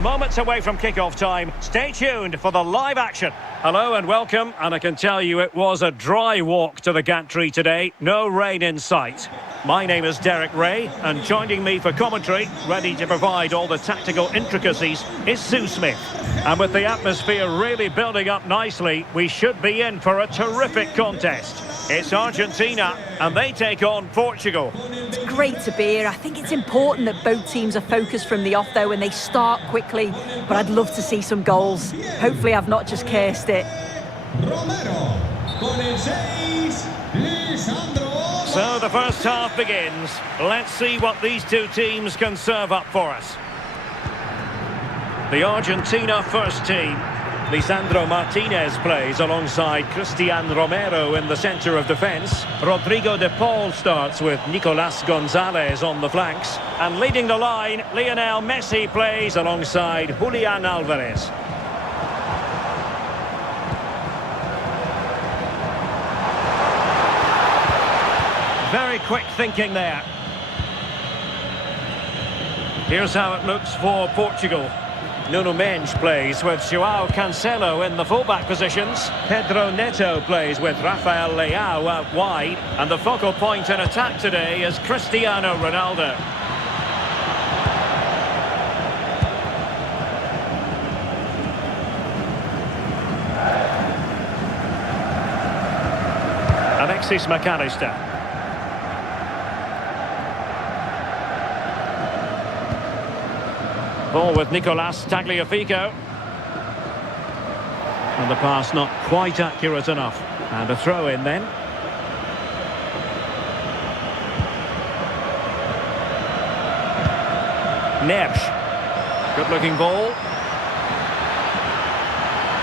Moments away from kick-off time. Stay tuned for the live action. Hello and welcome, and I can tell you it was a dry walk to the gantry today. No rain in sight. My name is Derek Ray, and joining me for commentary, ready to provide all the tactical intricacies, is Sue Smith. And with the atmosphere really building up nicely, we should be in for a terrific contest. It's Argentina, and they take on Portugal. It's great to be here. I think it's important that both teams are focused from the off, though, and they start quickly. But I'd love to see some goals. Hopefully I've not just cursed it. So the first half begins. Let's see what these two teams can serve up for us. The Argentina first team. Lisandro Martinez plays alongside Cristian Romero in the centre of defence. Rodrigo de Paul starts with Nicolas Gonzalez on the flanks. And leading the line, Lionel Messi plays alongside Julian Alvarez. Very quick thinking there. Here's how it looks for Portugal. Nuno Mendes plays with João Cancelo in the fullback positions. Pedro Neto plays with Rafael Leao out wide. And the focal point in attack today is Cristiano Ronaldo. Alexis McAllister. Ball with Nicolas Tagliafico. And the pass not quite accurate enough. And a throw in then. Neves. Good looking ball.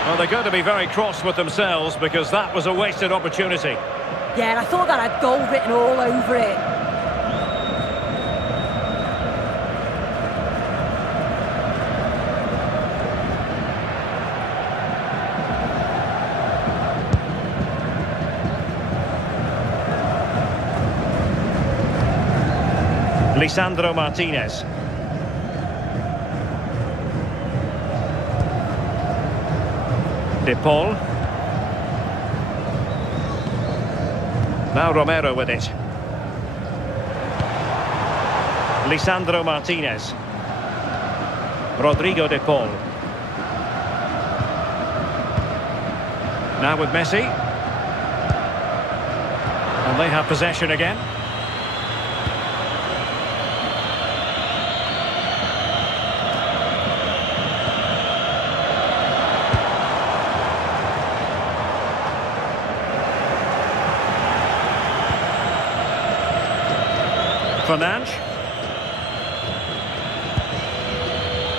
Well, they're going to be very cross with themselves because that was a wasted opportunity. Yeah, and I thought that had goal written all over it. Lisandro Martinez. De Paul. Now Romero with it. Lisandro Martinez. Rodrigo de Paul. Now with Messi. And they have possession again. Fernandes.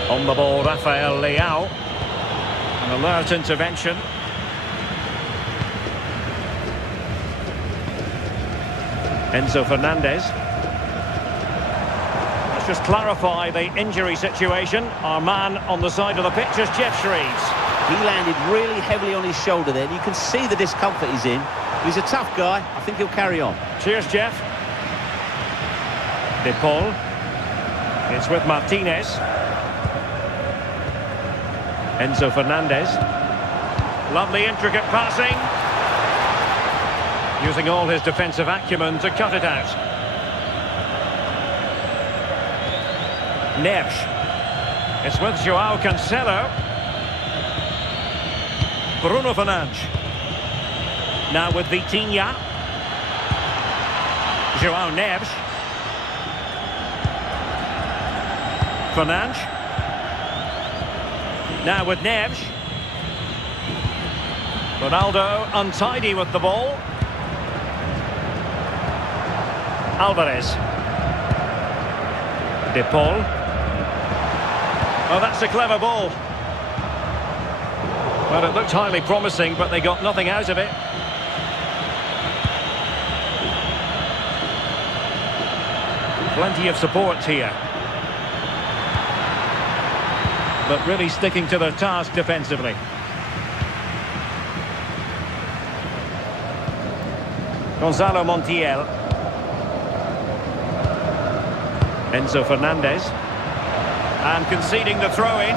On the ball, Rafael Leao. An alert intervention. Enzo Fernandez. Let's just clarify the injury situation. Our man on the side of the pitch is Jeff Shreves. He landed really heavily on his shoulder there. You can see the discomfort he's in. He's a tough guy. I think he'll carry on. Cheers, Jeff. De Paul. It's with Martinez. Enzo Fernandez. Lovely intricate passing. Using all his defensive acumen to cut it out. Neves. It's with João Cancelo. Bruno Fernandes. Now with Vitinha. João Neves. Fernandes. Now with Neves. Ronaldo untidy with the ball. Alvarez. De Paul. Oh, that's a clever ball. Well, it looked highly promising, but they got nothing out of it. Plenty of support here. But really sticking to their task defensively. Gonzalo Montiel. Enzo Fernandez. And conceding the throw-in.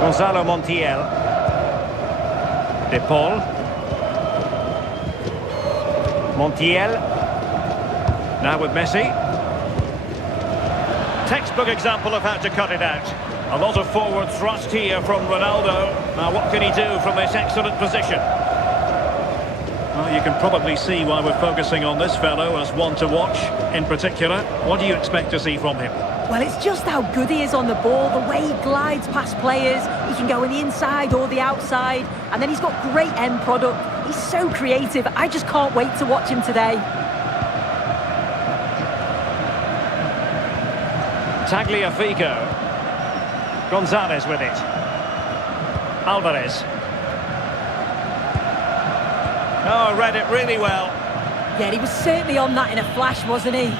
Gonzalo Montiel. De Paul. Montiel. Now with Messi. Textbook example of how to cut it out. A lot of forward thrust here from Ronaldo. Now what can he do from this excellent position? Well, you can probably see why we're focusing on this fellow as one to watch in particular. What do you expect to see from him? Well, it's just how good he is on the ball, the way he glides past players. He can go on the inside or the outside, and then he's got great end product. He's so creative. I just can't wait to watch him today. Tagliafico. Gonzalez with it. Alvarez. Oh, read it really well. Yeah, he was certainly on that in a flash, wasn't he?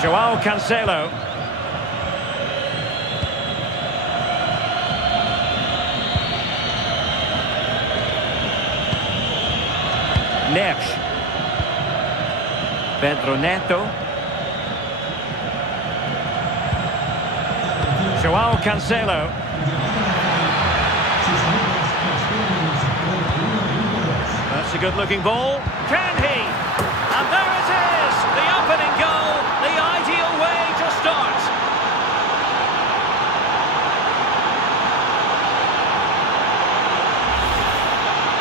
Joao Cancelo. Neves. Pedro Neto. Joao Cancelo. That's a good-looking ball. Can he? And there it is! The opening goal, the ideal way to start.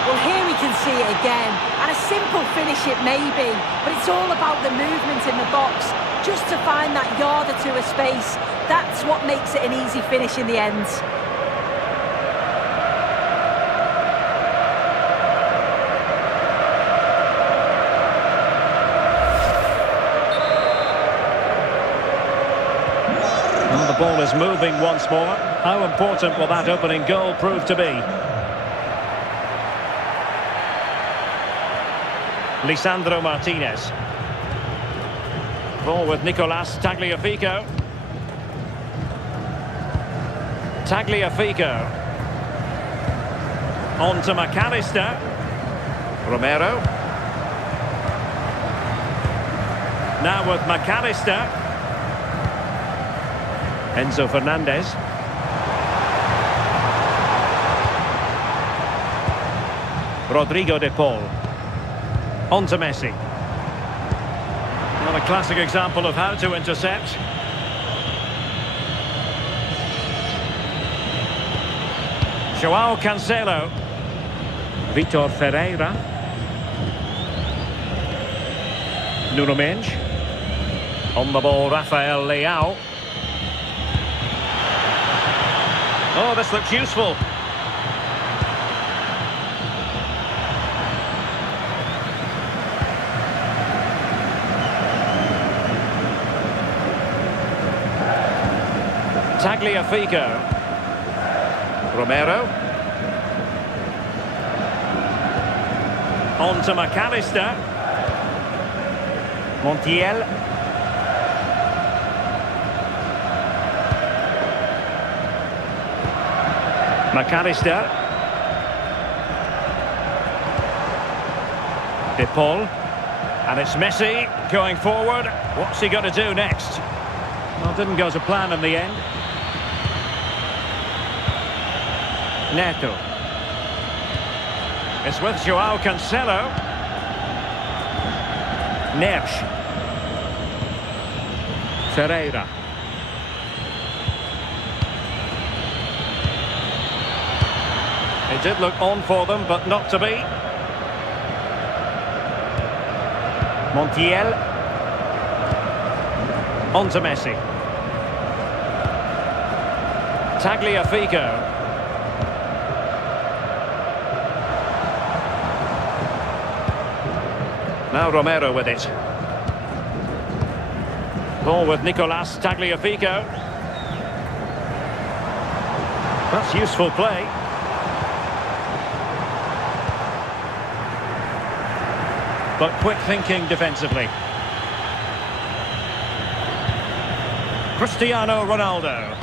Well, here we can see it again. And a simple finish it may be, but it's all about the movement in the box. Just to find that yard or two of space. That's what makes it an easy finish in the end. Well, the ball is moving once more. How important will that opening goal prove to be? Lisandro Martinez. Ball with Nicolas Tagliafico. Tagliafico. On to McAllister. Romero. Now with McAllister. Enzo Fernandez. Rodrigo de Paul. On to Messi. Well, a classic example of how to intercept. Joao Cancelo. Vitor Ferreira. Nuno Mendes. On the ball, Rafael Leao. Oh, this looks useful. Tagliafico. Romero. On to McAllister. Montiel. McAllister. De Paul. And it's Messi going forward. What's he going to do next? Well, didn't go to plan in the end. Neto. It's with Joao Cancelo. Neves. Ferreira. It did look on for them, but not to be. Montiel. On to Messi. Tagliafico. Now Romero with it. Ball with Nicolas Tagliafico. That's useful play. But quick thinking defensively. Cristiano Ronaldo.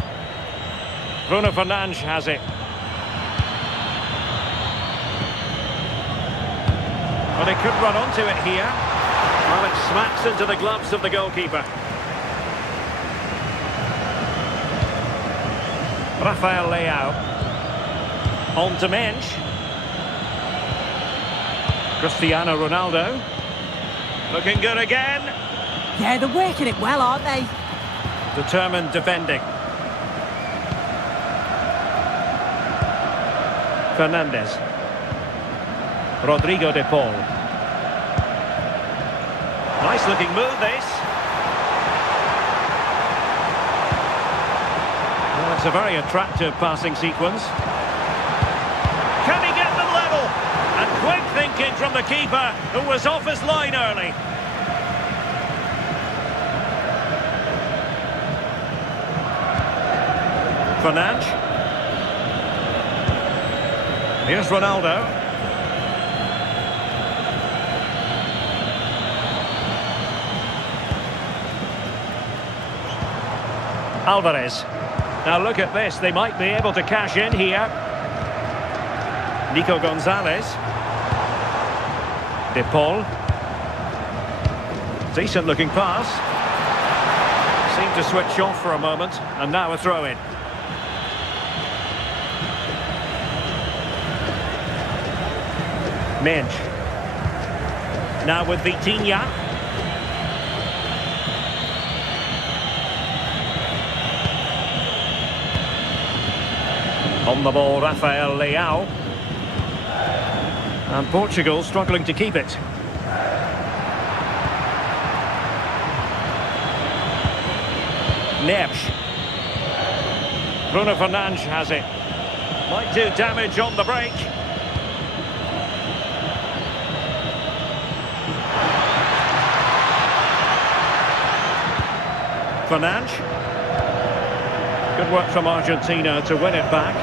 Bruno Fernandes has it. Well, they could run onto it here. Well, it smacks into the gloves of the goalkeeper. Rafael Leao. On to Mensch. Cristiano Ronaldo. Looking good again. Yeah, they're working it well, aren't they? Determined defending. Fernandes. Rodrigo de Paul. Nice looking move, this. Well, it's a very attractive passing sequence. Can he get them level? And quick thinking from the keeper, who was off his line early. Fernandes. Here's Ronaldo. Alvarez. Now look at this, they might be able to cash in here. Nico Gonzalez. De Paul. Decent looking pass. Seemed to switch off for a moment, and now a throw-in. Mensch. Now with Vitinha. On the ball, Rafael Leao. And Portugal struggling to keep it. Neves. Bruno Fernandes has it. Might do damage on the break. Fernandes. Good work from Argentina to win it back.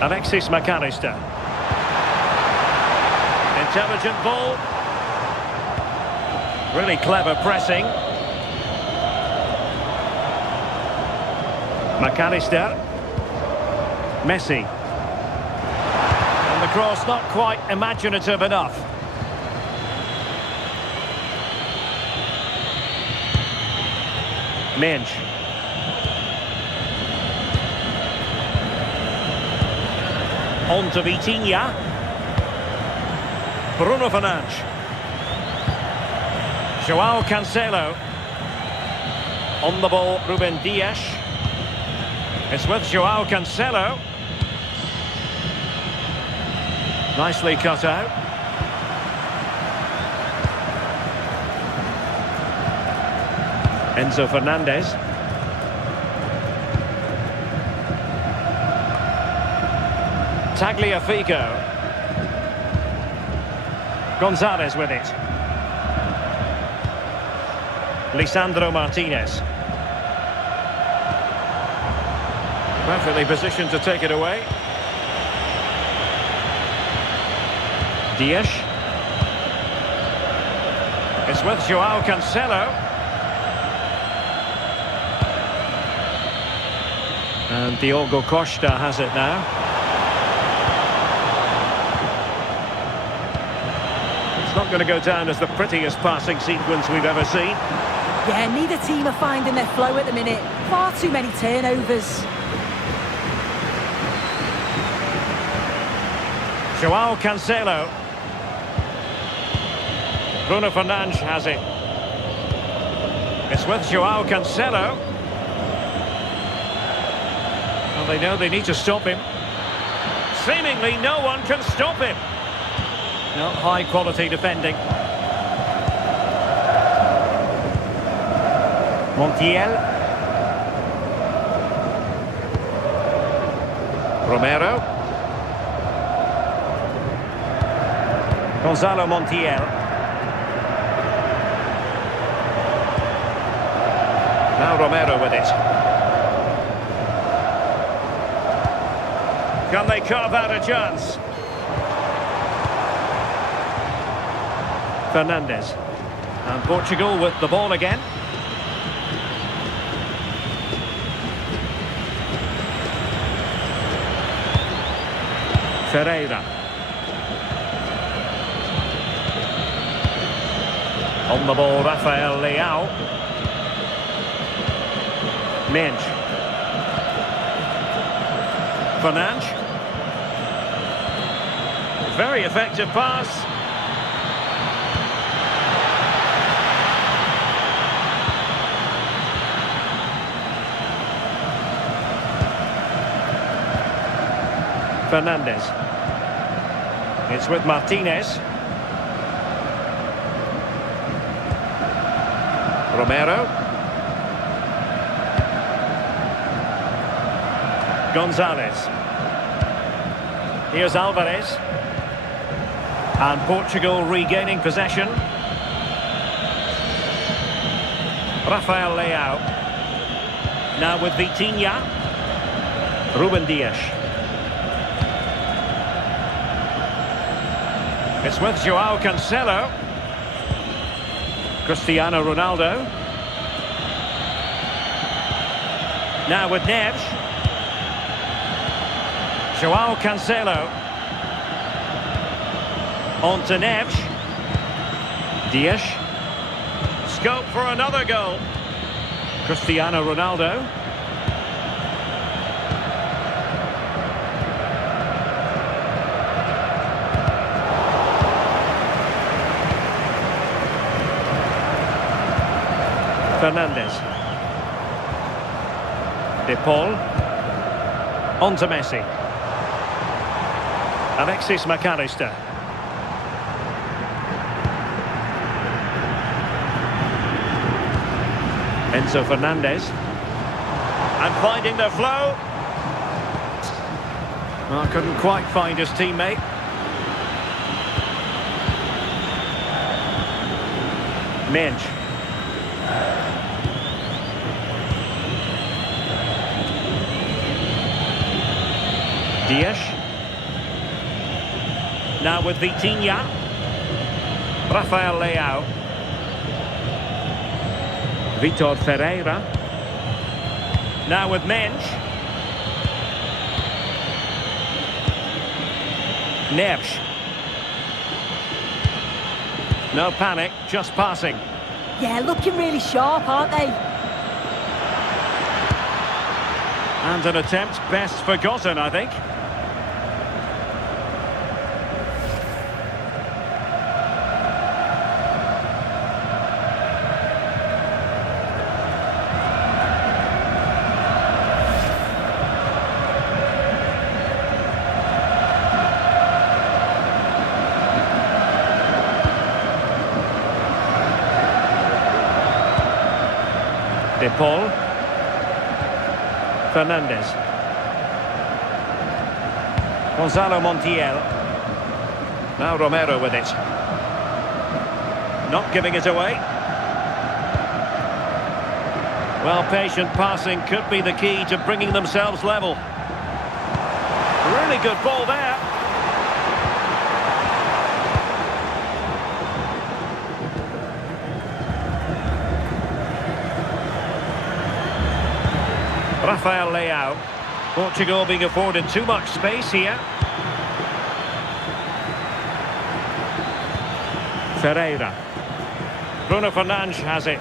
Alexis McAllister. Intelligent ball. Really clever pressing. McAllister. Messi. And the cross not quite imaginative enough. Mensch. On to Vitinha. Bruno Fernandes. João Cancelo. On the ball, Ruben Dias. It's with João Cancelo. Nicely cut out. Enzo Fernandez. Tagliafico. Gonzalez with it. Lisandro Martinez. Perfectly positioned to take it away. Dias. It's with João Cancelo. And Diogo Costa has it now. It's not going to go down as the prettiest passing sequence we've ever seen. Yeah, neither team are finding their flow at the minute. Far too many turnovers. João Cancelo. Bruno Fernandes has it. It's with João Cancelo. Well, they know they need to stop him. Seemingly no one can stop him. No, high quality defending. Montiel. Romero. Gonzalo Montiel. Now Romero with it. Can they carve out a chance? Fernandes. And Portugal with the ball again. Ferreira. On the ball, Rafael Leao. Mensch. Fernandes. Very effective pass. Fernandes. It's with Martinez. Romero. Gonzalez. Here's Alvarez. And Portugal regaining possession. Rafael Leao. Now with Vitinha. Ruben Dias. It's with Joao Cancelo. Cristiano Ronaldo. Now with Neves. Joao Cancelo. On to Neves. Dias. Scope for another goal. Cristiano Ronaldo. Fernandes. De Paul. On to Messi. Alexis McAllister. Enzo Fernandez. And finding the flow. Well, couldn't quite find his teammate. Mensch. Dias. Now with Vitinha. Rafael Leao. Vitor Ferreira. Now with Mensch. Neves. No panic, just passing. Yeah, looking really sharp, aren't they? And an attempt best forgotten, I think. De Paul. Fernandes. Gonzalo Montiel. Now Romero with it. Not giving it away. Well, patient passing could be the key to bringing themselves level. Really good ball there. Rafael Leao. Portugal being afforded too much space here. Ferreira. Bruno Fernandes has it.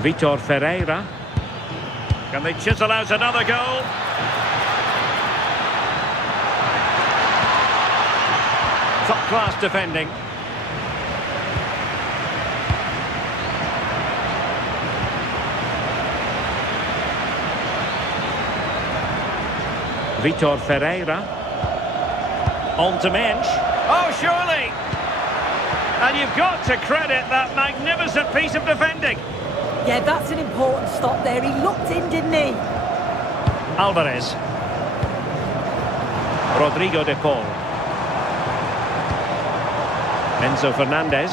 Vitor Ferreira. Can they chisel out another goal? Top class defending. Vitor Ferreira. On to Mensch. Oh, surely! And you've got to credit that magnificent piece of defending. Yeah, that's an important stop there. He looked in, didn't he? Alvarez. Rodrigo de Paul. Enzo Fernandez.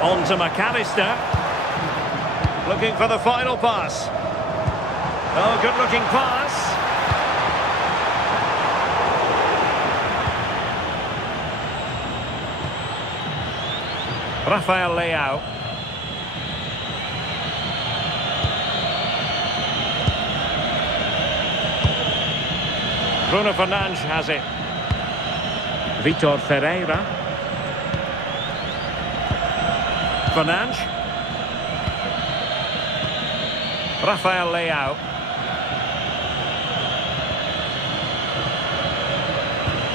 On to McAllister. Looking for the final pass. Oh, good-looking pass. Rafael Leao. Bruno Fernandes has it. Vitor Ferreira. Fernandes. Rafael Leao.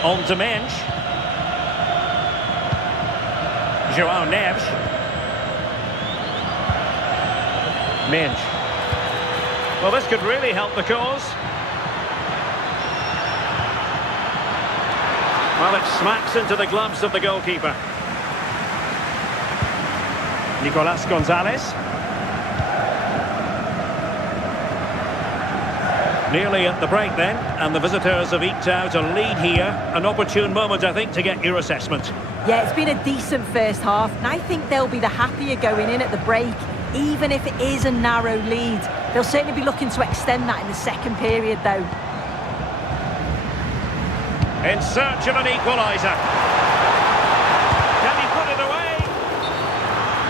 On to Mensch. João Neves. Mensch. Well, this could really help the cause. Well, it smacks into the gloves of the goalkeeper. Nicolas Gonzalez. Nearly at the break then, and the visitors have eked out a lead here. An opportune moment, I think, to get your assessment. Yeah, it's been a decent first half, and I think they'll be the happier going in at the break, even if it is a narrow lead. They'll certainly be looking to extend that in the second period, though. In search of an equaliser. Can he put it away?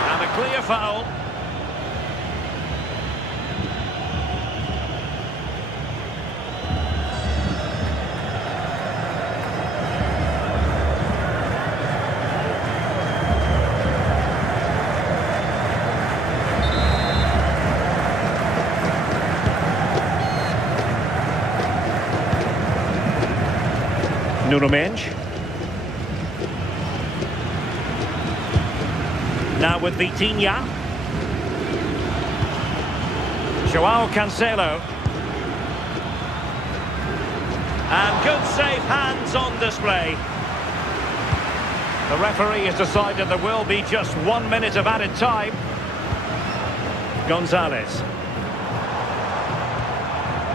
And a clear foul. Nuno Mensch. Now with Vitinha. João Cancelo. And good safe hands on display. The referee has decided there will be just 1 minute of added time. Gonzalez.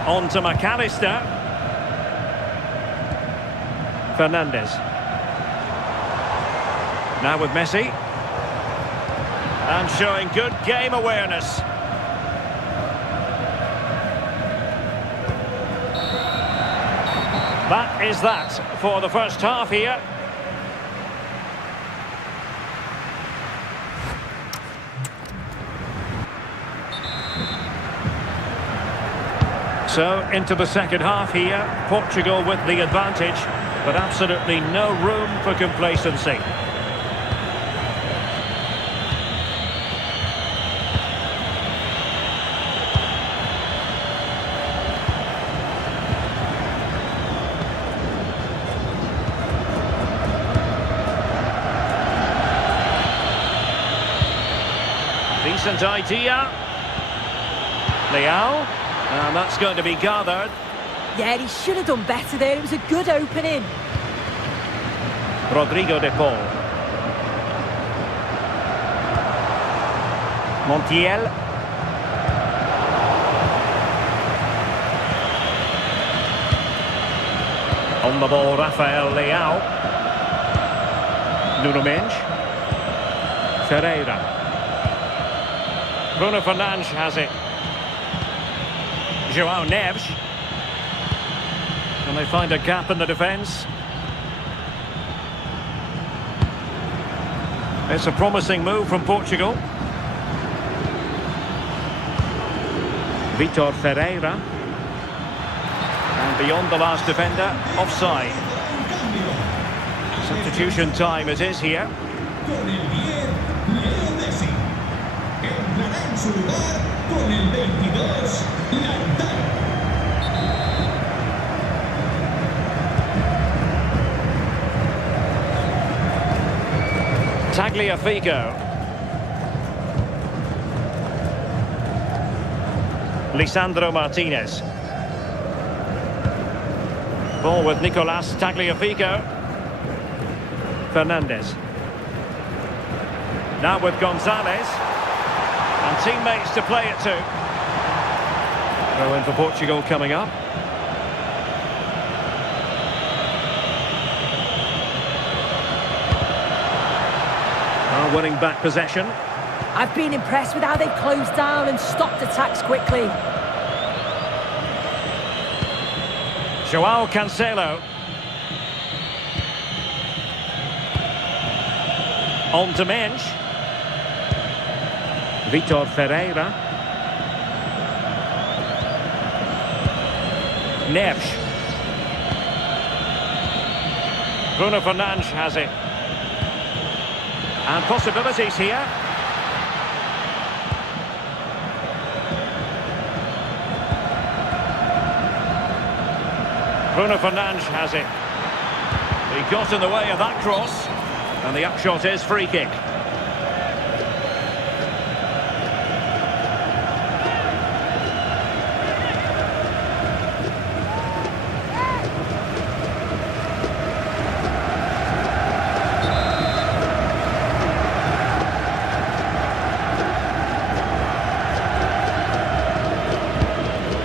On to McAllister. Fernandes. Now with Messi. And showing good game awareness. That is that for the first half here. So into the second half here. Portugal with the advantage. But absolutely no room for complacency. Decent idea. Leao. And that's going to be gathered. Yeah, he should have done better there. It was a good opening. Rodrigo de Paul. Montiel. On the ball, Rafael Leao. Nuno Mensch. Ferreira. Bruno Fernandes has it. João Neves. Can they find a gap in the defence? It's a promising move from Portugal. Vitor Ferreira. And beyond the last defender, offside. Substitution time it is here. Tagliafico. Lisandro Martinez. Ball with Nicolas Tagliafico. Fernandes. Now with Gonzalez. And teammates to play it to. Throw in for Portugal coming up. Winning back possession. I've been impressed with how they've closed down and stopped attacks quickly. João Cancelo. On to Mensch. Vitor Ferreira. Neves. Bruno Fernandes has it. And possibilities here. Bruno Fernandes has it. He got in the way of that cross. And the upshot is free kick.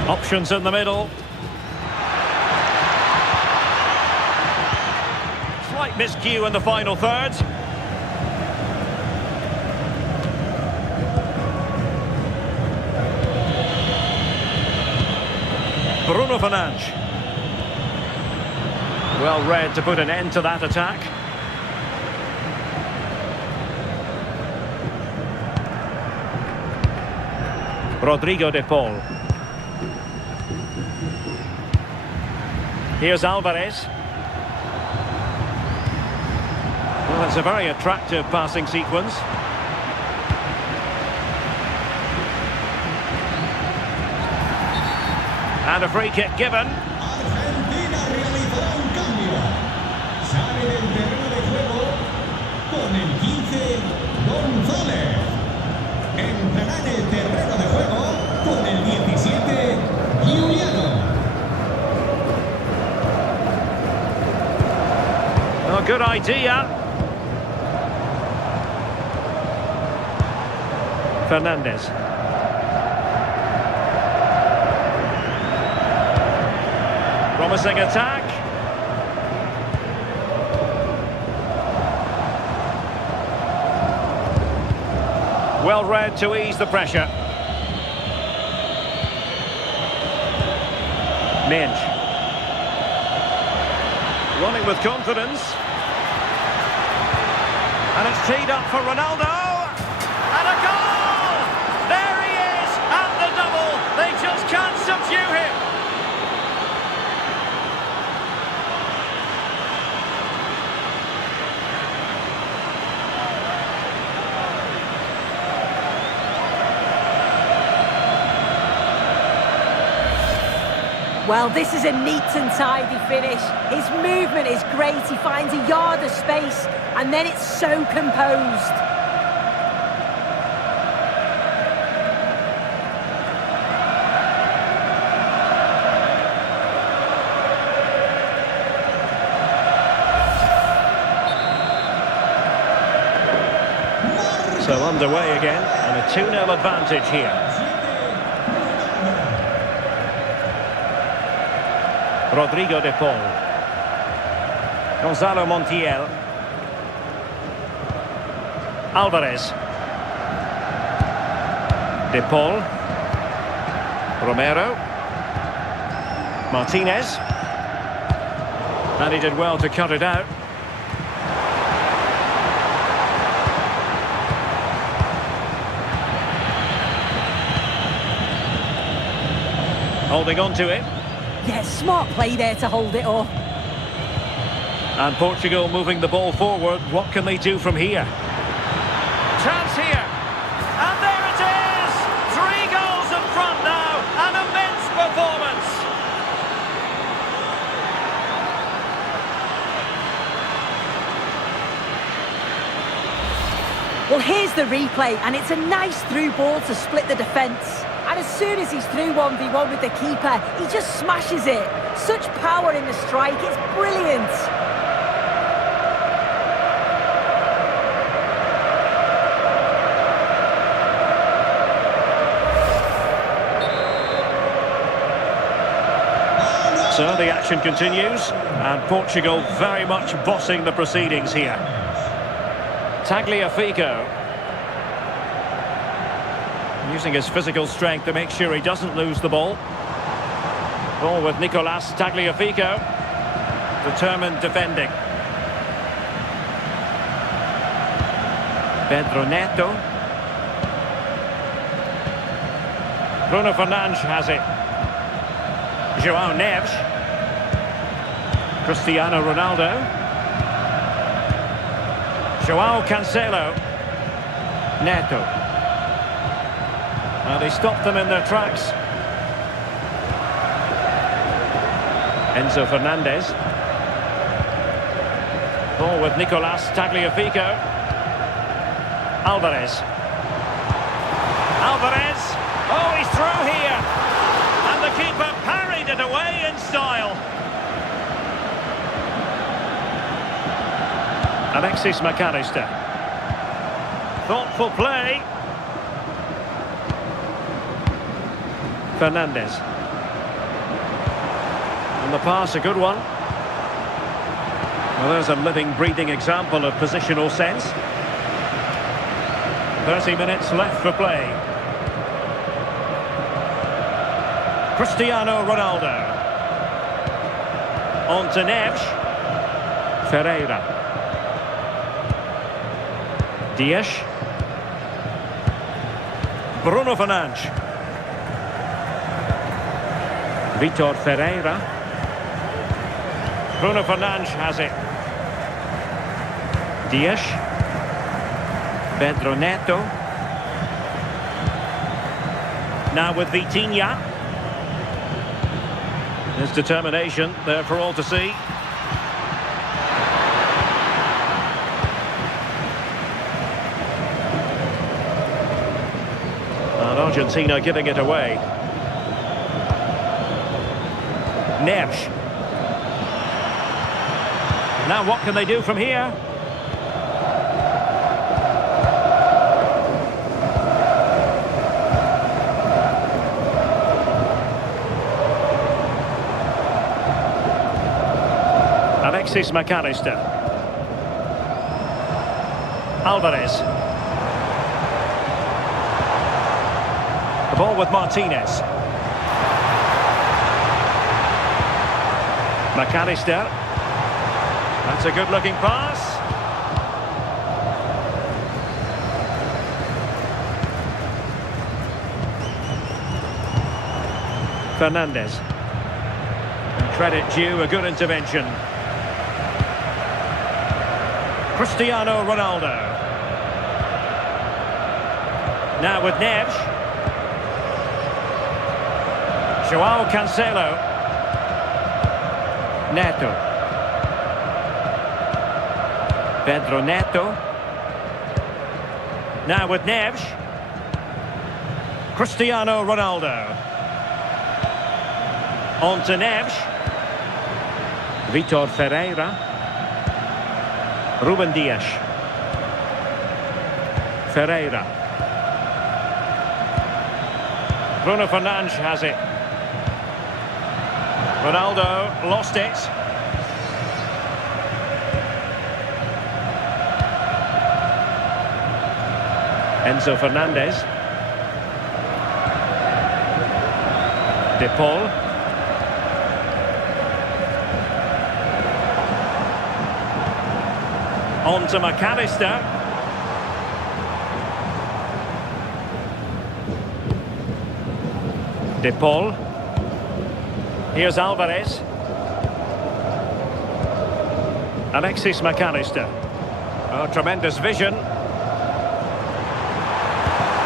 Options in the middle. Slight miscue in the final third. Bruno Fernandes. Well read to put an end to that attack. Rodrigo de Paul. Here's Alvarez. Well, it's a very attractive passing sequence. And a free kick given. Argentina realizará un cambio. Sale del terreno de juego con el 15, González. Entrará en el terreno de juego con el 17, Juliano. Oh, good idea. Fernandes. Promising attack. Well read to ease the pressure. Minge. Running with confidence. And it's teed up for Ronaldo. And a goal! There he is at the double. They just can't subdue him. Well, this is a neat and tidy finish. His movement is great. He finds a yard of space, and then it's so composed. So underway again, and a 2-0 advantage here. Rodrigo de Paul. Gonzalo Montiel. Alvarez. De Paul. Romero. Martinez. And he did well to cut it out. Holding on to it. Yeah, smart play there to hold it off. And Portugal moving the ball forward. What can they do from here? Chance here. And there it is! 3 goals in front now. An immense performance. Well, here's the replay, and it's a nice through ball to split the defence. And as soon as he's through 1v1 with the keeper, he just smashes it. Such power in the strike, it's brilliant. So the action continues, and Portugal very much bossing the proceedings here. Tagliafico. Using his physical strength to make sure he doesn't lose the ball. Ball with Nicolas Tagliafico. Determined defending. Pedro Neto. Bruno Fernandes has it. João Neves. Cristiano Ronaldo. Joao Cancelo. Neto. And he stopped them in their tracks. Enzo Fernandez. Ball with Nicolas Tagliafico. Alvarez. Alvarez. Oh, he's through here. And the keeper parried it away in style. Alexis McAllister. Thoughtful play. Fernandez. And the pass, a good one. Well, there's a living, breathing example of positional sense. 30 minutes left for play. Cristiano Ronaldo. On to Neves. Ferreira. Dias. Bruno Fernandes. Vitor Ferreira. Bruno Fernandes has it. Dias. Pedro Neto. Now with Vitinha. His determination there for all to see. And Argentina giving it away. Neves. Now what can they do from here? Alexis McAllister. Alvarez. The ball with Martinez. McAllister. That's a good-looking pass. Fernandez. And credit due, a good intervention. Cristiano Ronaldo. Now with Neves. Joao Cancelo. Neto. Pedro Neto. Now with Neves. Cristiano Ronaldo. On to Neves. Vitor Ferreira. Ruben Dias. Ferreira. Bruno Fernandes has it. Ronaldo lost it. Enzo Fernandez. De Paul. On to McAllister. De Paul. Here's Alvarez. Alexis McAllister. Oh, tremendous vision.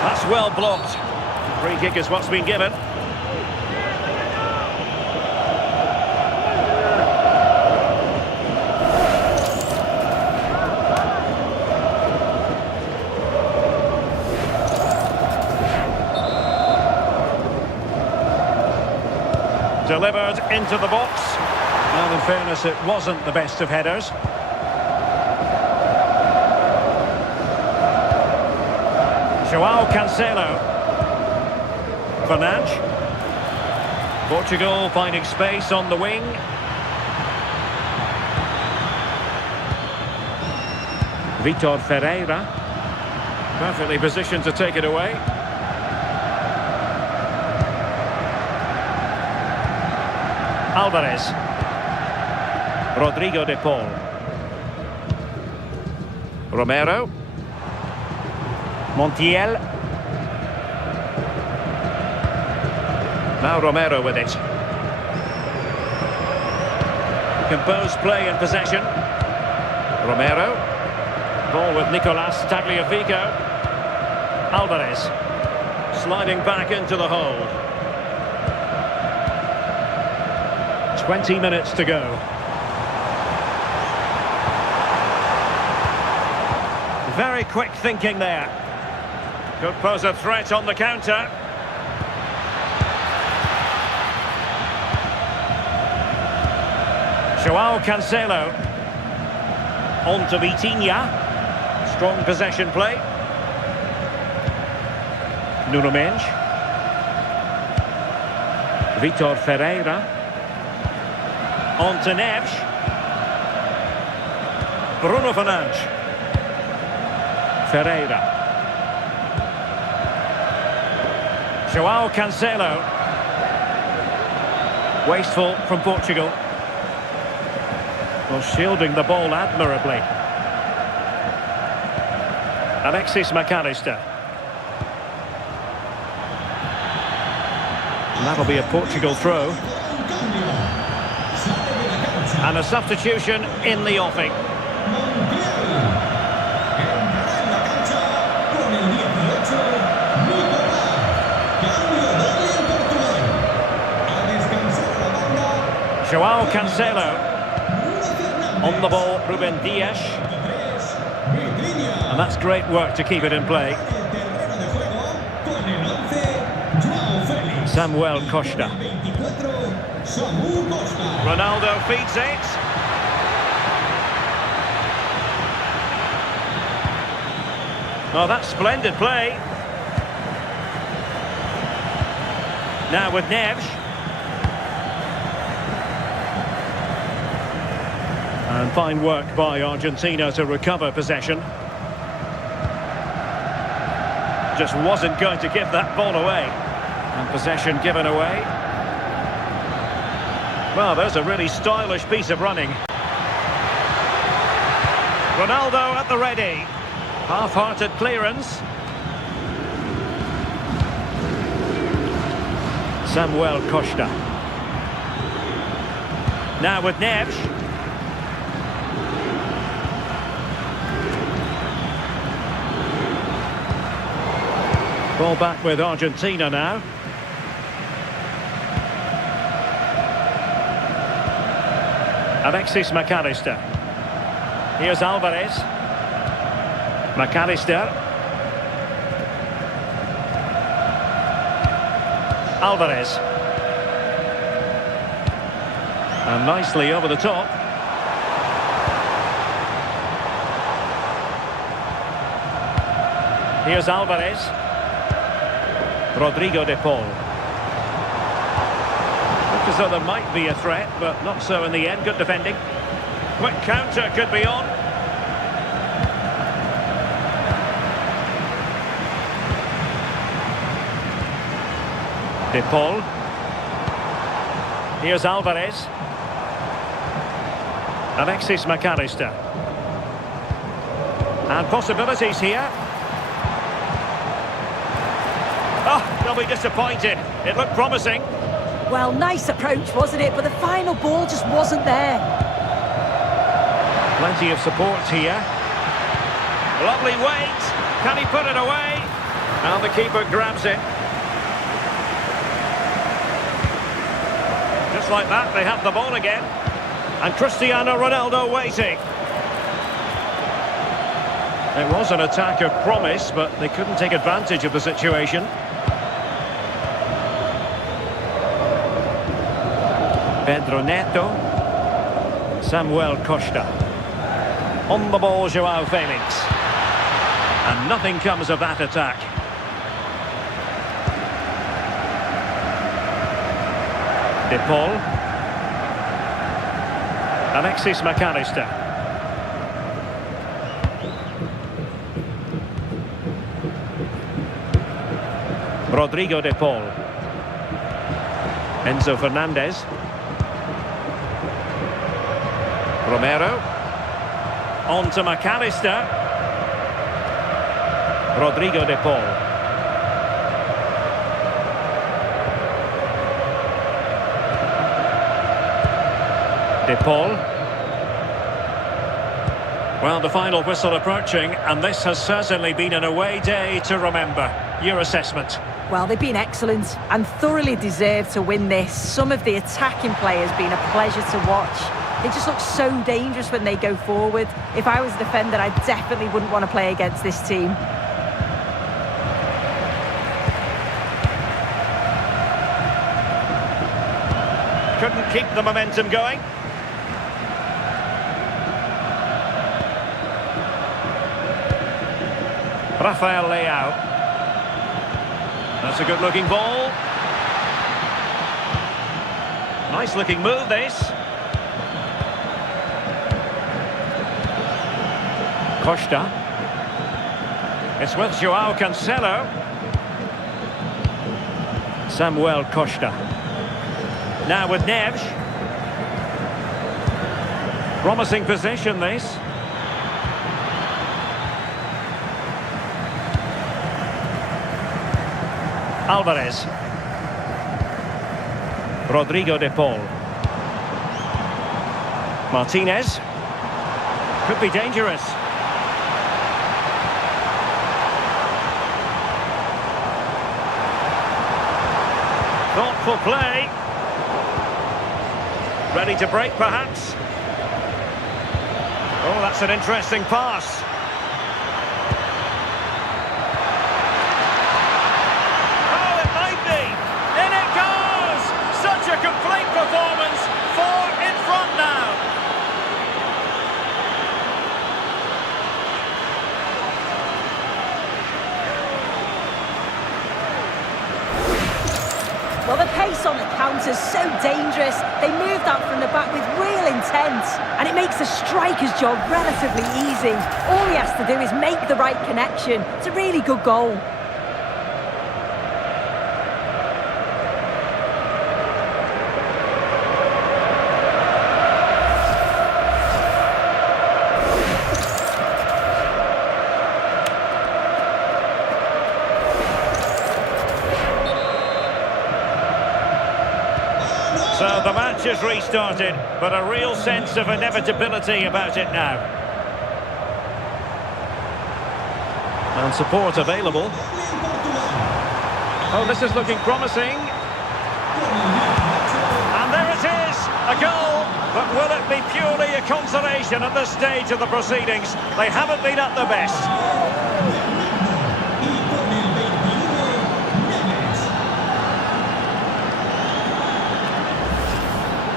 That's well blocked. Free kick is what's been given. Delivered into the box. Well, in fairness, it wasn't the best of headers. Joao Cancelo. Fernandes. Portugal finding space on the wing. Vitor Ferreira. Perfectly positioned to take it away. Alvarez. Rodrigo de Paul. Romero. Montiel. Now Romero with it. Composed play and possession. Romero. Ball with Nicolas Tagliafico. Alvarez. Sliding back into the hole. 20 minutes to go. Very quick thinking there. Could pose a threat on the counter. Joao Cancelo. On to Vitinha. Strong possession play. Nuno Mendes. Vitor Ferreira. On to Neves. Bruno Fernandes. Ferreira. Joao Cancelo. Wasteful from Portugal. Well, shielding the ball admirably. Alexis McAllister. And that'll be a Portugal throw. And a substitution in the offing. Joao Cancelo. On the ball, Ruben Dias. And that's great work to keep it in play. Samuel Costa. Ronaldo feeds it. Oh, that's splendid play. Now with Neves. And fine work by Argentina to recover possession. Just wasn't going to give that ball away. And possession given away. Well, there's a really stylish piece of running. Ronaldo at the ready. Half-hearted clearance. Samuel Costa. Now with Neves. Ball back with Argentina now. Alexis McAllister. Here's Alvarez. McAllister. Alvarez. And nicely over the top. Here's Alvarez. Rodrigo de Paul. Looked as though there might be a threat, but not so in the end. Good defending. Quick counter could be on. De Paul. Here's Alvarez. Alexis McAllister. And possibilities here. Oh, they'll be disappointed. It looked promising. Well, nice approach, wasn't it? But the final ball just wasn't there. Plenty of support here. Lovely weight. Can he put it away? And the keeper grabs it. Just like that, they have the ball again. And Cristiano Ronaldo waiting. It was an attack of promise, but they couldn't take advantage of the situation. Pedro Neto. Samuel Costa. On the ball, Joao Felix. And nothing comes of that attack. De Paul. Alexis McAllister. Rodrigo de Paul. Enzo Fernandez. Romero. On to McAllister. Rodrigo de Paul. De Paul. Well, the final whistle approaching, and this has certainly been an away day to remember. Your assessment? Well, they've been excellent and thoroughly deserved to win this. Some of the attacking play has been a pleasure to watch. They just look so dangerous when they go forward. If I was a defender, I definitely wouldn't want to play against this team. Couldn't keep the momentum going. Rafael Leao. That's a good-looking ball. Nice-looking move, this. Costa. It's with Joao Cancelo. Samuel Costa. Now with Neves. Promising position, this. Alvarez. Rodrigo de Paul. Martinez. Could be dangerous. Thoughtful play. Ready to break, perhaps. Oh, that's an interesting pass. A complete performance, 4 in front now. Well, the pace on the counter's so dangerous. They move that from the back with real intent, and it makes the striker's job relatively easy. All he has to do is make the right connection. It's a really good goal. So the match has restarted, but a real sense of inevitability about it now. And support available. Oh, this is looking promising. And there it is, a goal. But will it be purely a consolation at this stage of the proceedings? They haven't been at their best.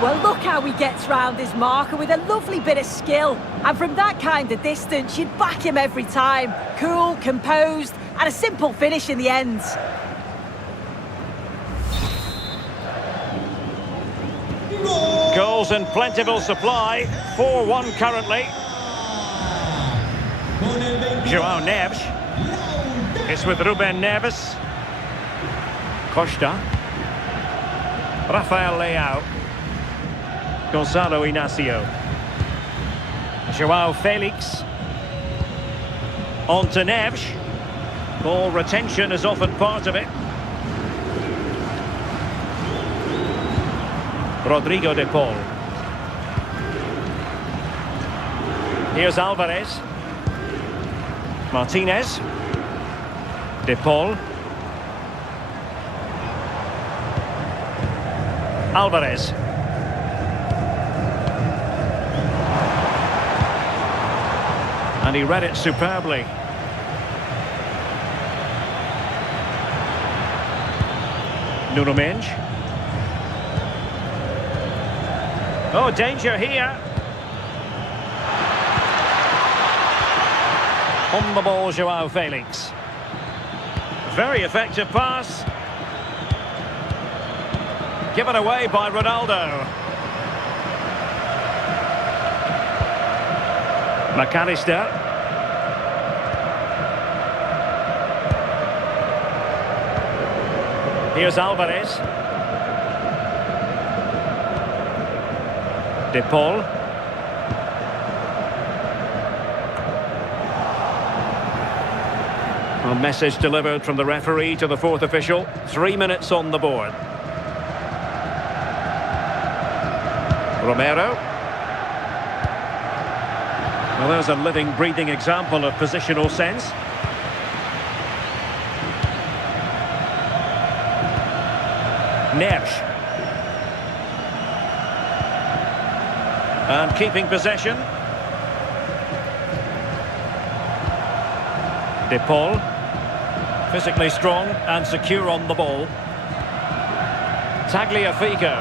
Well, look how he gets round his marker with a lovely bit of skill. And from that kind of distance, you'd back him every time. Cool, composed, and a simple finish in the end. Goals in plentiful supply. 4-1 currently. Joao Neves. It's with Ruben Neves. Costa. Rafael Leao. Gonzalo Inacio. Joao Felix. On to Neves. Ball retention is often part of it. Rodrigo de Paul. Here's Alvarez. Martinez. De Paul. Alvarez. And he read it superbly. Nuno Mendes. Oh, danger here. On the ball, Joao Felix. Very effective pass. Given away by Ronaldo. McAllister. Here's Alvarez. De Paul. A message delivered from the referee to the fourth official. 3 minutes on the board. Romero. Well, there's a living, breathing example of positional sense. Nersch. And keeping possession. De Paul. Physically strong and secure on the ball. Tagliafico.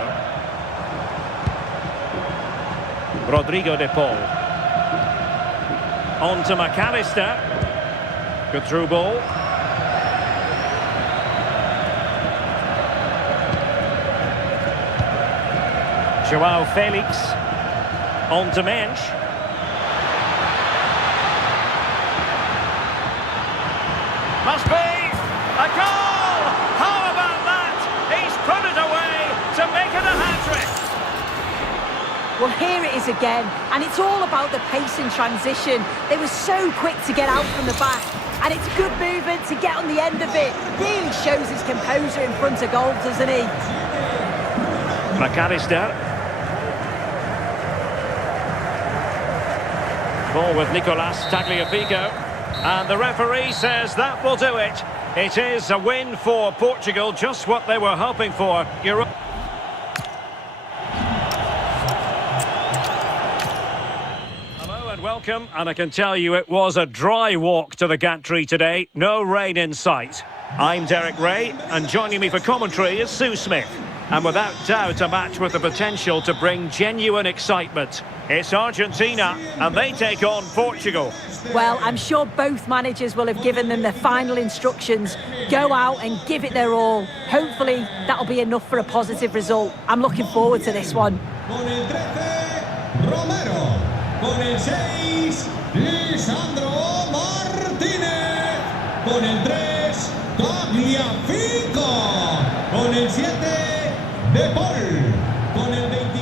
Rodrigo De Paul. On to McAllister. Good through ball. Joao Felix. On to Mensch. Must be a goal! How about that? He's put it away to make it a hat-trick. Well, here it is again, and it's all about the pace and transition. They were so quick to get out from the back, and it's good movement to get on the end of it. Really shows his composure in front of goal, doesn't he? McAllister. Ball with Nicolas Tagliafico. And the referee says that will do it. It is a win for Portugal, just what they were hoping for. Hello and welcome, and I can tell you it was a dry walk to the gantry today. No rain in sight. I'm Derek Ray, and joining me for commentary is Sue Smith. And without doubt, a match with the potential to bring genuine excitement. It's Argentina, and they take on Portugal. Well, I'm sure both managers will have given them their final instructions. Go out and give it their all. Hopefully, that'll be enough for a positive result. I'm looking forward to this one. Con el 13, Romero. Con el 6, Lisandro Martínez. Con el 3, Tagliafico. Con el 7, De Paul. Con el 24.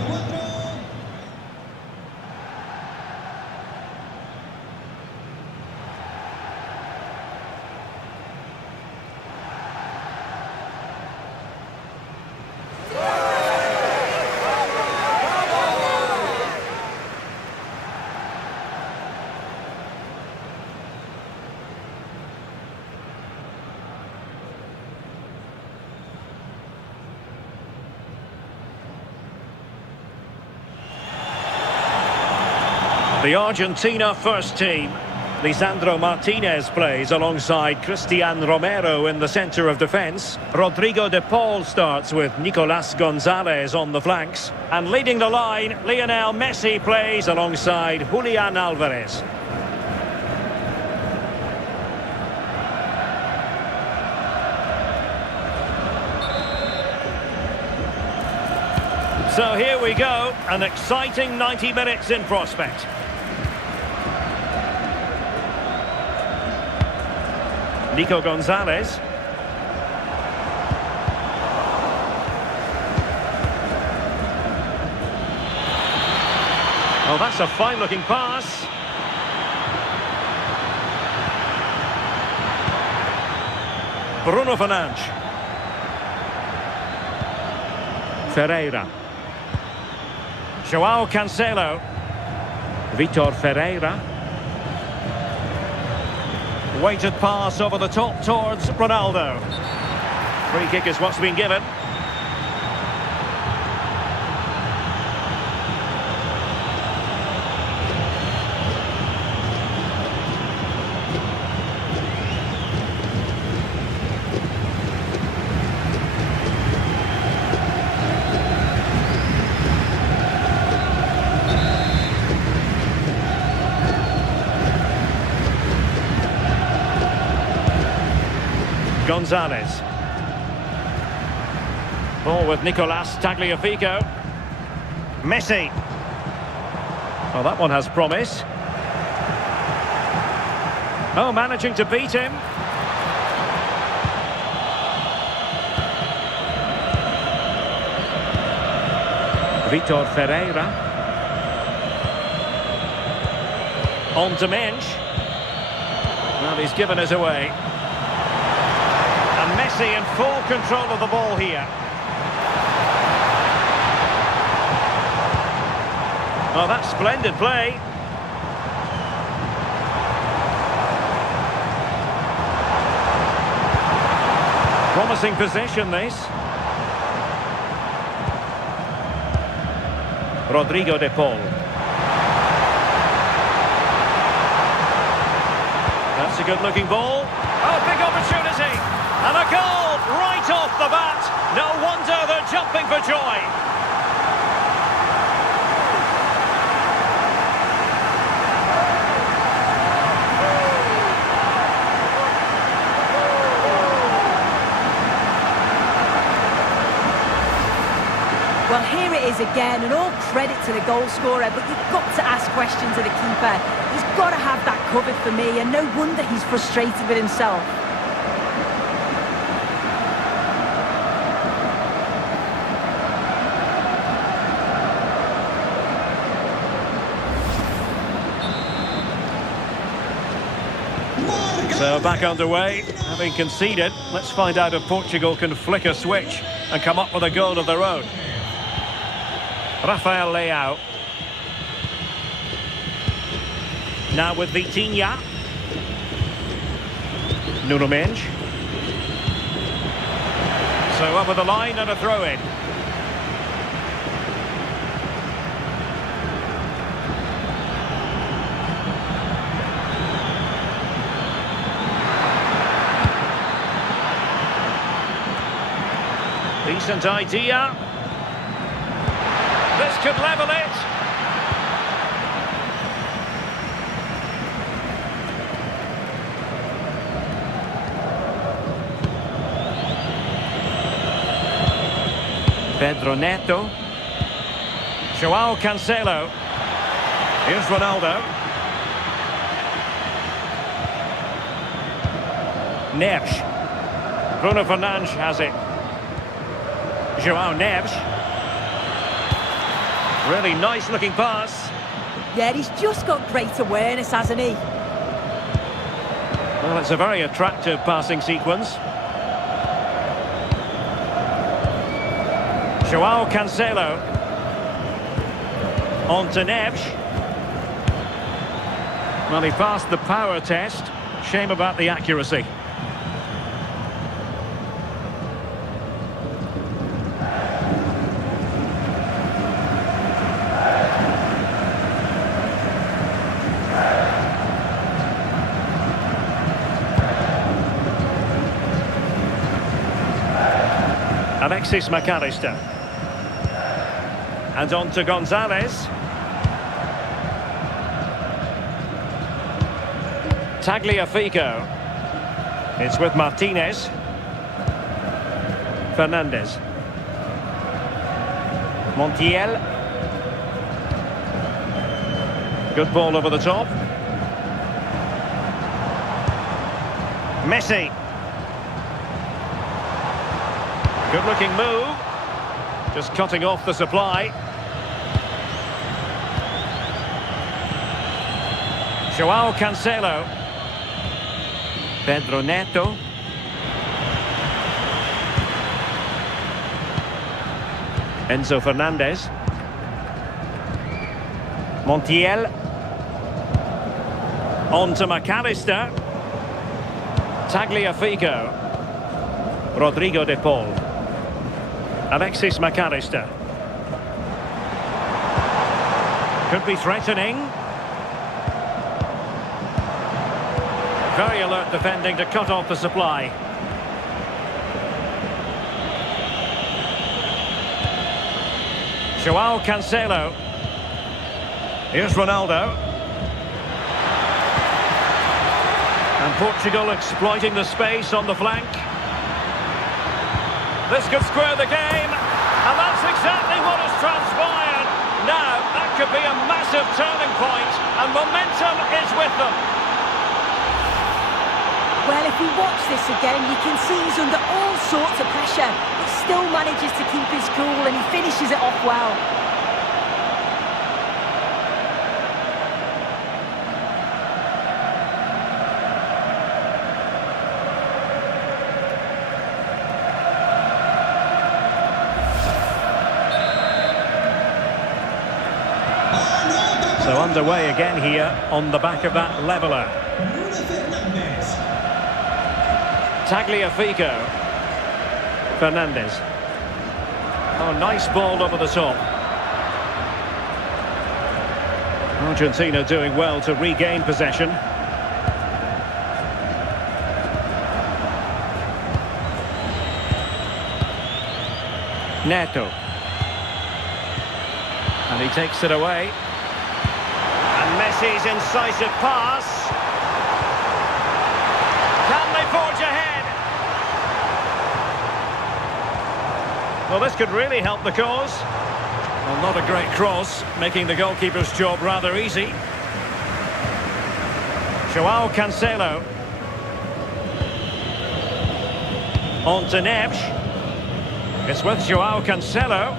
The Argentina first team. Lisandro Martinez plays alongside Cristian Romero in the centre of defence. Rodrigo De Paul starts with Nicolas Gonzalez on the flanks. And leading the line, Lionel Messi plays alongside Julian Alvarez. So here we go, an exciting 90 minutes in prospect. Nico Gonzalez. Oh, that's a fine-looking pass. Bruno Fernandes. Ferreira. Joao Cancelo. Vitor Ferreira. Weighted pass over the top towards Ronaldo. Free kick is what's been given. Gonzalez. Ball with Nicolas Tagliafico. Messi. Oh, that one has promise. Oh, managing to beat him. Vitor Ferreira. On to Mensch. Well, he's given us away. Messi in full control of the ball here. Oh, that's splendid play. Promising position, this. Rodrigo de Paul. That's a good-looking ball. Oh, big opportunity. And a goal right off the bat. No wonder they're jumping for joy. Well, here it is again, and all credit to the goal scorer, but you've got to ask questions of the keeper. He's got to have that covered for me, and no wonder he's frustrated with himself. So back underway, having conceded. Let's find out if Portugal can flick a switch and come up with a goal of their own. Rafael Leao. Now with Vitinha. Nuno Mendes. So over the line and a throw-in. Decent idea. This could level it. Pedro Neto. Joao Cancelo. Here's Ronaldo. Neves. Bruno Fernandes has it. Joao Neves. Really nice looking pass. Yeah, he's just got great awareness, hasn't he? Well, it's a very attractive passing sequence. Joao Cancelo. On to Neves. Well, he passed the power test. Shame about the accuracy. Alexis McAllister. And on to Gonzalez. Tagliafico. It's with Martinez. Fernandez. Montiel. Good ball over the top. Messi. Good looking move. Just cutting off the supply. Joao Cancelo. Pedro Neto. Enzo Fernandez. Montiel. On to McAllister. Tagliafico. Rodrigo de Paul. Alexis McAllister. Could be threatening. Very alert defending to cut off the supply. Joao Cancelo. Here's Ronaldo. And Portugal exploiting the space on the flank. This could square the game, and that's exactly what has transpired. Now, that could be a massive turning point, and momentum is with them. Well, if we watch this again, you can see he's under all sorts of pressure, but still manages to keep his cool, and he finishes it off well. So underway again here on the back of that leveller. Tagliafico. Fernandez. Oh, nice ball over the top. Argentina doing well to regain possession. Neto. And he takes it away. And Messi's incisive pass. Can they forge ahead? Well, this could really help the cause. Well, not a great cross, making the goalkeeper's job rather easy. Joao Cancelo. On to Neves. It's with Joao Cancelo.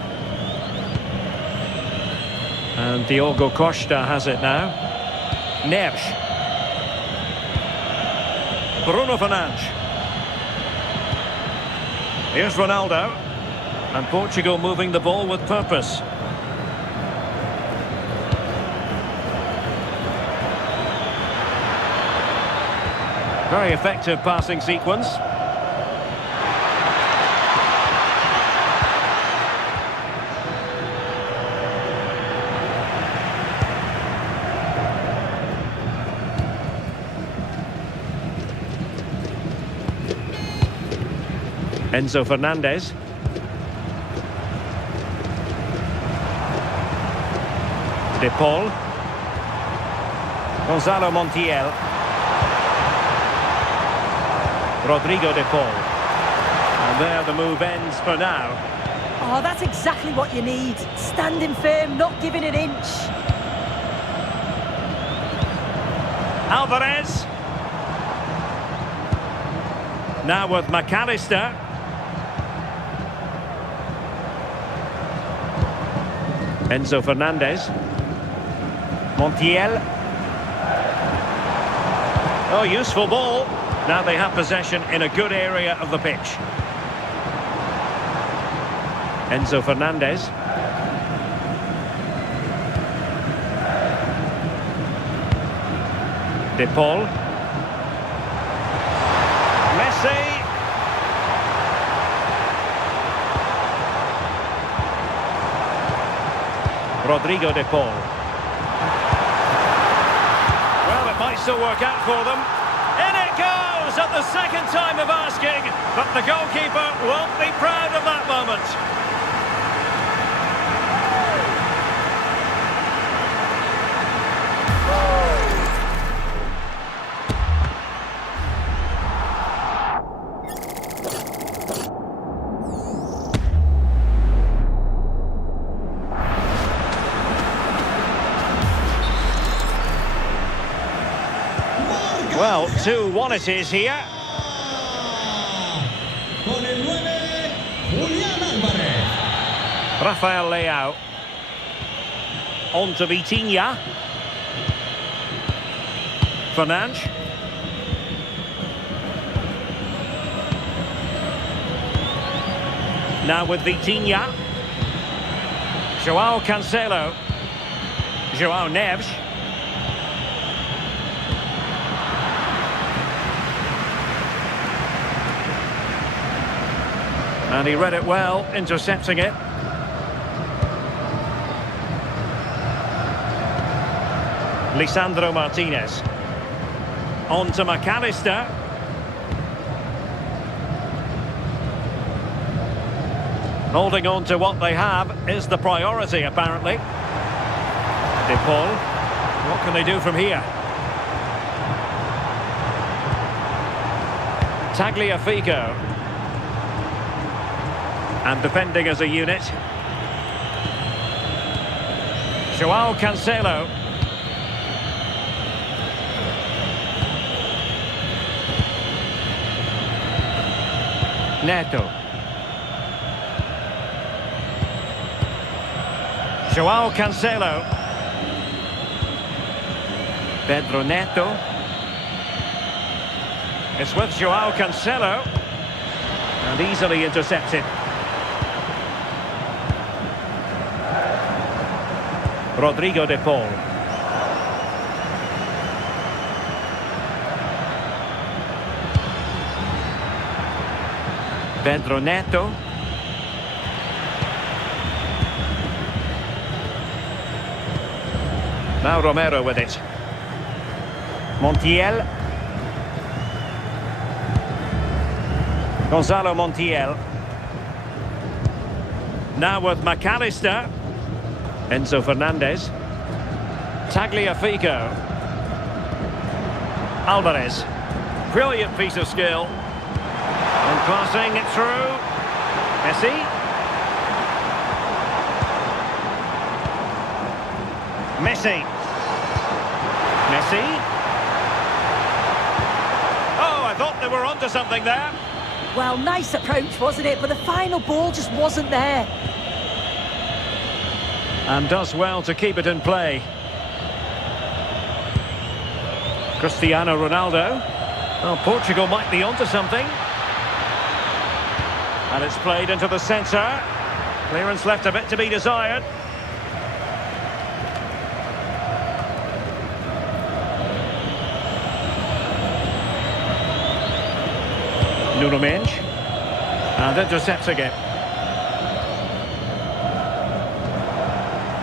And Diogo Costa has it now. Neves. Bruno Fernandes. Here's Ronaldo. And Portugal moving the ball with purpose. Very effective passing sequence. Enzo Fernandez. De Paul. Gonzalo Montiel. Rodrigo De Paul. And there the move ends for now. Oh, that's exactly what you need. Standing firm, not giving an inch. Alvarez. Now with McAllister. Enzo Fernandez. Montiel. Oh, useful ball. Now they have possession in a good area of the pitch. Enzo Fernandez. De Paul. Messi. Rodrigo De Paul. Well, it might still work out for them. In it goes at the second time of asking, but the goalkeeper won't be proud of that moment. Well, 2-1 it is here. Con el 9, Julián Álvarez. Rafael Leao. On to Vitinha. Fernandes. Now with Vitinha. Joao Cancelo. Joao Neves. And he read it well, intercepting it. Lisandro Martinez. On to McAllister. Holding on to what they have is the priority, apparently. De Paul. What can they do from here? Tagliafico. And defending as a unit. Joao Cancelo. Neto. Joao Cancelo. Pedro Neto. It's with Joao Cancelo. And easily intercepted. Rodrigo De Paul. Pedro Neto. Now Romero with it. Montiel. Gonzalo Montiel. Now with McAllister. Enzo Fernandez. Tagliafico. Alvarez. Brilliant piece of skill. And crossing it through. Messi. Messi. Messi. Oh, I thought they were onto something there. Well, nice approach, wasn't it? But the final ball just wasn't there. And does well to keep it in play. Cristiano Ronaldo. Well, Portugal might be onto something. And it's played into the centre. Clearance left a bit to be desired. Nuno Mendes. And intercepts again.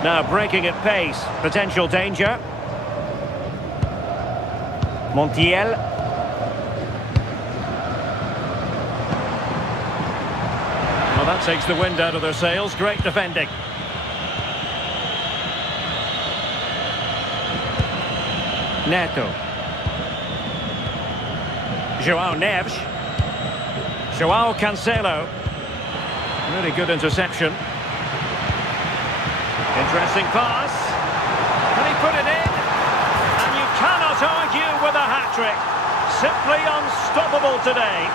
Now breaking at pace. Potential danger. Montiel. Well, that takes the wind out of their sails. Great defending. Neto. João Neves. João Cancelo. Really good interception. Interesting pass. Can he put it in? And you cannot argue with a hat-trick. Simply unstoppable today.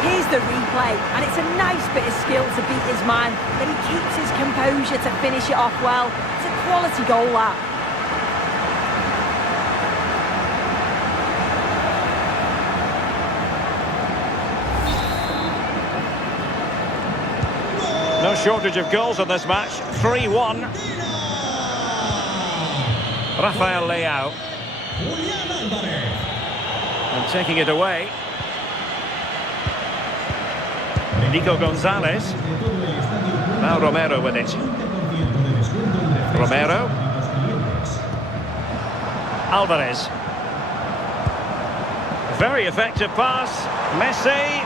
Here's the replay, and it's a nice bit of skill to beat his man. Then he keeps his composure to finish it off well. It's a quality goal, that. No shortage of goals in this match. 3-1. Rafael Leao. And taking it away. Nico Gonzalez. Now Romero with it. Romero. Alvarez. Very effective pass. Messi.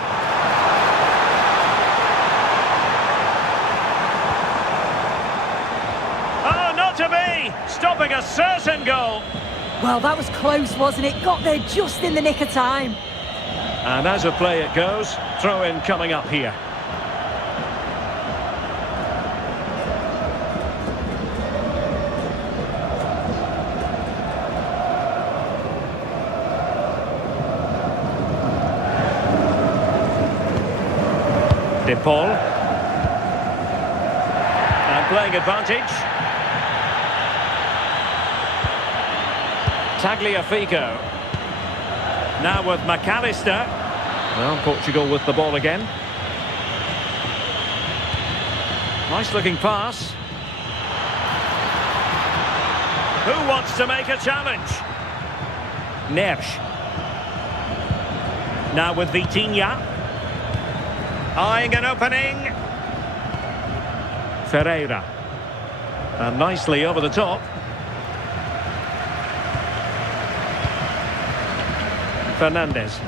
Oh, not to be! Stopping a certain goal. Well, that was close, wasn't it? Got there just in the nick of time. And as a play it goes, throw-in coming up here. De Paul. And playing advantage. Tagliafico. Now with McAllister. Well, Portugal with the ball again. Nice looking pass. Who wants to make a challenge? Neves. Now with Vitinha. Eyeing an opening. Ferreira. And nicely over the top. Fernandez.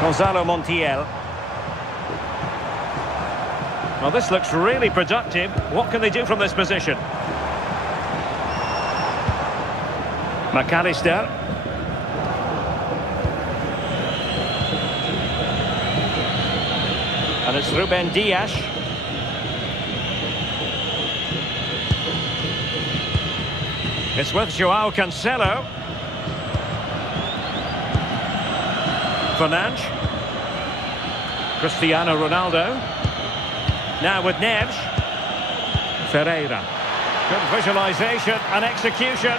Gonzalo Montiel. Well, this looks really productive. What can they do from this position? McAllister. And it's Ruben Dias. It's with João Cancelo. Fernandes. Cristiano Ronaldo. Now with Neves. Ferreira. Good visualisation and execution.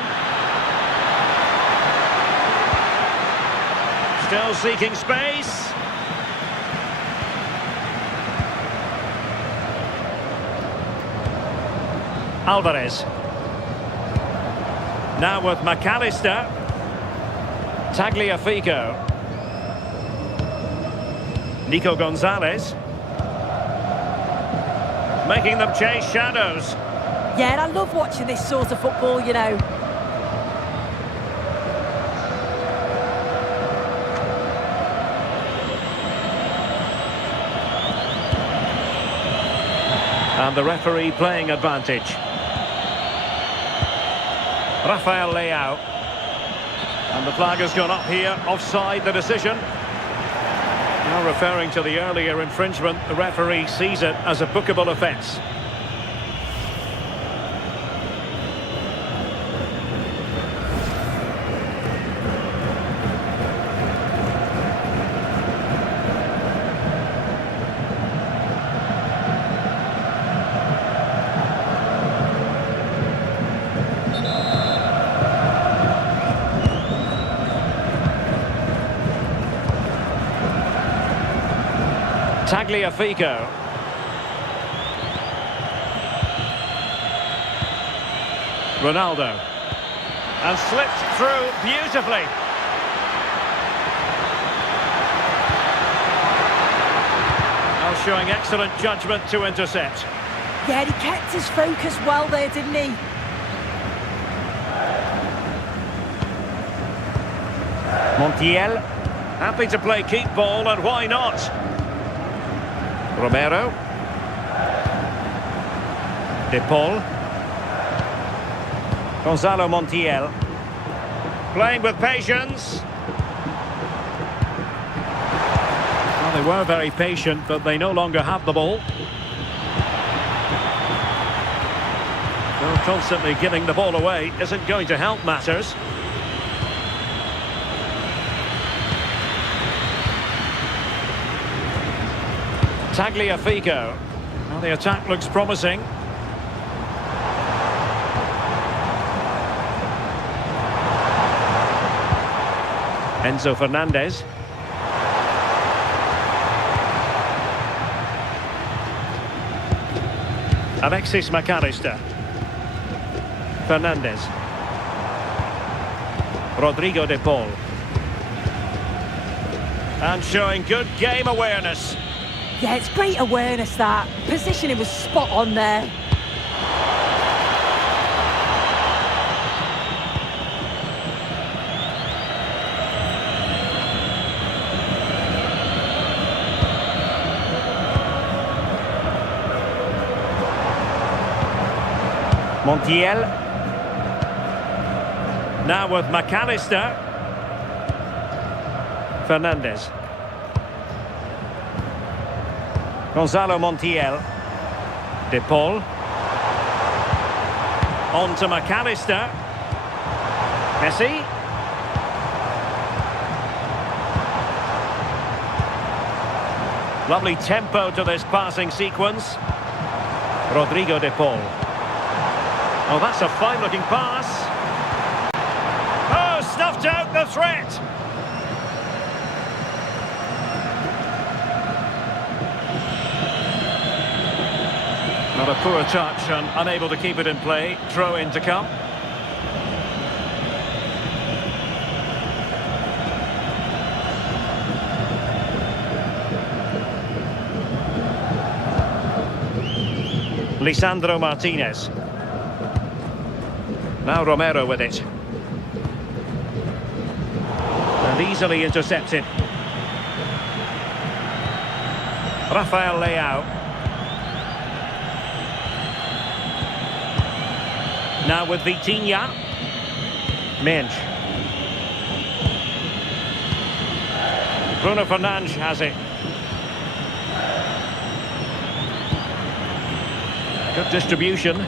Still seeking space. Alvarez. Now with McAllister. Tagliafico. Nico Gonzalez. Making them chase shadows. Yeah, and I love watching this sort of football, you know. And the referee playing advantage. Rafael Leao. And the flag has gone up here, offside the decision. Now referring to the earlier infringement, the referee sees it as a bookable offence. Tagliafico. Ronaldo. And slipped through beautifully. Now showing excellent judgment to intercept. Yeah, he kept his focus well there, didn't he? Montiel. Happy to play keep ball, and why not? Romero. De Paul. Gonzalo Montiel. Playing with patience. Well, they were very patient, but they no longer have the ball. Well, constantly giving the ball away isn't going to help matters. Tagliafico. Well, the attack looks promising. Enzo Fernandez. Alexis McAllister. Fernandez. Rodrigo de Paul. And showing good game awareness. Yeah, it's great awareness, that. Positioning was spot on there. Montiel. Now with McAllister. Fernandez. Gonzalo Montiel. De Paul. On to McAllister. Messi. Lovely tempo to this passing sequence. Rodrigo de Paul. Oh, that's a fine-looking pass. Oh, snuffed out the threat. Not a poor touch and unable to keep it in play. Throw in to come. Lisandro Martinez. Now Romero with it. And easily intercepted. Rafael Leao. Now with Vitinha. Minge. Bruno Fernandes has it. Good distribution.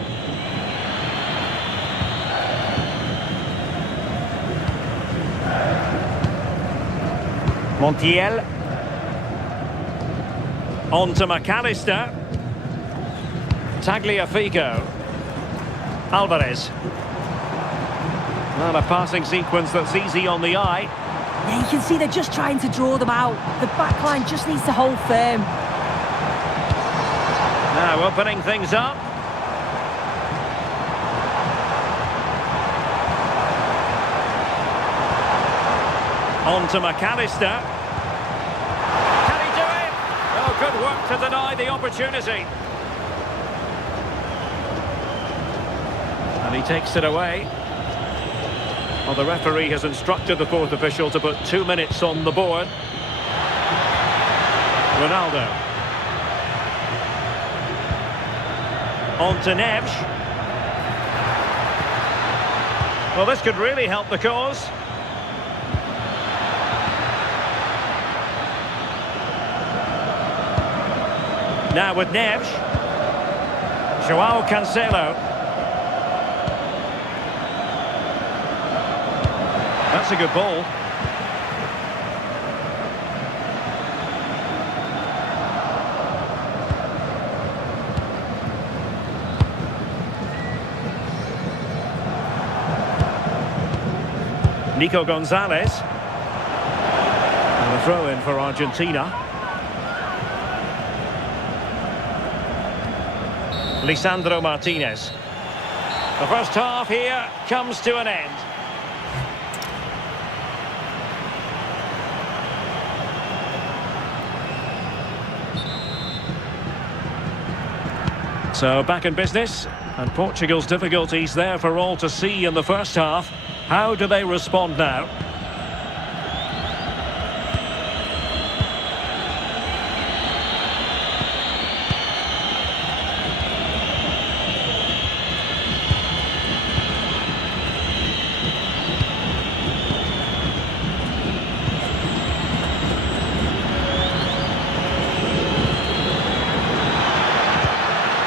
Montiel. On to McAllister. Tagliafico. Alvarez. Well, a passing sequence that's easy on the eye. Yeah, you can see they're just trying to draw them out. The back line just needs to hold firm. Now opening things up. On to McAllister. Can he do it? Oh, good work to deny the opportunity. And he takes it away. Well, the referee has instructed the fourth official to put 2 minutes on the board. Ronaldo. On to Neves. Well, this could really help the cause. Now with Neves. Joao Cancelo. That's a good ball. Nico Gonzalez. And a throw in for Argentina. Lisandro Martinez. The first half here comes to an end. So back in business, and Portugal's difficulties there for all to see in the first half. How do they respond now?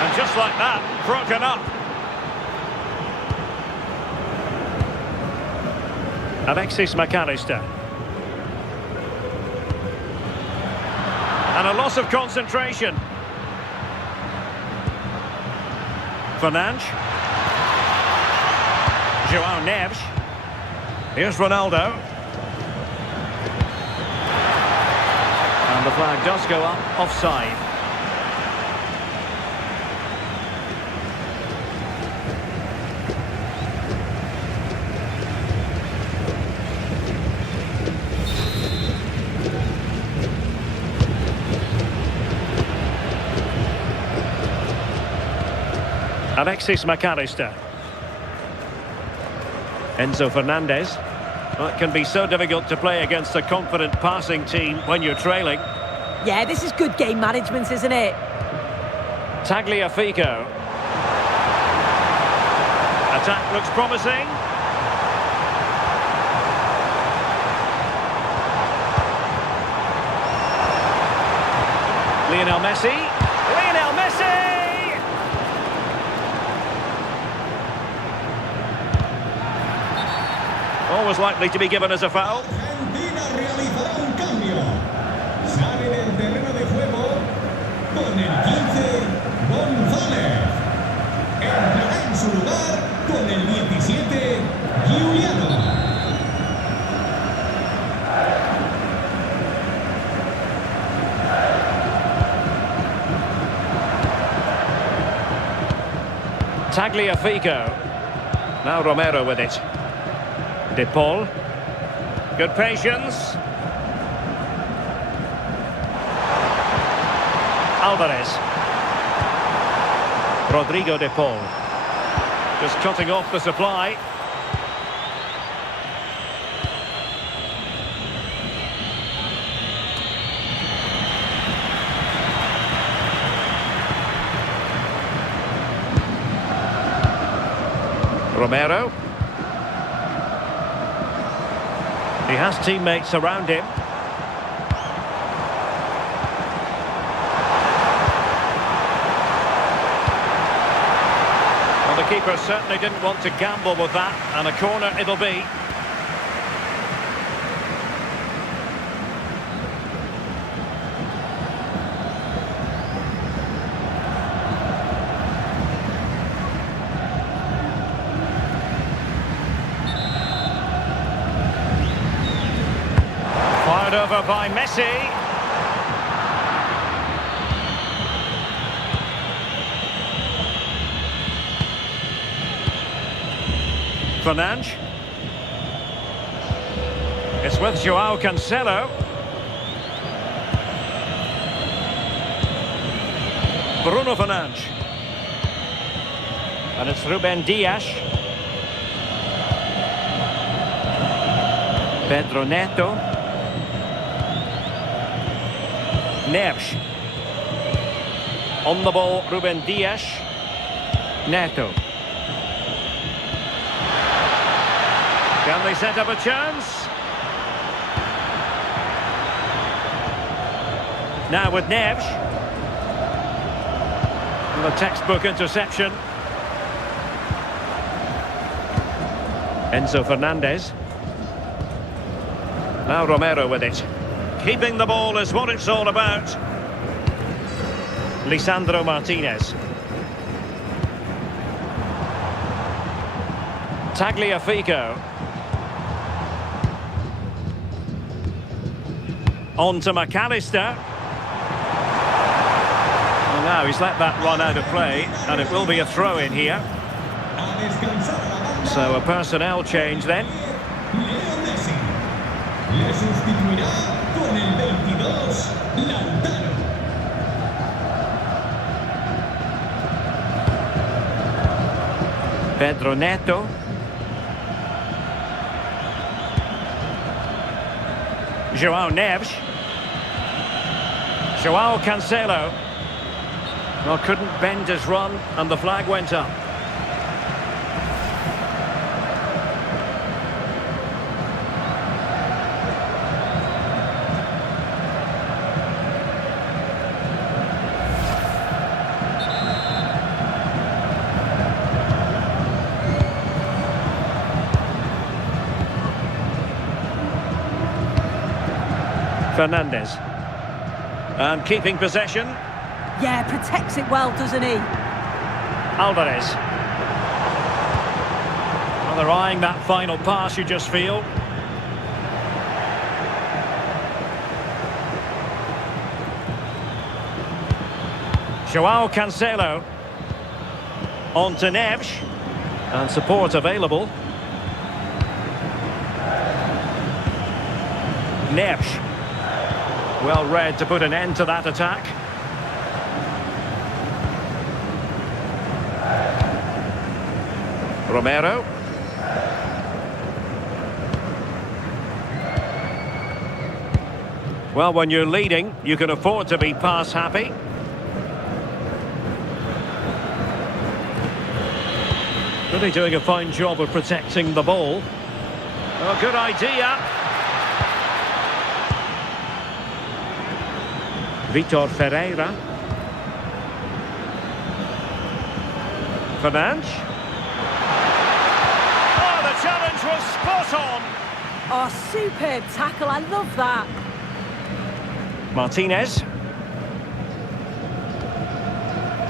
And just like that, broken up. Alexis McAllister. And a loss of concentration. Fernandes. Joao Neves. Here's Ronaldo. And the flag does go up, offside. Alexis McAllister. Enzo Fernandez. Well, it can be so difficult to play against a confident passing team when you're trailing. Yeah, this is good game management, isn't it? Tagliafico. Attack looks promising. Lionel Messi. Lionel Messi! Always likely to be given as a foul. Argentina realizará un cambio. Sale del terreno de juego con el 15, González. Entrará en su lugar con el 17, Giuliano. Tagliafico. Now Romero with it. De Paul. Good patience. Alvarez. Rodrigo De Paul. Just cutting off the supply. Romero. He has teammates around him. Well, the keeper certainly didn't want to gamble with that, and a corner it'll be. Over by Messi. Fernandes. It's with Joao Cancelo. Bruno Fernandes. And it's Ruben Dias. Pedro Neto. Neves. On the ball, Ruben Dias. Neto. Can they set up a chance? Now with Neves. The textbook interception. Enzo Fernandez. Now Romero with it. Keeping the ball is what it's all about. Lisandro Martinez. Tagliafico. On to McAllister. Well, now he's let that run out of play, and it will be a throw in here. So a personnel change then. Le sustituirá con el 22, Lautaro. Pedro Neto. Joao Neves. Joao Cancelo. Well, couldn't bend his run, and the flag went up. Fernandez. And keeping possession. Yeah, protects it well, doesn't he? Alvarez. Well, they're eyeing that final pass, you just feel. Joao Cancelo. On to Neves. And support available. Neves. Well read to put an end to that attack. Romero. Well, when you're leading, you can afford to be pass happy. Really doing a fine job of protecting the ball. Oh, good idea. Vitor Ferreira. Fernandes. Oh, the challenge was spot on. Oh, superb tackle. I love that. Martinez.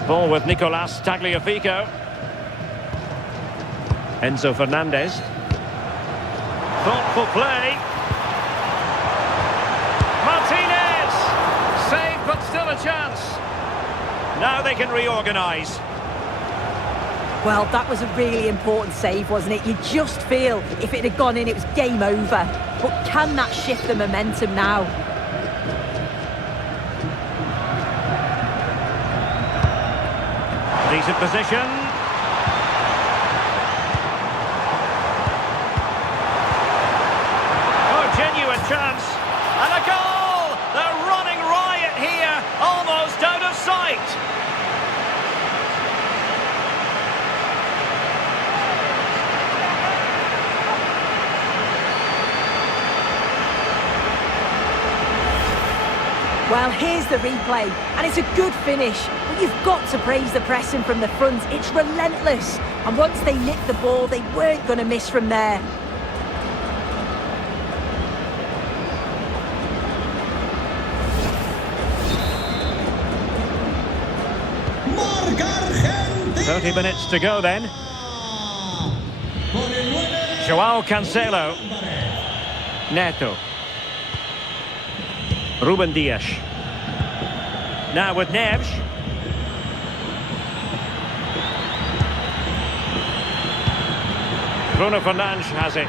Ball with Nicolas Tagliafico. Enzo Fernandez. Thoughtful play. Martinez! Save, but still a chance. Now they can reorganise. Well, that was a really important save, wasn't it? You just feel if it had gone in, it was game over. But can that shift the momentum now? Decent position. Chance and a goal! They're running riot here, almost out of sight. Well, here's the replay, and it's a good finish, but you've got to praise the pressing from the front. It's relentless, and once they nicked the ball, they weren't going to miss from there. Marca 30 minutes to go then. Joao Cancelo. Neto. Ruben Dias. Now with Neves. Bruno Fernandes has it.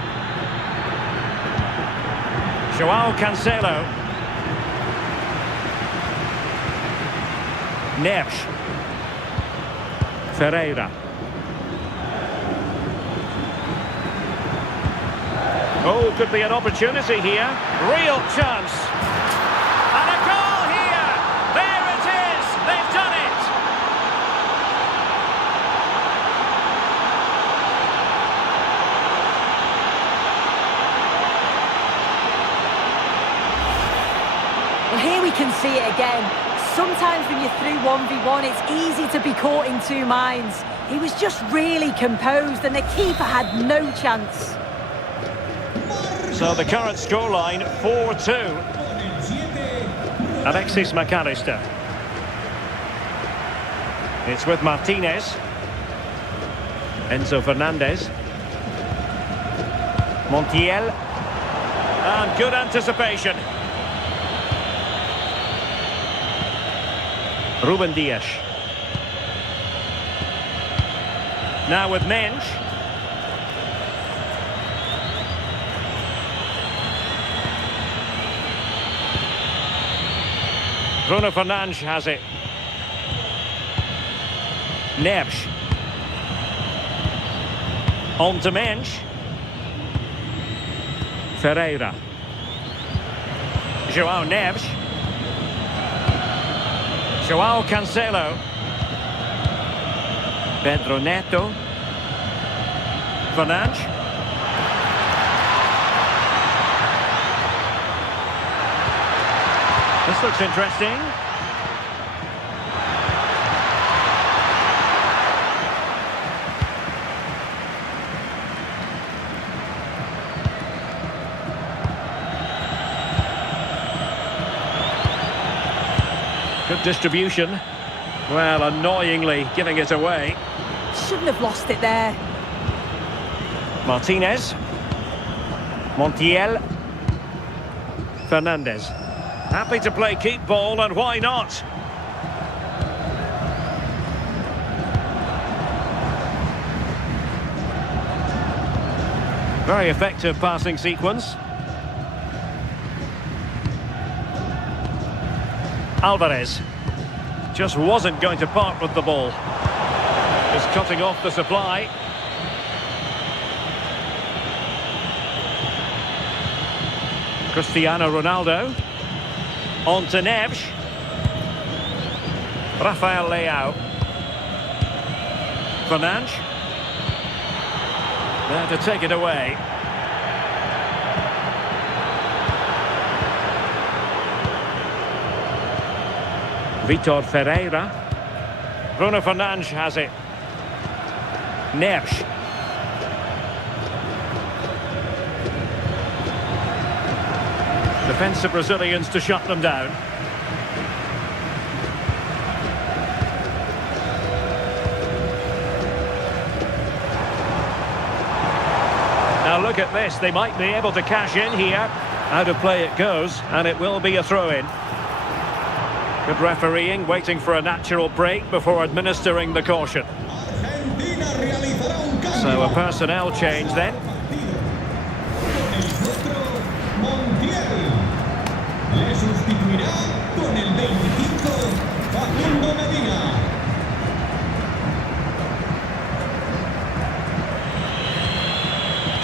Joao Cancelo. Neves. Ferreira. Oh, could be an opportunity here. Real chance. And a goal here. There it is. They've done it. Well, here we can see it again. Sometimes when you're through 1v1, it's easy to be caught in two minds. He was just really composed and the keeper had no chance. So the current scoreline, 4-2. Alexis McAllister. It's with Martinez. Enzo Fernandez. Montiel. And good anticipation. Ruben Dias. Now with Mensch. Bruno Fernandes has it. Neves. On to Mensch. Ferreira. Joao Neves. Joao Cancelo. Pedro Neto. Fernandes. This looks interesting. Good distribution. Well, annoyingly giving it away. Shouldn't have lost it there. Martinez. Montiel. Fernandez. Happy to play keep ball, and why not? Very effective passing sequence. Alvarez just wasn't going to part with the ball. Just cutting off the supply. Cristiano Ronaldo. On to Neves. Rafael Leao. Fernandes. There to take it away. Vitor Ferreira. Bruno Fernandes has it. Neves. Defensive Brazilians to shut them down. Now look at this, they might be able to cash in here. Out of play it goes, and it will be a throw-in. Good refereeing, waiting for a natural break before administering the caution. So a personnel change then. Le sustituirá con el 25, Facundo Medina.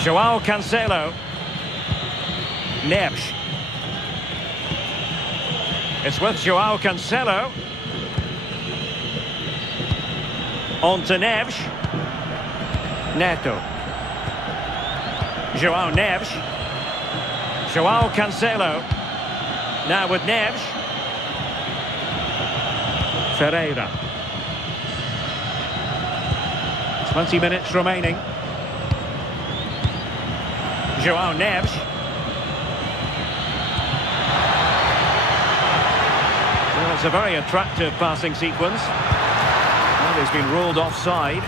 Joao Cancelo. Neves. It's with Joao Cancelo. On to Neves. Neto. Joao Neves. Joao Cancelo. Now with Neves. Ferreira. 20 minutes remaining. Joao Neves. Well, it's a very attractive passing sequence. Well, he's been ruled offside.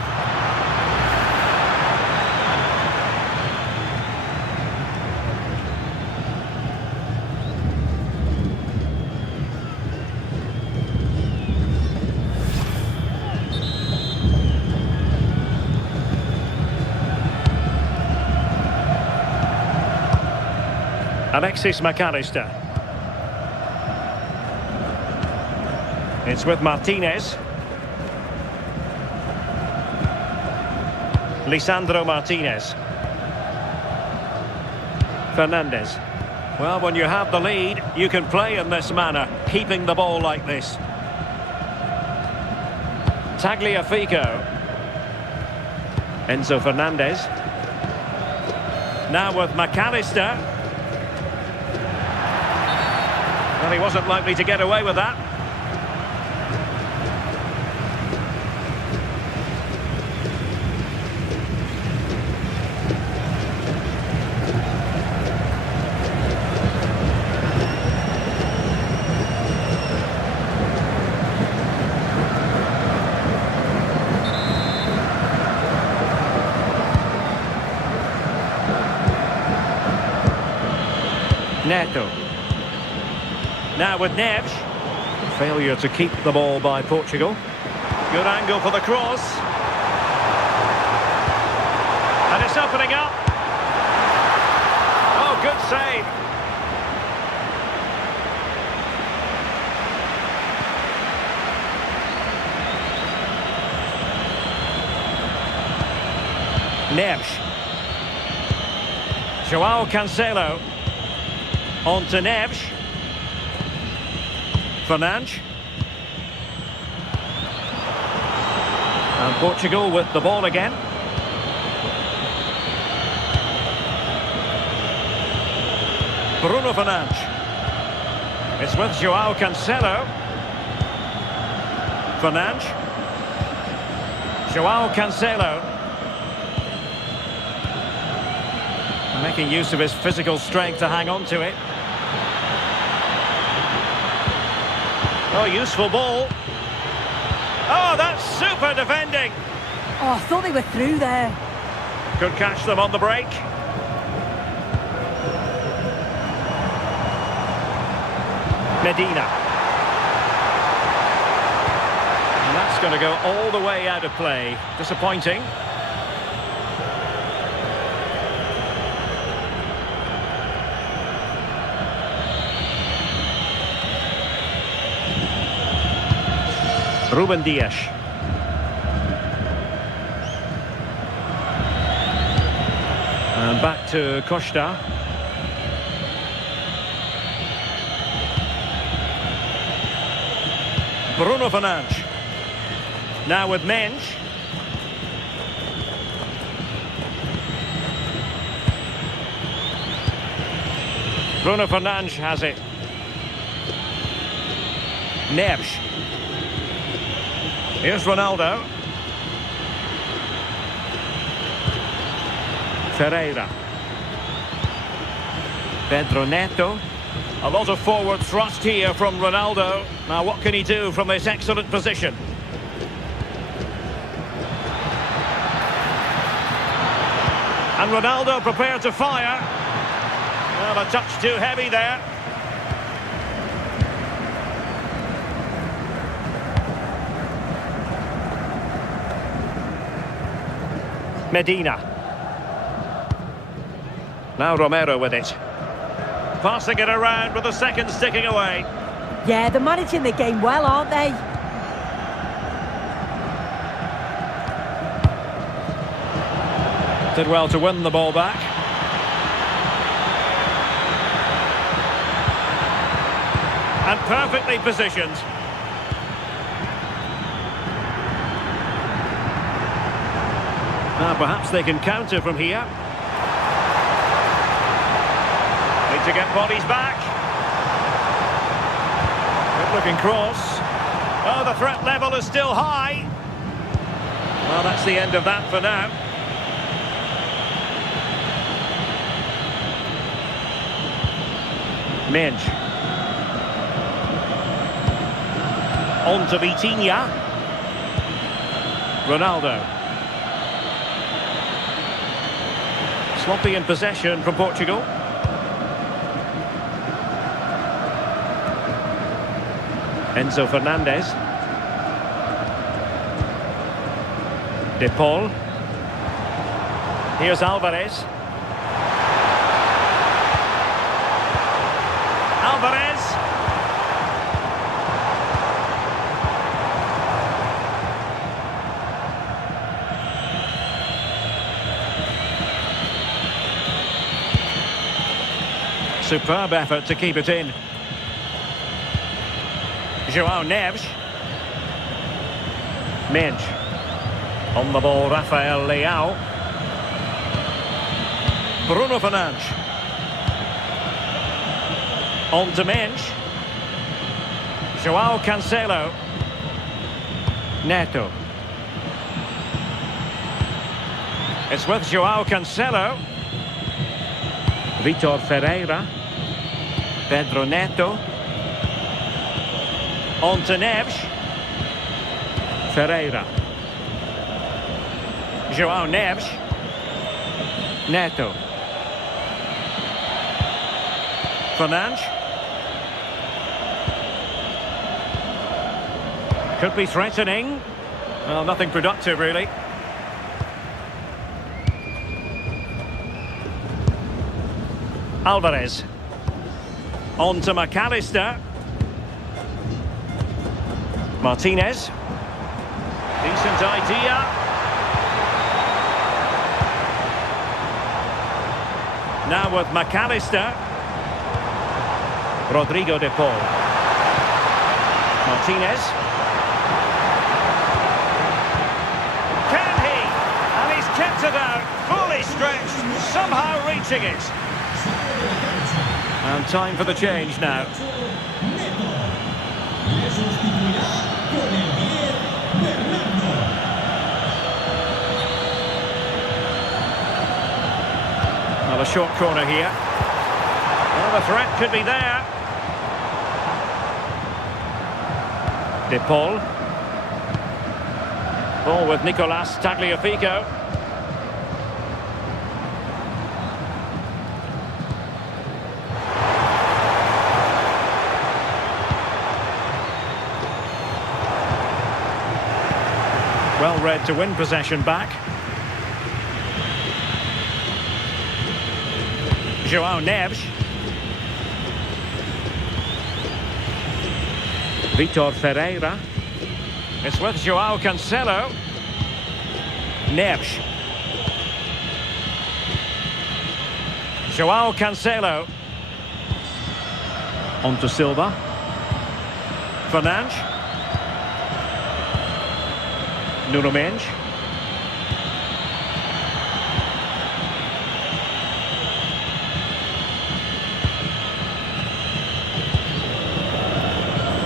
Alexis McAllister. It's with Martinez. Lisandro Martinez. Fernandez. Well, when you have the lead, you can play in this manner, keeping the ball like this. Tagliafico. Enzo Fernandez. Now with McAllister. Well, he wasn't likely to get away with that. Neto. Now with Neves. Failure to keep the ball by Portugal. Good angle for the cross. And it's opening up. Oh, good save. Neves. João Cancelo. On to Neves. Fernandes. And Portugal with the ball again. Bruno Fernandes. It's with João Cancelo. Fernandes. João Cancelo. Making use of his physical strength to hang on to it. Oh, useful ball. Oh, that's super defending. Oh, I thought they were through there. Could catch them on the break. Medina. And that's going to go all the way out of play. Disappointing. Ruben Dias. And back to Costa. Bruno Fernandes. Now with Mensch. Bruno Fernandes has it. Neves. Here's Ronaldo. Ferreira. Pedro Neto. A lot of forward thrust here from Ronaldo. Now what can he do from this excellent position? And Ronaldo prepared to fire. Well, a touch too heavy there. Medina. Now Romero with it. Passing it around with the second sticking away. Yeah, they're managing the game well, aren't they? Did well to win the ball back. And perfectly positioned. Now perhaps they can counter from here. Need to get bodies back. Good looking cross. Oh, the threat level is still high. Well, that's the end of that for now. Mensch. On to Vitinha. Ronaldo. Sloppy in possession from Portugal. Enzo Fernandez. De Paul. Here's Alvarez. Superb effort to keep it in. João Neves. Mendes. On the ball, Rafael Leao. Bruno Fernandes. On to Mendes. João Cancelo. Neto. It's with João Cancelo. Vitor Ferreira. Pedro Neto. On to Neves. Ferreira. João Neves. Neto. Fernandes. Could be threatening. Well, nothing productive, really. Alvarez. On to McAllister. Martinez. Decent idea. Now with McAllister. Rodrigo de Paul. Martinez. Can he? And he's kept it out. Fully stretched. Somehow reaching it. And time for the change now. Well, a short corner here. Well, the threat could be there. De Paul. Ball with Nicolas Tagliafico. Well read to win possession back. João Neves. Vitor Ferreira. It's with João Cancelo. Neves. João Cancelo. On to Silva. Fernandes. Nuno Mendes.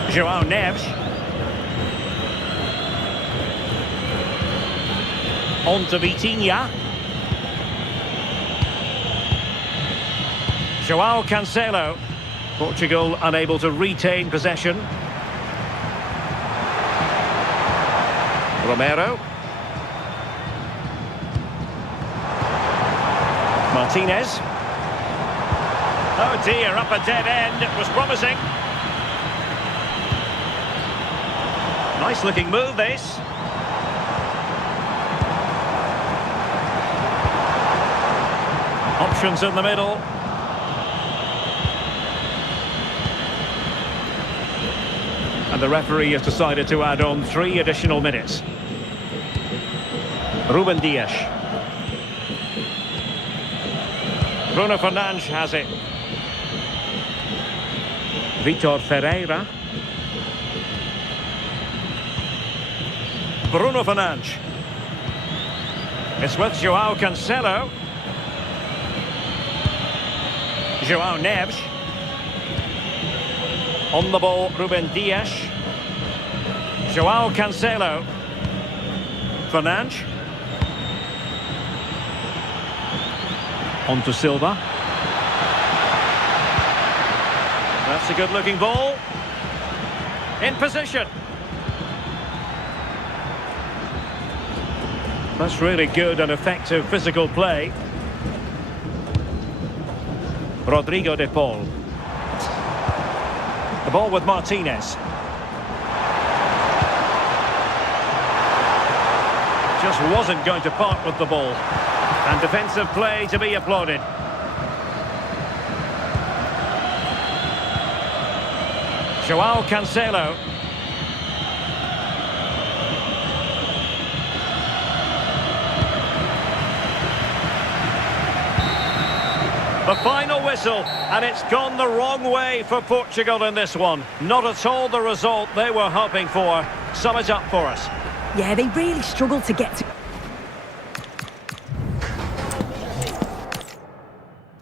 João Neves. On to Vitinha. João Cancelo. Portugal unable to retain possession. Romero. Martinez. Oh dear, up a dead end. It was promising. Nice looking move, this. Options in the middle. And the referee has decided to add on 3 additional minutes. Ruben Dias. Bruno Fernandes has it. Vitor Ferreira. Bruno Fernandes. It's with João Cancelo. João Neves. On the ball, Ruben Dias. João Cancelo. Fernandes. On to Silva. That's a good-looking ball. In position. That's really good and effective physical play. Rodrigo de Paul. The ball with Martinez. Just wasn't going to part with the ball. And defensive play to be applauded. João Cancelo. The final whistle, and it's gone the wrong way for Portugal in this one. Not at all the result they were hoping for. Sum it up for us. Yeah, they really struggled to get to...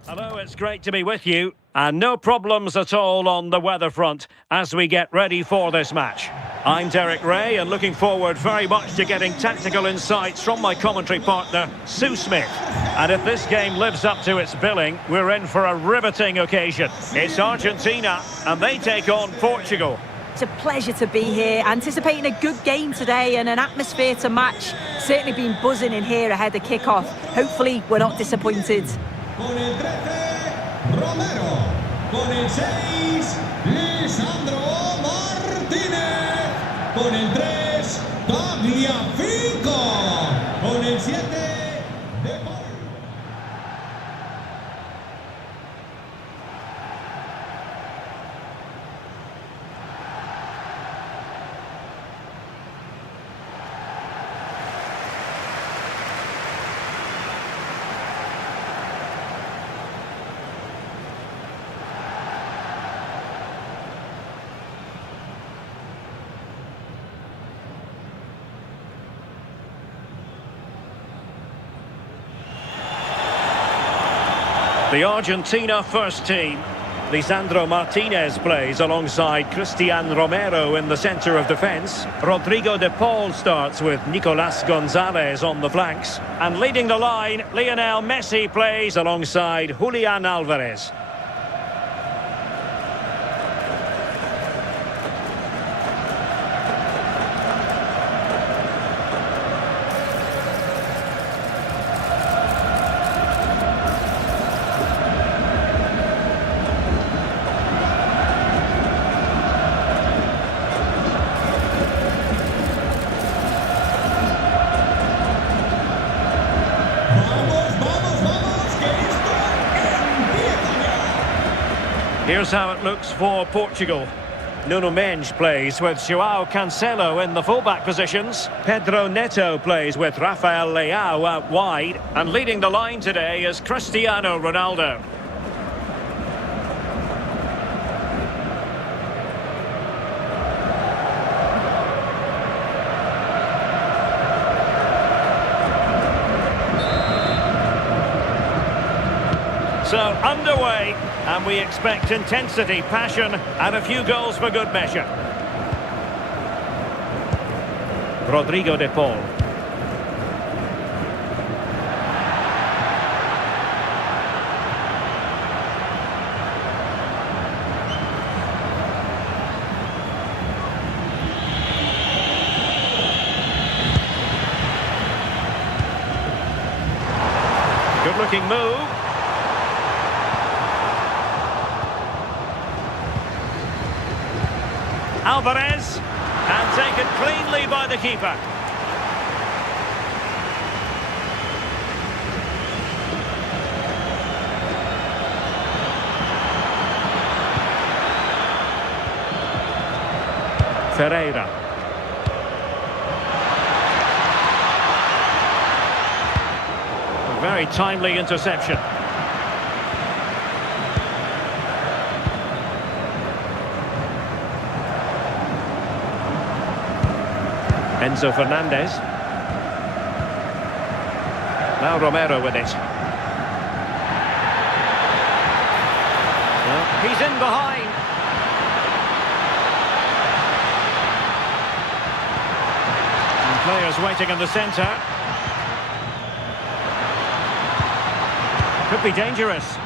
Hello, it's great to be with you. And no problems at all on the weather front as we get ready for this match. I'm Derek Ray and looking forward very much to getting tactical insights from my commentary partner, Sue Smith. And if this game lives up to its billing, we're in for a riveting occasion. It's Argentina and they take on Portugal. It's a pleasure to be here, anticipating a good game today and an atmosphere to match. Certainly been buzzing in here ahead of kick-off. Hopefully we're not disappointed. Con el 13, Romero. Con el 6, Lisandro Martínez. Con el 3, Tagliafico. Con el 7, De Paul. The Argentina first team. Lisandro Martinez plays alongside Cristian Romero in the centre of defence. Rodrigo de Paul starts with Nicolas Gonzalez on the flanks. And leading the line, Lionel Messi plays alongside Julian Alvarez. Here's how it looks for Portugal. Nuno Mendes plays with João Cancelo in the fullback positions. Pedro Neto plays with Rafael Leao out wide. And leading the line today is Cristiano Ronaldo. So underway, and we expect intensity, passion, and a few goals for good measure. Rodrigo de Paul. Good-looking move. Alvarez, and taken cleanly by the keeper. Ferreira. A very timely interception. Enzo Fernandez. Now Romero with it. Well, he's in behind. And players waiting in the centre. Could be dangerous.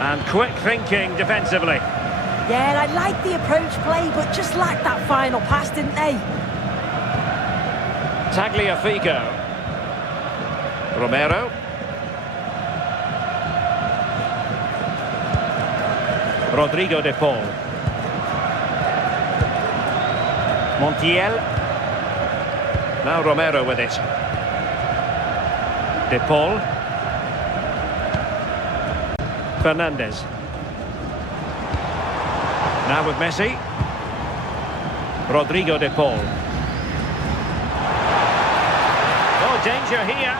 And quick thinking defensively. Yeah, I like the approach play, but just lacked that final pass, didn't they? Tagliafico. Romero. Rodrigo de Paul. Montiel. Now Romero with it. De Paul. Fernandez. Now with Messi. Rodrigo de Paul. Oh, danger here.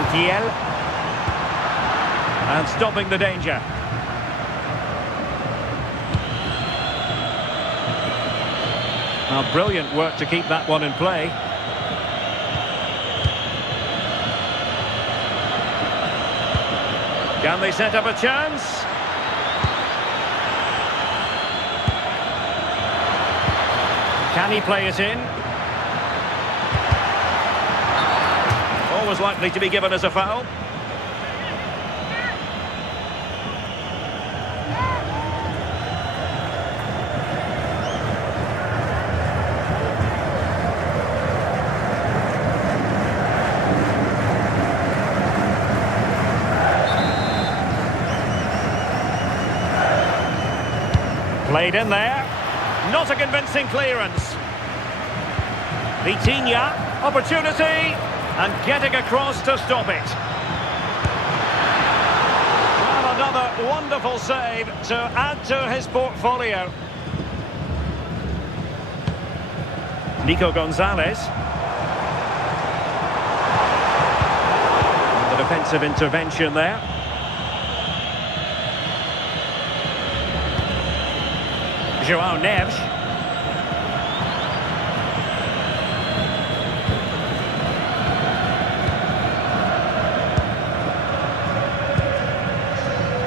Montiel. And stopping the danger. Now, brilliant work to keep that one in play. Can they set up a chance? Can he play it in? Always likely to be given as a foul. Played in there. Not a convincing clearance. Vitinha, opportunity, and getting across to stop it. Well, another wonderful save to add to his portfolio. Nico Gonzalez. The defensive intervention there. João Neves.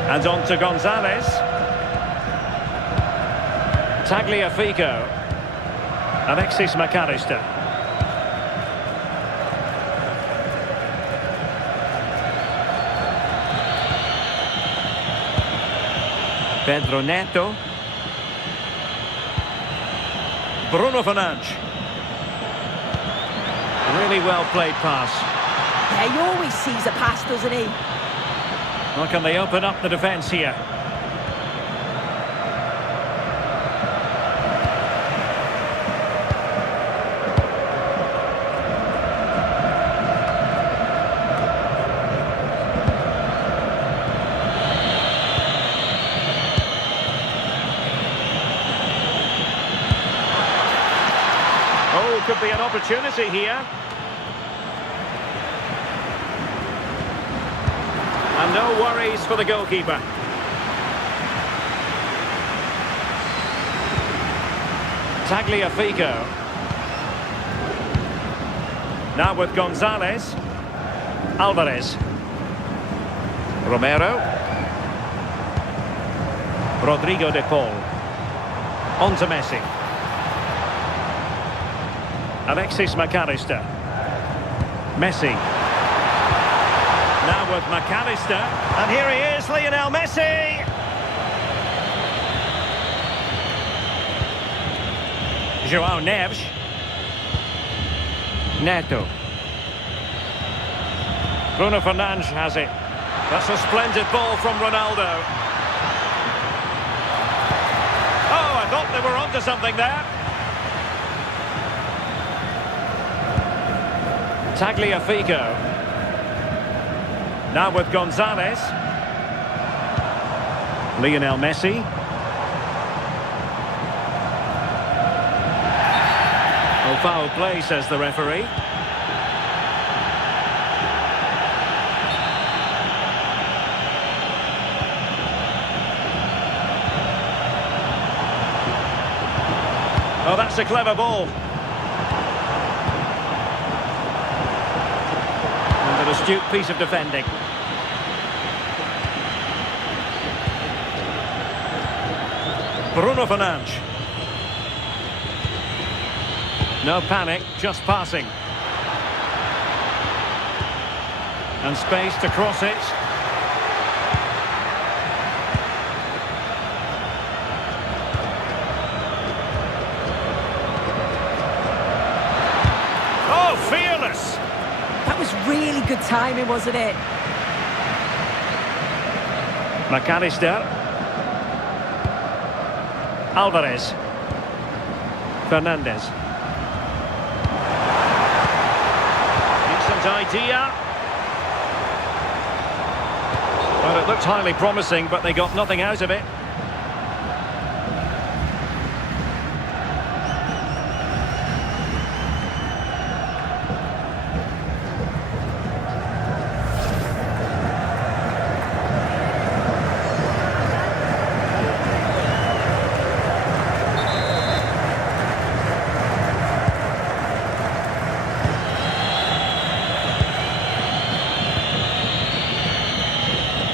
And on to Gonzalez. Tagliafico. Alexis McAllister. Pedro Neto. Bruno Fernandes. Really well played pass. Yeah, he always sees a pass, doesn't he? Well, can they open up the defence here? Oh, could be an opportunity here. And no worries for the goalkeeper. Tagliafico. Now with Gonzalez. Alvarez. Romero. Rodrigo de Paul. On to Messi. Alexis McAllister. Messi. Now with McAllister. And here he is, Lionel Messi. João Neves. Neto. Bruno Fernandes has it. That's a splendid ball from Ronaldo. Oh, I thought they were onto something there. Tagliafico. Now with Gonzalez. Lionel Messi. Oh, foul play, says the referee. Oh, that's a clever ball. And an astute piece of defending. Bruno Fernandes. No panic, just passing. And space to cross it. Oh, fearless! That was really good timing, wasn't it? McAllister. Alvarez. Fernandes. Decent idea. Well, it looked highly promising, but they got nothing out of it.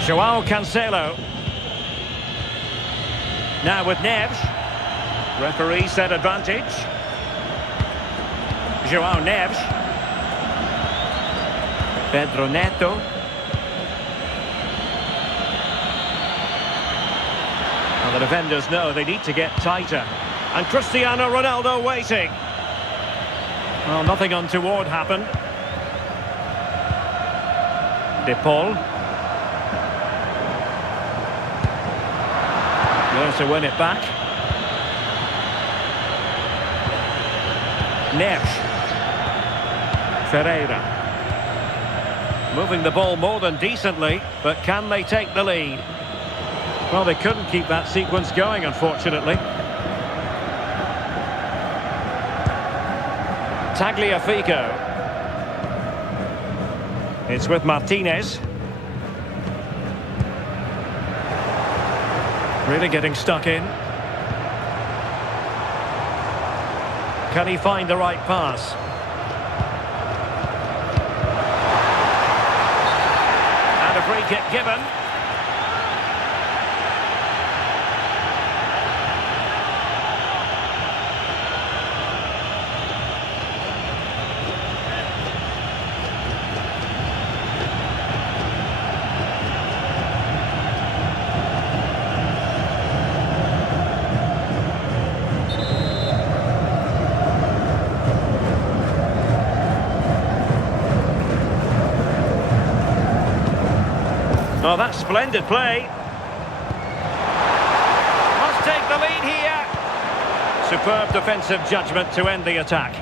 Joao Cancelo. Now with Neves. Referee said advantage. Joao Neves. Pedro Neto. And the defenders know they need to get tighter. And Cristiano Ronaldo waiting. Well, nothing untoward happened. De Paul. There to win it back. Neves. Ferreira. Moving the ball more than decently, but can they take the lead? Well, they couldn't keep that sequence going, unfortunately. Tagliafico. It's with Martinez. Really getting stuck in. Can he find the right pass? And a free kick given. Oh, that's splendid play. Must take the lead here. Superb defensive judgment to end the attack.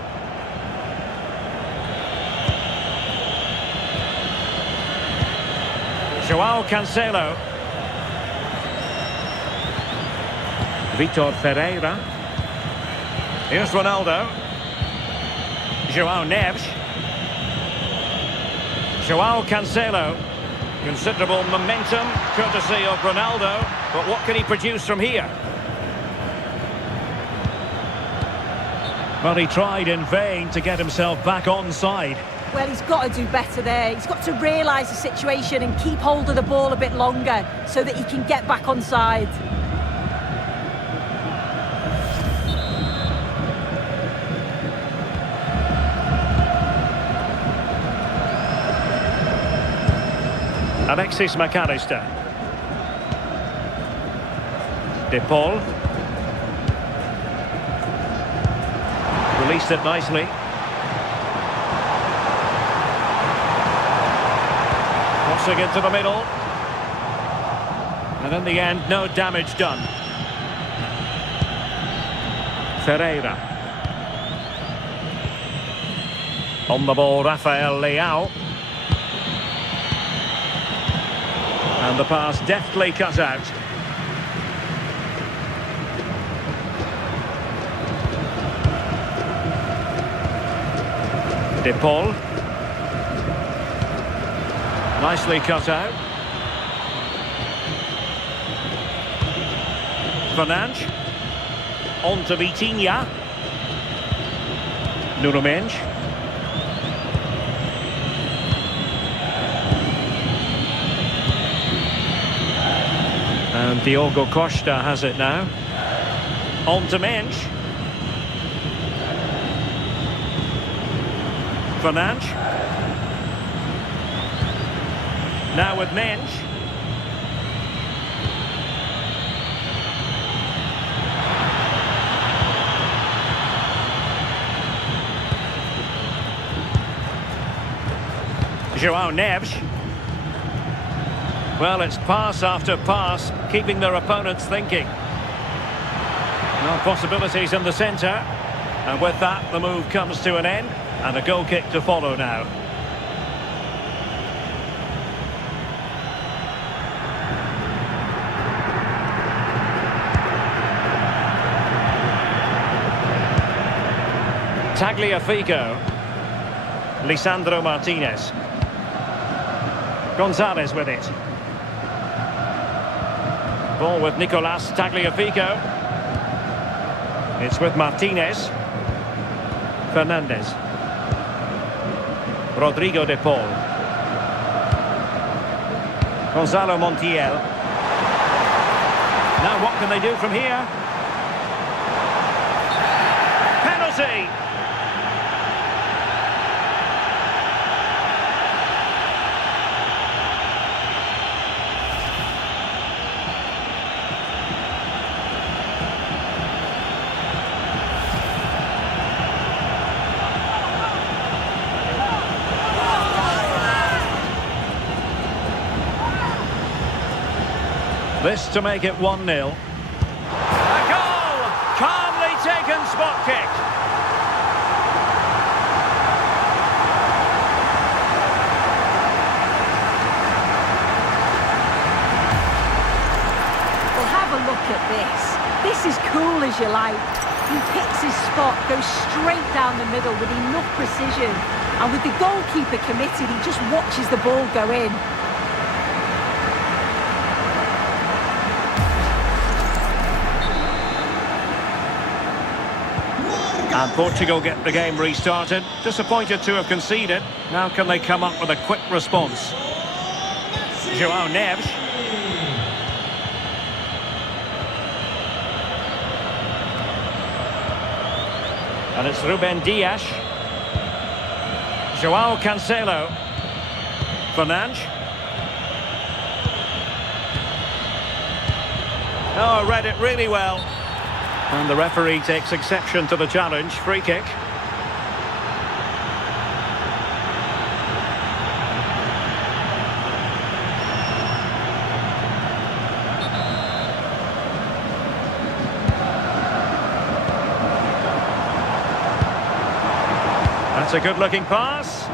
Joao Cancelo. Vitor Ferreira. Here's Ronaldo. Joao Neves. Joao Cancelo. Considerable momentum, courtesy of Ronaldo, but what can he produce from here? Well, he tried in vain to get himself back onside. Well, he's got to do better there. He's got to realise the situation and keep hold of the ball a bit longer so that he can get back onside. Alexis McAllister. De Paul. Released it nicely. Crossing into the middle. And in the end, no damage done. Ferreira. On the ball, Rafael Leao. And the pass deftly cut out. De Paul. Nicely cut out. Fernandes. On to Vitinha. Nuno Mendes. And Diogo Costa has it now. On to Mendes. Fernandes. Now with Mendes. Joao Neves. Well, it's pass after pass, keeping their opponents thinking. Well, possibilities in the centre. And with that, the move comes to an end. And a goal kick to follow now. Tagliafico. Lisandro Martinez. Gonzalez with it. Ball with Nicolas Tagliafico. It's with Martinez. Fernandes. Rodrigo de Paul. Gonzalo Montiel. Now what can they do from here? Penalty! This to make it 1-0. A goal! Calmly taken spot kick. Well, have a look at this. This is cool as you like. He picks his spot, goes straight down the middle with enough precision. And with the goalkeeper committed, he just watches the ball go in. And Portugal get the game restarted. Disappointed to have conceded. Now can they come up with a quick response? João Neves. And it's Ruben Dias. João Cancelo. Fernandes. Oh, read it really well. And the referee takes exception to the challenge. Free kick. That's a good-looking pass.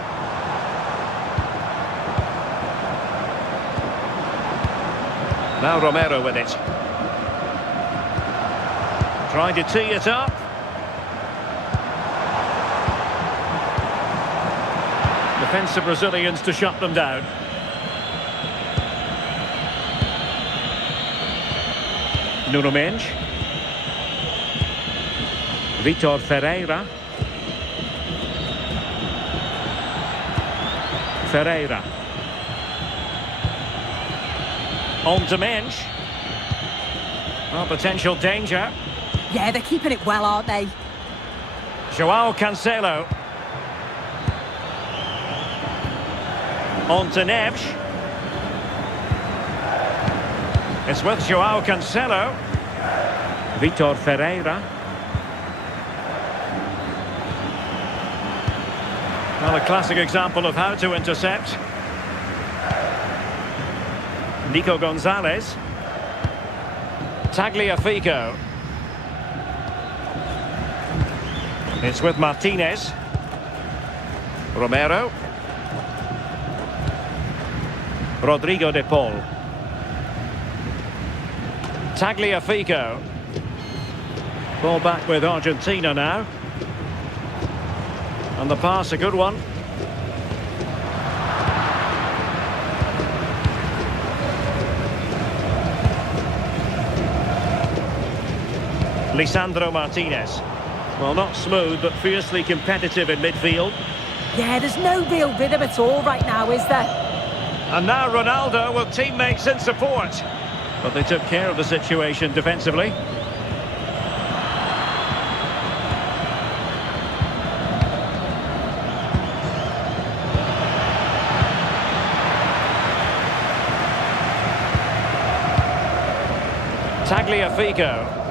Now Romero with it. Trying to tee it up. Defensive Brazilians to shut them down. Nuno Mendes. Vitor Ferreira. Ferreira. On to Mendes. Oh, potential danger. Yeah, they're keeping it well, aren't they? João Cancelo. On to Neves. It's with João Cancelo. Vitor Ferreira. Well, a classic example of how to intercept. Nico Gonzalez. Tagliafico. It's with Martinez. Romero. Rodrigo de Paul. Tagliafico. Ball back with Argentina now. And the pass, a good one. Lisandro Martinez. Well, not smooth, but fiercely competitive in midfield. Yeah, there's no real rhythm at all right now, is there? And now Ronaldo with teammates in support. But they took care of the situation defensively. Tagliafico.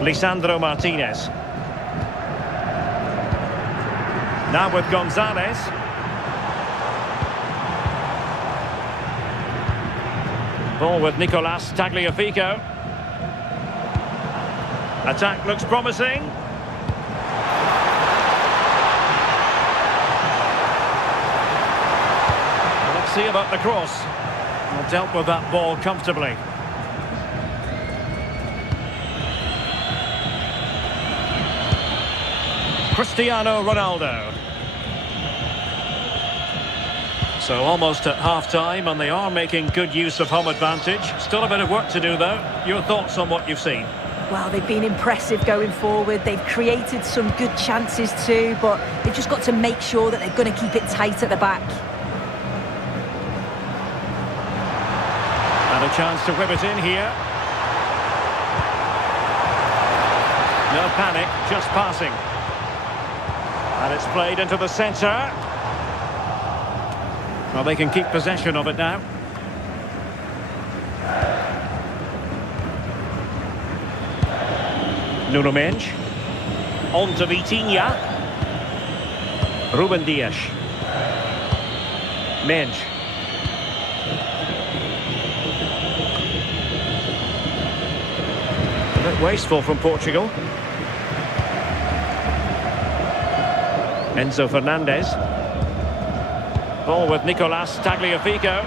Lisandro Martinez. Now with Gonzalez. Ball with Nicolas Tagliafico. Attack looks promising. Let's see about the cross. Well, dealt with that ball comfortably. Cristiano Ronaldo. So almost at half-time, and they are making good use of home advantage. Still a bit of work to do, though. Your thoughts on what you've seen? Well, they've been impressive going forward. They've created some good chances too, but they've just got to make sure that they're going to keep it tight at the back. And a chance to whip it in here. No panic, just passing. And it's played into the centre. Well, they can keep possession of it now. Nuno Mendes. On to Vitinha. Ruben Dias. Mendes. A bit wasteful from Portugal. Enzo Fernandez. Ball with Nicolas Tagliafico.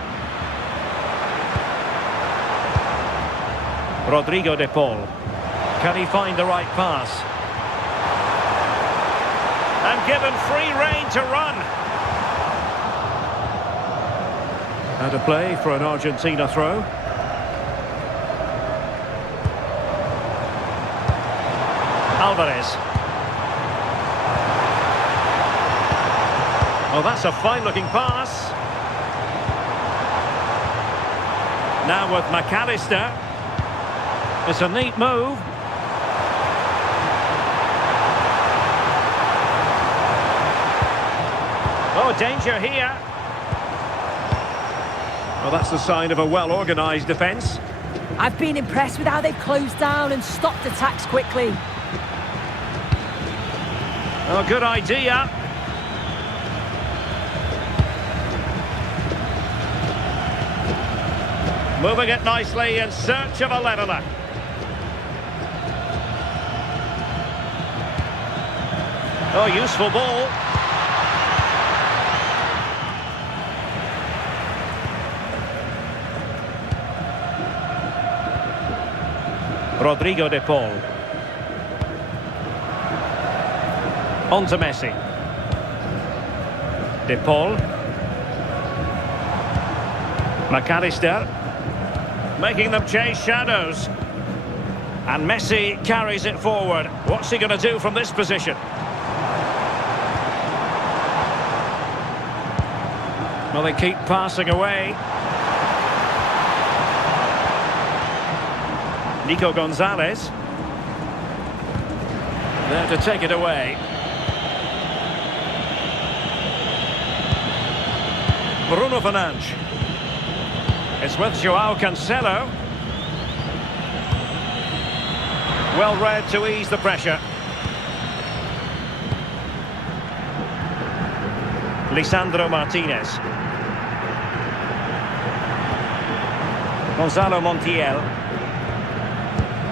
Rodrigo de Paul. Can he find the right pass? And given free rein to run. Out of play for an Argentina throw. Alvarez. Oh, that's a fine-looking pass. Now with McAllister. It's a neat move. Oh, danger here. Well, that's the sign of a well-organised defence. I've been impressed with how they've closed down and stopped attacks quickly. Oh, good idea. Moving it nicely in search of a leveller. Oh, useful ball. Rodrigo de Paul. On to Messi. De Paul. McAllister. Making them chase shadows. And Messi carries it forward. What's he going to do from this position? Well, they keep passing away. Nico Gonzalez. There to take it away. Bruno Fernandes. It's with Joao Cancelo. Well read to ease the pressure. Lisandro Martinez. Gonzalo Montiel.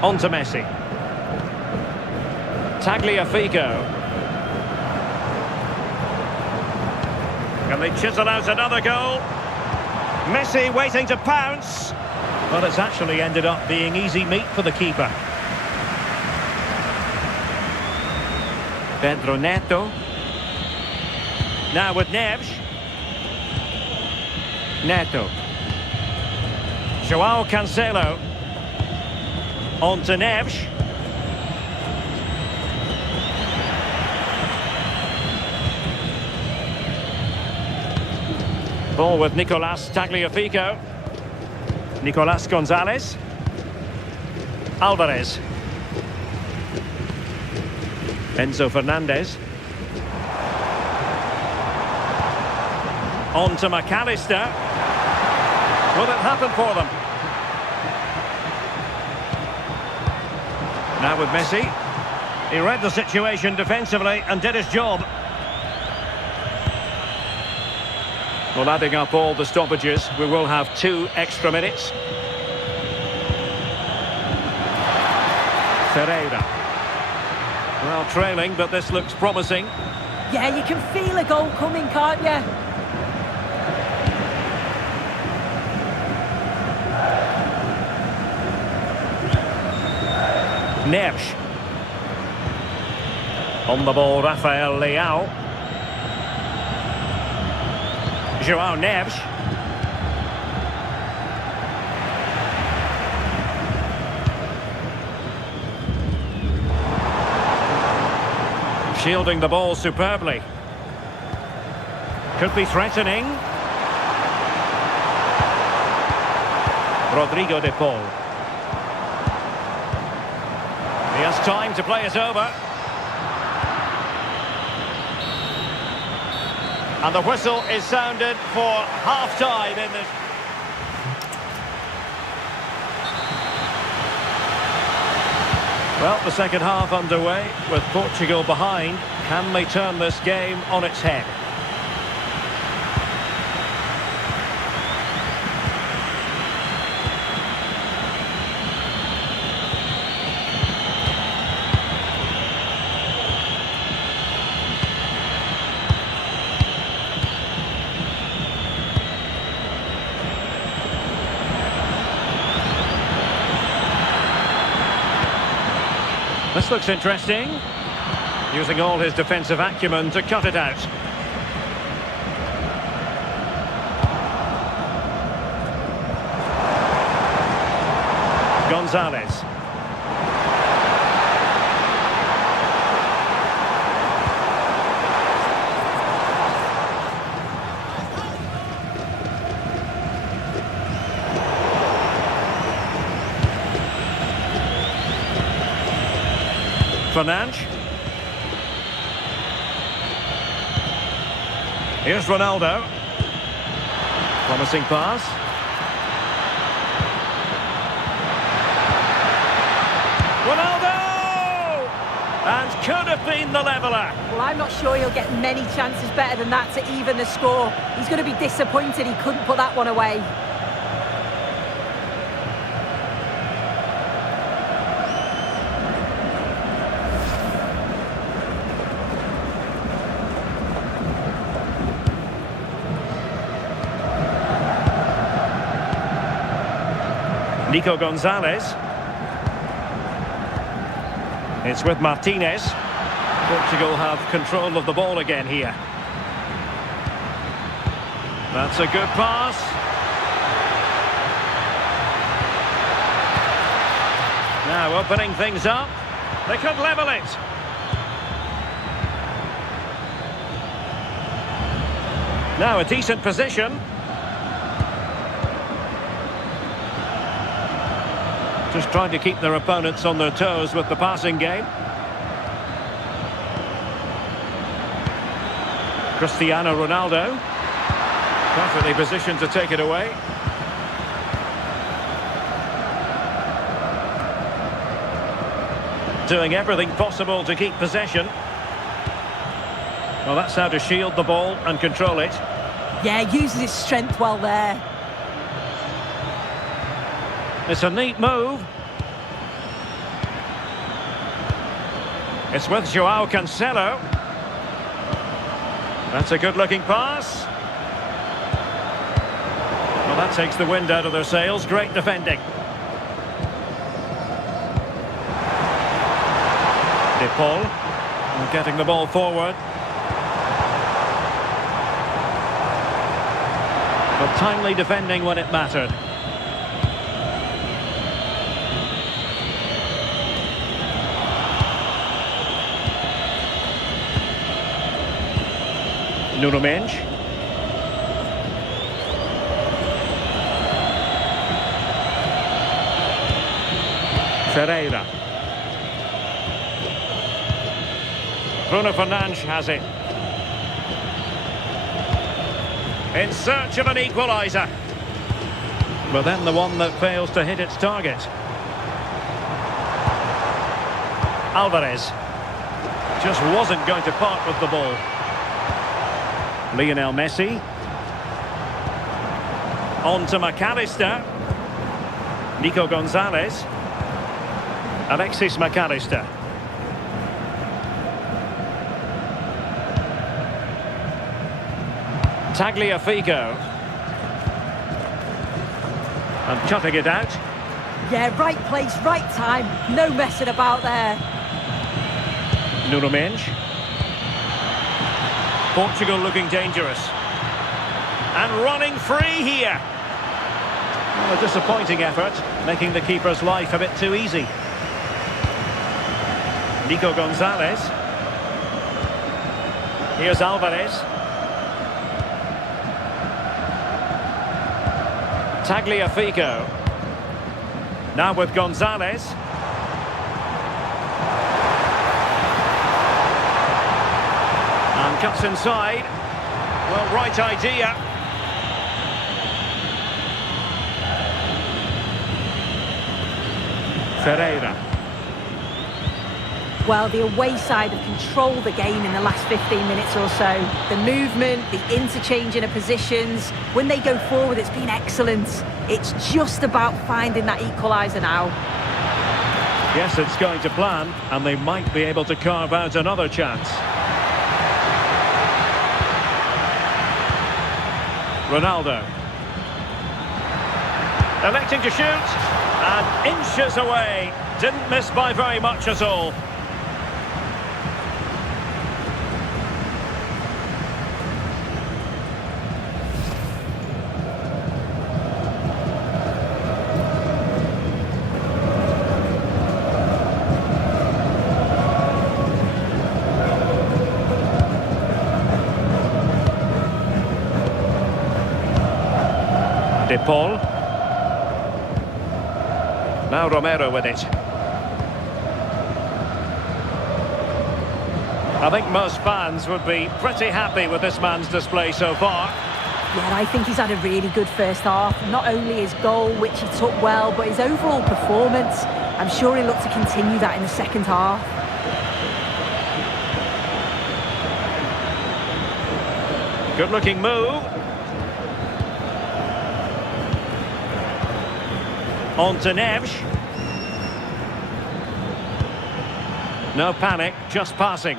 On to Messi. Tagliafico. Can they chisel out another goal? Messi waiting to pounce. But it's actually ended up being easy meat for the keeper. Pedro Neto. Now with Neves. Neto. Joao Cancelo. On to Neves. Ball with Nicolas Tagliafico. Nicolas Gonzalez. Alvarez. Enzo Fernandez. On to McAllister. Will it happen for them? Now with Messi. He read the situation defensively and did his job. Well, adding up all the stoppages, we will have 2 extra minutes. Ferreira. Well, trailing, but this looks promising. Yeah, you can feel a goal coming, can't you? Neves. On the ball, Rafael Leao. Joao Neves. Shielding the ball superbly. Could be threatening. Rodrigo de Paul. He has time to play it over. And the whistle is sounded for half-time in this. Well, the second half underway with Portugal behind. Can they turn this game on its head? This looks interesting. Using all his defensive acumen to cut it out. Gonzalez. Fernandes. Here's Ronaldo. Promising pass. Ronaldo! And could have been the leveller. Well, I'm not sure he'll get many chances better than that to even the score. He's going to be disappointed he couldn't put that one away. Nico Gonzalez. It's with Martinez. Portugal have control of the ball again here. That's a good pass. Now opening things up. They could level it. Now a decent position. Just trying to keep their opponents on their toes with the passing game. Cristiano Ronaldo. Perfectly positioned to take it away. Doing everything possible to keep possession. Well, that's how to shield the ball and control it. Yeah, uses his strength well there. It's a neat move. It's with Joao Cancelo. That's a good-looking pass. Well, that takes the wind out of their sails. Great defending. De Paul. Getting the ball forward. But timely defending when it mattered. Nuno Mendes. Ferreira. Bruno Fernandes has it. In search of an equaliser. But then the one that fails to hit its target. Alvarez. Just wasn't going to part with the ball. Lionel Messi. On to McAllister. Nico Gonzalez. Alexis McAllister. Tagliafico. And cutting it out. Yeah, right place, right time. No messing about there. Nuno Mendes. Portugal looking dangerous. And running free here. Well, a disappointing effort, making the keeper's life a bit too easy. Nico Gonzalez. Here's Alvarez. Tagliafico. Now with Gonzalez. And cuts inside. Well, right idea. Ferreira. Well, the away side have controlled the game in the last 15 minutes or so. The movement, the interchanging of positions, when they go forward, it's been excellent. It's just about finding that equaliser now. Yes, it's going to plan, and they might be able to carve out another chance. Ronaldo. Electing to shoot, and inches away. Didn't miss by very much at all. De Paul. Now Romero with it. I think most fans would be pretty happy with this man's display so far. Yeah, I think he's had a really good first half. Not only his goal, which he took well, but his overall performance. I'm sure he'll look to continue that in the second half. Good looking move. On to Neves. No panic, just passing.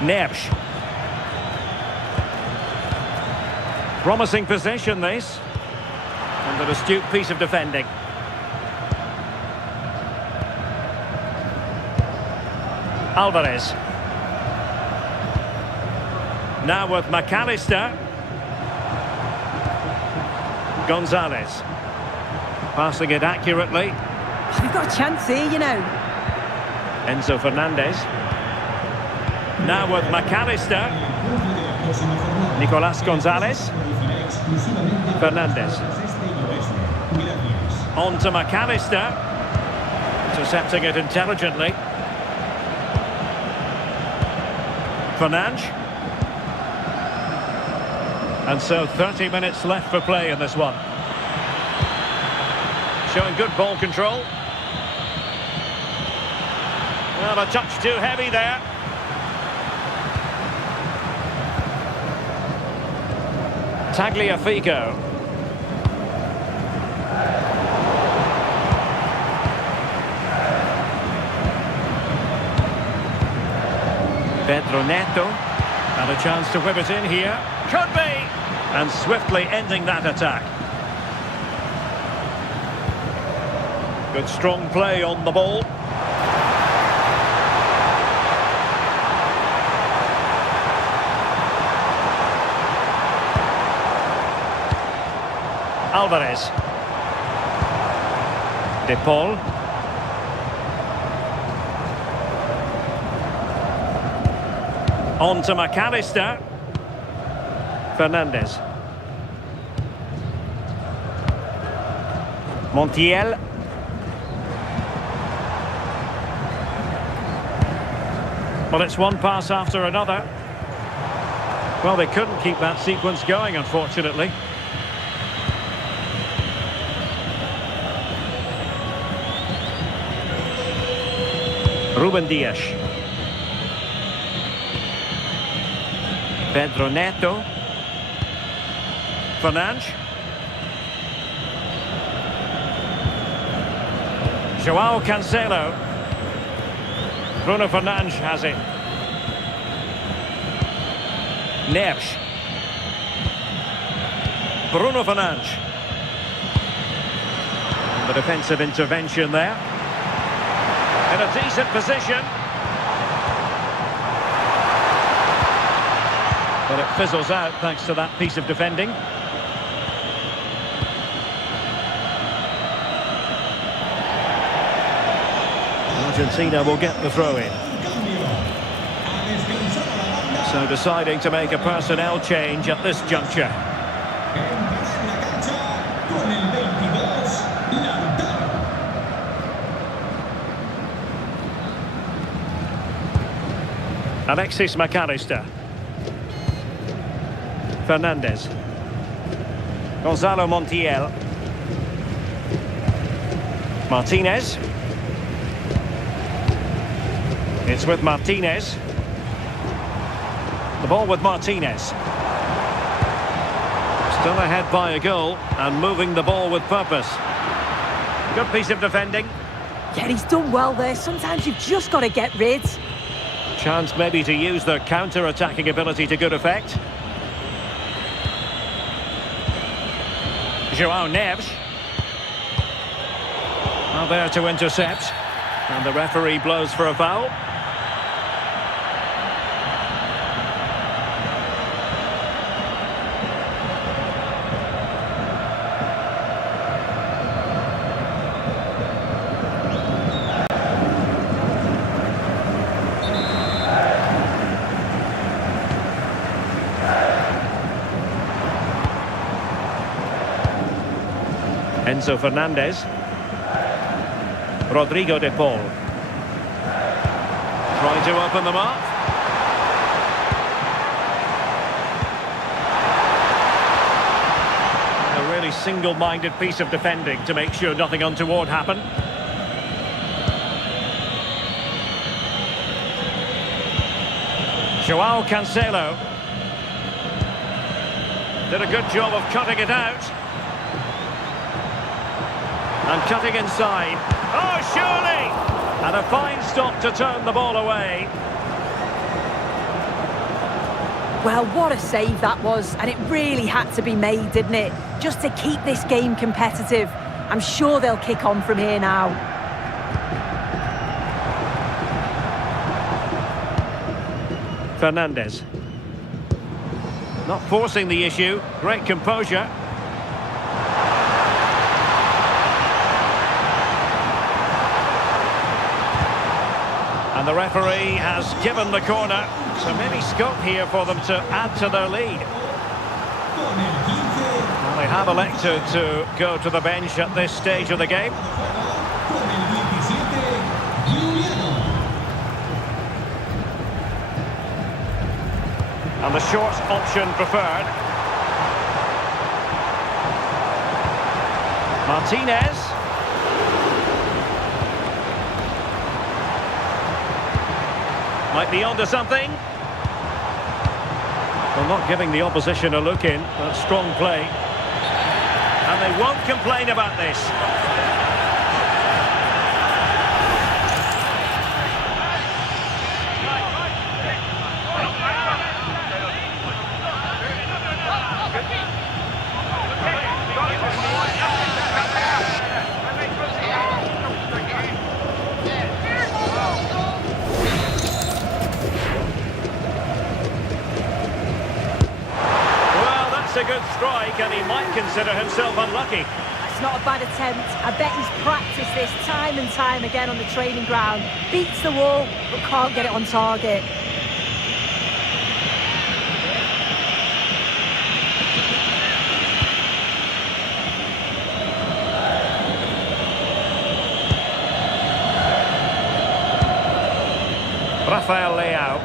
Neves. Promising possession this. And an astute piece of defending. Alvarez. Now with McAllister. Gonzalez. Passing it accurately. We've got a chance here, you know. Enzo Fernandez. Now with McAllister. Nicolas Gonzalez. Fernandez. On to McAllister. Intercepting it intelligently. Fernandes. And so 30 minutes left for play in this one. Showing good ball control. Well, a touch too heavy there. Tagliafico. Pedro Neto. And a chance to whip it in here. Could be! And swiftly ending that attack. Good strong play on the ball. Alvarez. De Paul. On to McAllister. Fernandez. Montiel. Well, it's one pass after another. Well, they couldn't keep that sequence going, unfortunately. Ruben Dias. Pedro Neto. Fernandes. João Cancelo. Bruno Fernandes has it. Neves. Bruno Fernandes. The defensive intervention there. In a decent position. But it fizzles out thanks to that piece of defending. Argentina will get the throw in. So deciding to make a personnel change at this juncture. Alexis McAllister. Fernandez. Gonzalo Montiel. Martinez. It's with Martinez. The ball with Martinez. Still ahead by a goal and moving the ball with purpose. Good piece of defending. Yeah, he's done well there. Sometimes you've just got to get rid. Chance maybe to use their counter-attacking ability to good effect. João Neves. Now there to intercept. And the referee blows for a foul. Enzo Fernandez. Rodrigo de Paul. Trying to open them up. A really single-minded piece of defending to make sure nothing untoward happened. João Cancelo. Did a good job of cutting it out. And cutting inside. Oh, surely! And a fine stop to turn the ball away. Well, what a save that was. And it really had to be made, didn't it? Just to keep this game competitive. I'm sure they'll kick on from here now. Fernandez. Not forcing the issue. Great composure. And the referee has given the corner, so maybe scope here for them to add to their lead. Well, they have elected to go to the bench at this stage of the game. And the short option preferred. Martinez. Might be onto something. Well, not giving the opposition a look in. That's strong play. And they won't complain about this. A good strike, and he might consider himself unlucky. It's not a bad attempt. I bet he's practiced this time and time again on the training ground. Beats the wall, but can't get it on target. Rafael Leao.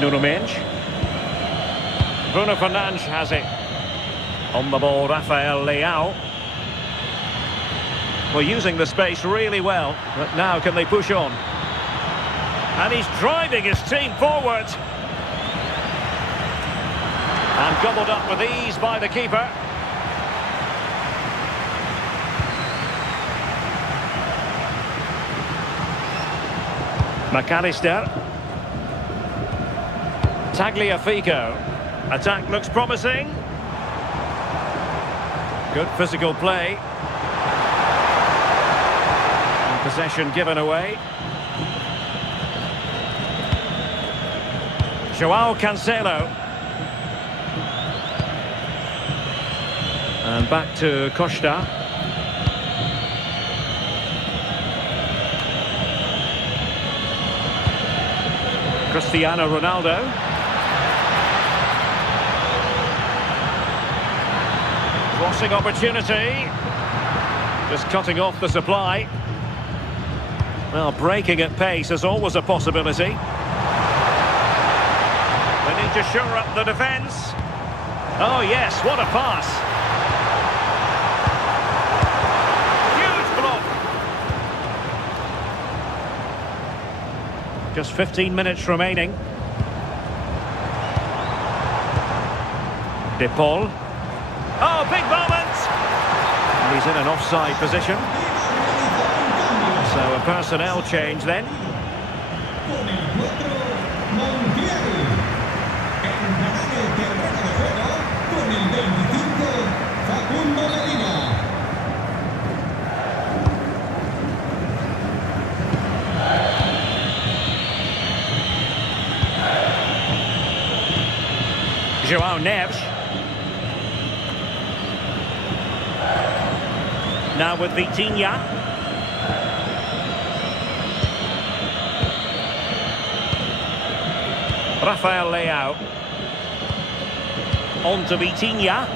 Nuno Mendes. Bruno Fernandes has it. On the ball, Rafael Leao. Well, using the space really well. But now can they push on? And he's driving his team forward. And gobbled up with ease by the keeper. McAllister. Tagliafico. Attack looks promising. Good physical play. And possession given away. João Cancelo. And back to Costa. Cristiano Ronaldo. Crossing opportunity. Just cutting off the supply. Well, breaking at pace is always a possibility. They need to shore up the defence. Oh yes, what a pass. Huge block. Just 15 minutes remaining. De Paul. Oh, big moment! He's in an offside position. So a personnel change then. Con el 4, Montiel. Entrará en el terreno de juego con el 25, Facundo Medina. João Neves. Now with Vitinha. Rafael Leao. On to Vitinha.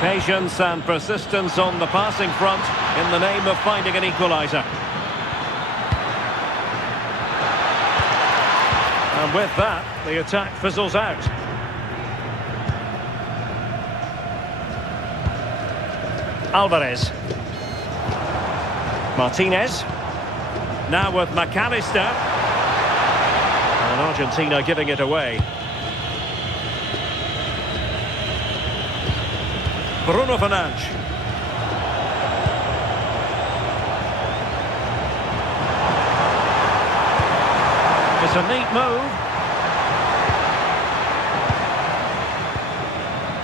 Patience and persistence on the passing front in the name of finding an equaliser. And with that, the attack fizzles out. Alvarez. Martinez. Now with McAllister. And Argentina giving it away. Bruno Fernandes. It's a neat move.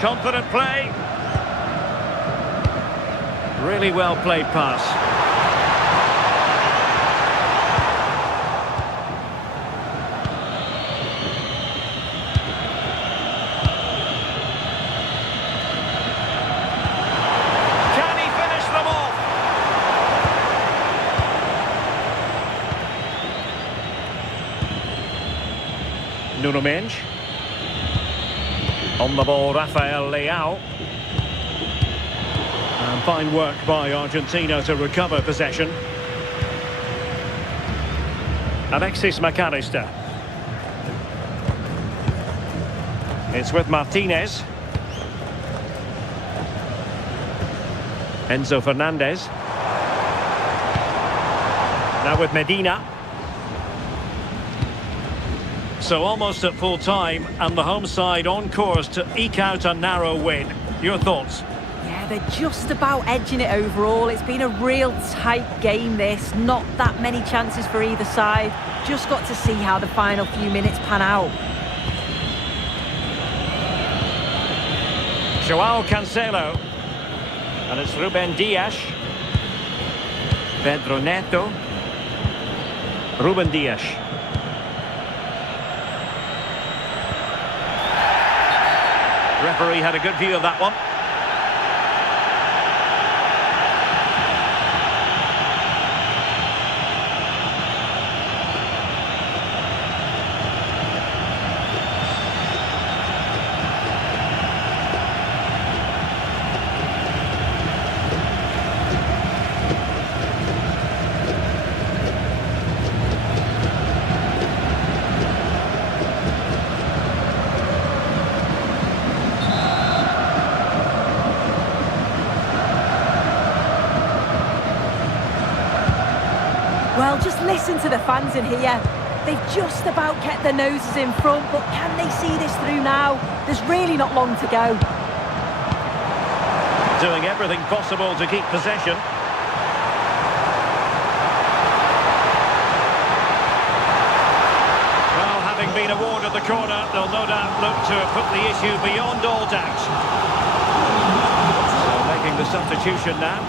Confident play. Really well played pass. Can he finish them off? Nuno Mendes. On the ball, Rafael Leao. And fine work by Argentina to recover possession. Alexis McAllister. It's with Martinez. Enzo Fernandez. Now with Medina. So almost at full time, and the home side on course to eke out a narrow win. Your thoughts? Yeah, they're just about edging it overall. It's been a real tight game, this. Not that many chances for either side. Just got to see how the final few minutes pan out. João Cancelo. And it's Ruben Dias. Pedro Neto. Ruben Dias. Referee had a good view of that one. Well, just listen to the fans in here. They've just about kept their noses in front, but can they see this through now? There's really not long to go. Doing everything possible to keep possession. Well, having been awarded the corner, they'll no doubt look to put the issue beyond all doubt. So making the substitution now.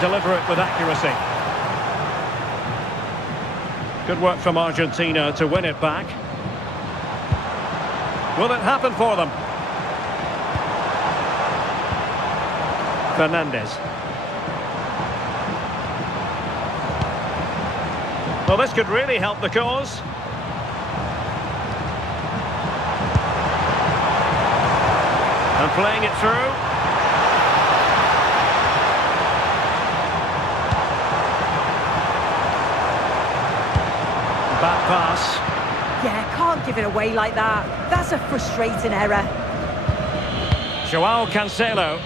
Deliver it with accuracy. Good work from Argentina to win it back. Will it happen for them? Fernandez. Well, this could really help the cause. And playing it through. Back pass. Yeah, can't give it away like that. That's a frustrating error. Joao Cancelo.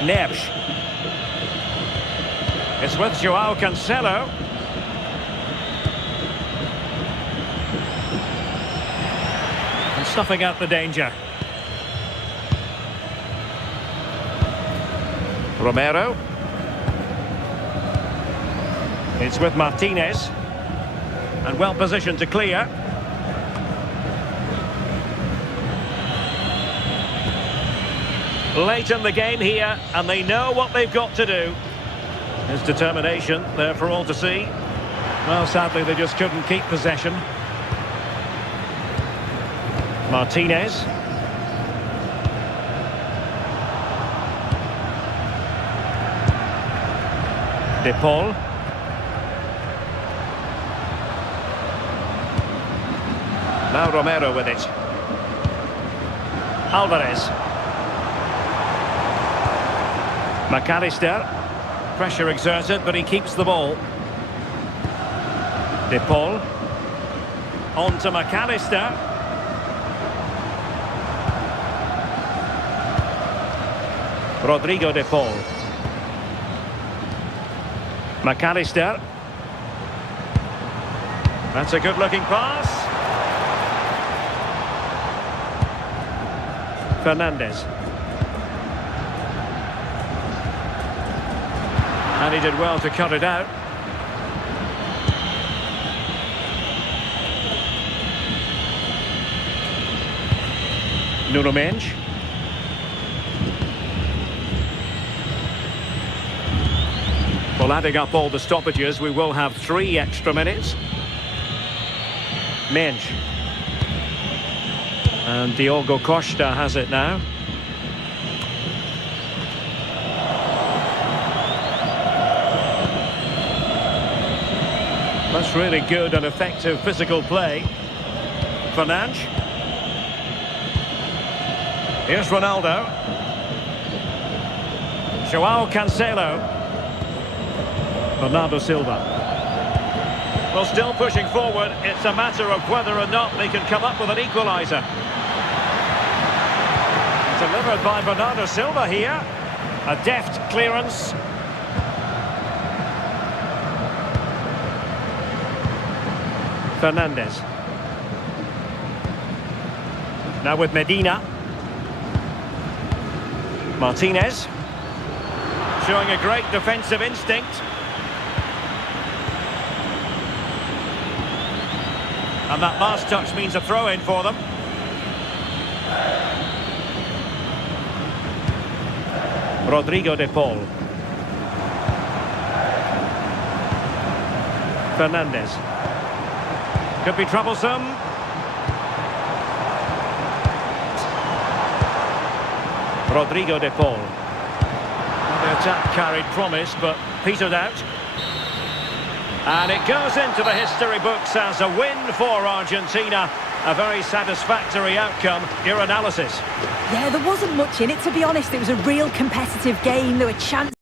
Neves. It's with Joao Cancelo. And stuffing out the danger. Romero. It's with Martinez. And well positioned to clear. Late in the game here, and they know what they've got to do. His determination there for all to see. Well, sadly, they just couldn't keep possession. Martinez. De Paul. Now Romero with it. Alvarez. McAllister. Pressure exerted, but he keeps the ball. De Paul. On to McAllister. Rodrigo De Paul. McAllister. That's a good-looking pass. Fernandez. And he did well to cut it out. Nuno Mendes. Well, adding up all the stoppages, we will have 3 extra minutes. Mendes. And Diogo Costa has it now. That's really good and effective physical play. Fernandes. Here's Ronaldo. Joao Cancelo. Bernardo Silva. Well, still pushing forward. It's a matter of whether or not they can come up with an equaliser. Delivered by Bernardo Silva here. A deft clearance. Fernandez. Now with Medina. Martinez. Showing a great defensive instinct. And that last touch means a throw-in for them. Rodrigo De Paul. Fernandez. Could be troublesome. Rodrigo De Paul. The attack carried promise, but petered out. And it goes into the history books as a win for Argentina. A very satisfactory outcome. Your analysis? Yeah, there wasn't much in it, to be honest. It was a real competitive game. There were chances.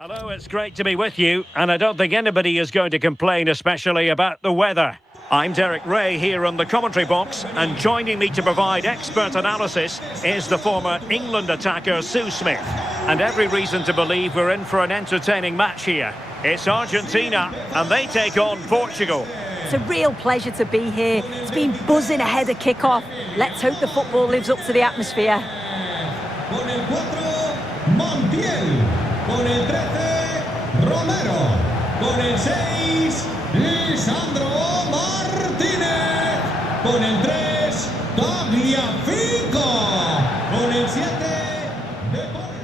Hello, it's great to be with you, and I don't think anybody is going to complain, especially about the weather. I'm Derek Ray here on the commentary box, and joining me to provide expert analysis is the former England attacker Sue Smith. And every reason to believe we're in for an entertaining match here. It's Argentina, and they take on Portugal. It's a real pleasure to be here. It's been buzzing ahead of kick-off. Let's hope the football lives up to the atmosphere. Con el 4, Montiel. Con el 13, Romero. Con el 6, Lisandro Martínez. Con el 3, Tagliafico. Con el 7, De Paul.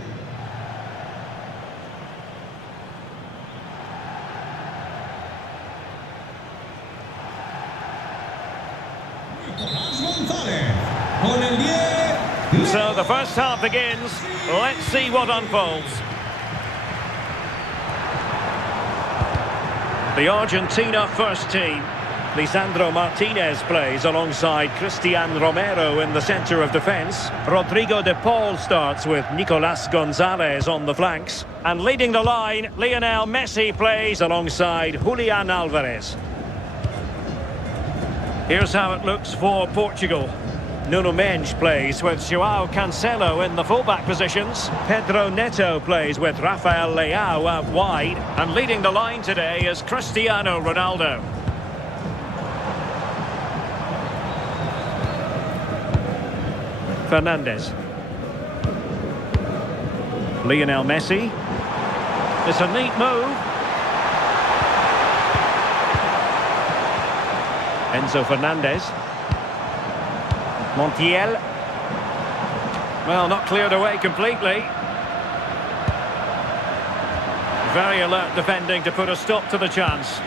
Con el 10. So the first half begins. Let's see what unfolds. The Argentina first team. Lisandro Martinez plays alongside Cristian Romero in the centre of defence. Rodrigo de Paul starts with Nicolas Gonzalez on the flanks. And leading the line, Lionel Messi plays alongside Julian Alvarez. Here's how it looks for Portugal. Nuno Mendes plays with João Cancelo in the fullback positions. Pedro Neto plays with Rafael Leao out wide. And leading the line today is Cristiano Ronaldo. Fernandes. Lionel Messi. It's a neat move. Enzo Fernandez. Montiel. Well, not cleared away completely. Very alert defending to put a stop to the chance.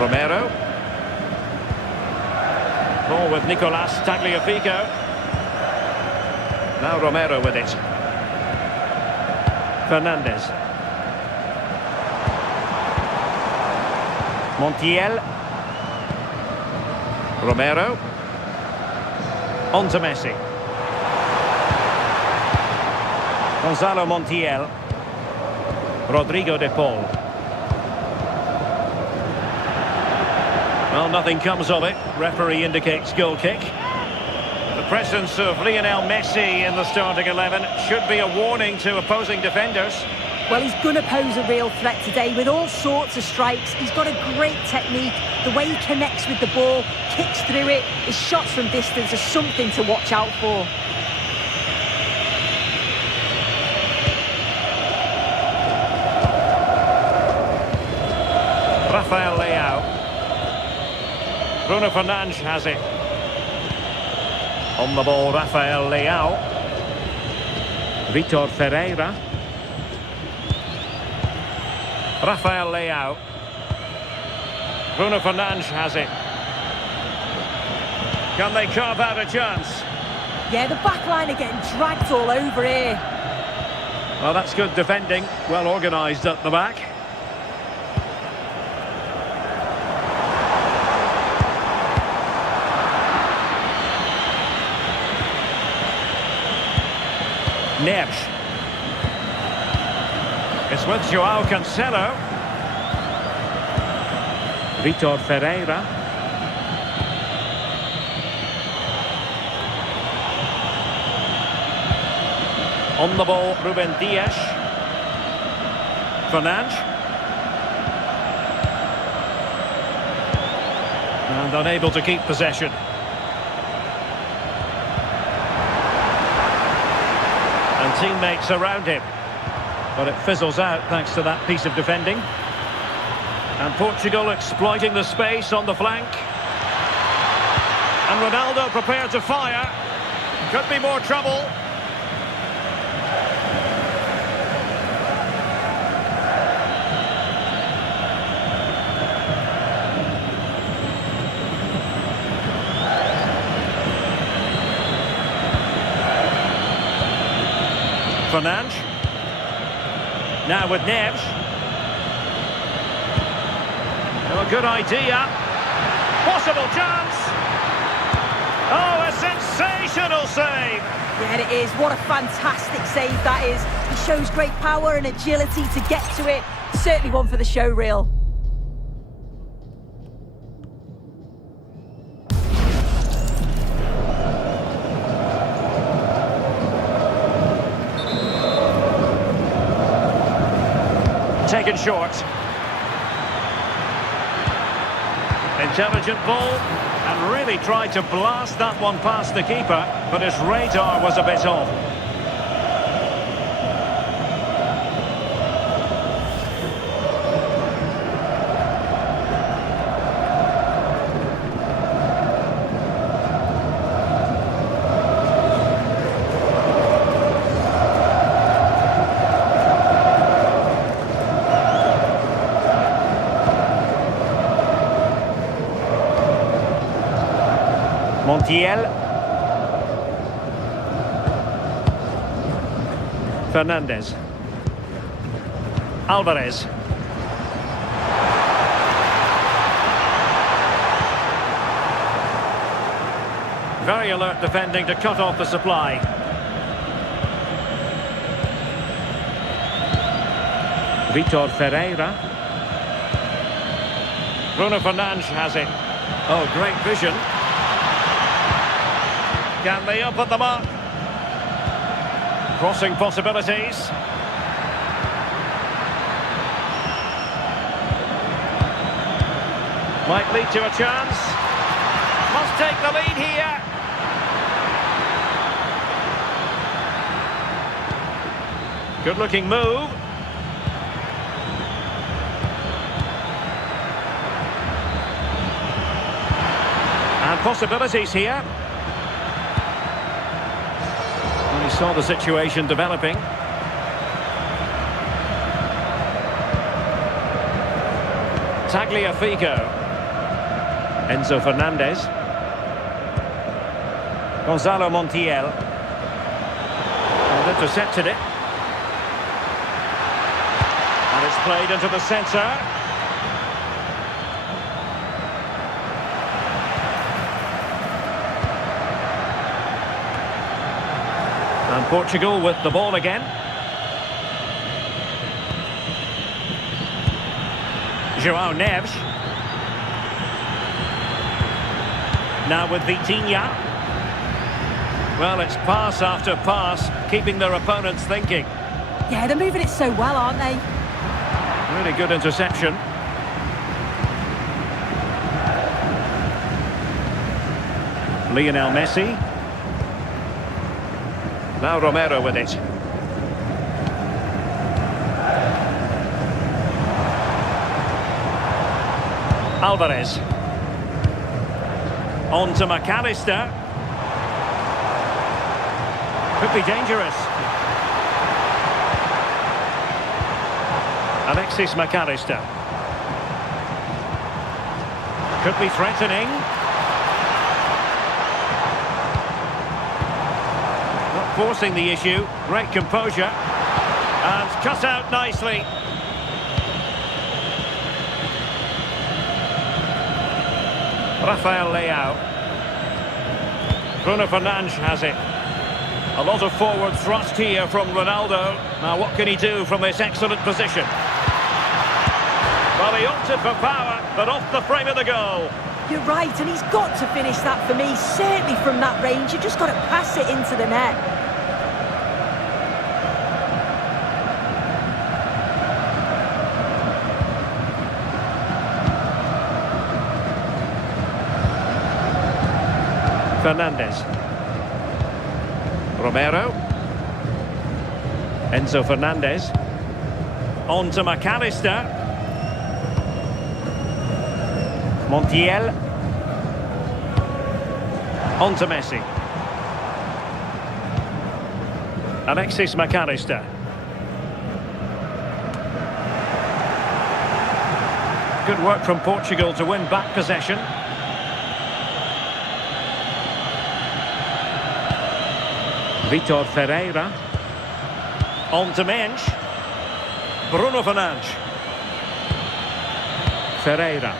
Romero. Ball with Nicolas Tagliafico. Now Romero with it. Fernandes. Montiel. Romero. On to Messi. Gonzalo Montiel. Rodrigo de Paul. Well, nothing comes of it. Referee indicates goal kick. The presence of Lionel Messi in the starting 11 should be a warning to opposing defenders. Well, he's going to pose a real threat today with all sorts of strikes. He's got a great technique. The way he connects with the ball, kicks through it, his shots from distance are something to watch out for. Rafael Leao. Bruno Fernandes has it. On the ball, Rafael Leao. Vitor Ferreira. Rafael Leao. Bruno Fernandes has it. Can they carve out a chance? Yeah, the back line are getting dragged all over here. Well, that's good defending. Well organised at the back. Neves. It's with João Cancelo. Vitor Ferreira. On the ball, Ruben Dias. Fernandes. And unable to keep possession. And teammates around him. But it fizzles out thanks to that piece of defending. And Portugal exploiting the space on the flank. And Ronaldo prepared to fire. Could be more trouble. Fernandes. Now with Neves. Oh, a good idea. Possible chance. Oh, a sensational save. Yeah, it is. What a fantastic save that is. He shows great power and agility to get to it. Certainly one for the show reel. Taken short. Intelligent ball, and really tried to blast that one past the keeper, but his radar was a bit off. Montiel. Fernandez. Alvarez. Very alert defending to cut off the supply. Vitor Ferreira. Bruno Fernandes has it. Oh, great vision. Can they up at the mark? Crossing possibilities. Might lead to a chance. Must take the lead here. Good looking move. And possibilities here. We saw the situation developing. Tagliafico. Enzo Fernandez. Gonzalo Montiel. And intercepted it. And it's played into the centre. And Portugal with the ball again. João Neves. Now with Vitinha. Well, it's pass after pass, keeping their opponents thinking. Yeah, they're moving it so well, aren't they? Really good interception. Lionel Messi. Now Romero with it. Alvarez. On to McAllister. Could be dangerous. Alexis McAllister. Could be threatening. Not forcing the issue. Great composure. And cut out nicely. Rafael Leao. Bruno Fernandes has it. A lot of forward thrust here from Ronaldo. Now what can he do from this excellent position? Well, he opted for power, but off the frame of the goal. You're right, and he's got to finish that for me. Certainly from that range, you've just got to pass it into the net. Fernandez. Romero. Enzo Fernandez. On to McAllister. Montiel. On to Messi. Alexis McAllister. Good work from Portugal to win back possession. Vitor Ferreira. On to Mensch. Bruno Fernandes. Ferreira.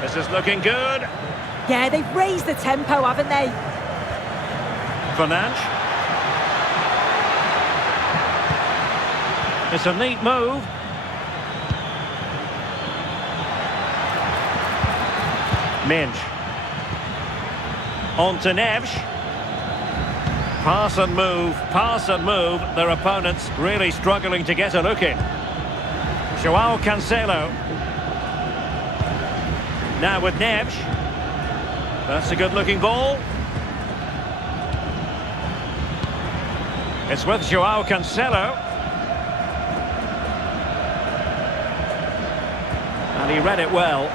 This is looking good. Yeah, they've raised the tempo, haven't they? Fernandes. It's a neat move. Mensch. On to Neves. Pass and move, pass and move. Their opponents really struggling to get a look in. João Cancelo. Now with Neves. That's a good-looking ball. It's with João Cancelo. And he read it well.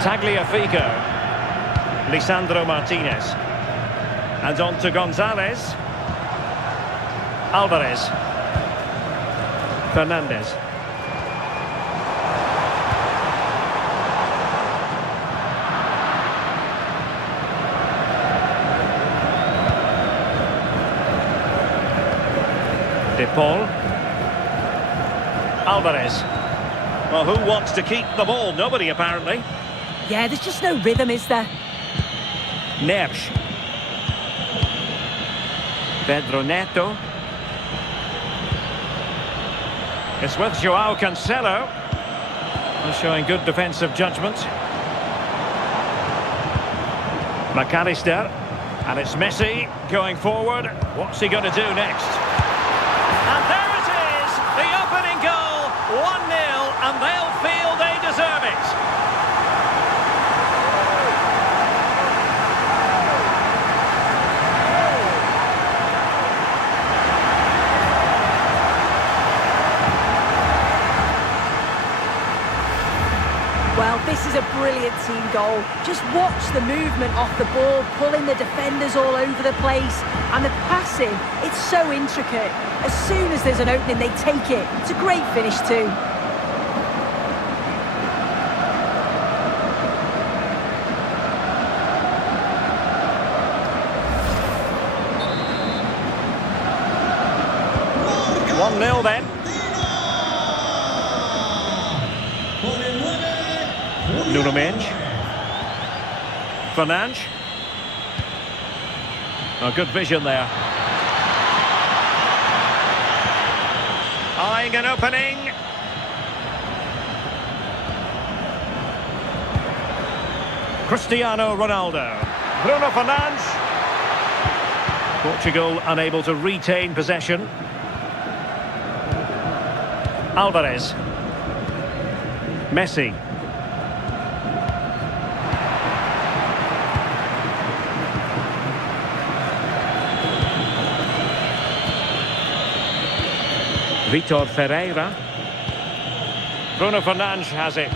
Tagliafico. Lisandro Martinez. And on to Gonzalez. Alvarez. Fernandez. Paul. Alvarez. Well, who wants to keep the ball? Nobody, apparently. Yeah, there's just no rhythm, is there? Nersch. Pedro Neto. It's with Joao Cancelo. He's showing good defensive judgment. McAllister. And it's Messi going forward. What's he going to do next? And there it is! The opening goal! 1-0, and they'll feel they deserve it. Well, this is a brilliant team goal. Just watch the movement off the ball, pulling the defenders all over the place. And the passing, it's so intricate. As soon as there's an opening, they take it. It's a great finish too. Marca 1-0 then. Nuno Mendes. Fernandes. Oh, good vision there. Eyeing an opening. Cristiano Ronaldo. Bruno Fernandes. Portugal unable to retain possession. Alvarez. Messi. Vitor Ferreira. Bruno Fernandes has it.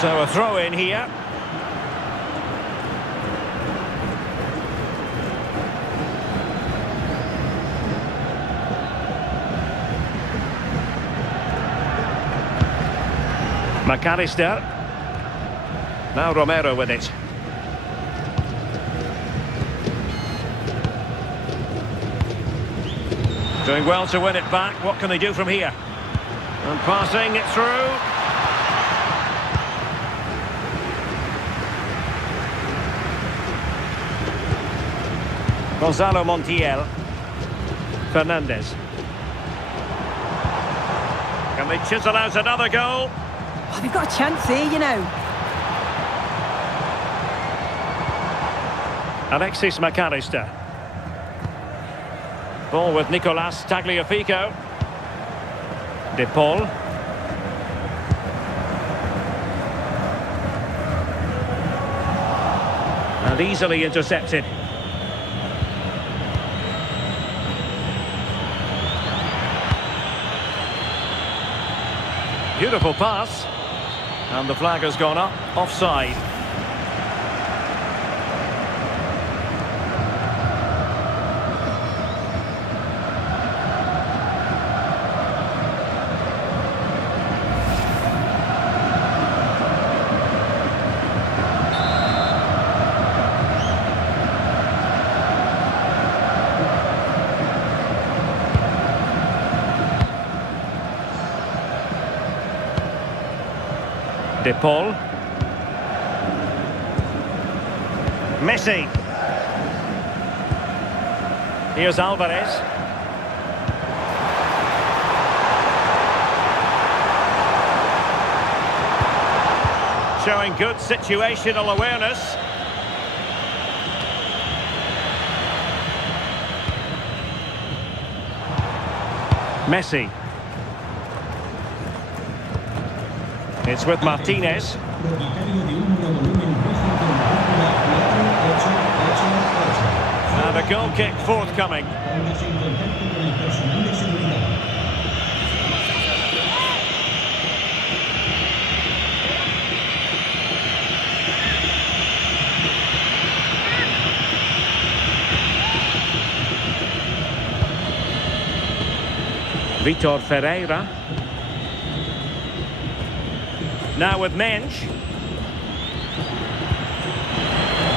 So a throw in here. McAllister. Now Romero with it. Doing well to win it back. What can they do from here? And passing it through. Gonzalo Montiel. Fernandes. Can they chisel out another goal? Oh, they've got a chance here, you know. Alexis McAllister. Ball with Nicolas Tagliafico. De Paul. And easily intercepted. Beautiful pass. And the flag has gone up. Offside. De Paul. Messi. Here's Alvarez. Showing good situational awareness. Messi. It's with Martinez. And a goal kick forthcoming. Vitor Ferreira. Now with Mendes.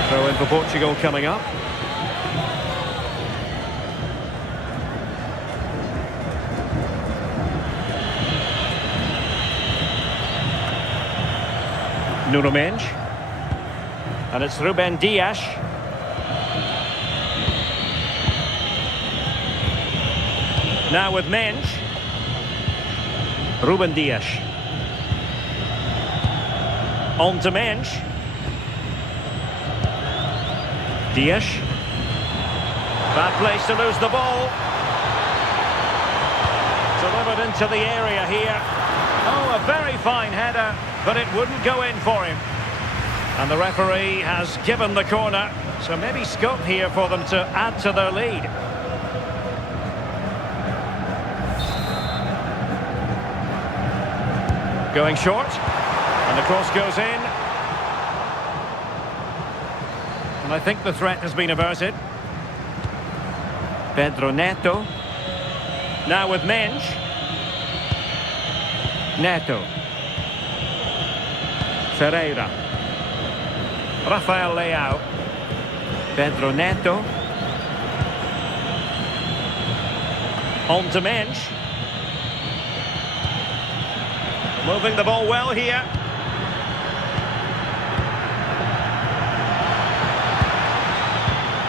Throw in for Portugal coming up. Nuno Mendes. And it's Ruben Dias. Now with Mendes. Ruben Dias. On to Mendes. Dias. Bad place to lose the ball. Delivered into the area here. Oh, a very fine header, but it wouldn't go in for him. And the referee has given the corner, so maybe scope here for them to add to their lead. Going short, and the cross goes in. And I think the threat has been averted. Pedro Neto. Now with Mendes. Neto. Ferreira. Rafael Leao. Pedro Neto. On to Mendes. Moving the ball well here.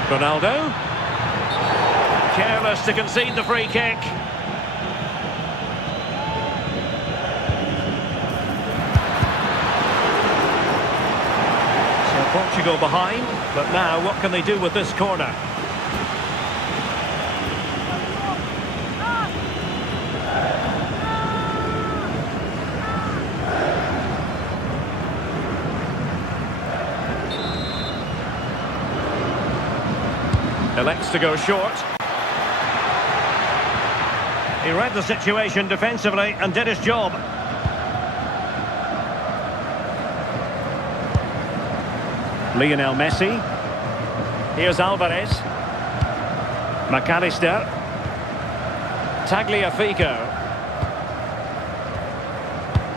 Ronaldo. Careless to concede the free kick. So Portugal behind, but now what can they do with this corner? Elects to go short. He read the situation defensively and did his job. Lionel Messi. Here's Alvarez. McAllister. Tagliafico.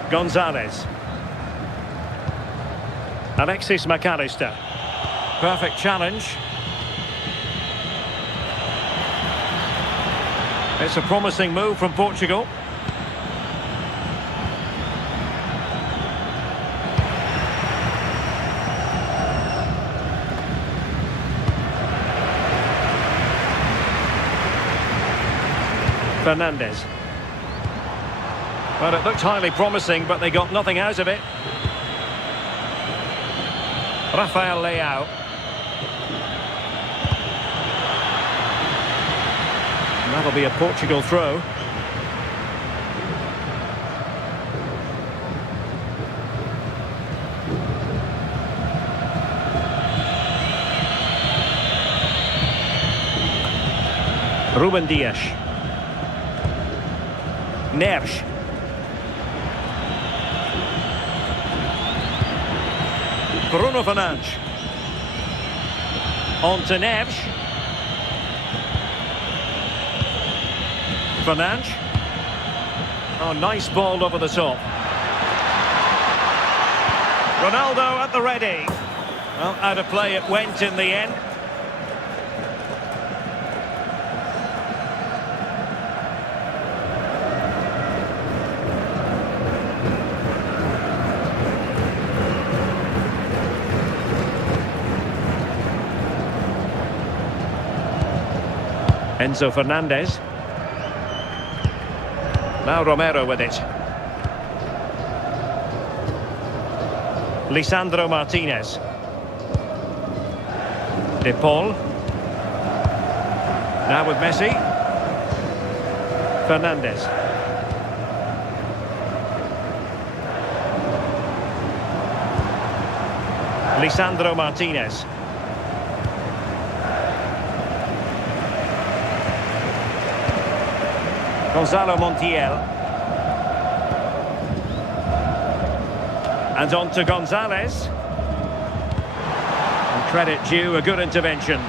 Gonzalez. Alexis McAllister. Perfect challenge. It's a promising move from Portugal. Fernandes. Well, it looked highly promising, but they got nothing out of it. Rafael Leao. That'll be a Portugal throw. Ruben Dias. Neves. Bruno Fernandes. On to Neves. Fernandes. Oh, nice ball over the top. Ronaldo at the ready. Well, out of play it went in the end. Enzo Fernandez. Now Romero with it. Lisandro Martinez. De Paul. Now with Messi. Fernandez. Lisandro Martinez. Gonzalo Montiel. And on to Gonzalez. And credit due, a good intervention.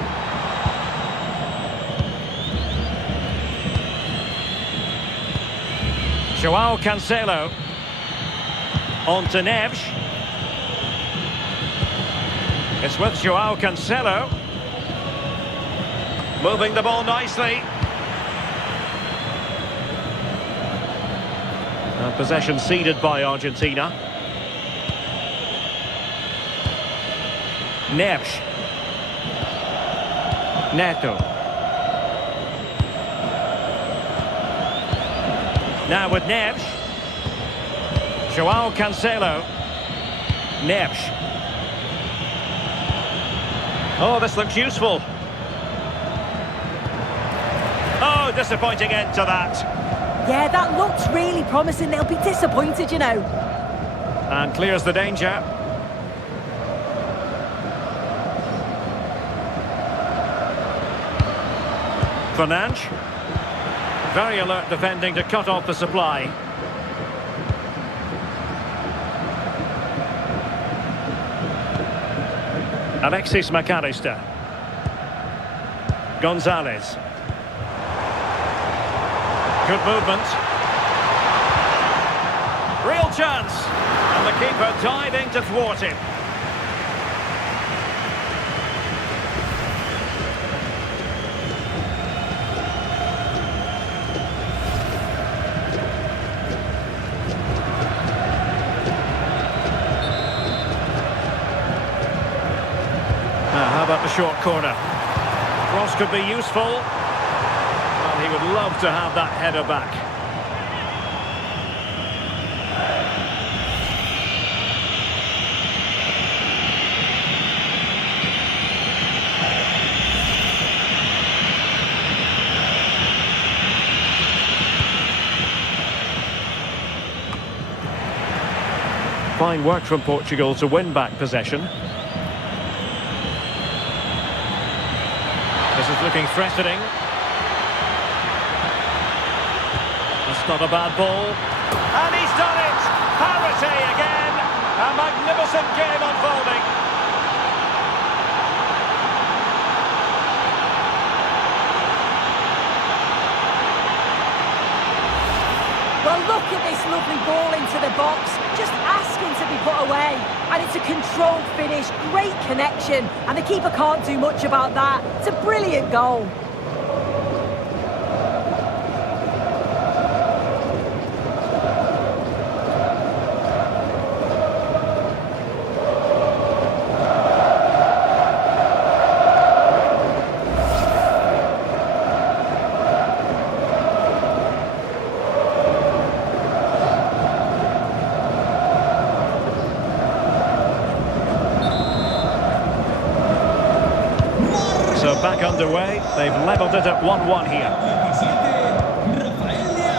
Joao Cancelo. On to Neves. It's with Joao Cancelo. Moving the ball nicely. Possession ceded by Argentina. Neves. Neto. Now with Neves. Joao Cancelo. Neves. Oh, this looks useful. Oh, disappointing end to that. Yeah, that looks really promising. They'll be disappointed, you know. And clears the danger. Fernandes. Very alert defending to cut off the supply. Alexis McAllister. Gonzalez. Good movement. Real chance. And the keeper diving to thwart him. Now, how about the short corner? Cross could be useful. Well, he would love to have that header back. Fine work from Portugal to win back possession. This is looking threatening. That's not a bad ball. And he's done it! Parity again! A magnificent game unfolding. Well, look at this lovely ball into the box. Just asking to be put away. And it's a controlled finish, great connection. And the keeper can't do much about that. It's a brilliant goal. So back underway. They've levelled it at 1-1 here.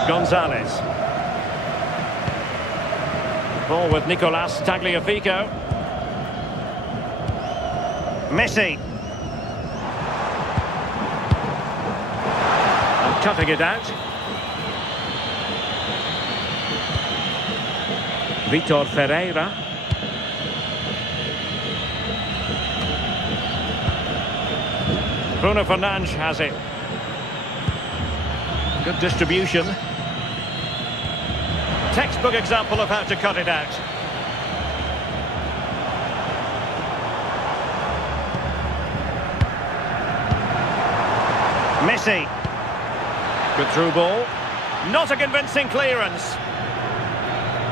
Gonzalez. Ball with Nicolas Tagliafico. Messi. And cutting it out. Vitor Ferreira. Bruno Fernandes has it. Good distribution. Textbook example of how to cut it out. Messi. Good through ball. Not a convincing clearance.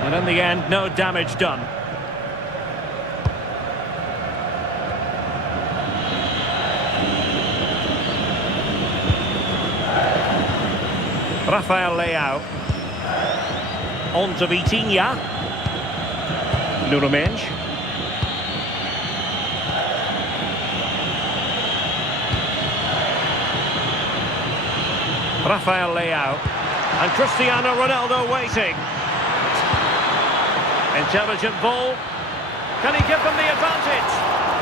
And in the end, no damage done. Rafael Leao. On to Vitinha. Nuno Mendes. Rafael Leao. And Cristiano Ronaldo waiting. Intelligent ball. Can he give them the advantage?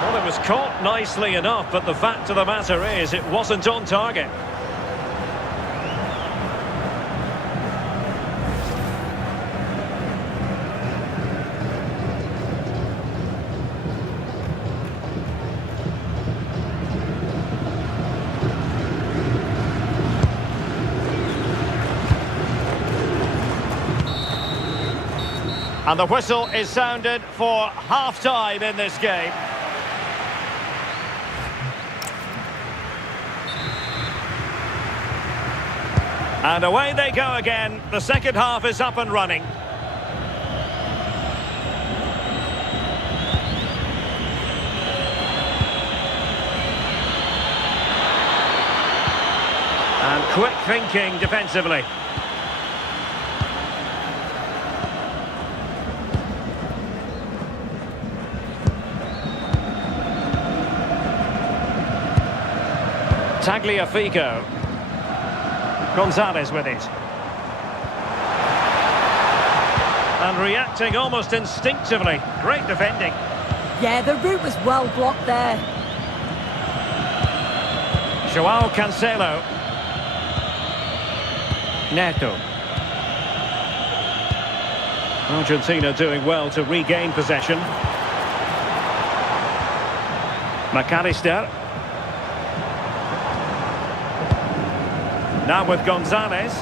Well, it was caught nicely enough, but the fact of the matter is it wasn't on target. And the whistle is sounded for half-time in this game. And away they go again. The second half is up and running. And quick thinking defensively. Tagliafico. Gonzalez with it. And reacting almost instinctively. Great defending. Yeah, the route was well blocked there. Joao Cancelo. Neto. Argentina doing well to regain possession. McAllister. Now with Gonzalez.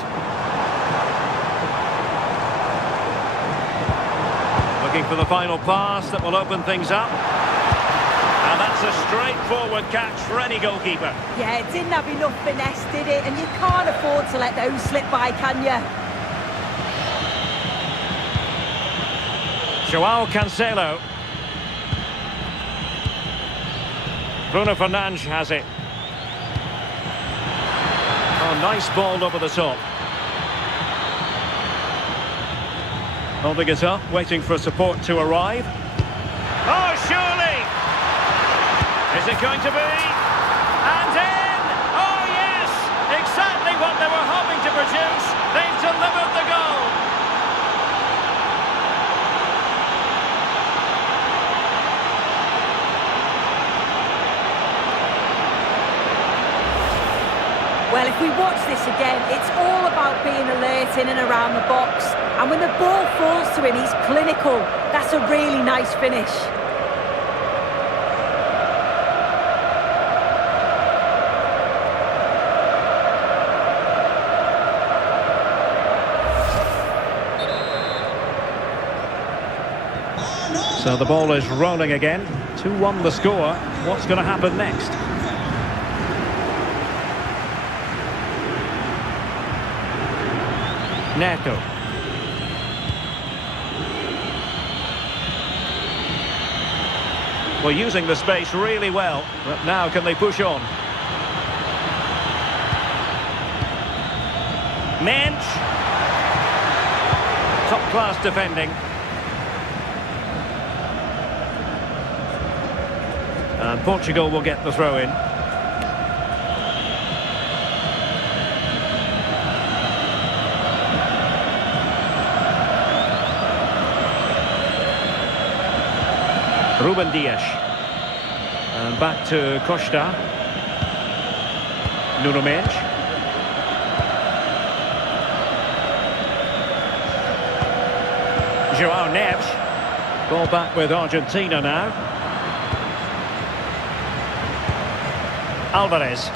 Looking for the final pass that will open things up. And that's a straightforward catch for any goalkeeper. Yeah, it didn't have enough finesse, did it? And you can't afford to let those slip by, can you? Joao Cancelo. Bruno Fernandes has it. Oh, nice ball over the top. Holding it up, waiting for support to arrive. Oh, surely! Is it going to be? And in! Oh, yes! Exactly what they were hoping to produce. They've delivered the goal. Well, if we watch this again, it's all about being alert in and around the box. And when the ball falls to him, he's clinical. That's a really nice finish. So the ball is rolling again. 2-1 the score. What's going to happen next? Neto. Well, using the space really well, but now can they push on? Mensch. Top-class defending. And Portugal will get the throw-in. Ruben Dias. And back to Costa. Nuno Mendes. Joao Neves. Ball back with Argentina now. Alvarez.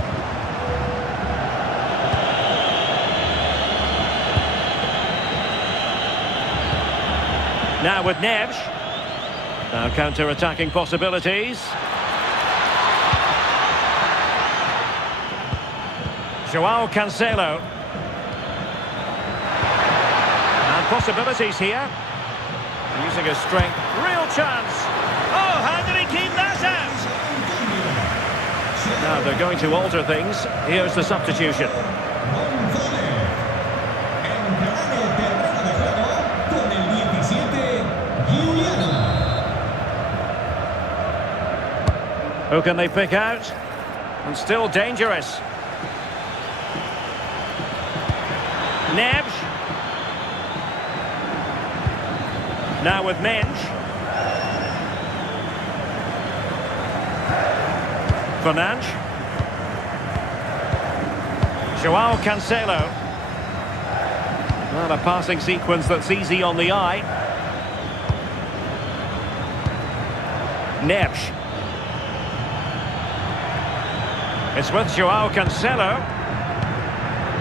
Now with Neves. Now counter-attacking possibilities. Joao Cancelo. And possibilities here. Using his strength. Real chance. Oh, how did he keep that out? Now they're going to alter things. Here's the substitution. Who can they pick out? And still dangerous. Neves. Now with Mensch. Fernandes. Joao Cancelo. Well, a passing sequence that's easy on the eye. Neves. It's with Joao Cancelo.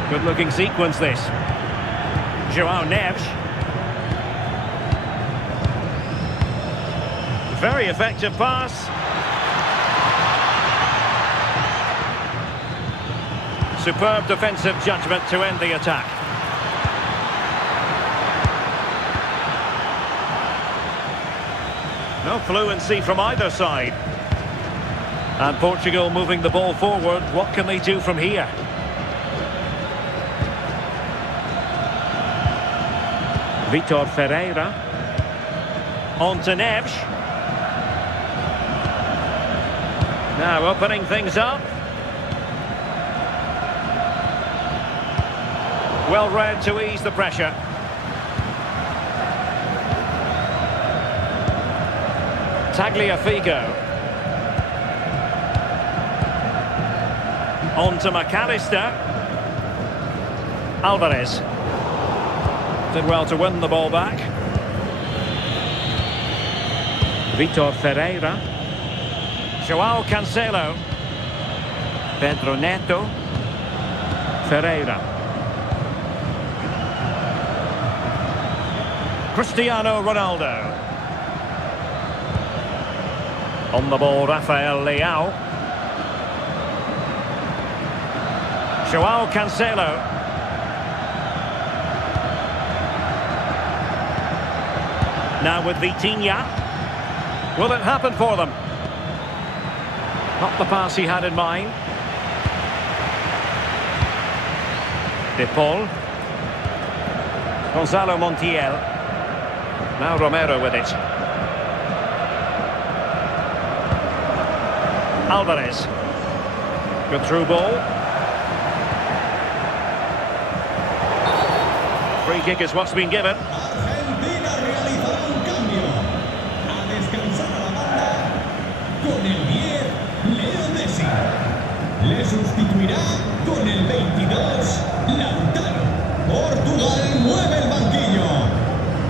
Good-looking sequence, this. Joao Neves. Very effective pass. Superb defensive judgment to end the attack. No fluency from either side. And Portugal moving the ball forward. What can they do from here? Vitor Ferreira. On to Neves. Now opening things up. Well read to ease the pressure. Tagliafico. On to McAllister. Alvarez. Did well to win the ball back. Vitor Ferreira. João Cancelo. Pedro Neto. Ferreira. Cristiano Ronaldo. On the ball, Rafael Leao. João Cancelo. Now with Vitinha. Will it happen for them? Not the pass he had in mind. De Paul. Gonzalo Montiel. Now Romero with it. Alvarez. Good through ball. Free kick is what's been given. Argentina realizará un cambio. A descansar a la banda con el 10, Leo Messi. Le sustituirá con el 22, Lautaro. Portugal mueve el banquillo.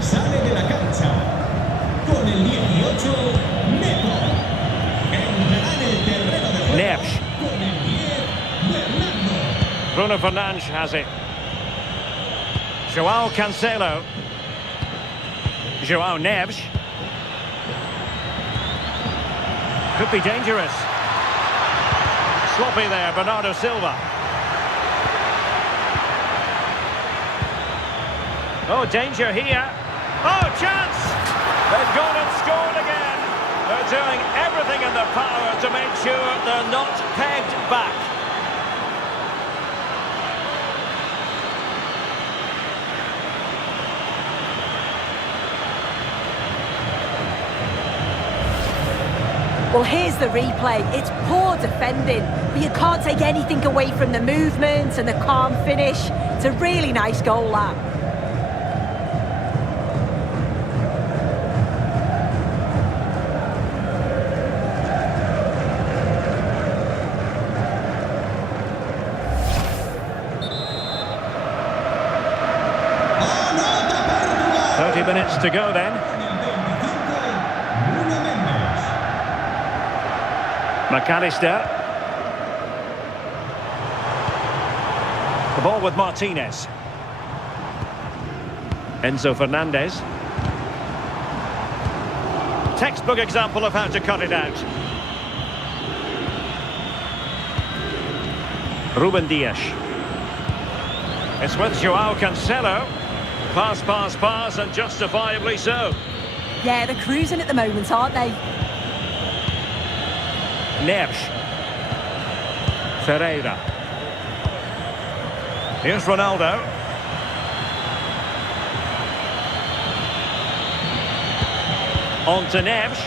Sale de la cancha con el 18, Neto. Entrará en el terreno de juego Neves. con el 10, Fernando. Bruno Fernandes has it. João Cancelo. João Neves. Could be dangerous. Sloppy there, Bernardo Silva. Oh, danger here. Oh, chance! They've gone and scored again. They're doing everything in their power to make sure they're not pegged back. Well, here's the replay. It's poor defending, but you can't take anything away from the movement and the calm finish. It's a really nice goal, that. Anota Portugal. 30 minutes to go then. McAllister. The ball with Martinez. Enzo Fernandez. Textbook example of how to cut it out. Ruben Dias. It's with João Cancelo. Pass, pass, pass, and justifiably so. Yeah, they're cruising at the moment, aren't they? Neves. Ferreira. Here's Ronaldo. On to Neves.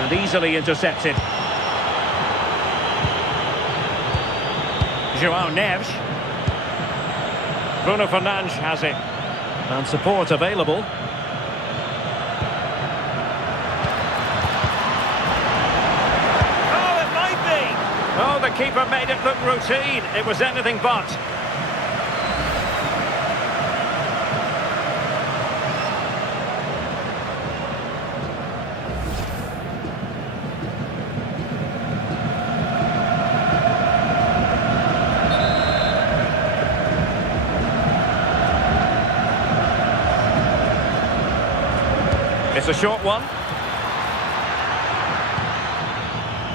And easily intercepted. João Neves. Bruno Fernandes has it. And support available. Oh, the keeper made it look routine. It was anything but. It's a short one.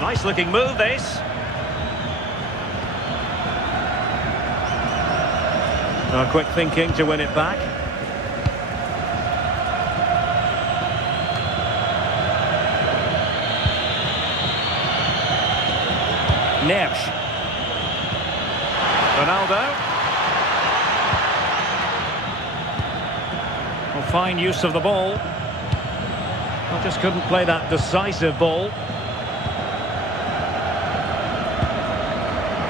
Nice looking move, this. Quick thinking to win it back. Neves. Ronaldo. fine use of the ball. Well, just couldn't play that decisive ball.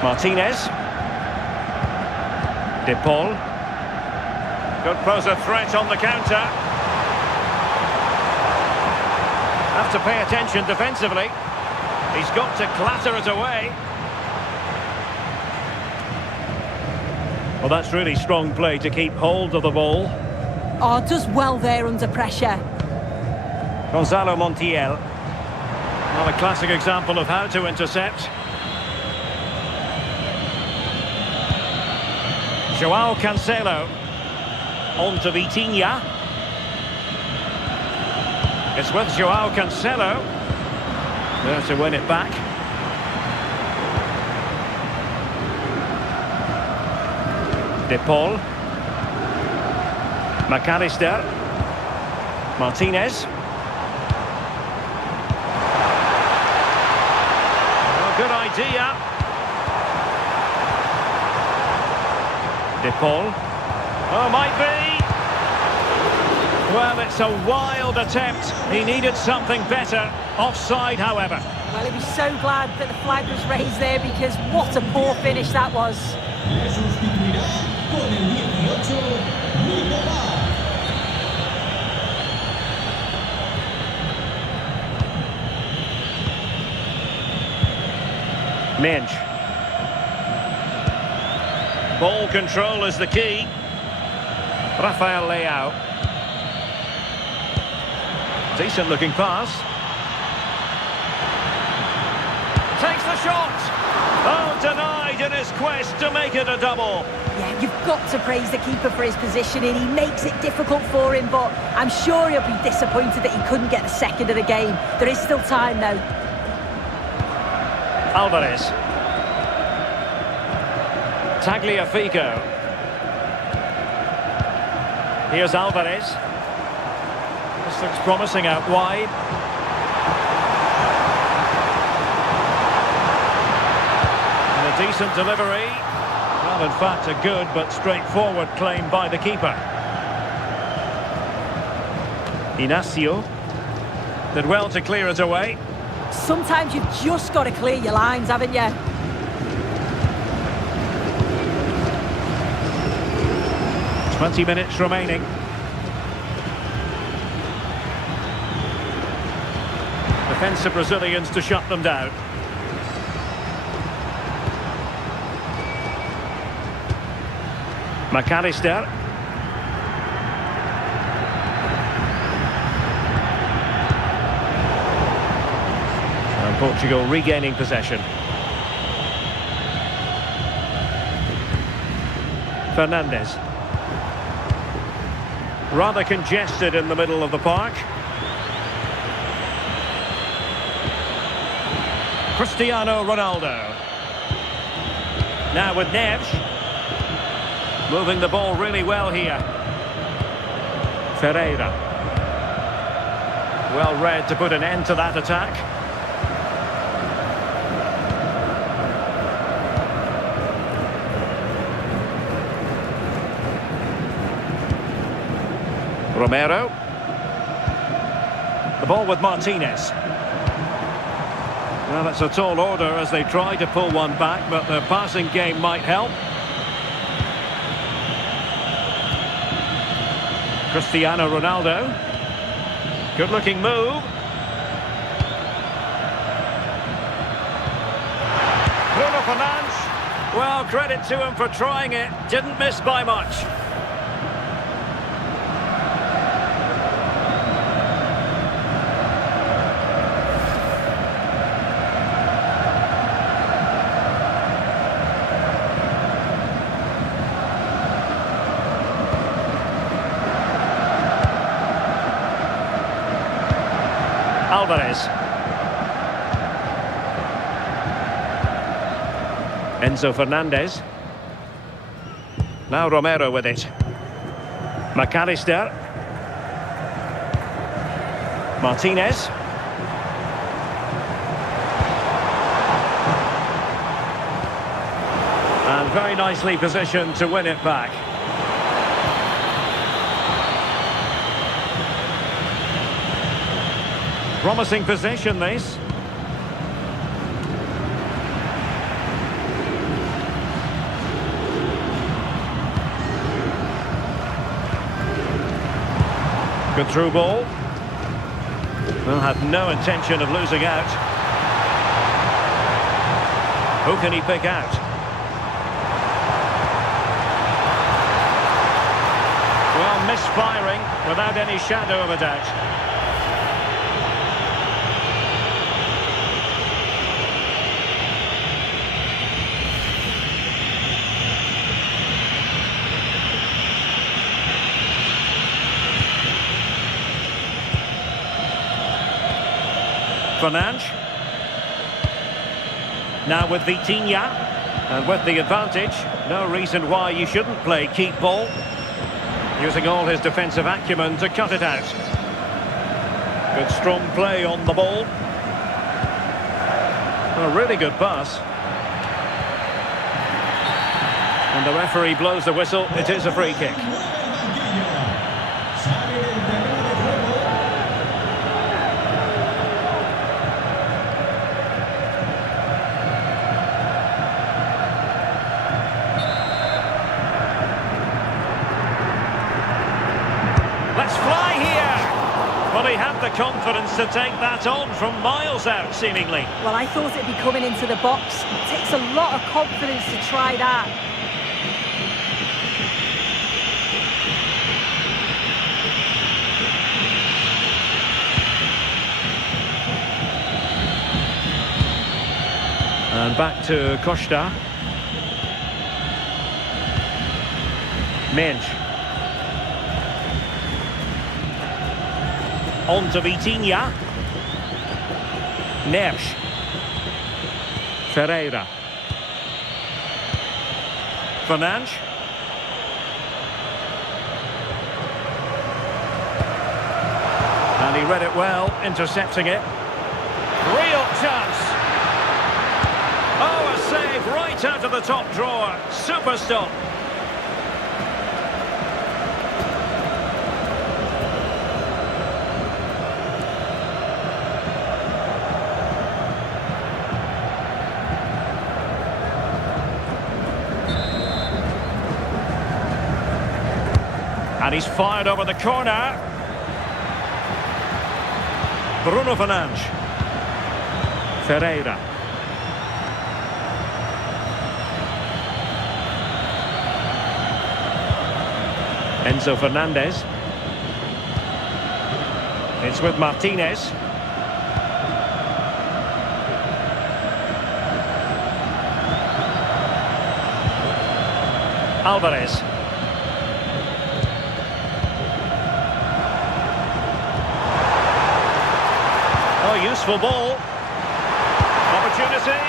Martinez. De Paul. Could pose a threat on the counter. Have to pay attention defensively. He's got to clatter it away. Well, that's really strong play to keep hold of the ball. Oh, does well there under pressure. Gonzalo Montiel. Well, a classic example of how to intercept. Joao Cancelo. On to Vitinha. It's with Joao Cancelo. There to win it back. De Paul. McAllister. Martinez. Oh, good idea. De Paul. Oh, might be. Well, it's a wild attempt. He needed something better. Offside, however. Well, he'd be so glad that the flag was raised there, because what a poor finish that was. Le sustituirá con el 18, MIDGAMER. Minge. Ball control is the key. Rafael Leao. Decent looking pass. Takes the shot. Oh, denied in his quest to make it a double. Yeah, you've got to praise the keeper for his positioning. He makes it difficult for him, but I'm sure he'll be disappointed that he couldn't get the second of the game. There is still time, though. Alvarez. Tagliafico. Here's Alvarez. This looks promising out wide. And a decent delivery. Well, in fact, a good but straightforward claim by the keeper. Inacio did well to clear it away. Sometimes you've just got to clear your lines, haven't you? "20 minutes remaining. Defensive Brazilians to shut them down. McAllister. And Portugal regaining possession. Fernandes. Rather congested in the middle of the park. Cristiano Ronaldo. Now with Neves. Moving the ball really well here. Ferreira. Well read to put an end to that attack. Romero. The ball with Martinez. Well, it's a tall order as they try to pull one back, but the passing game might help. Cristiano Ronaldo. Good looking move. Bruno Fernandes. Well, credit to him for trying it. Didn't miss by much. Alvarez. Enzo Fernandez. Now Romero with it. McAllister. Martinez. And very nicely positioned to win it back. Promising position, this. Good through ball. Will have no intention of losing out. Who can he pick out? Well, misfiring without any shadow of a doubt. Fernandes. Now with Vitinha. And with the advantage, no reason why you shouldn't play keep ball. Using all his defensive acumen to cut it out. Good strong play on the ball. A really good pass. And the referee blows the whistle. It is a free kick. Let's fly here! Well, he had the confidence to take that on from miles out, seemingly. Well, I thought it'd be coming into the box. It takes a lot of confidence to try that. And back to Costa. Mensch. On to Vitinha. Neves. Ferreira. Fernandes. And he read it well, intercepting it. Real chance. Oh, a save right out of the top drawer. Super stop. And he's fired over the corner. Bruno Fernandes. Ferreira. Enzo Fernandez. It's with Martinez. Alvarez. Oh, useful ball. Opportunity.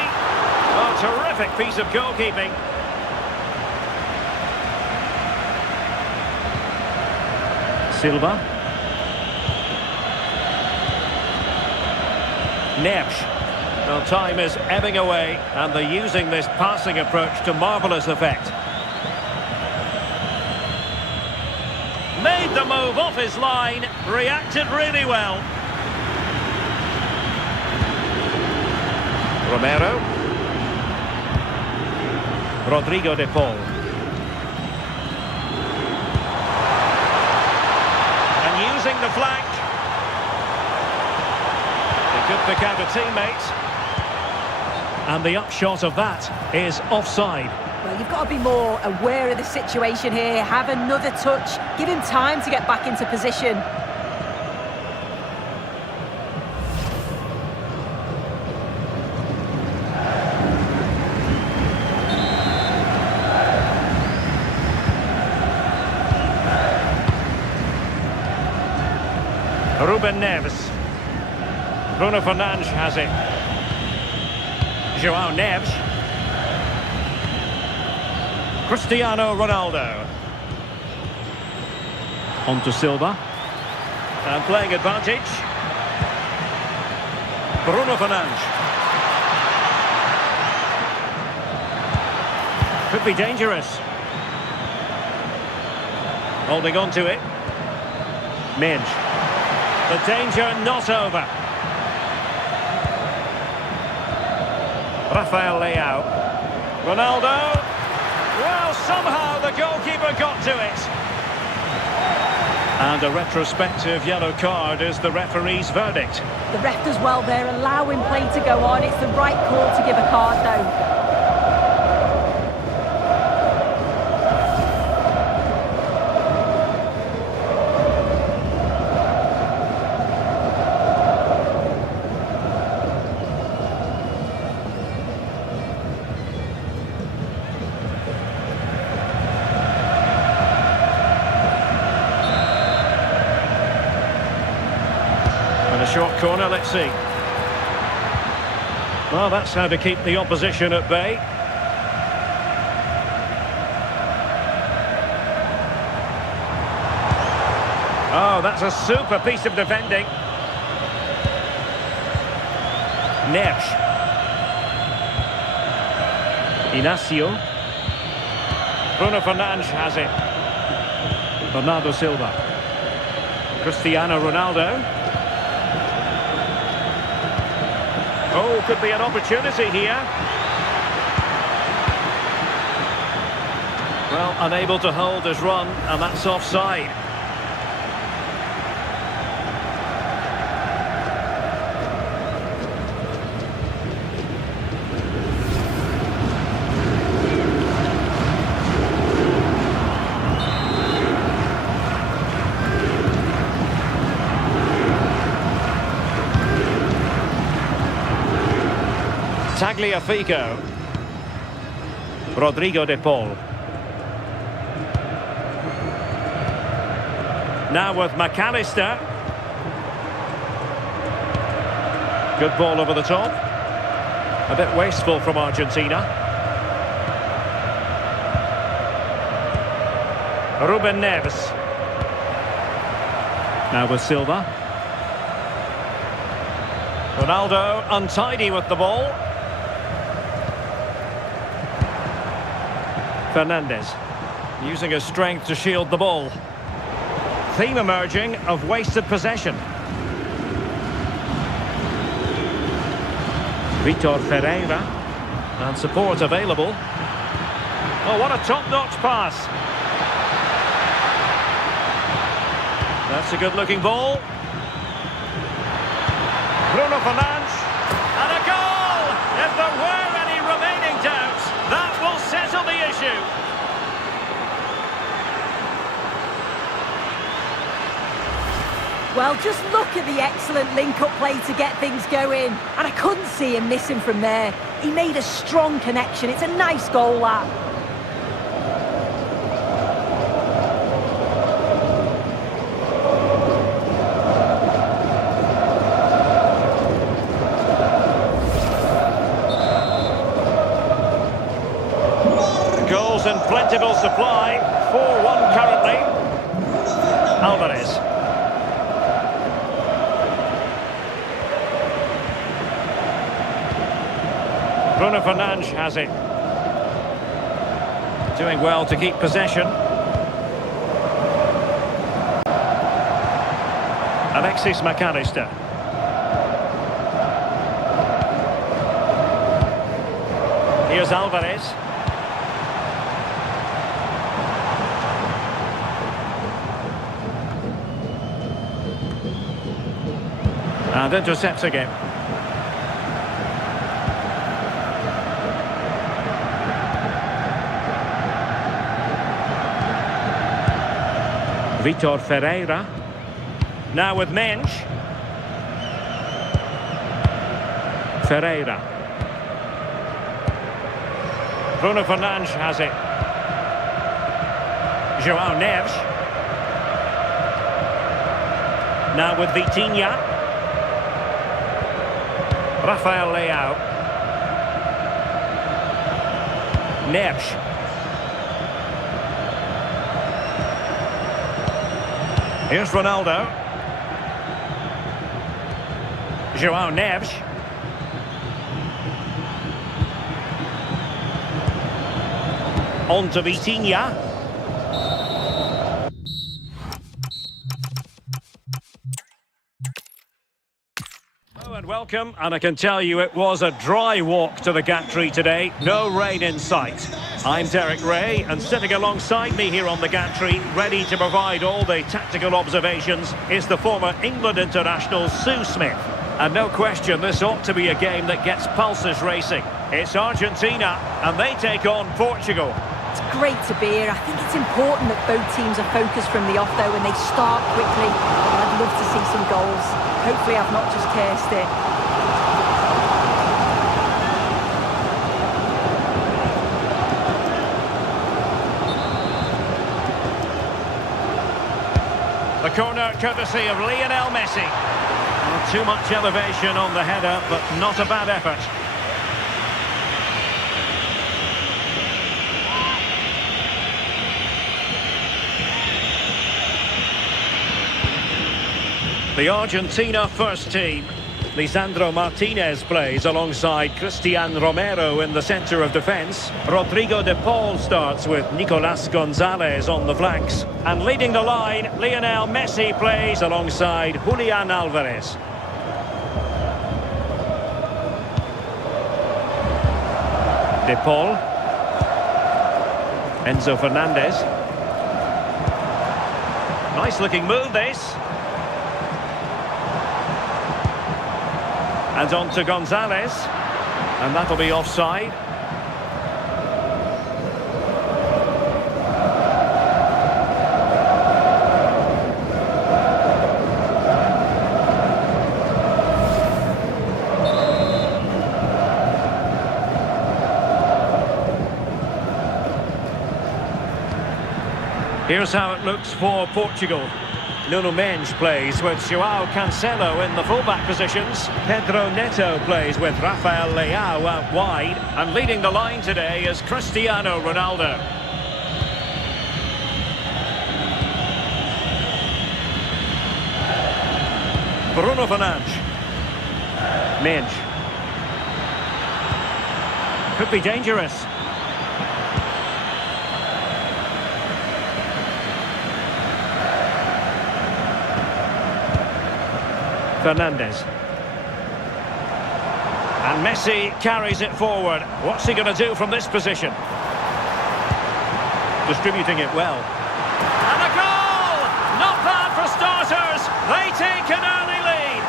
Oh, terrific piece of goalkeeping. Silva. Neves. Well, time is ebbing away, and they're using this passing approach to marvellous effect. Made the move off his line, reacted really well. Romero. Rodrigo de Paul. And using the flank. He could pick out a teammate. And the upshot of that is offside. Well, you've got to be more aware of the situation here. Have another touch. Give him time to get back into position. Ruben Neves. Bruno Fernandes has it. João Neves. Cristiano Ronaldo. On to Silva. And playing advantage. Bruno Fernandes. Could be dangerous. Holding on to it. Mensch. The danger not over. Rafael Leao. Ronaldo. Well, somehow the goalkeeper got to it. And a retrospective yellow card is the referee's verdict. The ref does well there, allowing play to go on. It's the right call to give a card, though. And a short corner, let's see. Well, that's how to keep the opposition at bay. Oh, that's a super piece of defending. Neves. Inacio. Bruno Fernandes has it. Bernardo Silva. Cristiano Ronaldo. Oh, could be an opportunity here. Well, unable to hold his run, and that's offside. Tagliafico. Rodrigo de Paul. Now with McAllister. Good ball over the top. A bit wasteful from Argentina. Ruben Neves. Now with Silva. Ronaldo untidy with the ball. Fernandes using his strength to shield the ball. Theme emerging of wasted possession. Vitor Ferreira, and support available. Oh, what a top-notch pass. That's a good-looking ball. Bruno Fernandes, and a goal! If there were any remaining doubts, that will settle the issue. Well, just look at the excellent link-up play to get things going. And I couldn't see him missing from there. He made a strong connection. It's a nice goal, that. Goals in plentiful supply. 4-1 currently. Alvarez. Bruno Fernandes has it. Doing well to keep possession. Alexis McAllister. Here's Alvarez. And intercepts again. Vitor Ferreira. Now with Mensch. Ferreira. Bruno Fernandes has it. João Neves. Now with Vitinha. Rafael Leao. Neves. Here's Ronaldo. João Neves. On to Vitinha. Oh, and welcome, and I can tell you it was a dry walk to the gantry today. No rain in sight. I'm Derek Ray, and sitting alongside me here on the gantry, ready to provide all the tactical observations, is the former England international Sue Smith. And no question, this ought to be a game that gets pulses racing. It's Argentina, and they take on Portugal. It's great to be here. I think it's important that both teams are focused from the off, though, and they start quickly. I'd love to see some goals. Hopefully I've not just cursed it. The corner courtesy of Lionel Messi. Not too much elevation on the header, but not a bad effort. The Argentina first team. Lisandro Martinez plays alongside Cristian Romero in the centre of defence. Rodrigo de Paul starts with Nicolas Gonzalez on the flanks. And leading the line, Lionel Messi plays alongside Julian Alvarez. De Paul. Enzo Fernandez. Nice looking move this. And on to Gonzalez. And that'll be offside. Here's how it looks for Portugal. Nuno Mendes plays with João Cancelo in the fullback positions. Pedro Neto plays with Rafael Leao out wide. And leading the line today is Cristiano Ronaldo. Bruno Fernandes. Mendes. Could be dangerous. Fernandez. And Messi carries it forward. What's he going to do from this position? Distributing it well. And a goal! Not bad for starters. They take an early lead.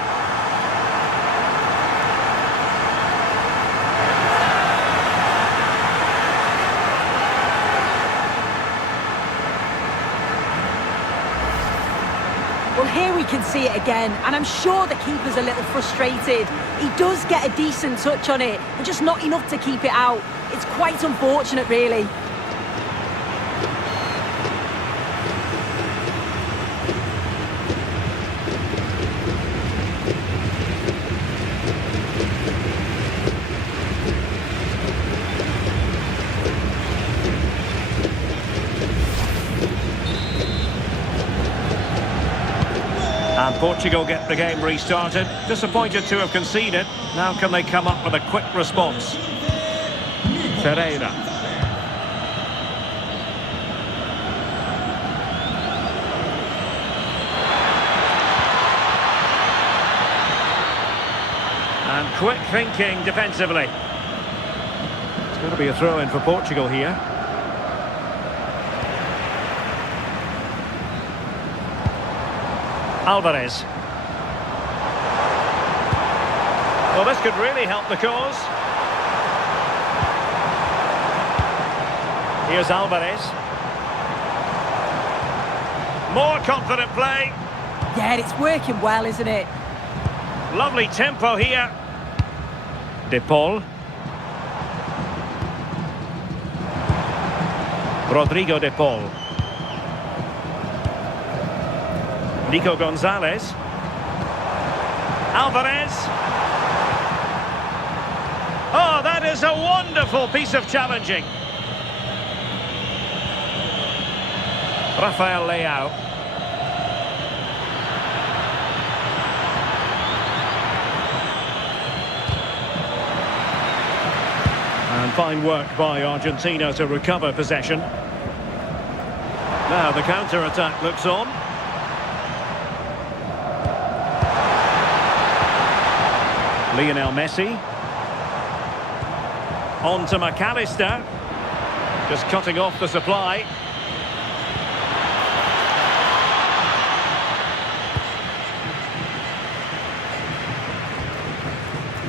Well, here we can see it again, and I'm sure the keeper's a little frustrated. He does get a decent touch on it, but just not enough to keep it out. It's quite unfortunate, really. And Portugal get the game restarted. Disappointed to have conceded. Now can they come up with a quick response? Ferreira. And quick thinking defensively. It's going to be a throw-in for Portugal here. Alvarez. Well, this could really help the cause. Here's Alvarez. More confident play. Yeah, it's working well, isn't it? Lovely tempo here. De Paul. Rodrigo de Paul. Nico Gonzalez. Alvarez. Oh, that is a wonderful piece of challenging. Rafael Leao. And fine work by Argentina to recover possession. Now the counter-attack looks on. Lionel Messi. On to McAllister. Just cutting off the supply.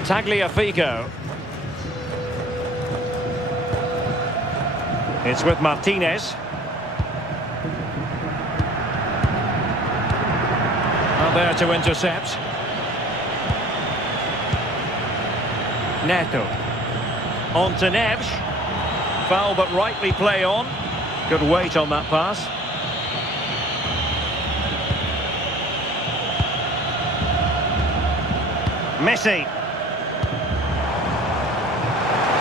Tagliafico. It's with Martinez. Not there to intercept. Neto. On to Neves. Foul but rightly play on. Good weight on that pass. Messi.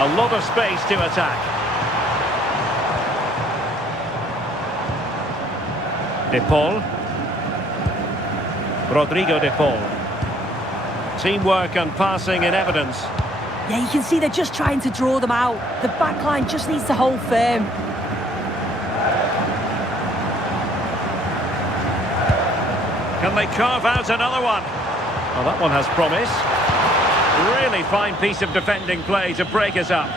A lot of space to attack. De Paul. Rodrigo De Paul. Teamwork and passing in evidence. Yeah, you can see they're just trying to draw them out. The back line just needs to hold firm. Can they carve out another one? Oh, that one has promise. Really fine piece of defending play to break us up.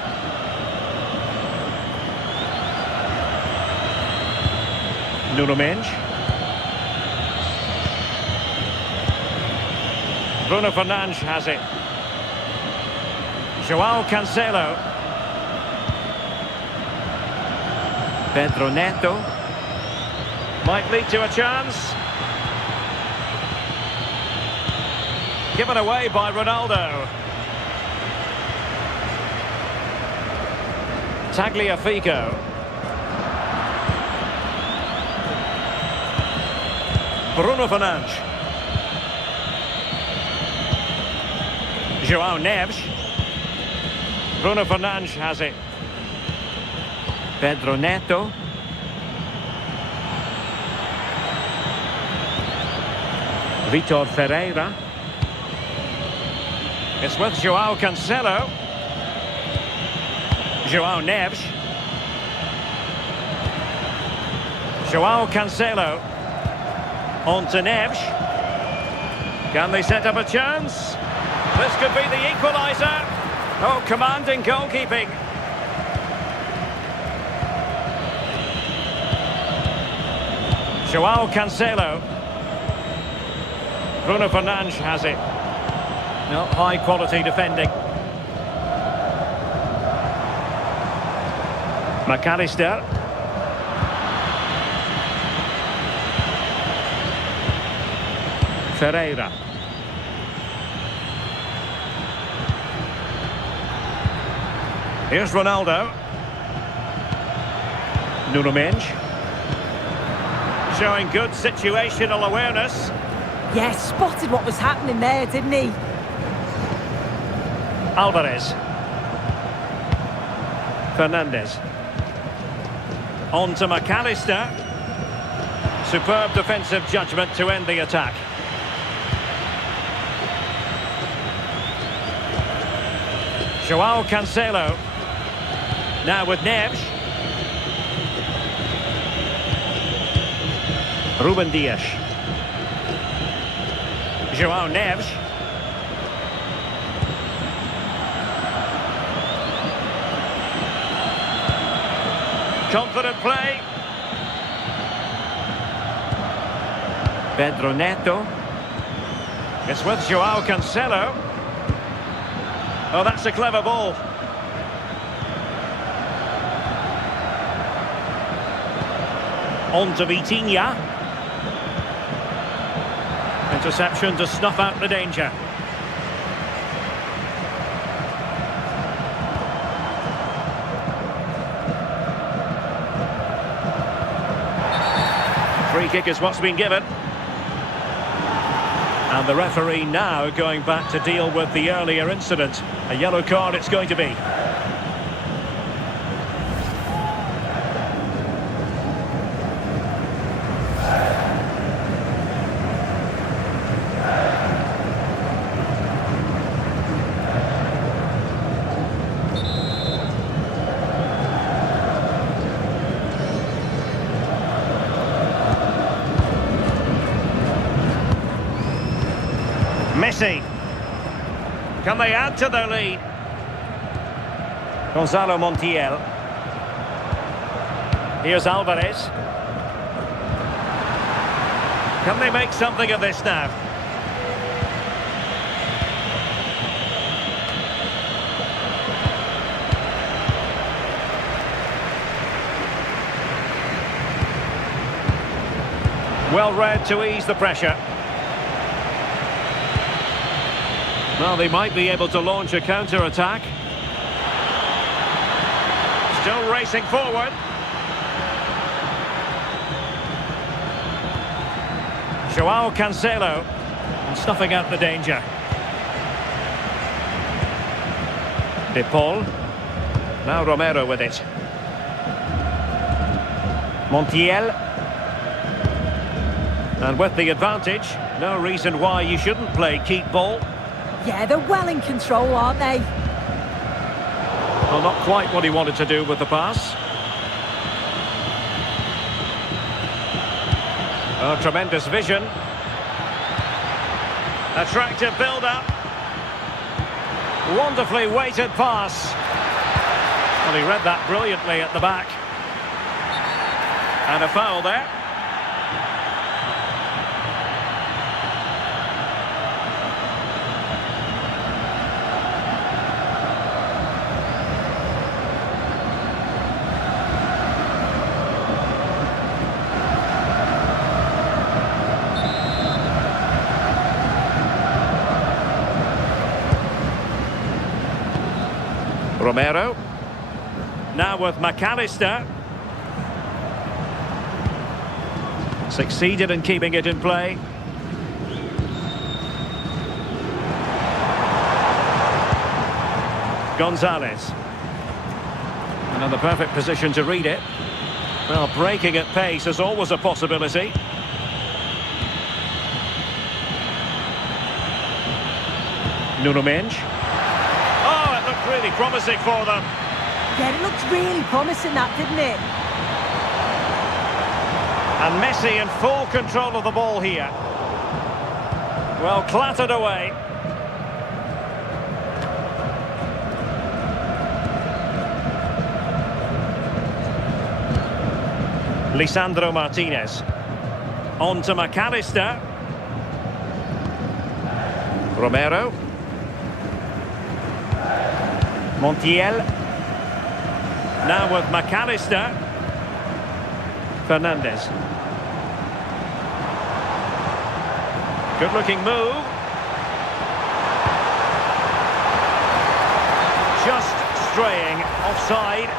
Nuno Mendes. Bruno Fernandes has it. João Cancelo. Pedro Neto. Might lead to a chance. Given away by Ronaldo. Tagliafico. Bruno Fernandes. João Neves. Bruno Fernandes has it. Pedro Neto. Vitor Ferreira. It's with João Cancelo. João Neves. João Cancelo. On to Neves. Can they set up a chance? This could be the equaliser. Oh, commanding goalkeeping. João Cancelo. Bruno Fernandes has it. No, high quality defending. McAllister. Ferreira. Here's Ronaldo. Nuno Mendes. Showing good situational awareness. Yeah, spotted what was happening there, didn't he? Alvarez. Fernandes. On to McAllister. Superb defensive judgment to end the attack. João Cancelo. Now with Neves. Ruben Dias. João Neves. Confident play. Pedro Neto. It's with João Cancelo. Oh, that's a clever ball. On to Vitinha. Interception to snuff out the danger. Free kick is what's been given. And the referee now going back to deal with the earlier incident. A yellow card it's going to be. Messi. Can they add to their lead? Gonzalo Montiel. Here's Alvarez. Can they make something of this now? Well read to ease the pressure. Well, they might be able to launch a counter-attack. Still racing forward. Joao Cancelo, and snuffing out the danger. De Paul. Now Romero with it. Montiel. And with the advantage, no reason why you shouldn't play keep ball. Yeah, they're well in control, aren't they? Well, not quite what he wanted to do with the pass. Oh, tremendous vision. Attractive build-up. Wonderfully weighted pass. Well, he read that brilliantly at the back. And a foul there. Romero. Now with McAllister. Succeeded in keeping it in play. Gonzalez. Another perfect position to read it. Well, breaking at pace is always a possibility. Nuno Mendes. Really promising for them. Yeah, it looked really promising, that, didn't it? And Messi in full control of the ball here. Well, clattered away. Lisandro Martinez. On to McAllister. Romero. Montiel. Now with McAllister. Fernandez. Good looking move. Just straying offside.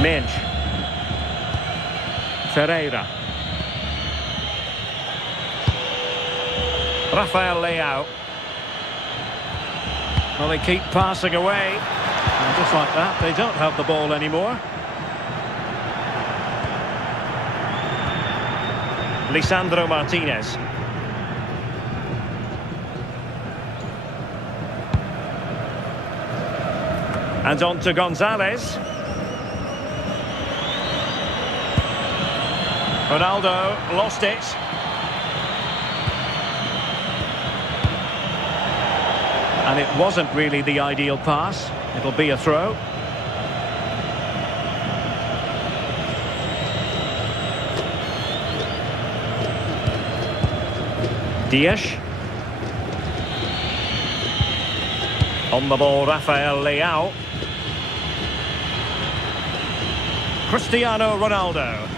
Mendes. Ferreira. Rafael Leao. Well, they keep passing away. And just like that, they don't have the ball anymore. Lisandro Martinez. And on to Gonzalez. Ronaldo lost it. And it wasn't really the ideal pass. It'll be a throw. Dias. On the ball, Rafael Leao. Cristiano Ronaldo.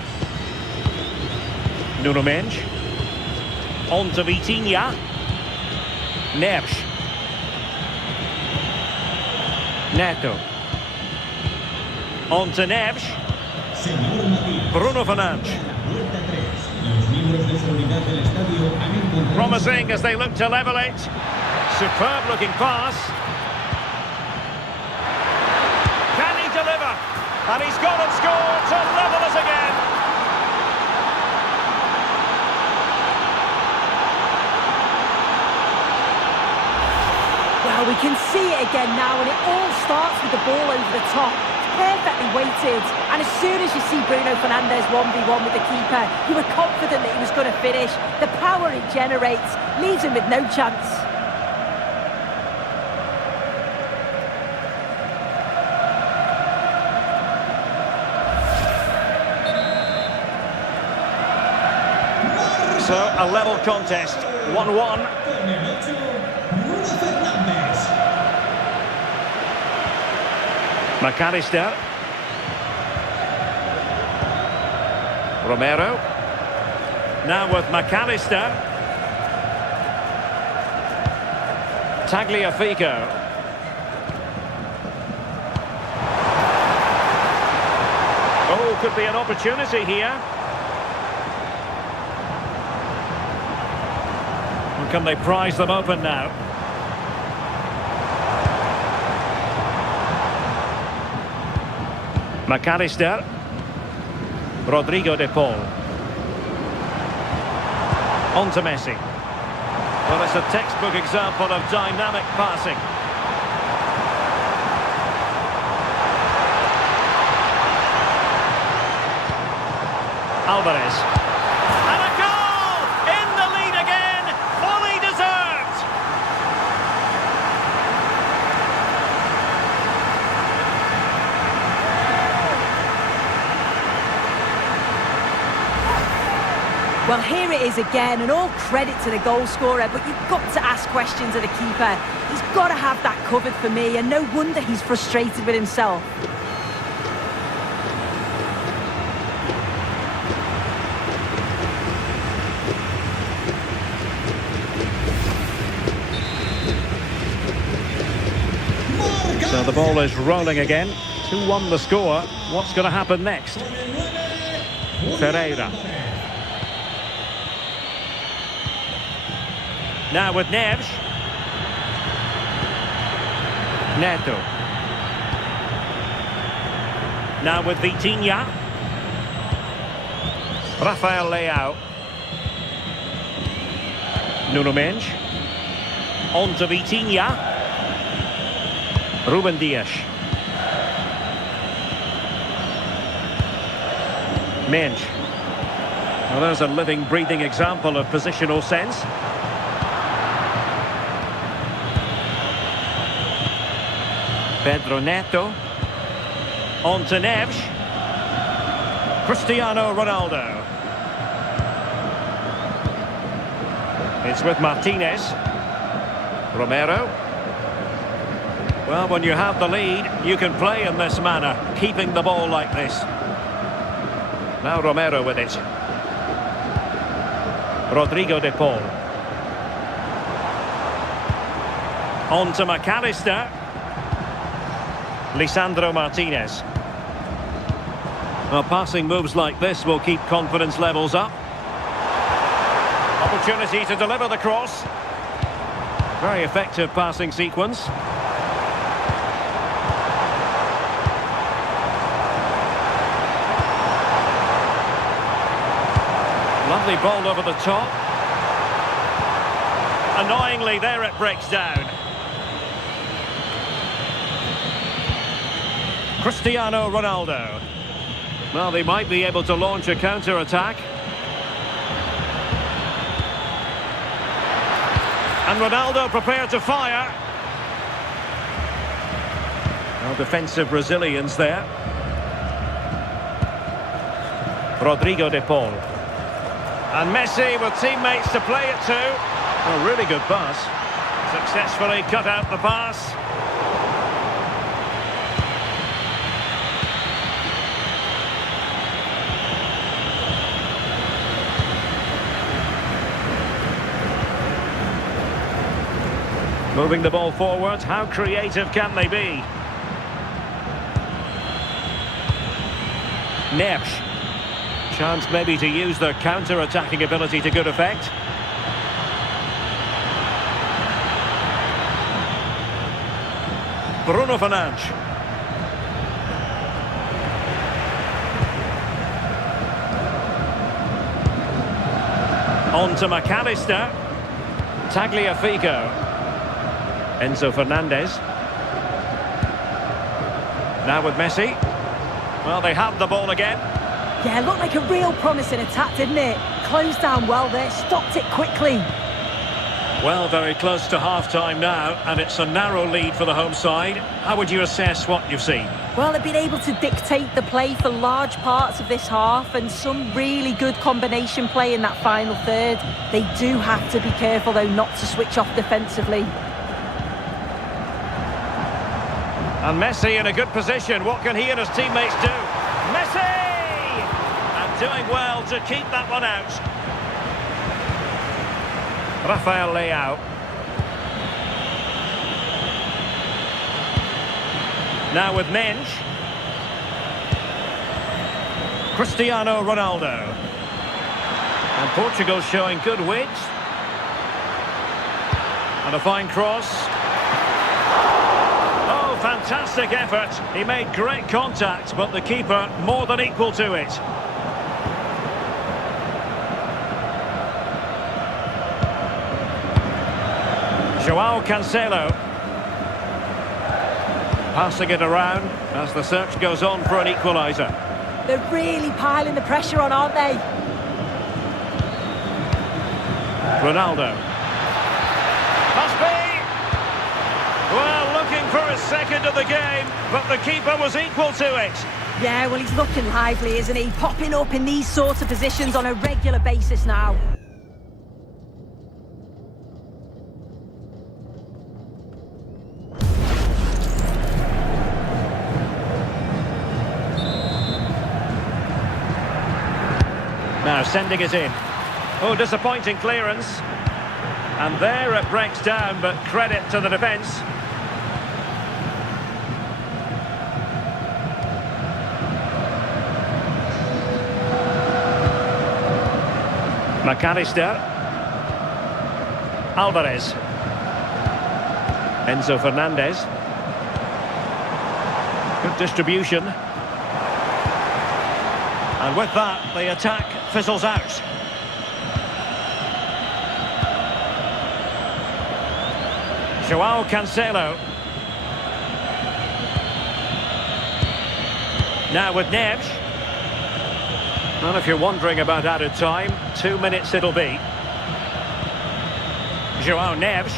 Nuno Mendes. On to Vitinha. Neves. Neto. On to Neves. Bruno Fernandes. Promising as they look to level it. Superb looking pass. Can he deliver? And he's gone and scored to level us again. We can see it again now, and it all starts with the ball over the top. It's perfectly weighted. And as soon as you see Bruno Fernandes 1v1 with the keeper, you were confident that he was going to finish. The power it generates leaves him with no chance. So, a level contest, 1-1. Con el 8, Bruno Fernández. McAllister. Romero. Now with McAllister. Tagliafico. Oh, could be an opportunity here. Can they prize them open now? McAllister. Rodrigo de Paul. On to Messi. Well, it's a textbook example of dynamic passing. Alvarez. And a goal! In the lead again! Fully deserved! Well, here it is again, and all credit to the goal scorer, but you've got to ask questions of the keeper. He's got to have that covered for me, and no wonder he's frustrated with himself. So the ball is rolling again. 2-1 the score. What's going to happen next? Ferreira. Now with Neves. Neto. Now with Vitinha. Rafael Leao. Nuno Mendes. On to Vitinha. Ruben Dias. Mendes. Well, there's a living, breathing example of positional sense. Pedro Neto. On to Neves. Cristiano Ronaldo. It's with Martinez. Romero. Well, when you have the lead, you can play in this manner, keeping the ball like this. Now Romero with it. Rodrigo de Paul. On to McAllister. Lisandro Martinez. Well, passing moves like this will keep confidence levels up. Opportunity to deliver the cross. Very effective passing sequence. Lovely ball over the top. Annoyingly, there it breaks down. Cristiano Ronaldo. Well, they might be able to launch a counter-attack. And Ronaldo prepared to fire. Well, defensive resilience there. Rodrigo de Paul. And Messi with teammates to play it to. A really good pass. Successfully cut out the pass. Moving the ball forward, how creative can they be? Neves. Chance maybe to use their counter-attacking ability to good effect. Bruno Fernandes. On to McAllister. Tagliafico. Enzo Fernandez. Now with Messi. Well, they have the ball again. Yeah, looked like a real promising attack, didn't it? Closed down well there, stopped it quickly. Well, very close to half-time now, and it's a narrow lead for the home side. How would you assess what you've seen? Well, they've been able to dictate the play for large parts of this half, and some really good combination play in that final third. They do have to be careful, though, not to switch off defensively. And Messi in a good position. What can he and his teammates do? Messi! And doing well to keep that one out. Rafael Leao. Now with Mensch. Cristiano Ronaldo. And Portugal showing good width. And a fine cross. Oh, fantastic effort. He made great contact, but the keeper more than equal to it. Joao Cancelo. Passing it around as the search goes on for an equaliser. They're really piling the pressure on, aren't they? Ronaldo. Must be! Well, looking for his second of the game, but the keeper was equal to it. Yeah, well, he's looking lively, isn't he? Popping up in these sorts of positions on a regular basis now. Now sending it in. Oh, disappointing clearance. And there it breaks down, but credit to the defence. McAllister. Alvarez. Enzo Fernandez. Good distribution. And with that, the attack fizzles out. Joao Cancelo. Now with Neves. Well, if you're wondering about added time, 2 minutes it'll be. Joao Neves.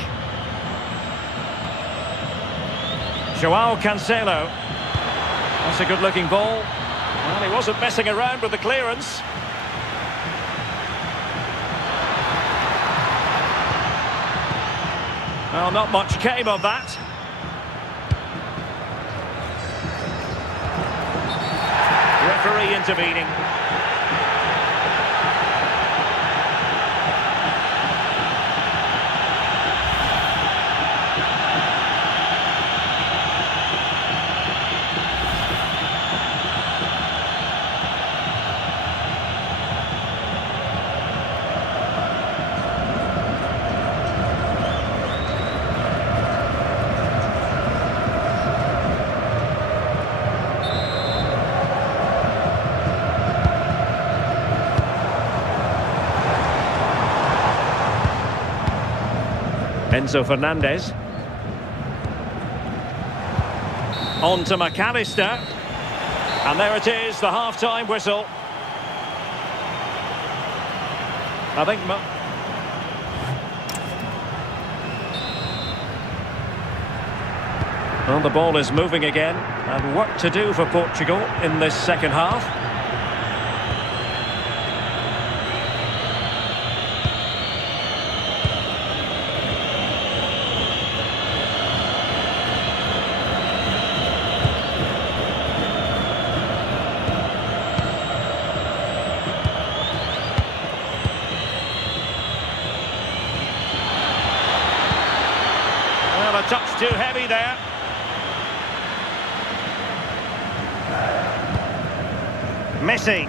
Joao Cancelo. That's a good-looking ball. Well, he wasn't messing around with the clearance. Well, not much came of that. Referee intervening. Enzo Fernandez. On to McAllister. And there it is, the half-time whistle. I think... Well, the ball is moving again. And work to do for Portugal in this second half. A touch too heavy there. Messi.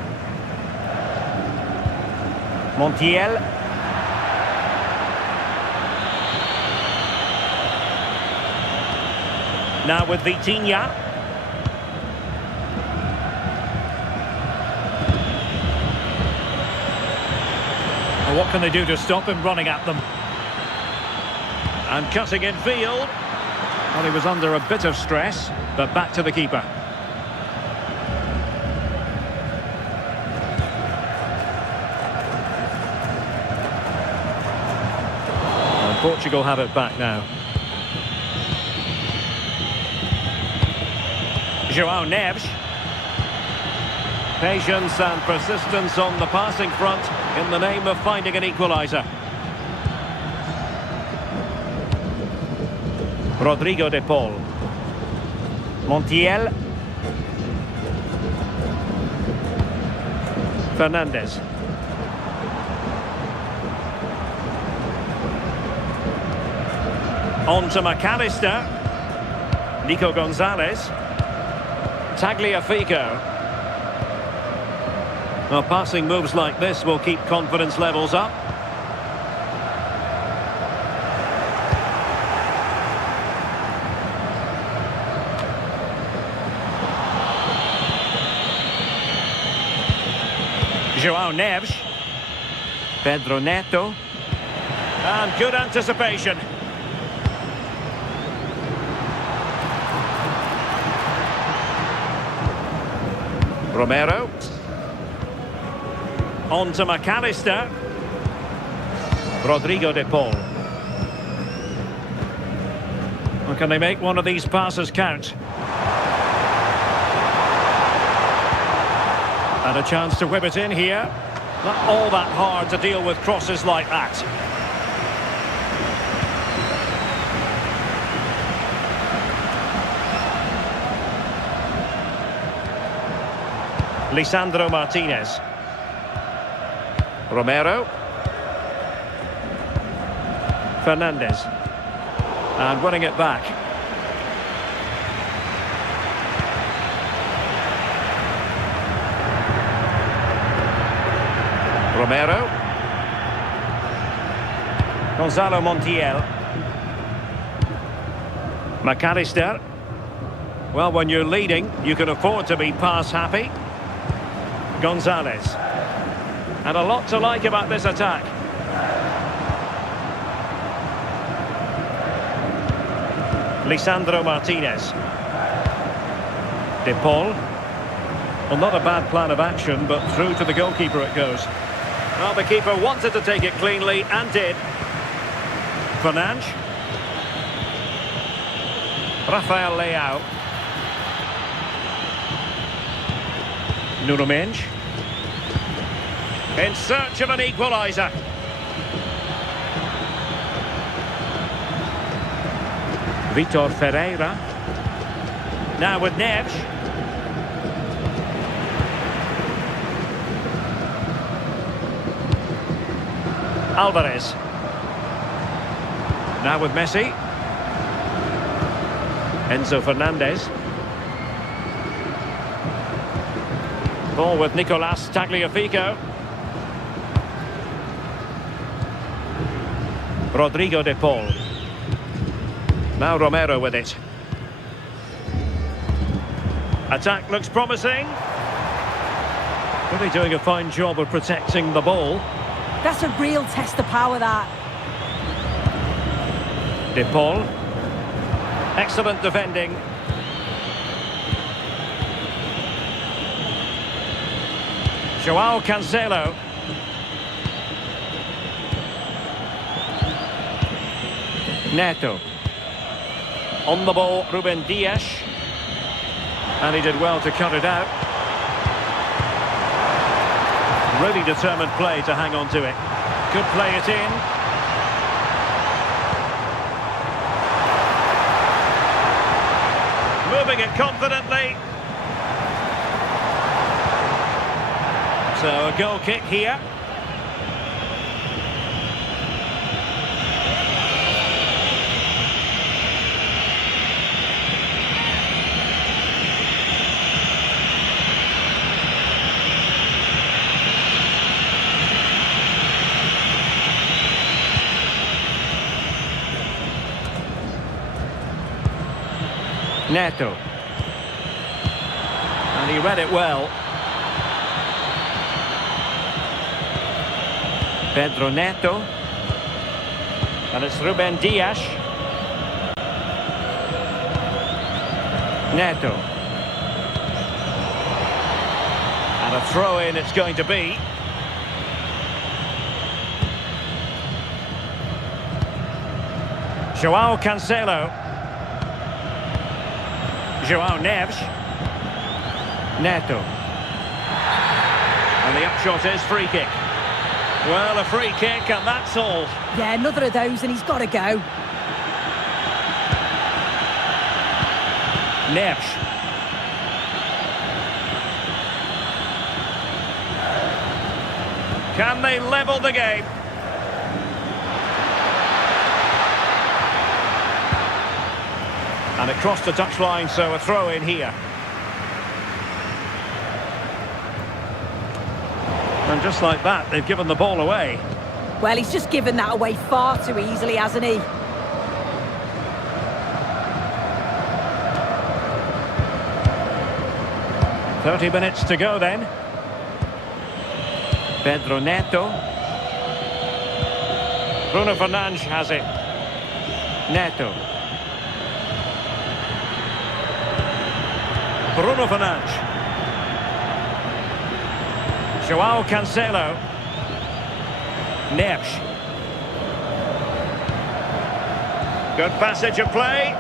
Montiel. Now with Vitinha. Well, what can they do to stop him running at them? And cutting in field. Well, he was under a bit of stress, but back to the keeper. And Portugal have it back now. João Neves. Patience and persistence on the passing front in the name of finding an equaliser. Rodrigo de Paul. Montiel. Fernandes. On to McAllister. Nico Gonzalez. Tagliafico. Now, passing moves like this will keep confidence levels up. João Neves. Pedro Neto. And good anticipation. Romero. On to McAllister. Rodrigo de Paul. Well, can they make one of these passes count? And a chance to whip it in here. Not all that hard to deal with crosses like that. Lisandro Martinez. Romero. Fernandes. And winning it back. Romero. Gonzalo Montiel. McAllister. Well, when you're leading, you can afford to be pass happy. Gonzalez. And a lot to like about this attack. Lisandro Martinez. De Paul. Well, not a bad plan of action, but through to the goalkeeper it goes. Well, the keeper wanted to take it cleanly and did. Fernandes. Rafael Leao. Nuno Mendes. In search of an equaliser. Vitor Ferreira. Now with Neves. Alvarez. Now with Messi. Enzo Fernandez. Ball with Nicolas Tagliafico. Rodrigo de Paul. Now Romero with it. Attack looks promising. Really doing a fine job of protecting the ball. That's a real test of power, that. De Paul. Excellent defending. João Cancelo. Neto. On the ball, Ruben Dias. And he did well to cut it out. Really determined play to hang on to it. Could play it in. Moving it confidently. So a goal kick here. Neto. And he read it well. Pedro Neto. And it's Ruben Dias. Neto. And a throw-in it's going to be. João Cancelo. João Neves. Neto. And the upshot is free kick. Well, a free kick and that's all. Yeah, another of those and he's got to go. Neves. Can they level the game? And it crossed the touchline, so a throw in here. And just like that, they've given the ball away. Well, he's just given that away far too easily, hasn't he? "30 minutes to go then. Pedro Neto. Bruno Fernandes has it. Neto. Bruno Fernandes. João Cancelo. Neves. Good passage of play.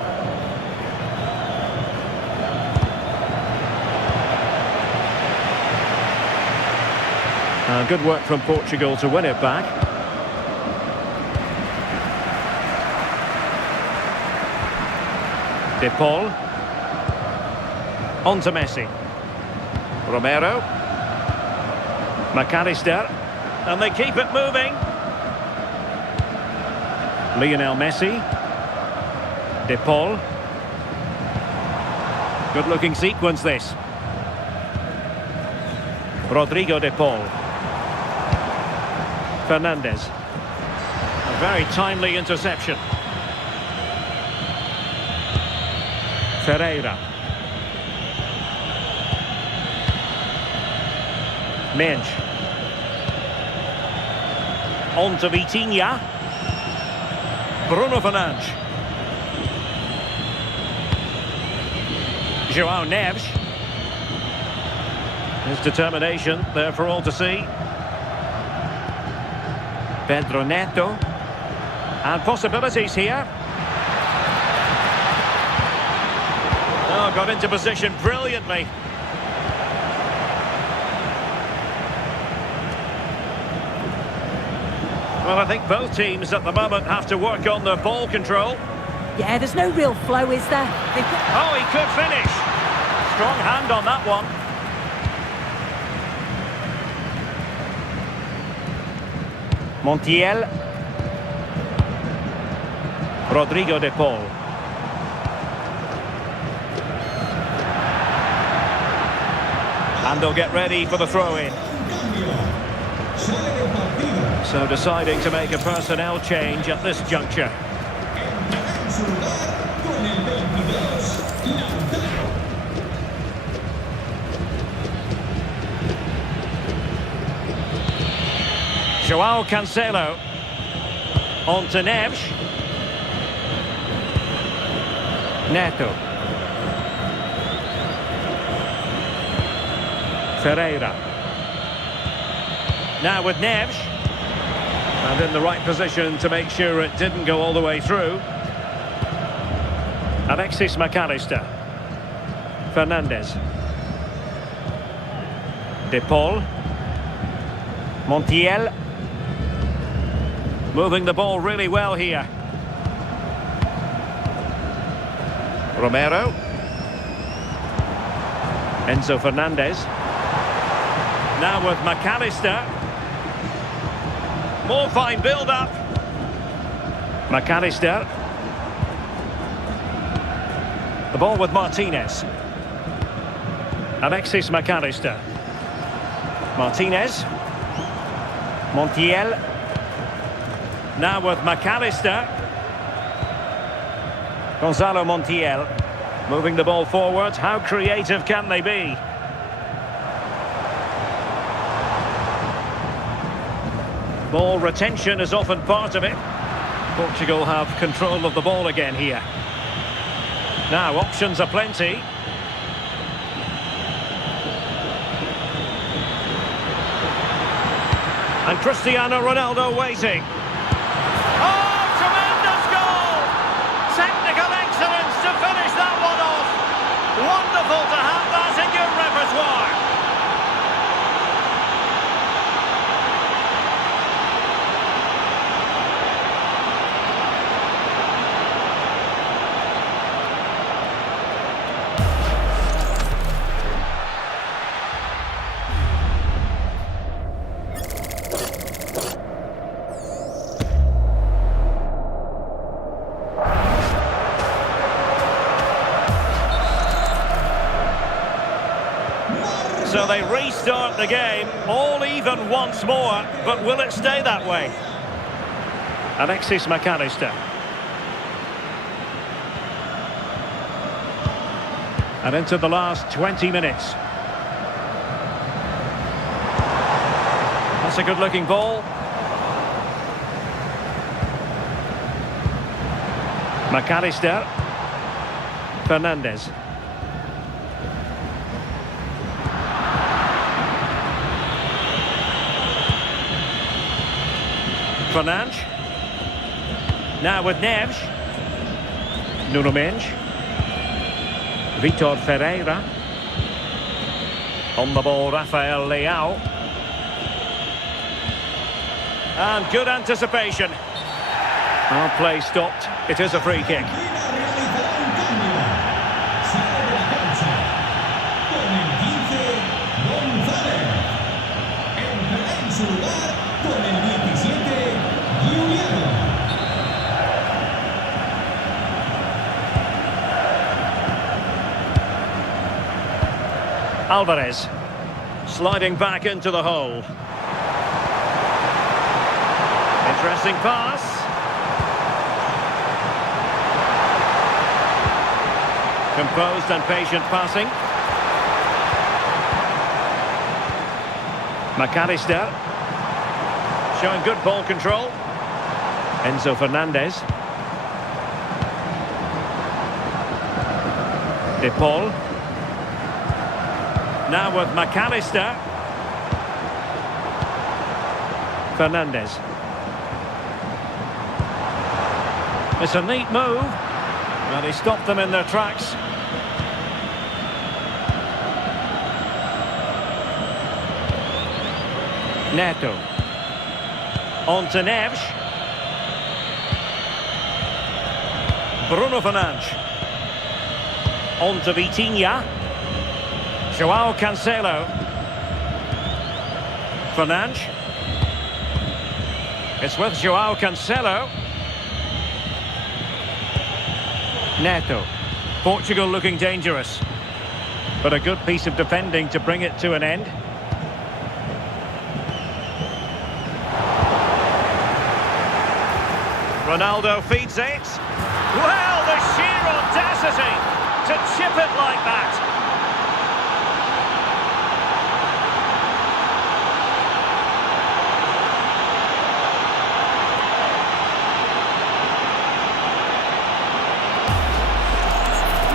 Good work from Portugal to win it back. De Paul. On to Messi. Romero. McAllister. And they keep it moving. Lionel Messi. De Paul. Good looking sequence this. Rodrigo De Paul. Fernandes. A very timely interception. Ferreira. Mensch. On to Vitinha. Bruno Fernandes. João Neves. His determination there for all to see. Pedro Neto. And possibilities here. Oh, got into position brilliantly. Well, I think both teams at the moment have to work on their ball control. Yeah, there's no real flow, is there? Oh, he could finish. Strong hand on that one. Montiel. Rodrigo De Paul. And they'll get ready for the throw-in. So deciding to make a personnel change at this juncture. João Cancelo. On to Neves. Neto. Ferreira. Now with Neves. And in the right position to make sure it didn't go all the way through. Alexis McAllister. Fernandes. De Paul. Montiel. Moving the ball really well here. Romero. Enzo Fernandez. Now with McAllister. More fine build-up. McAllister. The ball with Martinez. Alexis McAllister. Martinez. Montiel. Now with McAllister. Gonzalo Montiel. Moving the ball forward. How creative can they be? Ball retention is often part of it. Portugal have control of the ball again here. Now options are plenty. And Cristiano Ronaldo waiting. Oh, tremendous goal! Technical excellence to finish that one off. Wonderful to have that in your repertoire. So they restart the game, all even once more, but will it stay that way? Alexis McAllister. And into the last 20 minutes. That's a good-looking ball. McAllister. Fernandez. Fernandes. Now with Neves. Nuno Mendes. Vitor Ferreira. On the ball, Rafael Leao. And good anticipation. Our play stopped. It is a free kick. Alvarez, sliding back into the hole. Interesting pass. Composed and patient passing. McAllister, showing good ball control. Enzo Fernandez. De Paul. Now with McAllister. Fernandez. It's a neat move, but he stopped them in their tracks. Neto. On to Neves. Bruno Fernandes. On to Vitinha. Joao Cancelo. Fernandes. It's with Joao Cancelo. Neto. Portugal looking dangerous. But a good piece of defending to bring it to an end. Ronaldo feeds it. Well, the sheer audacity to chip it like that.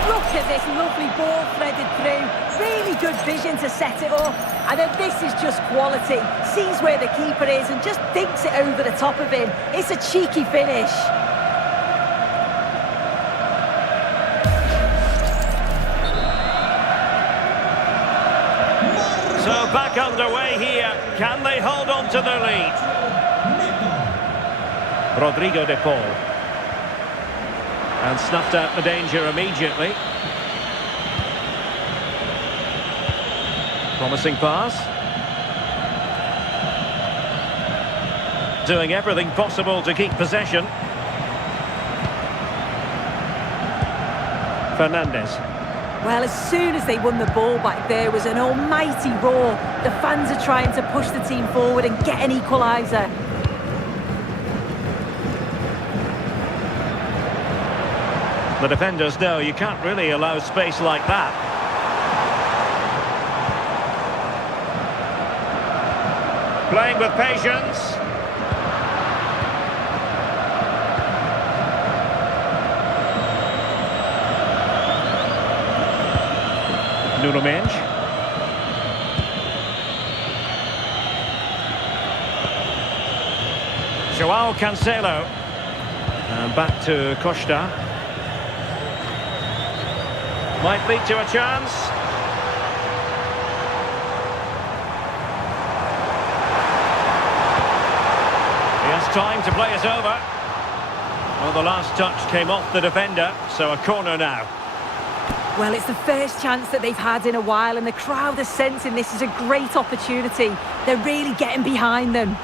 Look at this lovely ball threaded through. Really good vision to set it up. And then this is just quality. Sees where the keeper is and just dinks it over the top of him. It's a cheeky finish. So back underway here. Can they hold on to their lead? Rodrigo de Paul. And snuffed out the danger immediately. Promising pass. Doing everything possible to keep possession. Fernandez. Well, as soon as they won the ball back, there was an almighty roar. The fans are trying to push the team forward and get an equaliser. The defenders know you can't really allow space like that. Playing with patience. Nuno Mendes. Joao Cancelo. And back to Costa. Might lead to a chance. He has time to play it over. Well, the last touch came off the defender, so a corner now. Well, it's the first chance that they've had in a while, and the crowd are sensing this is a great opportunity. They're really getting behind them.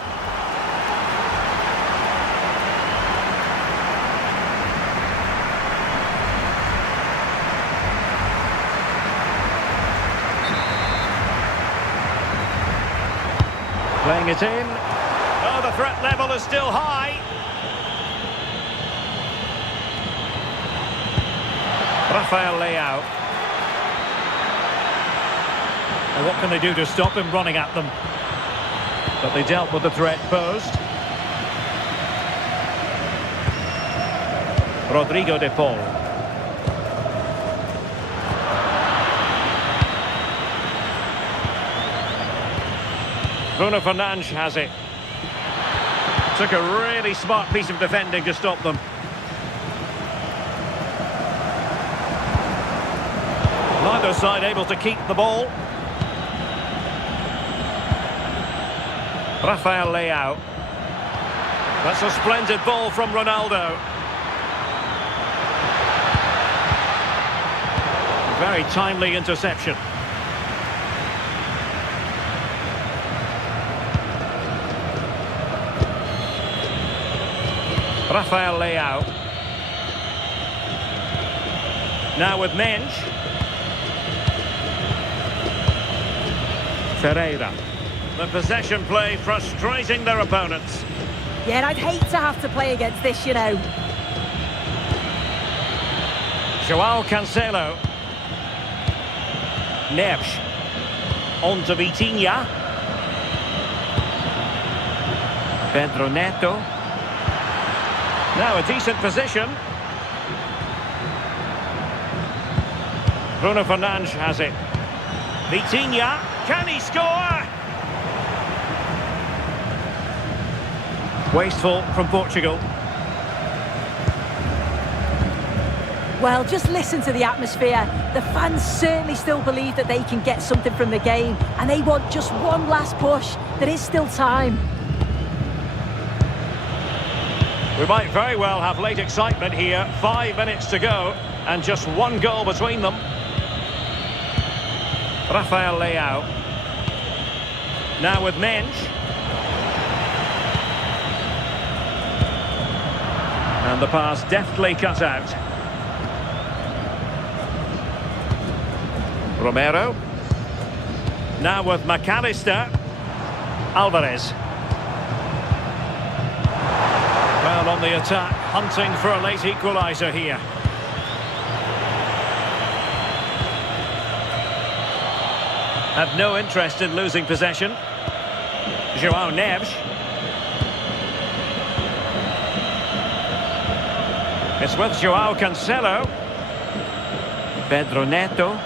Playing it in. Oh, the threat level is still high. Rafael Leao. And what can they do to stop him running at them? But they dealt with the threat posed. Rodrigo de Paul. Bruno Fernandes has it. Took a really smart piece of defending to stop them. Neither side able to keep the ball. Rafael Leao. That's a splendid ball from Ronaldo. Very timely interception. Rafael Leao. Now with Mensch. Ferreira. The possession play frustrating their opponents. Yeah, and I'd hate to have to play against this, you know. Joao Cancelo. Neves. On to Vitinha. Pedro Neto. Now a decent position. Bruno Fernandes has it. Vitinha. Can he score? Wasteful from Portugal. Well, just listen to the atmosphere. The fans certainly still believe that they can get something from the game, and they want just one last push. There is still time. We might very well have late excitement here. 5 minutes to go, and just one goal between them. Rafael Leao. Now with Mensch. And the pass deftly cut out. Romero. Now with McAllister. Alvarez. Well, on the attack, hunting for a late equaliser here. Have no interest in losing possession. Joao Neves. It's with Joao Cancelo. Pedro Neto.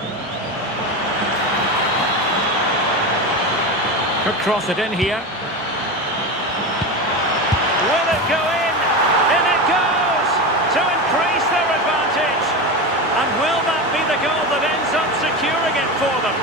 Could cross it in here. Will it go in? In it goes! To increase their advantage. And will that be the goal that ends up securing it for them?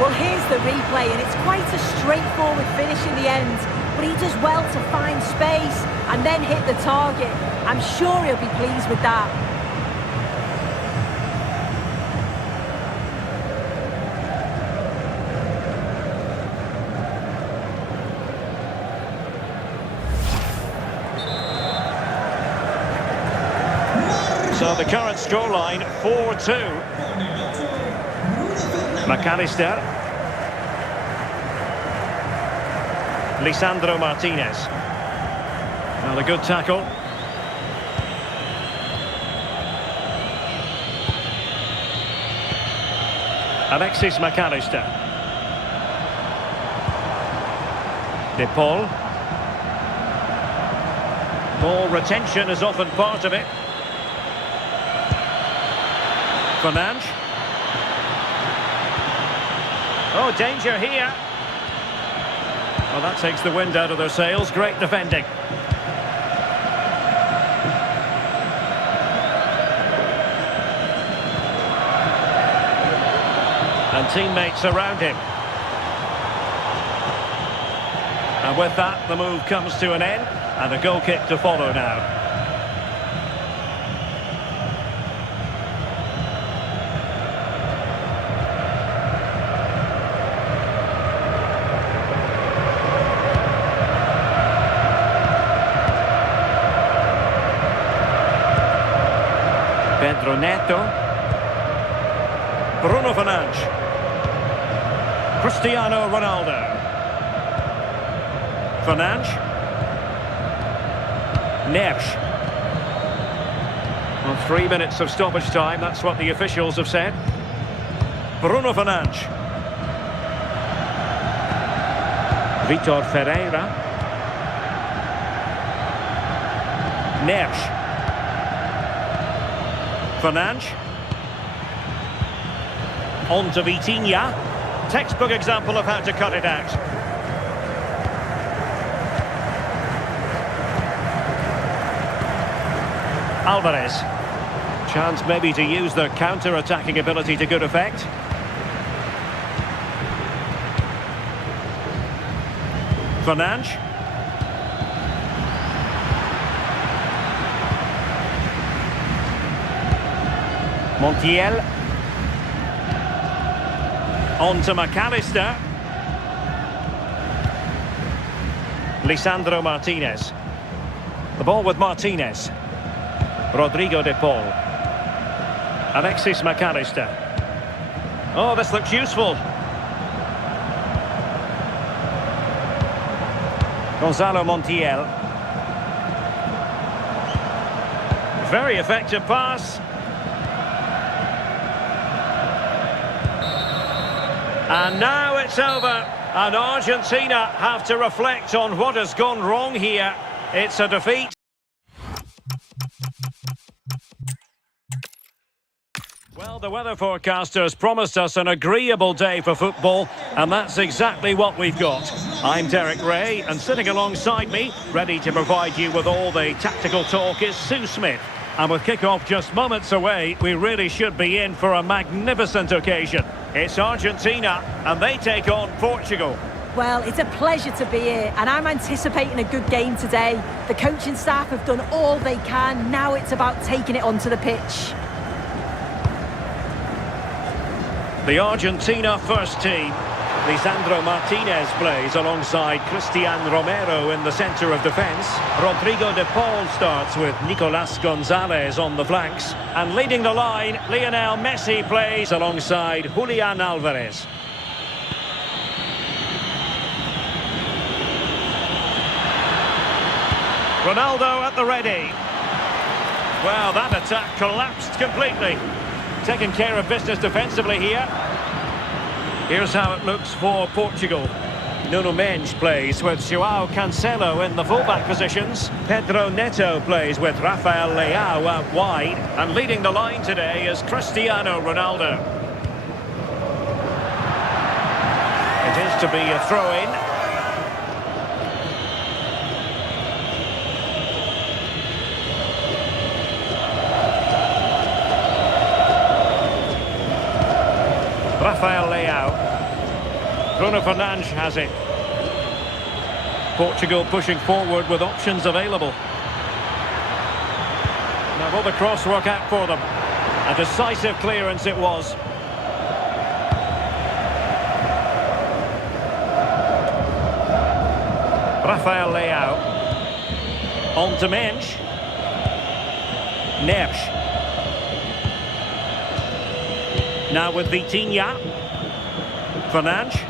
Well, here's the replay, and it's quite a straightforward finish in the end. But he does well to find space and then hit the target. I'm sure he'll be pleased with that. So the current scoreline, 4-2. McAllister. Lisandro Martinez. Well, a good tackle. Alexis McAllister. De Paul. Ball retention is often part of it. Fernandes. Oh, danger here. Well, that takes the wind out of their sails. Great defending. And teammates around him. And with that, the move comes to an end, and a goal kick to follow now. Pedro Neto. Bruno Fernandes. Cristiano Ronaldo. Fernandes. Neves. Well, 3 minutes of stoppage time, that's what the officials have said. Bruno Fernandes. Vitor Ferreira. Neves. Fernandes. On to Vitinha. Textbook example of how to cut it out. Alvarez. Chance maybe to use their counter-attacking ability to good effect. Fernandes. Montiel. On to McAllister. Lisandro Martinez. The ball with Martinez. Rodrigo de Paul. Alexis McAllister. Oh, this looks useful. Gonzalo Montiel. Very effective pass. And now it's over, and Argentina have to reflect on what has gone wrong here. It's a defeat. Well, the weather forecasters promised us an agreeable day for football, and that's exactly what we've got. I'm Derek Ray, and sitting alongside me, ready to provide you with all the tactical talk, is Sue Smith. And with kick-off just moments away, we really should be in for a magnificent occasion. It's Argentina, and they take on Portugal. Well, it's a pleasure to be here, and I'm anticipating a good game today. The coaching staff have done all they can. Now it's about taking it onto the pitch. The Argentina first team. Lisandro Martinez plays alongside Cristian Romero in the centre of defence. Rodrigo de Paul starts with Nicolas Gonzalez on the flanks. And leading the line, Lionel Messi plays alongside Julian Alvarez. Ronaldo at the ready. Well, that attack collapsed completely. Taking care of business defensively here. Here's how it looks for Portugal. Nuno Mendes plays with João Cancelo in the fullback positions. Pedro Neto plays with Rafael Leao out wide. And leading the line today is Cristiano Ronaldo. It is to be a throw-in. Rafael Leao. Bruno Fernandes has it. Portugal pushing forward with options available. Now will the cross work out for them? A decisive clearance it was. Rafael Leao. On to Mendes. Neves. Now with Vitinha. Fernandes.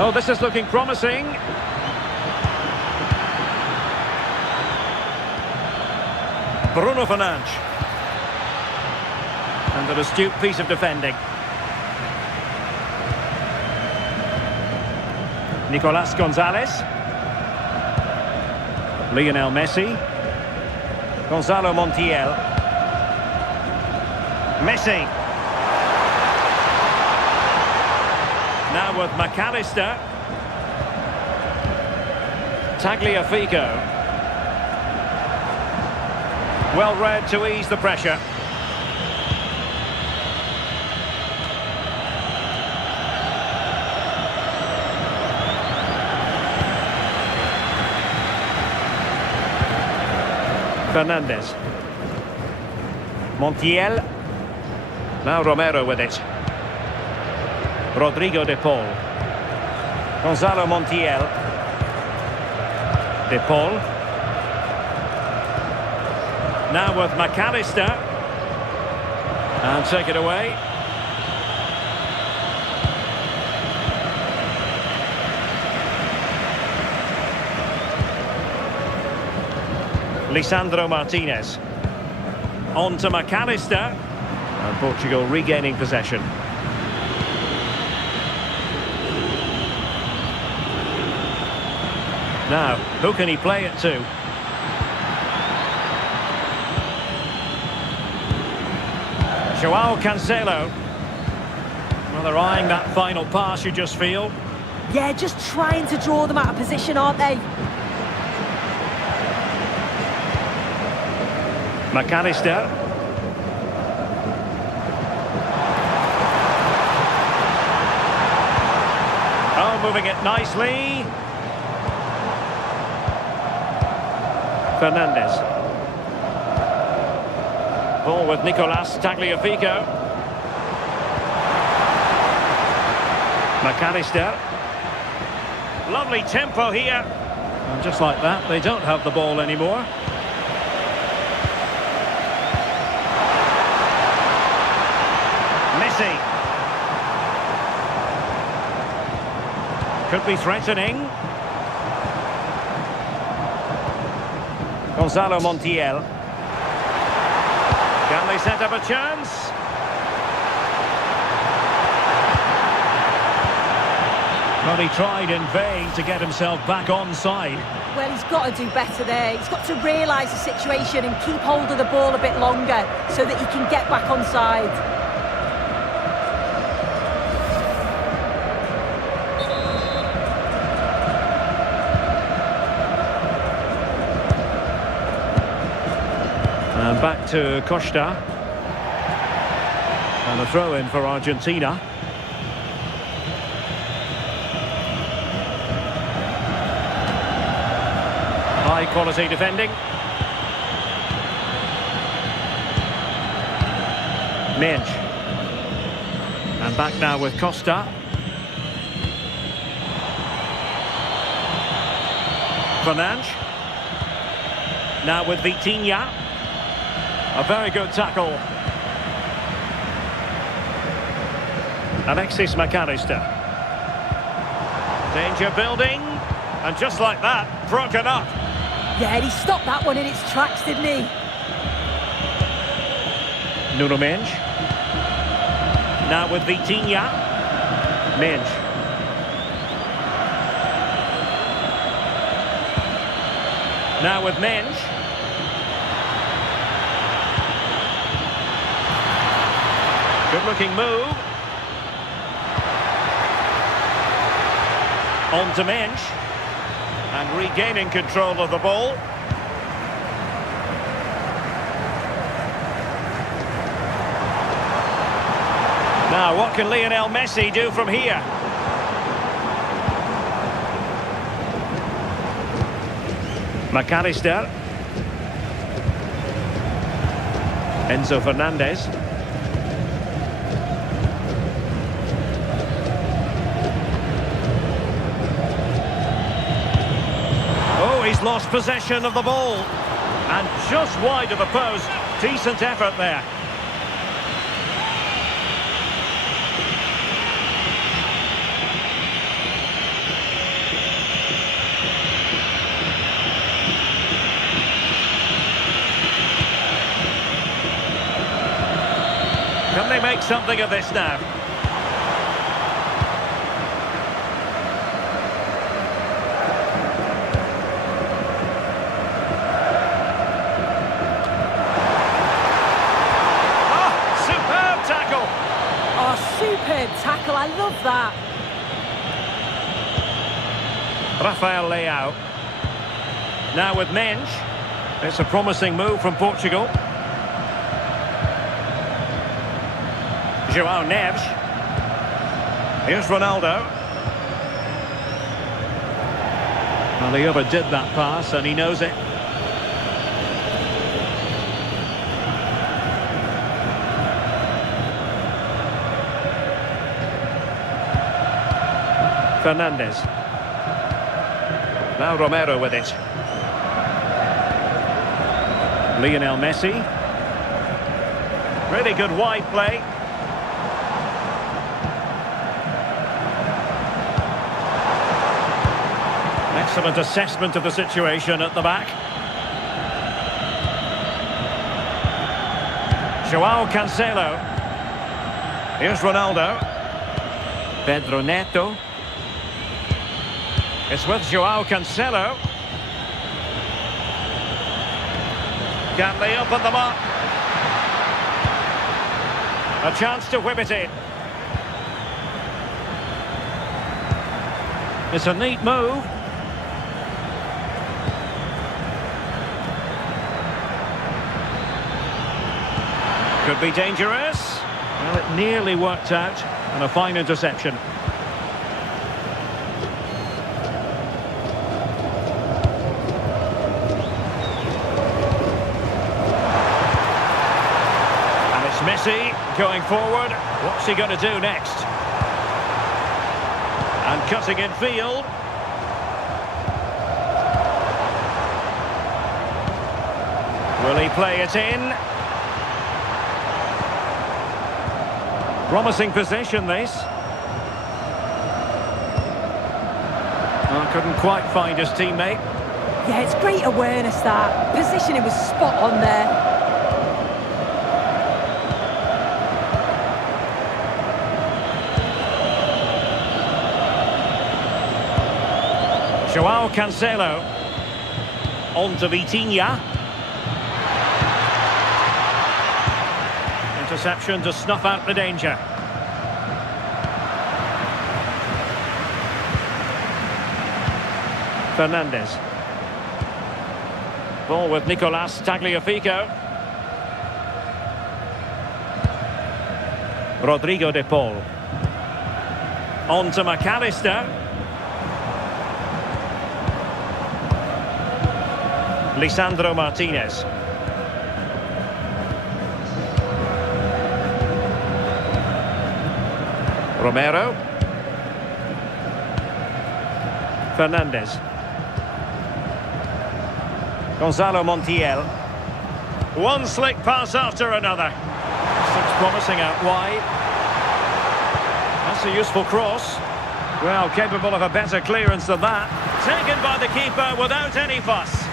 Oh, this is looking promising. Bruno Fernandes. And an astute piece of defending. Nicolas Gonzalez. Lionel Messi. Gonzalo Montiel. Messi. Now with McAllister. Tagliafico. Well read to ease the pressure. Fernandez. Montiel. Now Romero with it. Rodrigo de Paul. Gonzalo Montiel. De Paul. Now with McAllister. And take it away. Lisandro Martinez. On to McAllister. And Portugal regaining possession. Now, who can he play it to? Joao Cancelo. Well, they're eyeing that final pass, you just feel. Yeah, just trying to draw them out of position, aren't they? McAllister. Oh, moving it nicely. Fernandez. Ball with Nicolas Tagliafico. McAllister. Lovely tempo here. And just like that, they don't have the ball anymore. Messi. Could be threatening. Gonzalo Montiel. Can they set up a chance? But he tried in vain to get himself back onside. Well, he's got to do better there. He's got to realise the situation and keep hold of the ball a bit longer so that he can get back onside. And back to Costa. And a throw-in for Argentina. High quality defending. Minch. And back now with Costa. Fernandes. Now with Vitinha. A very good tackle. Alexis McAllister. Danger building. And just like that, broken up. Yeah, he stopped that one in its tracks, didn't he? Nuno Mendes. Now with Vitinha. Mendes. Now with Mendes. Good-looking move. On to Mendes. And regaining control of the ball. Now, what can Lionel Messi do from here? McAllister. Enzo Fernandez. He's lost possession of the ball. And just wide of the post. Decent effort there. Can they make something of this now? I love that. Rafael Leao. Now with Mensch. It's a promising move from Portugal. João Neves. Here's Ronaldo. Well, he overdid that pass and he knows it. Fernandes. Now Romero with it. Lionel Messi. Really good wide play. Excellent assessment of the situation at the back. João Cancelo. Here's Ronaldo. Pedro Neto. It's with João Cancelo. Can they open them up? A chance to whip it in. It's a neat move. Could be dangerous. Well, it nearly worked out, and a fine interception. And it's Messi going forward. What's he going to do next? And cutting in field. Will he play it in? Promising possession, this. Oh, couldn't quite find his teammate. Yeah, it's great awareness, that. Positioning was spot on there. João Cancelo. On to Vitinha. Interception to snuff out the danger. Fernandes. Ball with Nicolas Tagliafico. Rodrigo de Paul. On to McAllister. Lisandro Martinez. Romero. Fernandes. Gonzalo Montiel. One slick pass after another. Looks promising out wide. That's a useful cross. Well, capable of a better clearance than that. Taken by the keeper without any fuss.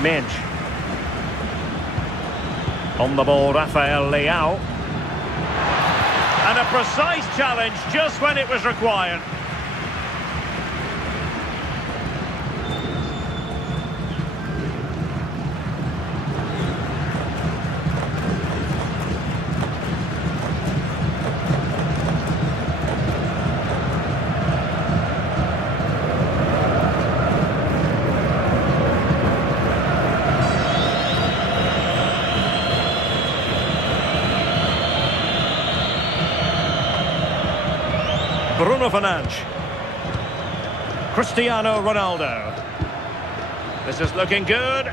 Mensch. On the ball, Rafael Leao. And a precise challenge just when it was required. Bruno Fernandes. Cristiano Ronaldo. This is looking good.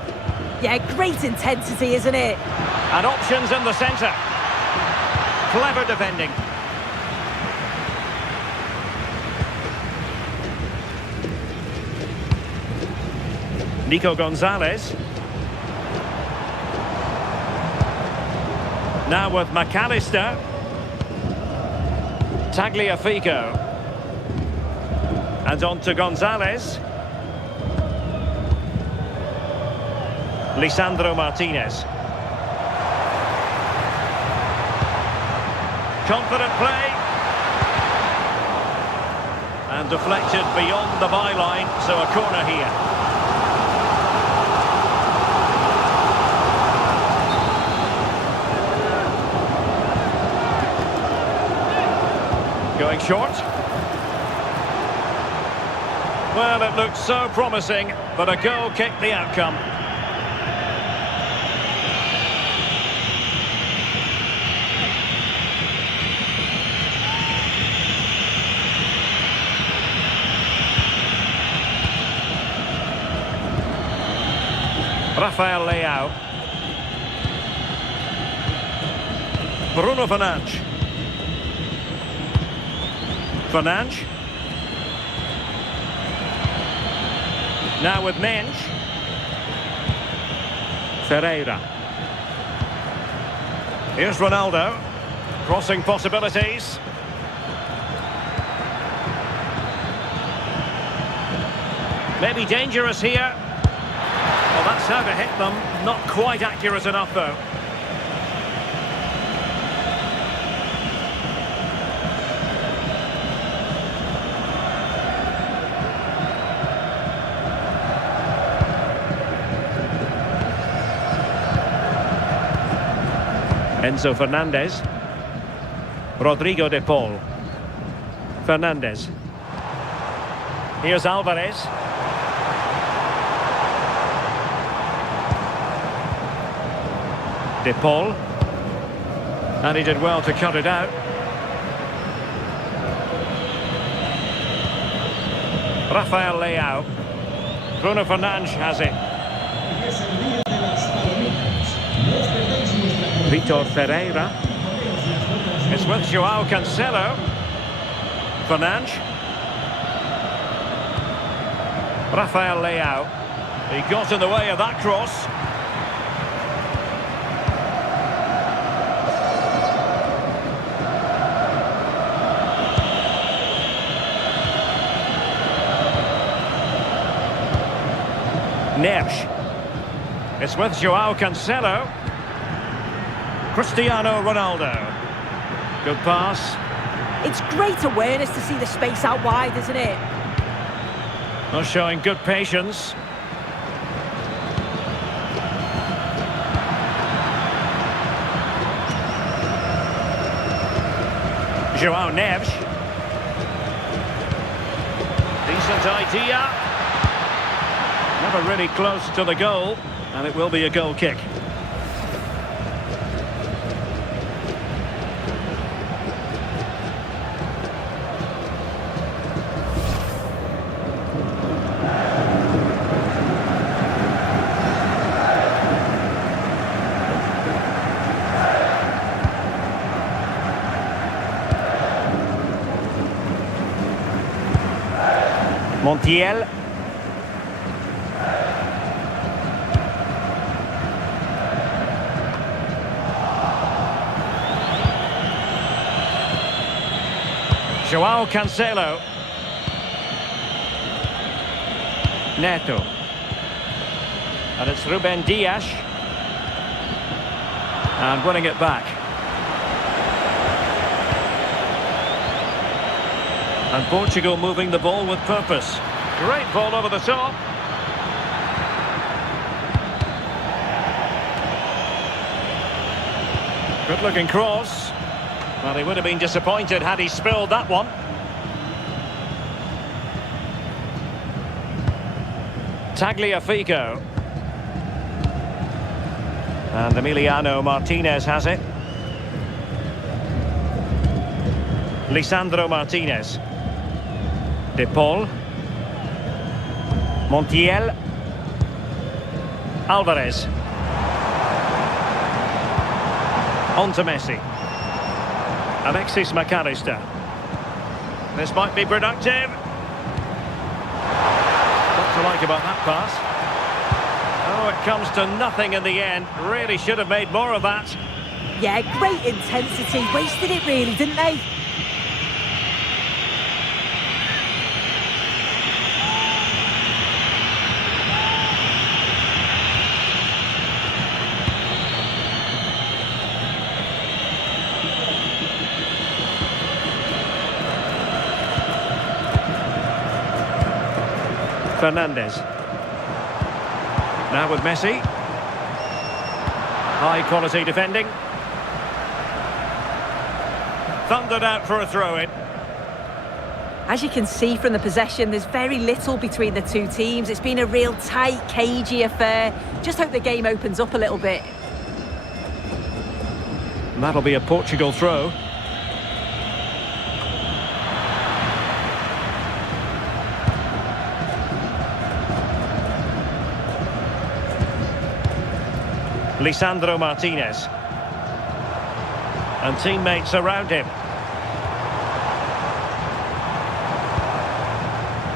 Yeah, great intensity, isn't it? And options in the centre. Clever defending. Nico Gonzalez. Now with McAllister. Tagliafico. And on to Gonzalez. Lisandro Martinez. Confident play. And deflected beyond the byline, so a corner here. short. Well, it looked so promising, but a goal kicked the outcome. Rafael Leao. Bruno Fernandes. Fernandes. Now with Mensch. Ferreira. Here's Ronaldo. Crossing possibilities. Maybe dangerous here. Well, that's how to hit them. Not quite accurate enough, though. Enzo Fernandez. Rodrigo de Paul. Fernandez. Here's Alvarez. De Paul. And he did well to cut it out. Rafael Leao. Bruno Fernandes has it. Vitor Ferreira. It's with João Cancelo. Fernandes. Rafael Leao. He got in the way of that cross. Neves. It's with João Cancelo. Cristiano Ronaldo. Good pass. It's great awareness to see the space out wide, isn't it? Well, showing good patience. João Neves. Decent idea. Never really close to the goal, and it will be a goal kick. Montiel. João Cancelo. Neto. And it's Ruben Dias. And winning it back. And Portugal moving the ball with purpose. Great ball over the top. Good looking cross. Well, he would have been disappointed had he spilled that one. Tagliafico. And Emiliano Martinez has it. Lisandro Martinez. De Paul. Montiel. Alvarez. On to Messi. Alexis McAllister. This might be productive. What to like about that pass? Oh, it comes to nothing in the end. Really should have made more of that. Yeah, great intensity. Wasted it really, didn't they? Fernandez. Now with Messi. High quality defending. Thundered out for a throw-in. As you can see from the possession, there's very little between the two teams. It's been a real tight, cagey affair. Just hope the game opens up a little bit. And that'll be a Portugal throw. Lisandro Martinez. And teammates around him.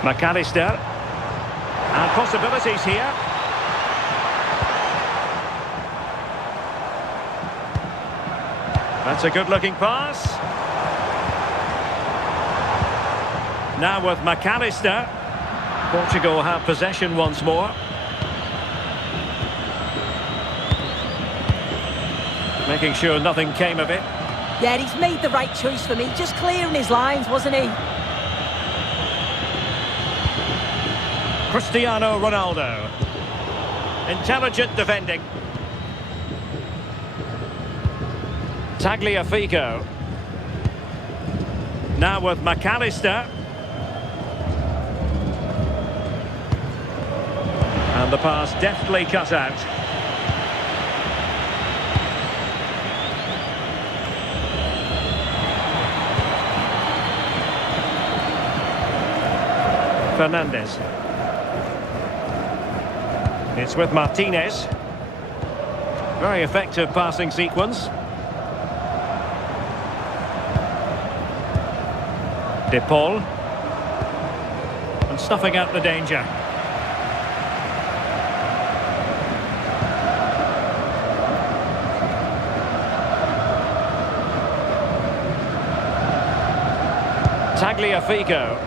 McAllister. And possibilities here. That's a good-looking pass. Now with McAllister. Portugal have possession once more. Making sure nothing came of it. Yeah, he's made the right choice for me. Just clearing his lines, wasn't he? Cristiano Ronaldo. Intelligent defending. Tagliafico. Now with McAllister. And the pass deftly cut out. Fernandez. It's with Martinez. Very effective passing sequence. De Paul. And stuffing out the danger. Tagliafico.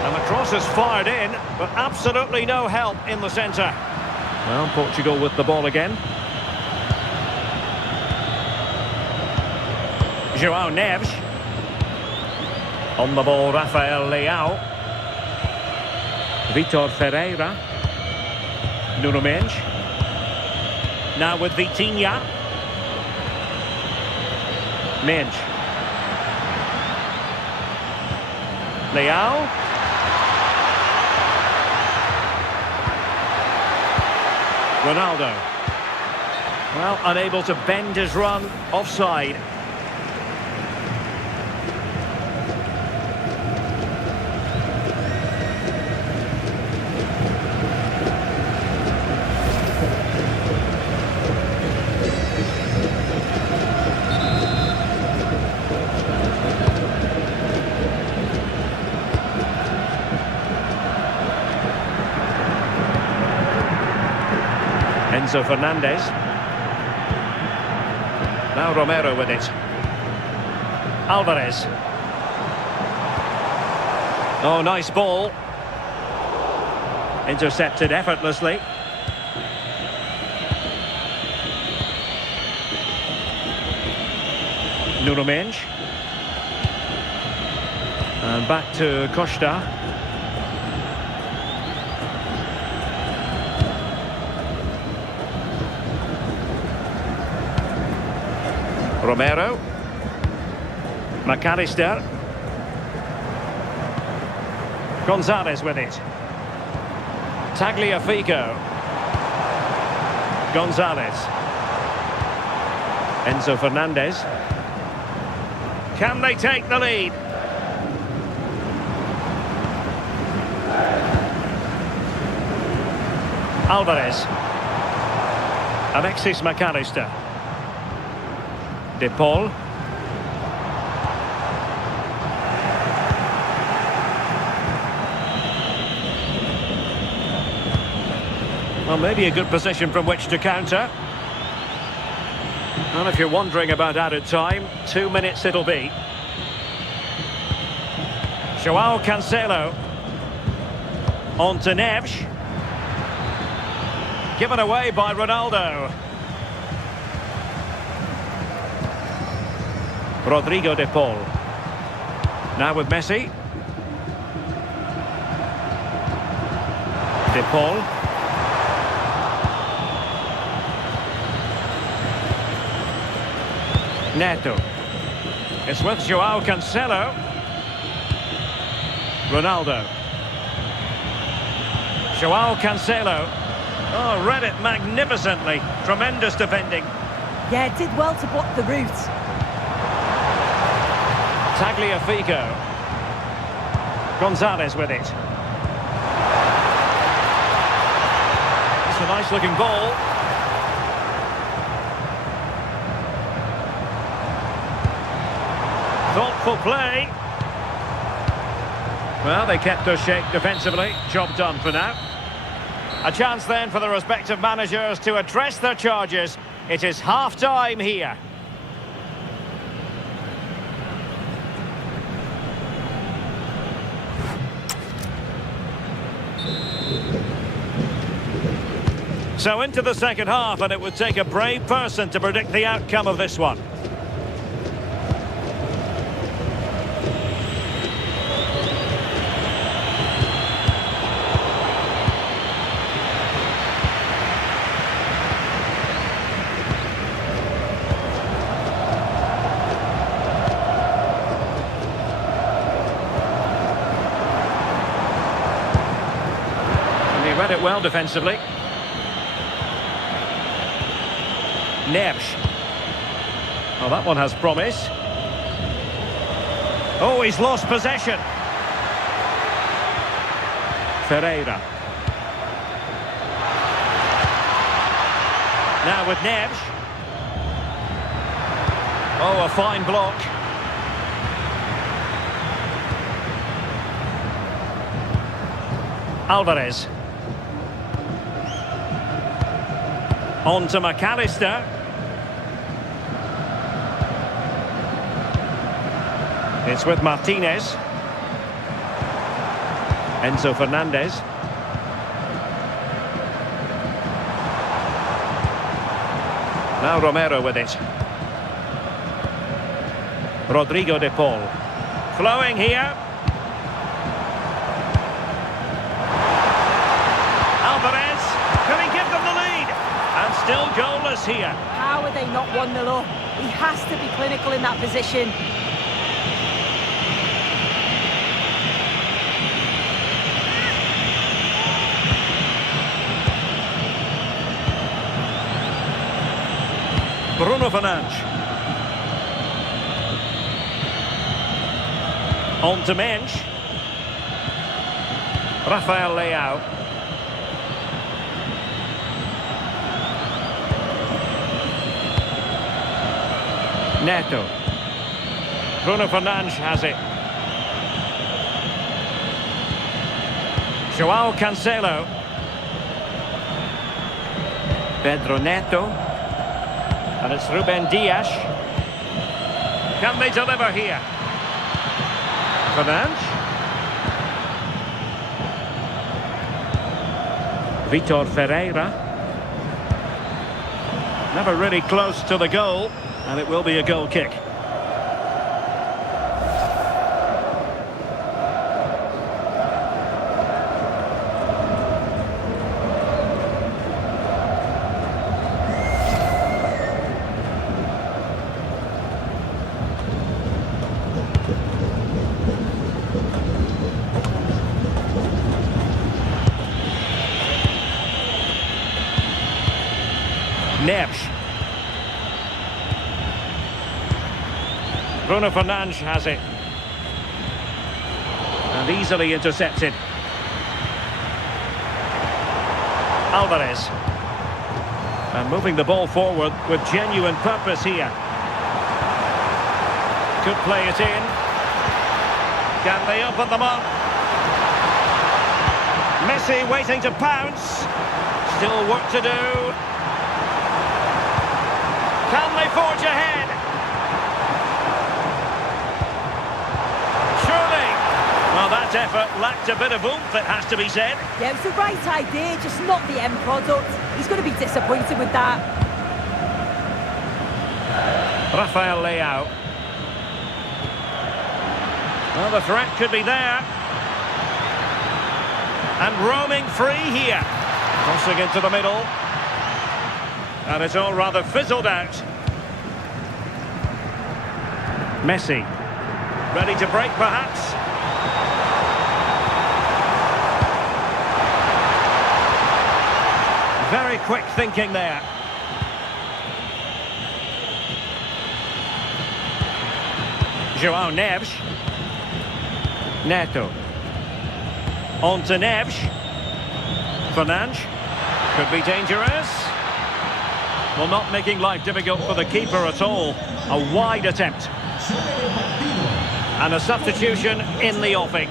And the cross is fired in, but absolutely no help in the centre. Well, Portugal with the ball again. João Neves. On the ball, Rafael Leao. Vitor Ferreira. Nuno Mendes. Now with Vitinha. Mendes. Leao. Ronaldo. Well, unable to bend his run, offside. Enzo Fernandez. Now Romero with it. Alvarez. Oh, nice ball. Intercepted effortlessly. Nuno Mendes. And back to Costa. Romero. McAllister. Gonzalez with it. Tagliafico. Gonzalez. Enzo Fernandez. Can they take the lead? Alvarez. Alexis McAllister. De Paul. Well, maybe a good position from which to counter. And if you're wondering about added time, 2 minutes it'll be. João Cancelo. On to Neves. Given away by Ronaldo. Rodrigo de Paul. Now with Messi. De Paul. Neto. It's with João Cancelo. Ronaldo. Joao Cancelo. Oh, read it magnificently. Tremendous defending. Yeah, did well to block the route. Tagliafico. Gonzalez with it. It's a nice looking ball. Thoughtful play. Well, they kept their shape defensively. Job done for now. A chance then for the respective managers to address their charges. It is half-time here. So into the second half, and it would take a brave person to predict the outcome of this one. And he read it well defensively. Neves. Oh, that one has promise. Oh, he's lost possession. Ferreira. Now with Neves. Oh, a fine block. Alvarez. On to McAllister. It's with Martinez. Enzo Fernandez. Now Romero with it. Rodrigo de Paul. Flowing here. Alvarez. Can he give them the lead? And still goalless here. How are they not 1-0 up? He has to be clinical in that position. Bruno Fernandes. On to Mensch. Rafael Leao. Neto. Bruno Fernandes has it. Joao Cancelo. Pedro Neto. And it's Ruben Dias. Can they deliver here? Fernandes. Vitor Ferreira. Never really close to the goal, and it will be a goal kick. Neves. Bruno Fernandes has it. And easily intercepted. Alvarez. And moving the ball forward with genuine purpose here. Could play it in. Can they open them up? Messi waiting to pounce. Still work to do. Can they forge ahead? Surely. Well, that effort lacked a bit of oomph, it has to be said. Yeah, it was the right idea, just not the end product. He's going to be disappointed with that. Rafael Leao. Well, the threat could be there. And roaming free here. Crossing into the middle. And it's all rather fizzled out. Messi. Ready to break, perhaps. Very quick thinking there. João Neves. Neto. On to Neves. Fernandes. Could be dangerous. Well, not making life difficult for the keeper at all. A wide attempt. And a substitution in the offing.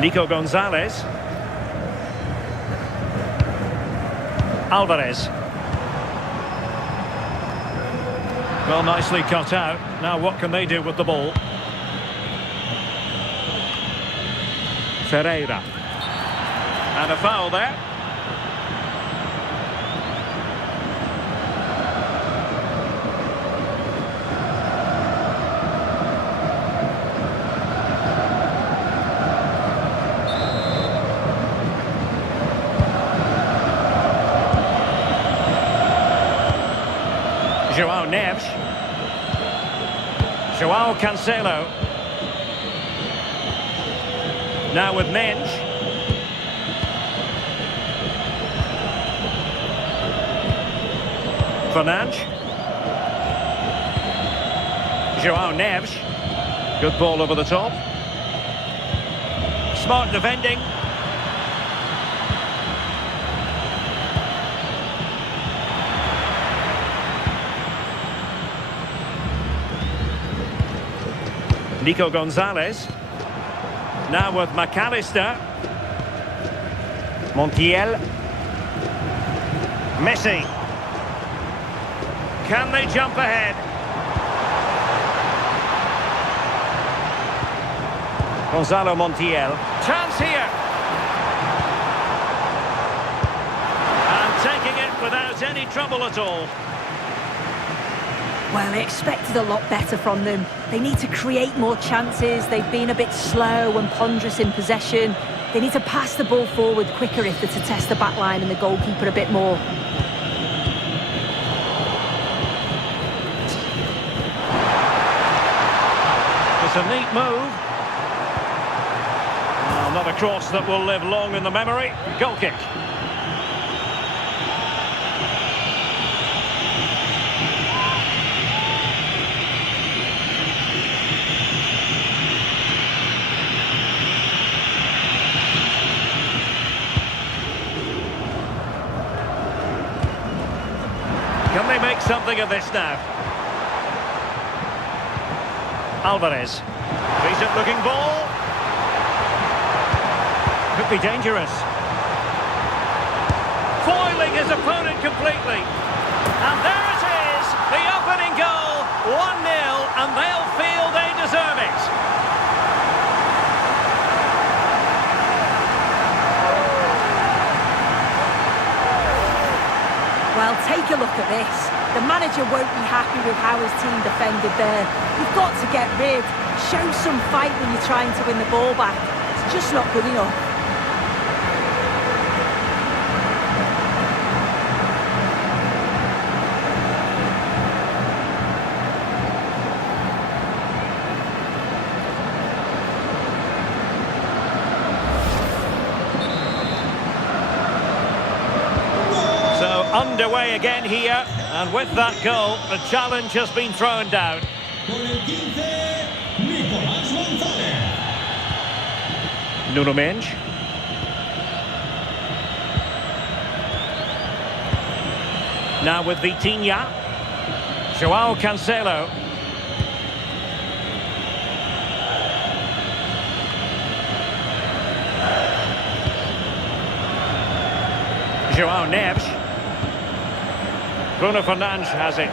Nico Gonzalez. Alvarez. Well, nicely cut out. Now what can they do with the ball? Ferreira. And a foul there. João Neves. João Cancelo. Now with Mensch. Fernandes. João Neves. Good ball over the top. Smart defending. Nico Gonzalez. Now with McAllister. Montiel. Messi. Can they jump ahead? Gonzalo Montiel. Chance here. And taking it without any trouble at all. Well, I expected a lot better from them. They need to create more chances. They've been a bit slow and ponderous in possession. They need to pass the ball forward quicker if they're to test the back line and the goalkeeper a bit more. It's a neat move. Well, not a cross that will live long in the memory. Goal kick. Can they make something of this now? Alvarez. Decent looking ball. Could be dangerous. Foiling his opponent completely. And there it is, the opening goal. 1-0, and they'll feel they deserve it. Well, take a look at this. The manager won't be happy with how his team defended there. You've got to get rid. Show some fight when you're trying to win the ball back. It's just not good enough. Underway again here, and with that goal, the challenge has been thrown down. Nuno Mendes. Now with Vitinha. João Cancelo. João Neves. Bruno Fernandes has it.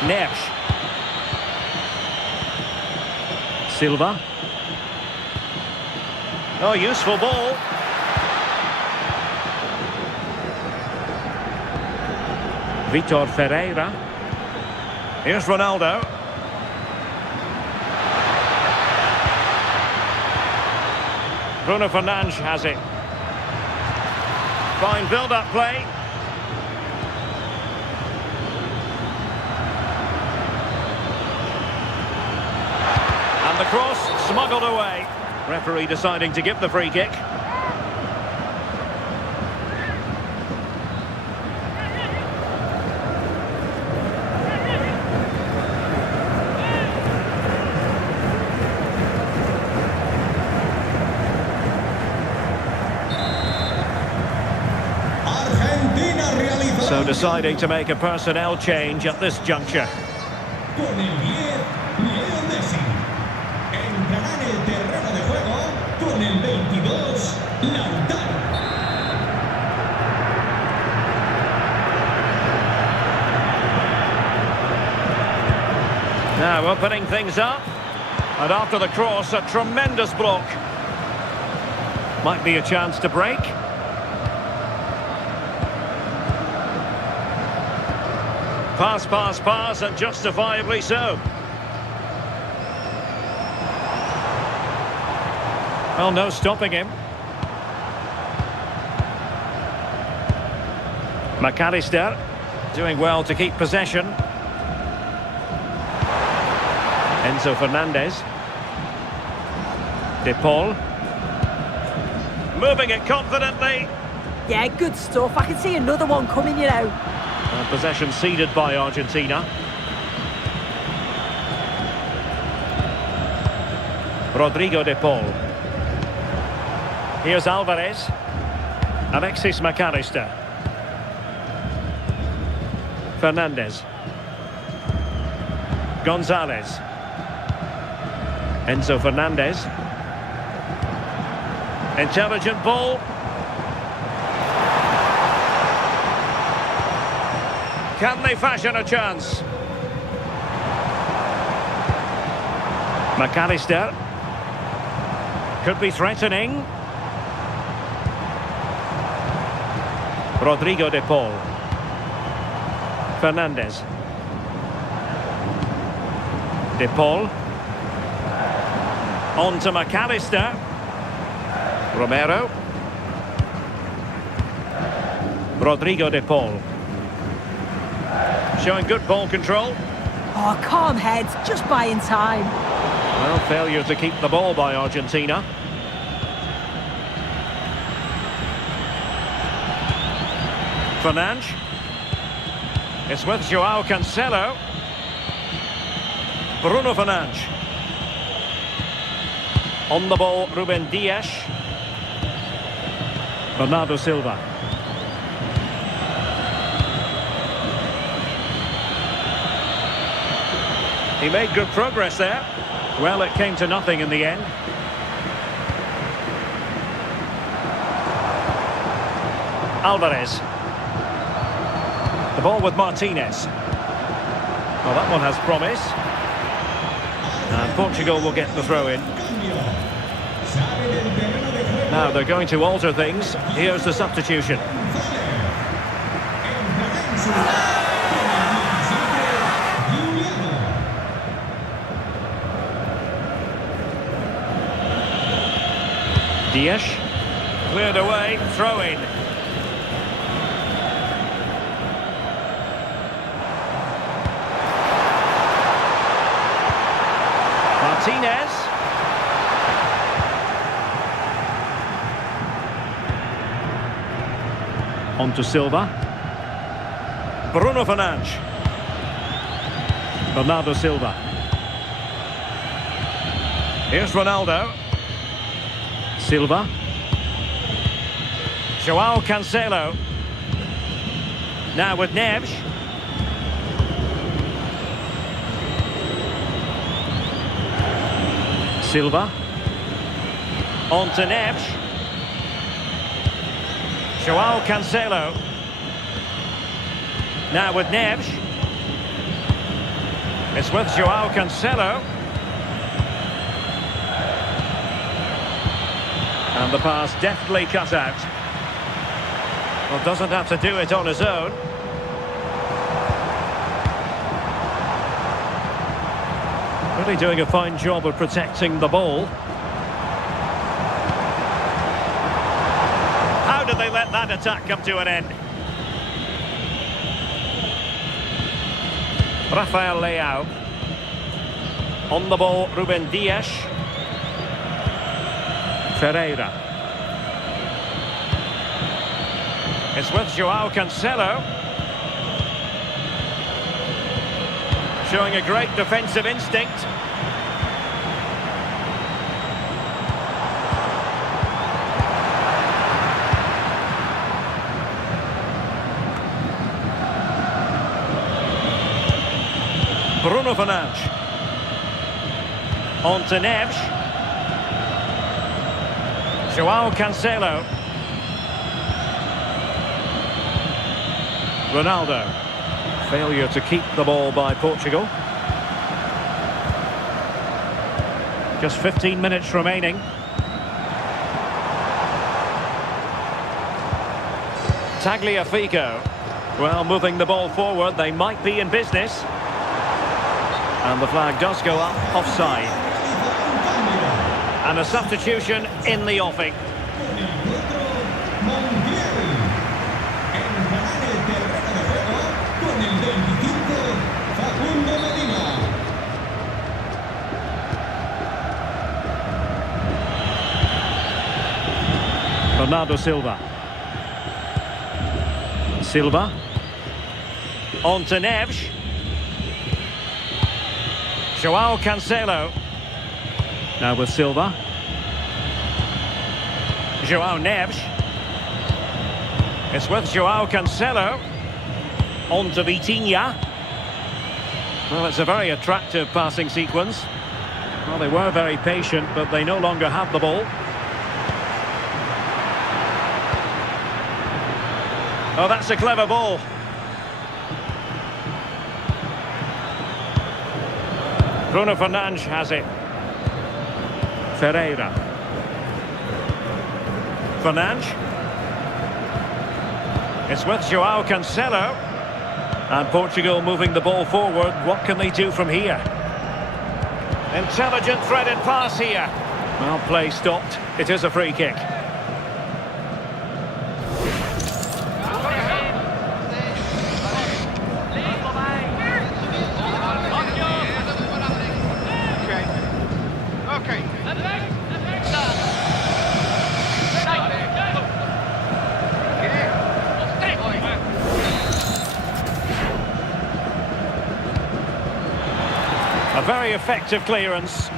Neves. Silva. Oh, useful ball. Vitor Ferreira. Here's Ronaldo. Bruno Fernandes has it. Fine build-up play. And the cross smuggled away. Referee deciding to give the free kick. So deciding to make a personnel change at this juncture. Con el 10, Leo Messi. Entrará en el terreno de juego con el 22, Lautaro. Now opening things up. And after the cross, a tremendous block. Might be a chance to break. Pass, pass, pass, and justifiably so. Well, no stopping him. McAllister doing well to keep possession. Enzo Fernandez. De Paul. Moving it confidently. Yeah, good stuff. I can see another one coming, you know. And possession ceded by Argentina. Rodrigo de Paul. Here's Alvarez. Alexis McAllister. Fernandez. Gonzalez. Enzo Fernandez. Intelligent ball. Can they fashion a chance? McAllister. Could be threatening. Rodrigo de Paul. Fernandez. De Paul. On to McAllister. Romero. Rodrigo de Paul. Showing good ball control. Oh, calm heads, just buying time. Well, failure to keep the ball by Argentina. Fernandes. It's with Joao Cancelo. Bruno Fernandes. On the ball, Ruben Dias. Bernardo Silva. He made good progress there. Well, it came to nothing in the end. Alvarez. The ball with Martinez. Well, that one has promise. And Portugal will get the throw in. Now they're going to alter things. Here's the substitution. Dias. Cleared away, throw in. Martinez. On to Silva. Bruno Fernandes. Bernardo Silva. Here's Ronaldo. Silva. Joao Cancelo. Now with Neves. Silva. On to Neves. Joao Cancelo. Now with Neves. It's with Joao Cancelo. And the pass deftly cut out. Well, doesn't have to do it on his own. Really doing a fine job of protecting the ball. How do did they let that attack come to an end? Rafael Leao. On the ball, Ruben Dias. Ferreira. It's with Joao Cancelo. Showing a great defensive instinct. Bruno Fernandes. On to Neves. Joao Cancelo. Ronaldo. Failure to keep the ball by Portugal. Just 15 minutes remaining. Tagliafico. Well, moving the ball forward, they might be in business. And the flag does go up, offside. And a substitution in the offing. Bernardo Silva. Silva. On to Neves. Joao Cancelo. Now with Silva. Joao Neves. It's with Joao Cancelo. On to Vitinha. Well, it's a very attractive passing sequence. Well, they were very patient, but they no longer have the ball. Oh, that's a clever ball. Bruno Fernandes has it. Ferreira. Fernandes. It's with Joao Cancelo. And Portugal moving the ball forward. What can they do from here? Intelligent threaded pass here. Well, play stopped. It is a free kick. A very effective clearance.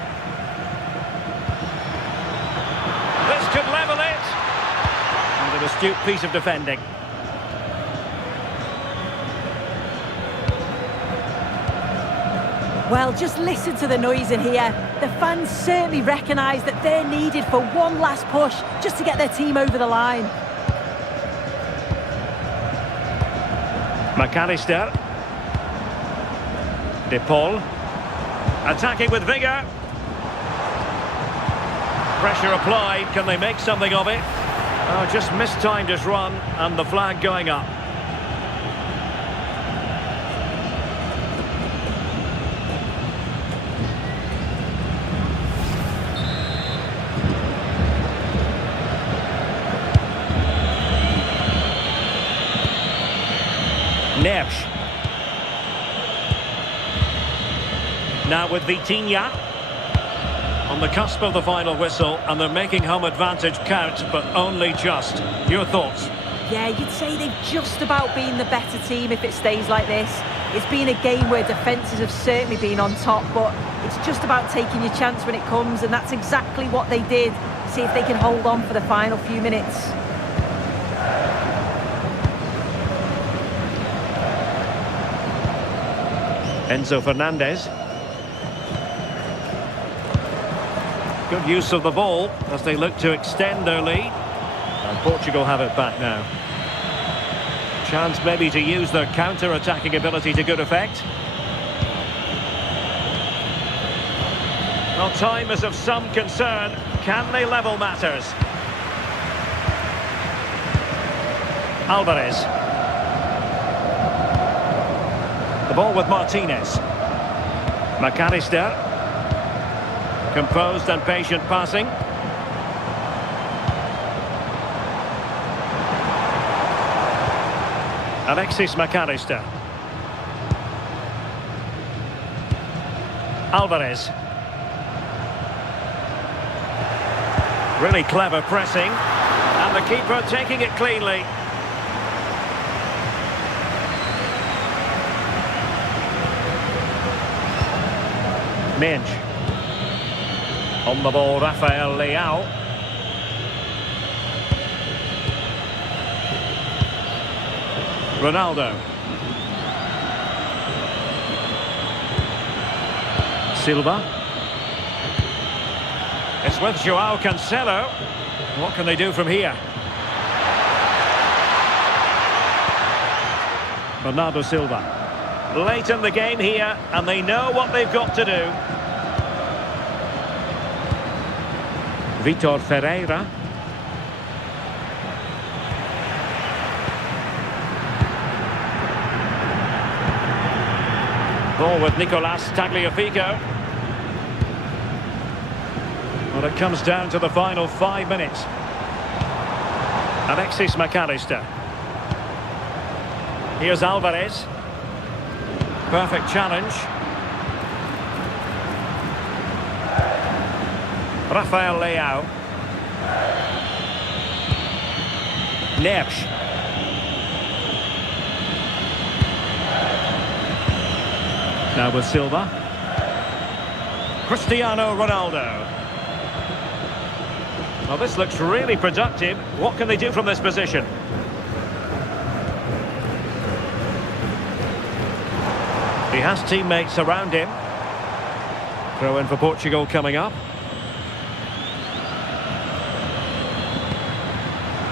This could level it. And an astute piece of defending. Well, just listen to the noise in here. The fans certainly recognise that they're needed for one last push just to get their team over the line. McAllister. De Paul. Attacking with vigour. Pressure applied. Can they make something of it? Oh, just mistimed his run and the flag going up. Neves. Now with Vitinha. On the cusp of the final whistle, and they're making home advantage count, but only just. Your thoughts? Yeah, you'd say they've just about been the better team if it stays like this. It's been a game where defences have certainly been on top, but it's just about taking your chance when it comes, and that's exactly what they did. See if they can hold on for the final few minutes. Enzo Fernandez. Good use of the ball as they look to extend their lead. And Portugal have it back now. Chance maybe to use their counter-attacking ability to good effect. Well, time is of some concern. Can they level matters? Alvarez. The ball with Martinez. McAllister. Composed and patient passing. Alexis McAllister. Alvarez. Really clever pressing. And the keeper taking it cleanly. Minge. On the ball, Rafael Leao. Ronaldo. Silva. It's with Joao Cancelo. What can they do from here? Bernardo Silva. Late in the game here, and they know what they've got to do. Vitor Ferreira. Ball with Nicolas Tagliafico. Well, it comes down to the final 5 minutes. Alexis McAllister. Here's Alvarez. Perfect challenge. Rafael Leao. Neves. Now with Silva. Cristiano Ronaldo. Well, this looks really productive. What can they do from this position? He has teammates around him. Throw in for Portugal coming up.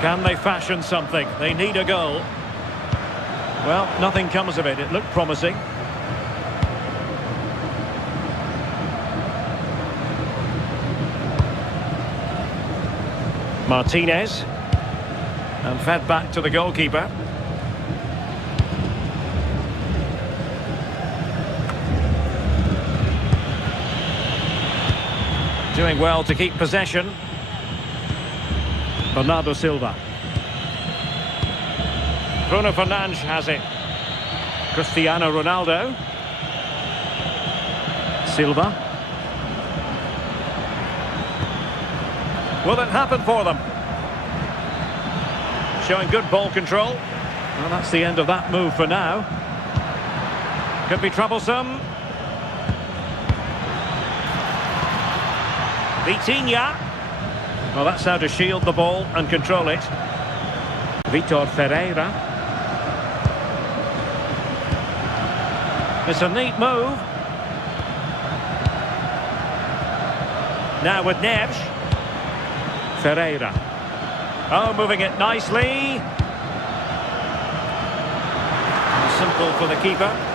Can they fashion something? They need a goal. Well, nothing comes of it. It looked promising. Martinez. And fed back to the goalkeeper. Doing well to keep possession. Bernardo Silva. Bruno Fernandes has it. Cristiano Ronaldo. Silva. Will it happen for them? Showing good ball control. Well, that's the end of that move for now. Could be troublesome. Vitinha. Well, that's how to shield the ball and control it. Vitor Ferreira. It's a neat move. Now with Neves. Ferreira. Oh, moving it nicely. Simple for the keeper.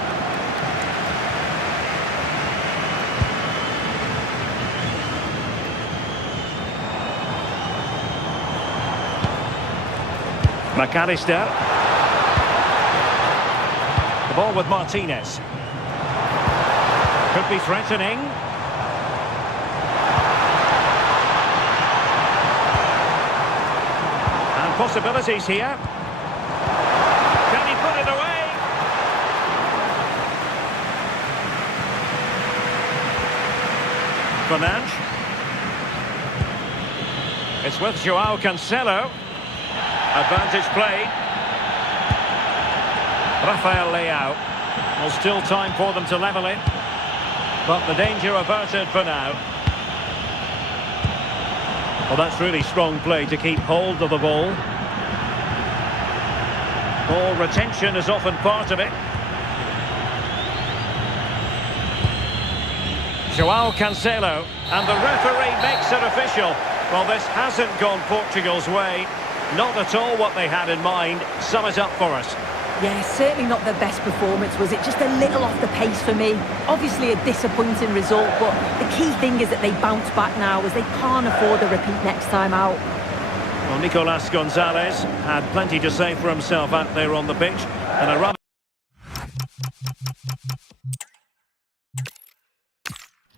McAllister. The ball with Martinez. Could be threatening. And possibilities here. Can he put it away? Fernandes. It's with Joao Cancelo. Advantage played. Rafael Leao. Well, still time for them to level it. But the danger averted for now. Well, that's really strong play to keep hold of the ball. Ball retention is often part of it. Joao Cancelo. And the referee makes it official. Well, this hasn't gone Portugal's way. Not at all what they had in mind. Sum it up for us. Yeah, certainly not the best performance, was it? Just a little off the pace for me. Obviously a disappointing result, but the key thing is that they bounce back now, as they can't afford a repeat next time out. Well, Nicolas Gonzalez had plenty to say for himself out there on the pitch, and a rather...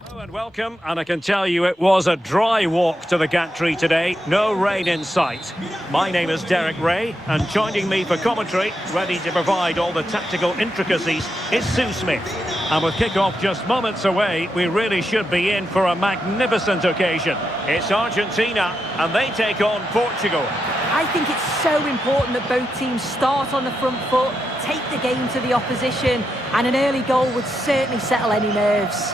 Hello and welcome, and I can tell you it was a dry walk to the gantry today, no rain in sight. My name is Derek Ray, and joining me for commentary, ready to provide all the tactical intricacies, is Sue Smith. And with kick-off just moments away, we really should be in for a magnificent occasion. It's Argentina, and they take on Portugal. I think it's so important that both teams start on the front foot, take the game to the opposition, and an early goal would certainly settle any nerves.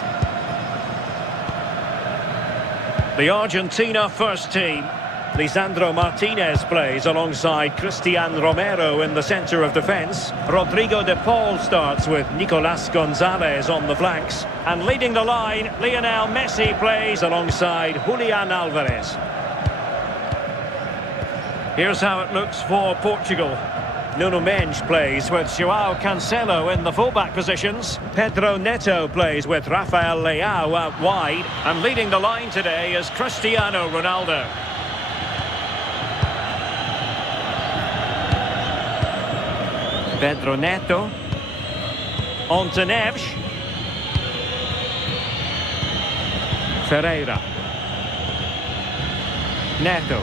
The Argentina first team. Lisandro Martinez plays alongside Cristian Romero in the centre of defence. Rodrigo de Paul starts with Nicolas Gonzalez on the flanks. And leading the line, Lionel Messi plays alongside Julian Alvarez. Here's how it looks for Portugal. Nuno Mendes plays with João Cancelo in the fullback positions. Pedro Neto plays with Rafael Leao out wide. And leading the line today is Cristiano Ronaldo. Pedro Neto. On to Neves. Ferreira. Neto.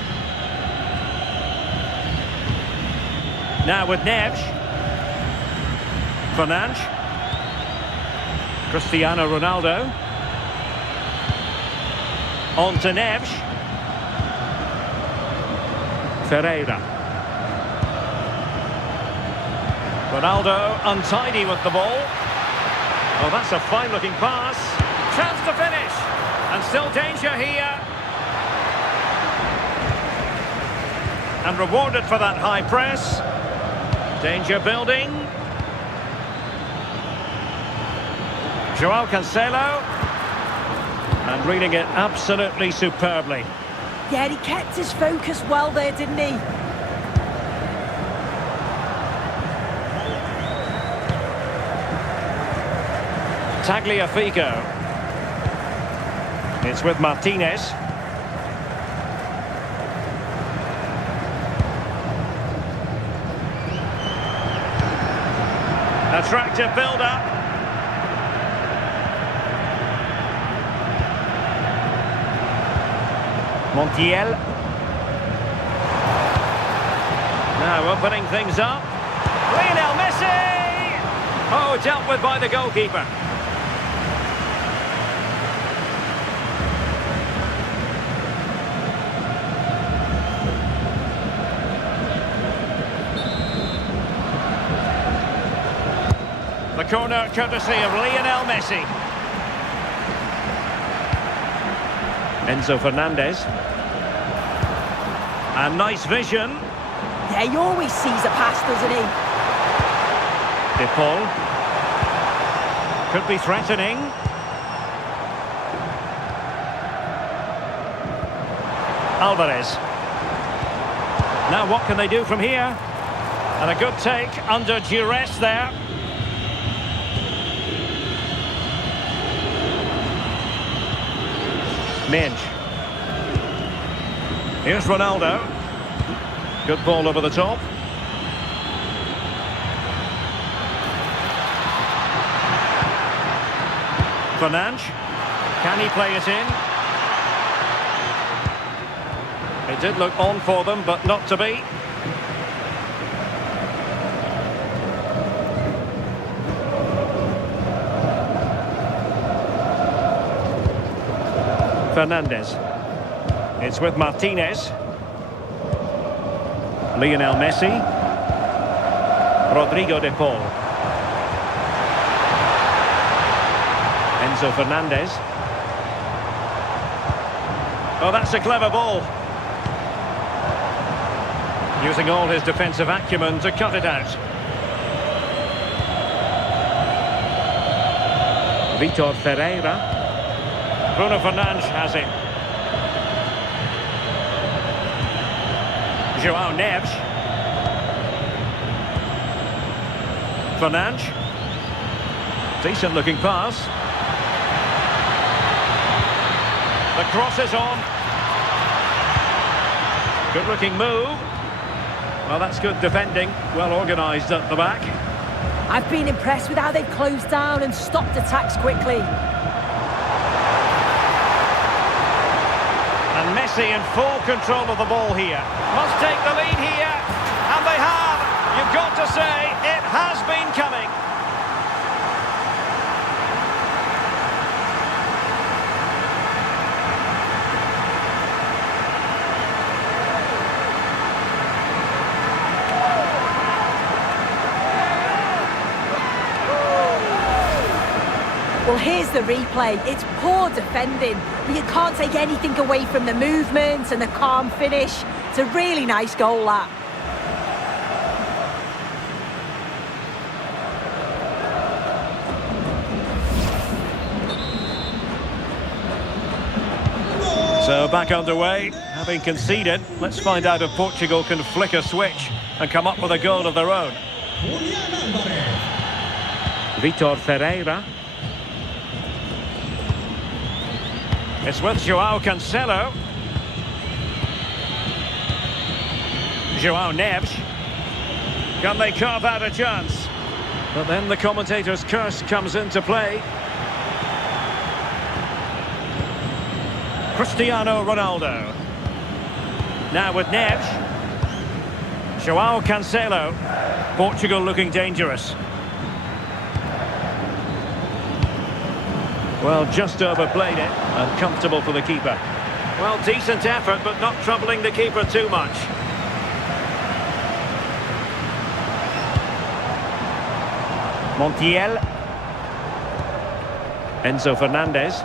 Now with Neves. Fernandes. Cristiano Ronaldo. On to Neves. Ferreira. Ronaldo untidy with the ball. Oh, that's a fine-looking pass. Chance to finish. And still danger here. And rewarded for that high press. Danger building. João Cancelo. And reading it absolutely superbly. Yeah, he kept his focus well there, didn't he? Tagliafico. It's with Martinez. Attractive build-up. Montiel. Now opening things up. Lionel Messi! Oh, dealt with by the goalkeeper. The corner courtesy of Lionel Messi. Enzo Fernandez. And nice vision. Yeah, he always sees a pass, doesn't he? De Paul. Could be threatening. Alvarez. Now what can they do from here? And a good take under duress there. Mendes. Here's Ronaldo. Good ball over the top. Fernandes. Can he play it in? It did look on for them, but not to be. Fernandez. It's with Martinez. Lionel Messi. Rodrigo de Paul. Enzo Fernandez. Oh, that's a clever ball. Using all his defensive acumen to cut it out. Vitor Ferreira. Bruno Fernandes has it. João Neves. Fernandes. Decent looking pass. The cross is on. Good looking move. Well, that's good defending. Well organised at the back. I've been impressed with how they've closed down and stopped attacks quickly. Messi in full control of the ball here. Must take the lead here. And they have. You've got to say, it has been coming. Well, here's the replay. It's poor defending, but you can't take anything away from the movement and the calm finish. It's a really nice goal, that. So back underway, having conceded. Let's find out if Portugal can flick a switch and come up with a goal of their own. Vitor Ferreira. It's with João Cancelo. João Neves. Can they carve out a chance? But then the commentator's curse comes into play. Cristiano Ronaldo. Now with Neves. João Cancelo. Portugal looking dangerous. Well, just overplayed it, and comfortable for the keeper. Well, decent effort, but not troubling the keeper too much. Montiel. Enzo Fernandez.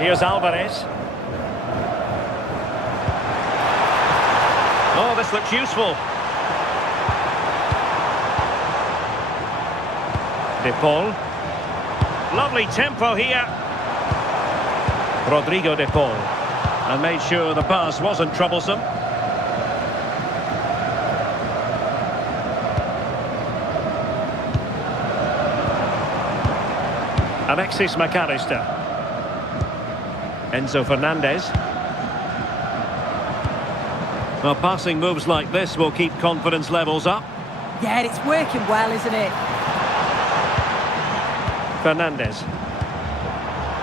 Here's Alvarez. Oh, this looks useful. De Paul. Lovely tempo here. Rodrigo De Paul. And made sure the pass wasn't troublesome. Alexis McAllister. Enzo Fernandez. Well, passing moves like this will keep confidence levels up. Yeah, it's working well, isn't it? Fernandez.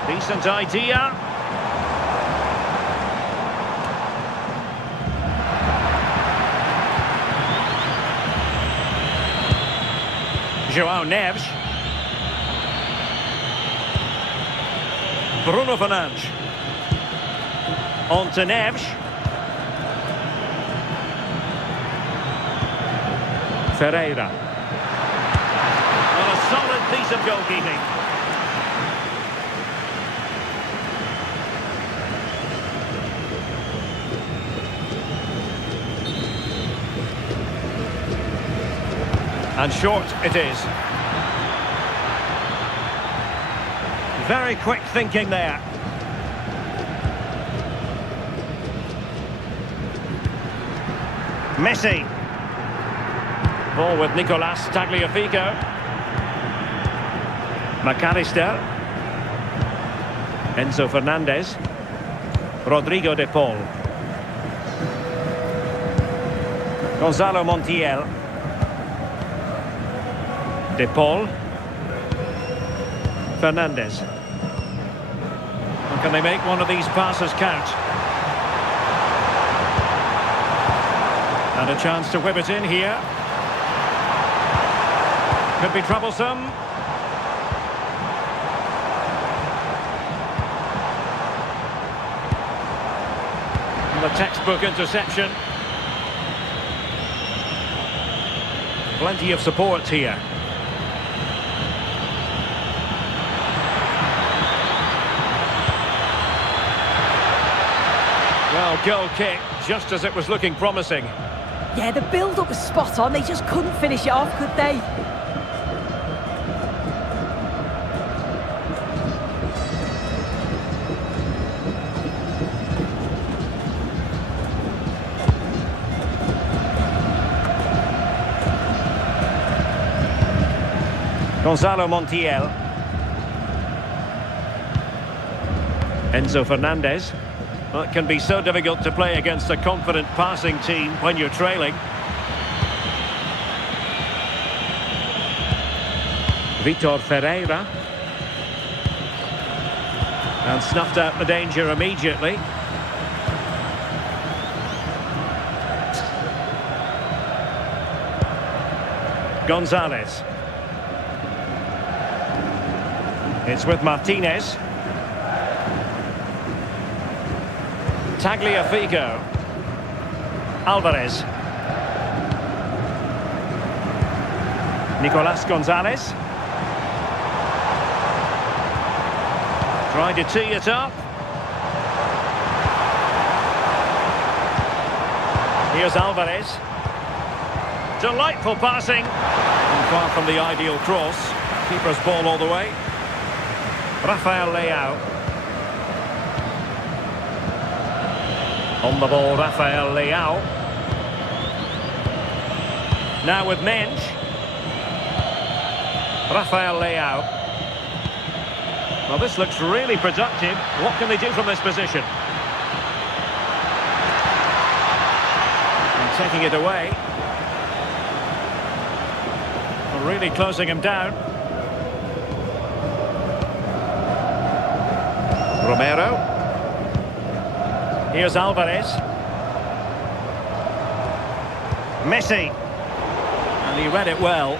Decent idea. João Neves. Bruno Fernandes. On to Neves. Ferreira. Well, a solid piece of goalkeeping. And short it is. Very quick thinking there. Messi. Ball with Nicolas Tagliafico. McAllister. Enzo Fernandez. Rodrigo De Paul. Gonzalo Montiel. De Paul. Fernandez. And can they make one of these passes count? And a chance to whip it in here. Could be troublesome. And the textbook interception. Plenty of support here. Well, goal kick, just as it was looking promising. Yeah, the build-up was spot on. They just couldn't finish it off, could they? Gonzalo Montiel. Enzo Fernandez. Well, it can be so difficult to play against a confident passing team when you're trailing. Vitor Ferreira. And snuffed out the danger immediately. Gonzalez. It's with Martinez. Tagliafico. Alvarez. Nicolas Gonzalez. Tried to tee it up. Here's Alvarez. Delightful passing. And far from the ideal cross. Keeper's ball all the way. Rafael Leao. On the ball, Rafael Leao. Now with Mensch. Rafael Leao. Well, this looks really productive. What can they do from this position? And taking it away. Really closing him down. Romero. Here's Alvarez. Messi. And he read it well.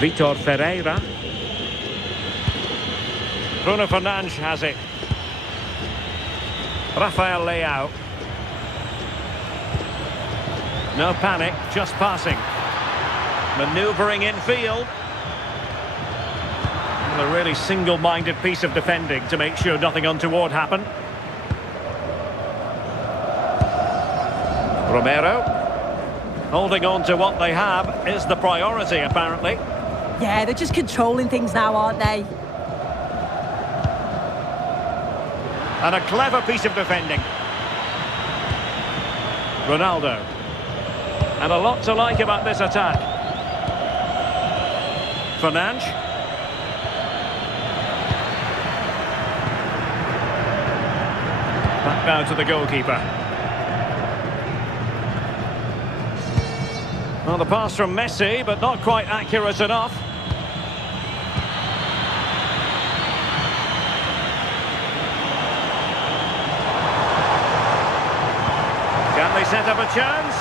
Vitor Ferreira. Bruno Fernandes has it. Rafael Leao. No panic, just passing. Manoeuvring infield. And a really single-minded piece of defending to make sure nothing untoward happened. Romero. Holding on to what they have is the priority, apparently. Yeah, they're just controlling things now, aren't they? And a clever piece of defending. Ronaldo. And a lot to like about this attack. Fernandes. Back now to the goalkeeper. Well, the pass from Messi, but not quite accurate enough. Can they set up a chance?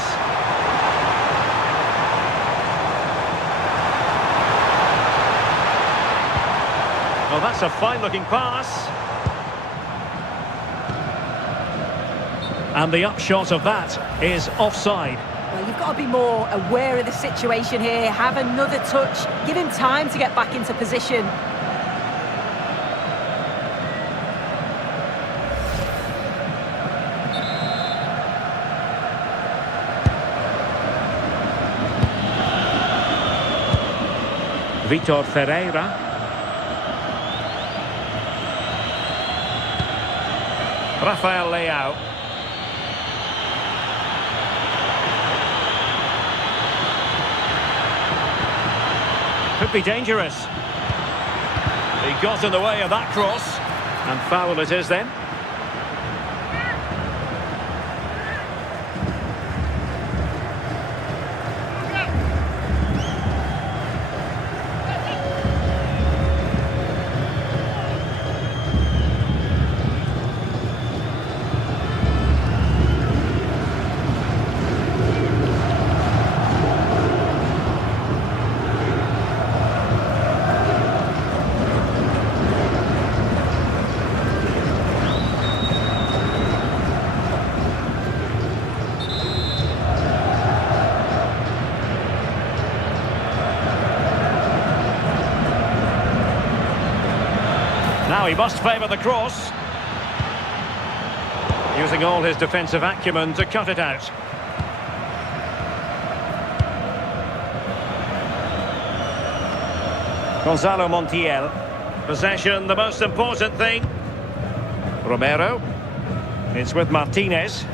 Well, that's a fine-looking pass. And the upshot of that is offside. Well, you've got to be more aware of the situation here. Have another touch. Give him time to get back into position. Vitor Ferreira. Rafael Leao. Could be dangerous. He got in the way of that cross. And foul it is then. Now he must favour the cross. Using all his defensive acumen to cut it out. Gonzalo Montiel. Possession, the most important thing. Romero. It's with Martinez.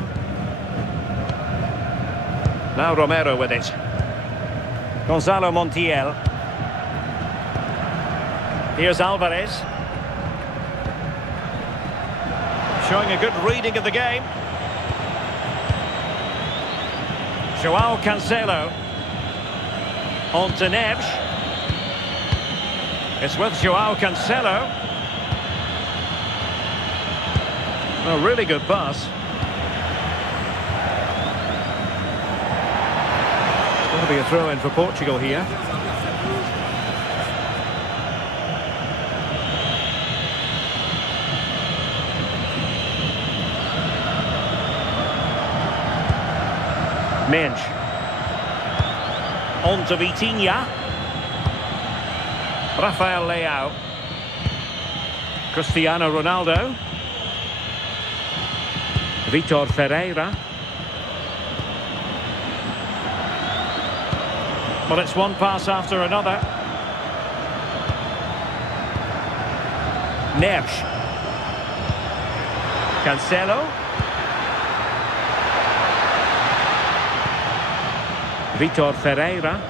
Now Romero with it. Gonzalo Montiel. Here's Alvarez. Showing a good reading of the game. Joao Cancelo. On to Neves. It's with Joao Cancelo. A really good pass. That'll be a throw-in for Portugal here. Mensch. On to Vitinha. Rafael Leao. Cristiano Ronaldo. Vitor Ferreira. Well, it's one pass after another. Neves. Cancelo. Vitor Ferreira.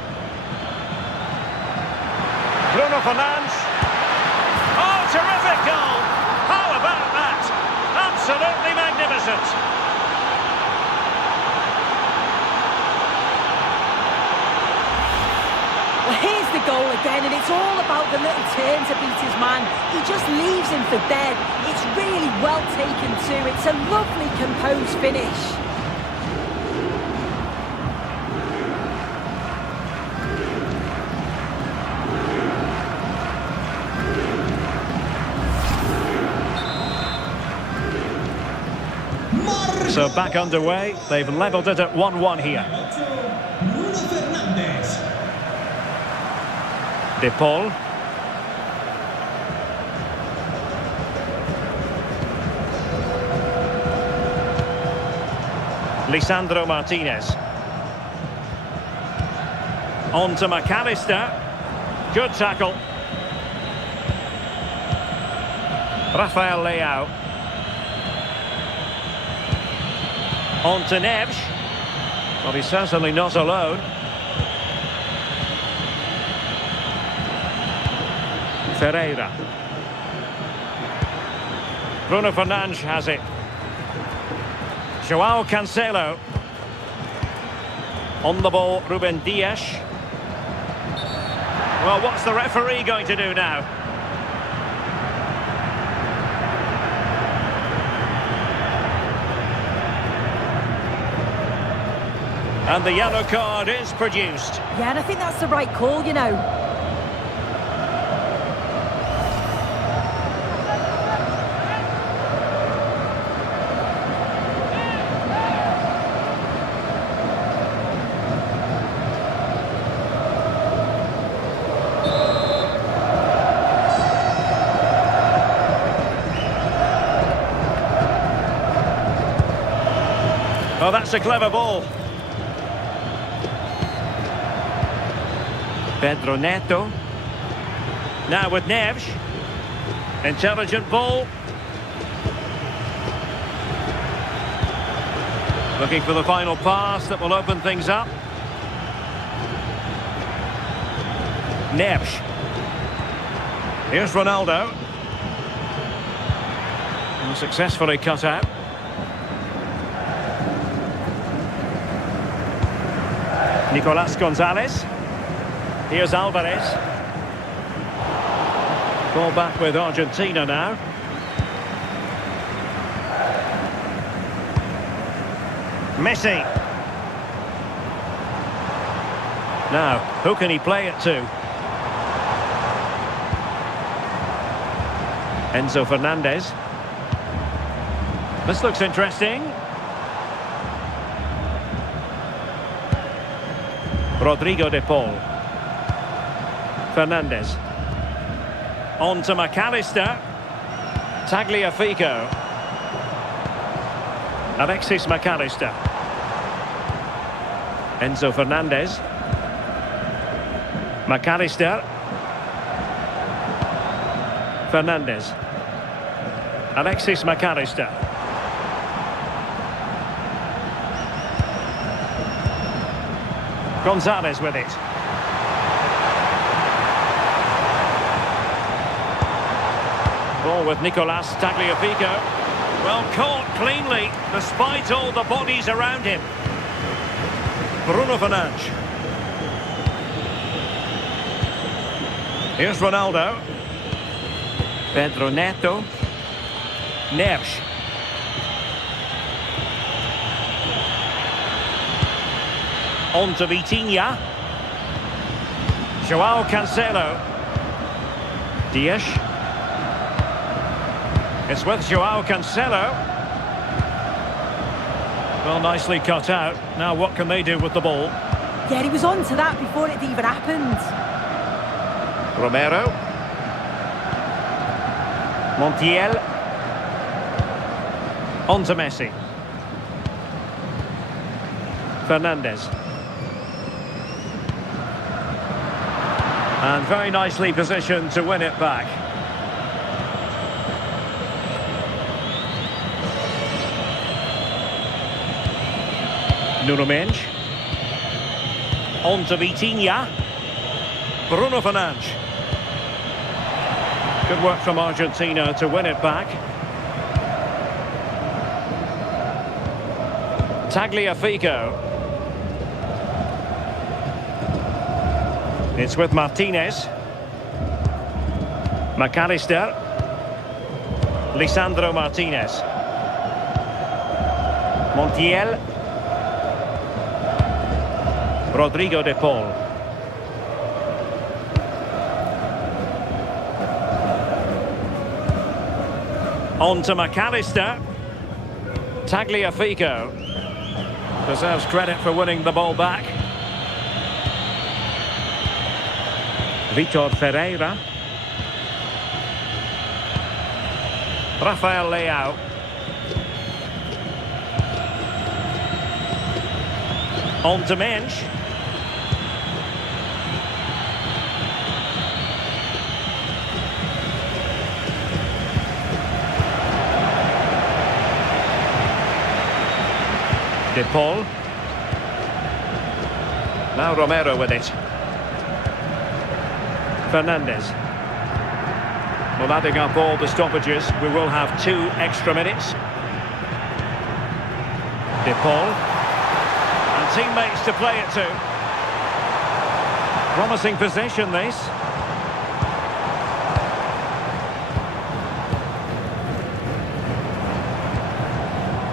Bruno Fernandes. Oh, terrific goal! How about that? Absolutely magnificent. Well, here's the goal again, and it's all about the little turn to beat his man. He just leaves him for dead. It's really well taken too. It's a lovely composed finish. So back underway. They've levelled it at 1-1 here. Bruno Fernandes. De Paul. Lisandro Martinez. On to McAllister. Good tackle. Rafael Leao. On to Neves. Well, he's certainly not alone. Ferreira. Bruno Fernandes has it. Joao Cancelo. On the ball, Ruben Dias. Well, what's the referee going to do now? And the yellow card is produced. Yeah, and I think that's the right call, you know. Oh, that's a clever ball. Pedro Neto. Now with Neves. Intelligent ball. Looking for the final pass that will open things up. Neves. Here's Ronaldo. And successfully cut out. Nicolas Gonzalez. Here's Alvarez. Ball back with Argentina now. Messi. Now, who can he play it to? Enzo Fernandez. This looks interesting. Rodrigo de Paul. Fernandez. On to McAllister. Tagliafico. Alexis McAllister. Enzo Fernandez. McAllister. Fernandez. Alexis McAllister. Gonzalez with it. Ball with Nicolas Tagliafico. Well caught cleanly, despite all the bodies around him. Bruno Fernandes. Here's Ronaldo. Pedro Neto. Neves. On to Vitinha. Joao Cancelo. Dias. It's with Joao Cancelo. Well, nicely cut out. Now what can they do with the ball? Yeah, he was on to that before it even happened. Romero. Montiel. On to Messi. Fernandes. And very nicely positioned to win it back. Nuno Mendes. On to Vitinha. Bruno Fernandes. Good work from Argentina to win it back. Tagliafico. It's with Martinez. McAllister. Lisandro Martinez. Montiel. Rodrigo de Paul. On to McAllister. Tagliafico. Deserves credit for winning the ball back. Vitor Ferreira. Rafael Leao. On to Mensch. De Paul. Now Romero with it. Fernandes. Well, adding up all the stoppages, we will have 2 extra minutes. De Paul. And teammates to play it to. Promising possession, this.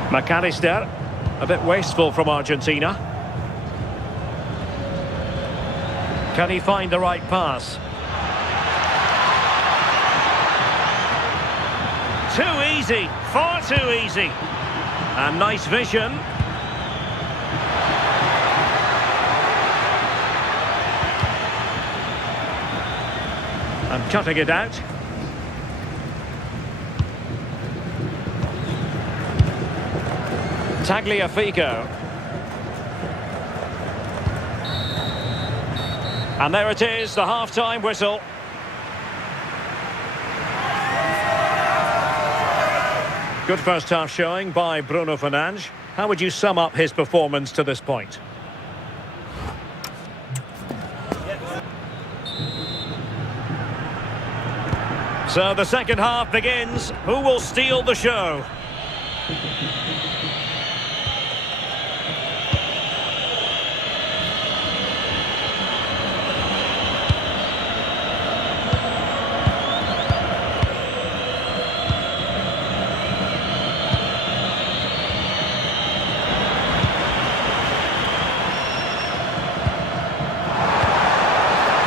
McAllister. A bit wasteful from Argentina. Can he find the right pass? Too easy, far too easy. And nice vision. And cutting it out. Tagliafico. And there it is, the half-time whistle. Good first half showing by Bruno Fernandes. How would you sum up his performance to this point? So the second half begins. Who will steal the show?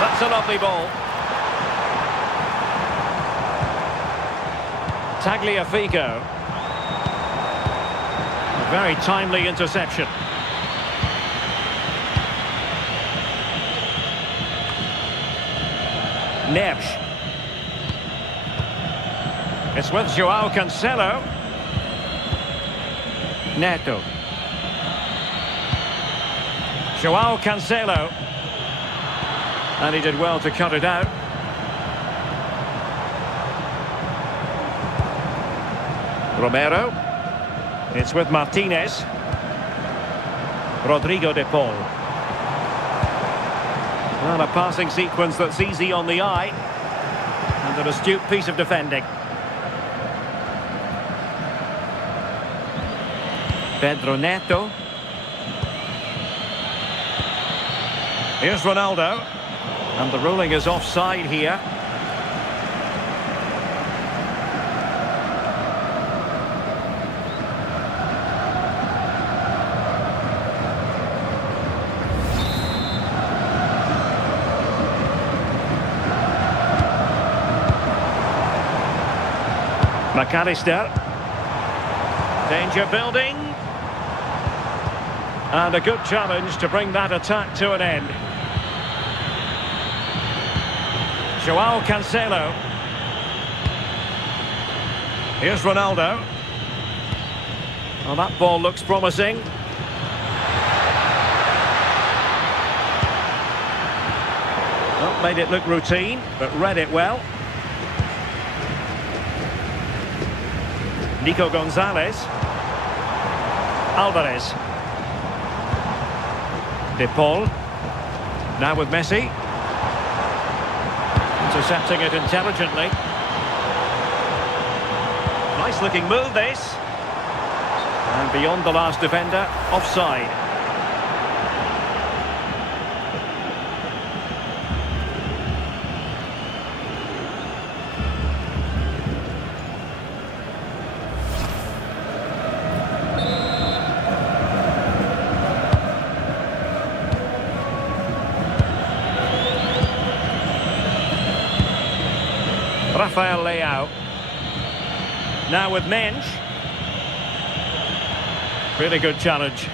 That's a lovely ball. Tagliafico. Very timely interception. Neves. It's with Joao Cancelo. Neto. Joao Cancelo. And he did well to cut it out. Romero. It's with Martinez. Rodrigo de Paul. Well, a passing sequence that's easy on the eye. And an astute piece of defending. Pedro Neto. Here's Ronaldo. And the ruling is offside here. McAllister. Danger building. And a good challenge to bring that attack to an end. Joao Cancelo. Here's Ronaldo. Well, that ball looks promising. Well, made it look routine, but read it well. Nico Gonzalez. Alvarez. De Paul. Now with Messi. Intercepting it intelligently. Nice looking move this. And beyond the last defender, offside. Rafael Leao. Now with Mensch. Really good challenge.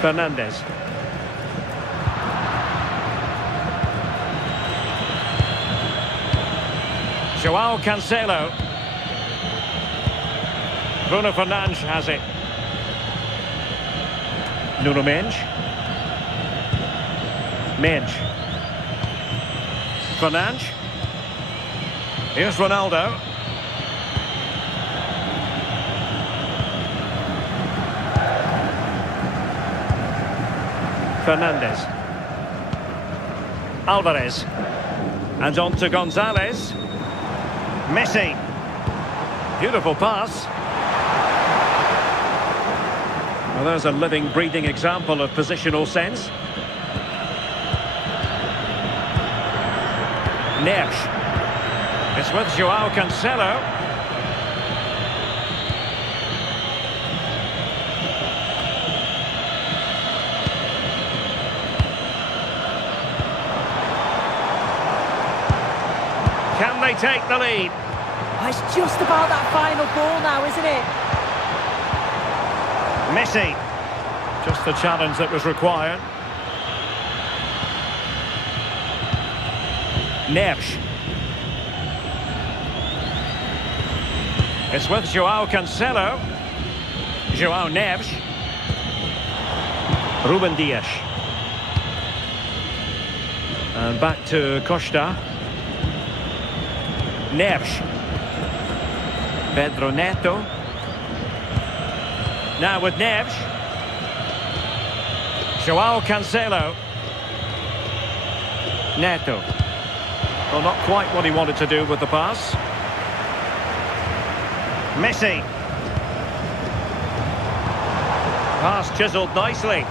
Fernandes. Joao Cancelo. Bruno Fernandes has it. Nuno Mensch. Mensch. Fernandes. Here's Ronaldo. Fernandes. Alvarez. And on to Gonzalez. Messi. Beautiful pass. Well, there's a living, breathing example of positional sense. Neves. It's with Joao Cancelo. Can they take the lead? It's just about that final ball now, isn't it? Messi. Just the challenge that was required. Neves. It's with Joao Cancelo. Joao Neves. Ruben Dias. And back to Costa. Neves. Pedro Neto. Now with Neves. Joao Cancelo. Neto. Well, not quite what he wanted to do with the pass. Messi. Pass chiselled nicely.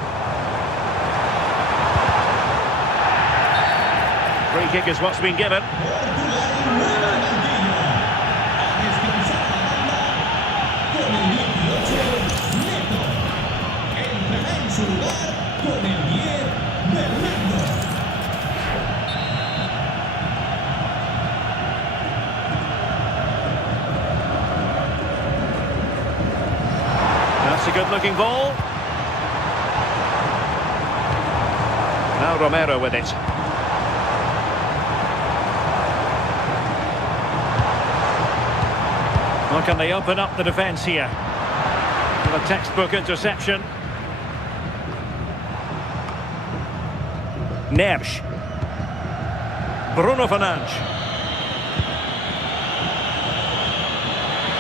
Free kick is what's been given. That's a good-looking ball. Now Romero with it. Well, can they open up the defence here? With a textbook interception. Neves. Bruno Fernandes.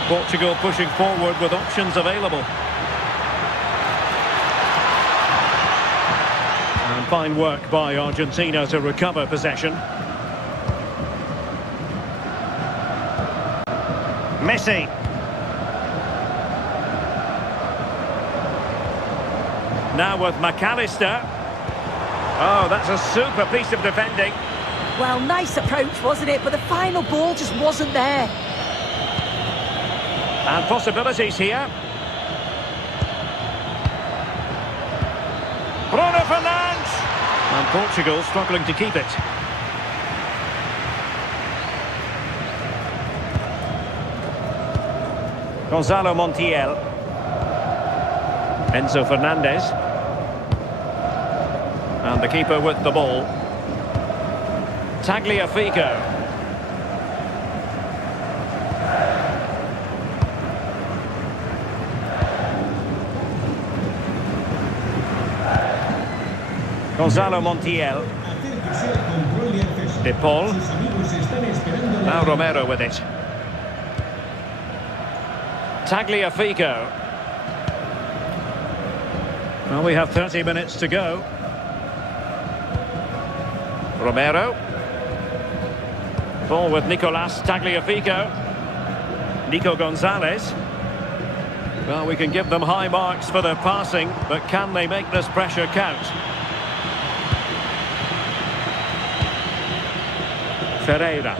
Portugal pushing forward with options available. And fine work by Argentina to recover possession. Messi. Now with McAllister. Oh, that's a super piece of defending. Well, nice approach, wasn't it? But the final ball just wasn't there. And possibilities here. Bruno Fernandes. And Portugal struggling to keep it. Gonzalo Montiel. Enzo Fernandez. And the keeper with the ball. Tagliafico. Gonzalo Montiel. De Paul. Now Romero with it. Tagliafico. Well, we have 30 minutes to go. Romero. Ball with Nicolas Tagliafico. Nico Gonzalez. Well, we can give them high marks for their passing, but can they make this pressure count? Ferreira.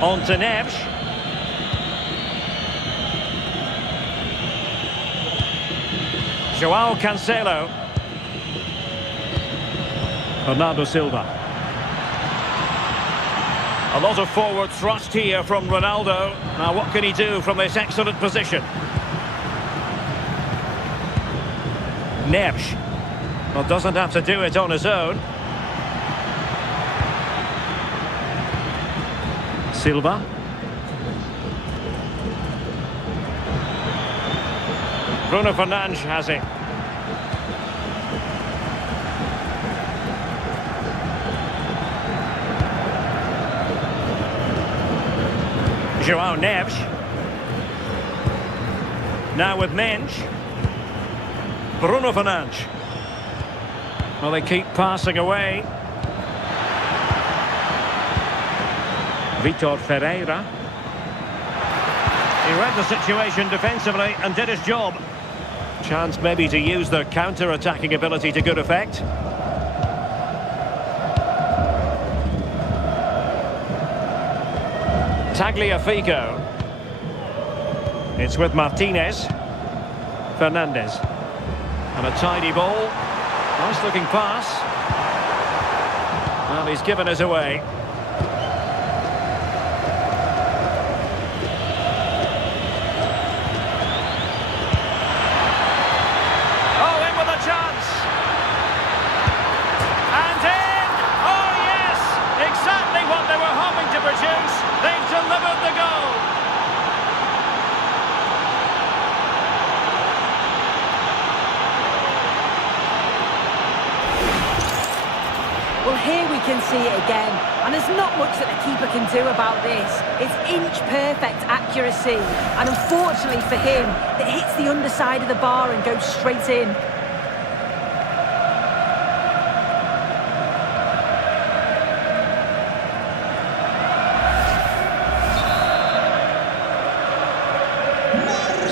On to Neves. Joao Cancelo. Bernardo Silva. A lot of forward thrust here from Ronaldo. Now what can he do from this excellent position? Neves. Well, doesn't have to do it on his own. Silva. Bruno Fernandes has it. Joao Neves. Now with Mensch. Bruno Fernandes. Well, they keep passing away. Vitor Ferreira. He read the situation defensively and did his job. Chance maybe to use their counter-attacking ability to good effect. Tagliafico. It's with Martinez. Fernandez. And a tidy ball. Nice looking pass. Well, he's given us away. Well, here we can see it again, and there's not much that the keeper can do about this. It's inch-perfect accuracy, and unfortunately for him, it hits the underside of the bar and goes straight in.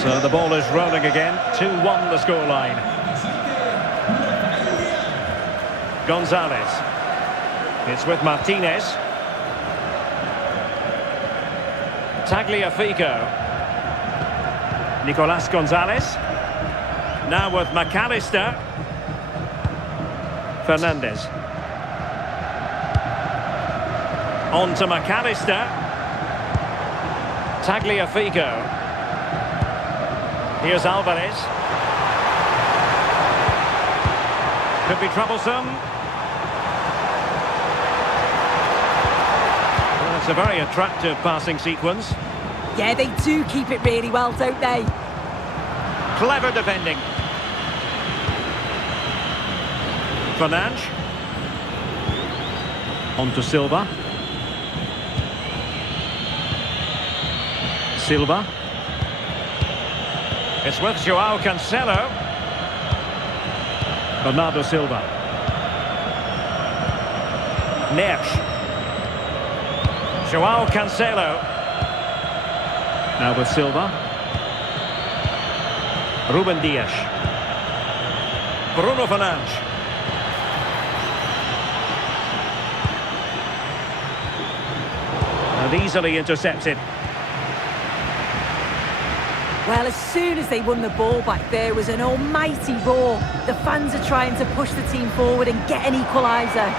So the ball is rolling again. 2-1 the scoreline. Gonzalez. It's with Martinez. Tagliafico. Nicolas Gonzalez. Now with McAllister. Fernandez. On to McAllister. Tagliafico. Here's Alvarez. Could be troublesome. Well, it's a very attractive passing sequence. Yeah, they do keep it really well, don't they? Clever defending. Fernandes. On to Silva. Silva. It's with Joao Cancelo. Bernardo Silva. Neves. Joao Cancelo. Now with Silva. Ruben Dias. Bruno Fernandes. And easily intercepted. Well, as soon as they won the ball back, there was an almighty roar. The fans are trying to push the team forward and get an equaliser.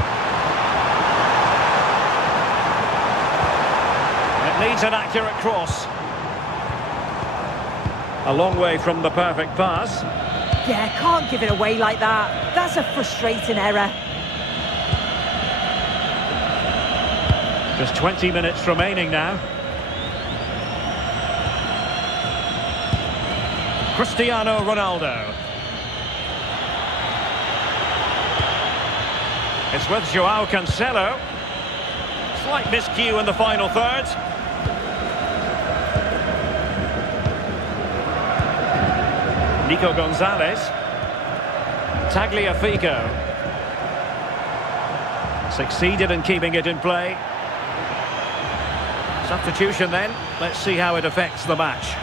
It Needs an accurate cross. A long way from the perfect pass. Yeah, can't give it away like that. That's a frustrating error. Just 20 minutes remaining now. Cristiano Ronaldo. It's with Joao Cancelo. Slight miscue in the final third. Nico Gonzalez. Tagliafico. Succeeded in keeping it in play. Substitution then. Let's see how it affects the match.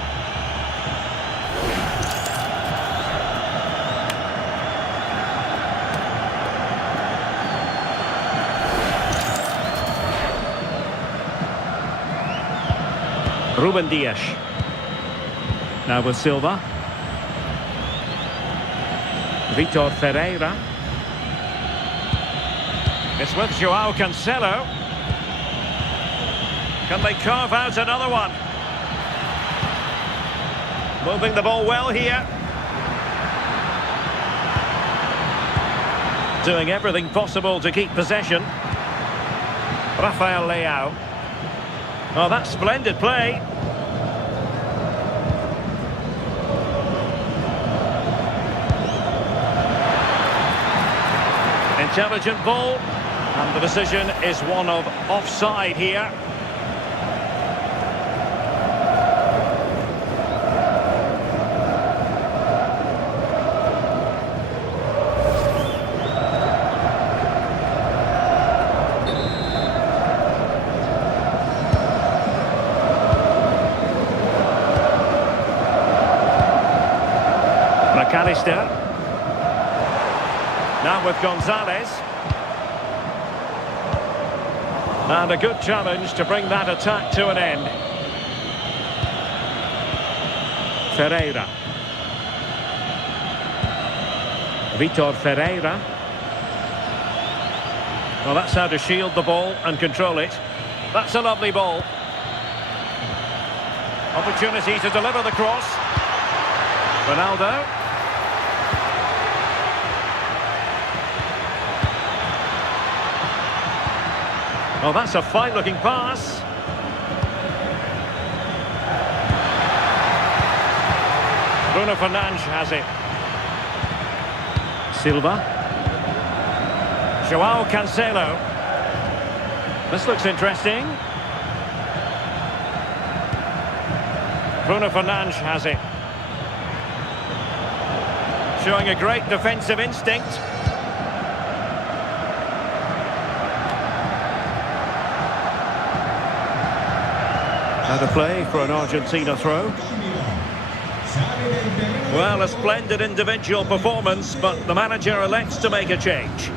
Ruben Dias. Now with Silva. Vitor Ferreira. It's with Joao Cancelo. Can they carve out another one? Moving the ball well here. Doing everything possible to keep possession. Rafael Leao. Oh, that's splendid play. Intelligent ball, and the decision is one of offside here. McAllister. Now with Gonzalez. And a good challenge to bring that attack to an end. Ferreira. Vitor Ferreira. Well, that's how to shield the ball and control it. That's a lovely ball. Opportunity to deliver the cross. Ronaldo. Oh, that's a fine-looking pass. Bruno Fernandes has it. Silva. Joao Cancelo. This looks interesting. Bruno Fernandes has it. Showing a great defensive instinct. Out of play for an Argentina throw. Well, a splendid individual performance, but the manager elects to make a change.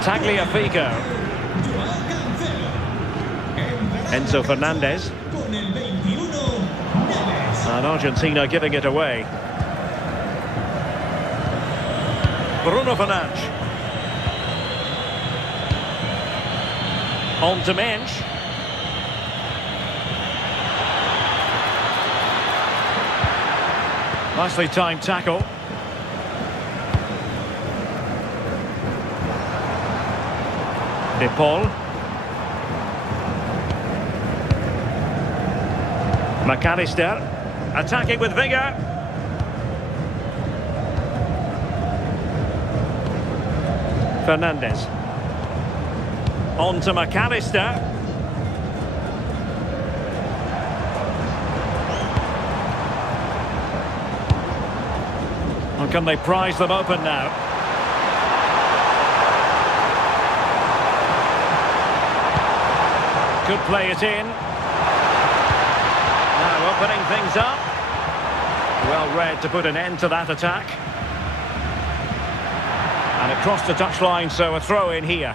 Tagliafico. Enzo Fernandez. And Argentina giving it away. Bruno Fernandes. On to Mensch. Nicely timed tackle. De Paul. McAllister. Attacking with vigour. Fernandez. On to McAllister. Or can they prize them open now? Could play it in. Now opening things up. Well read to put an end to that attack. And across the touchline, so a throw in here.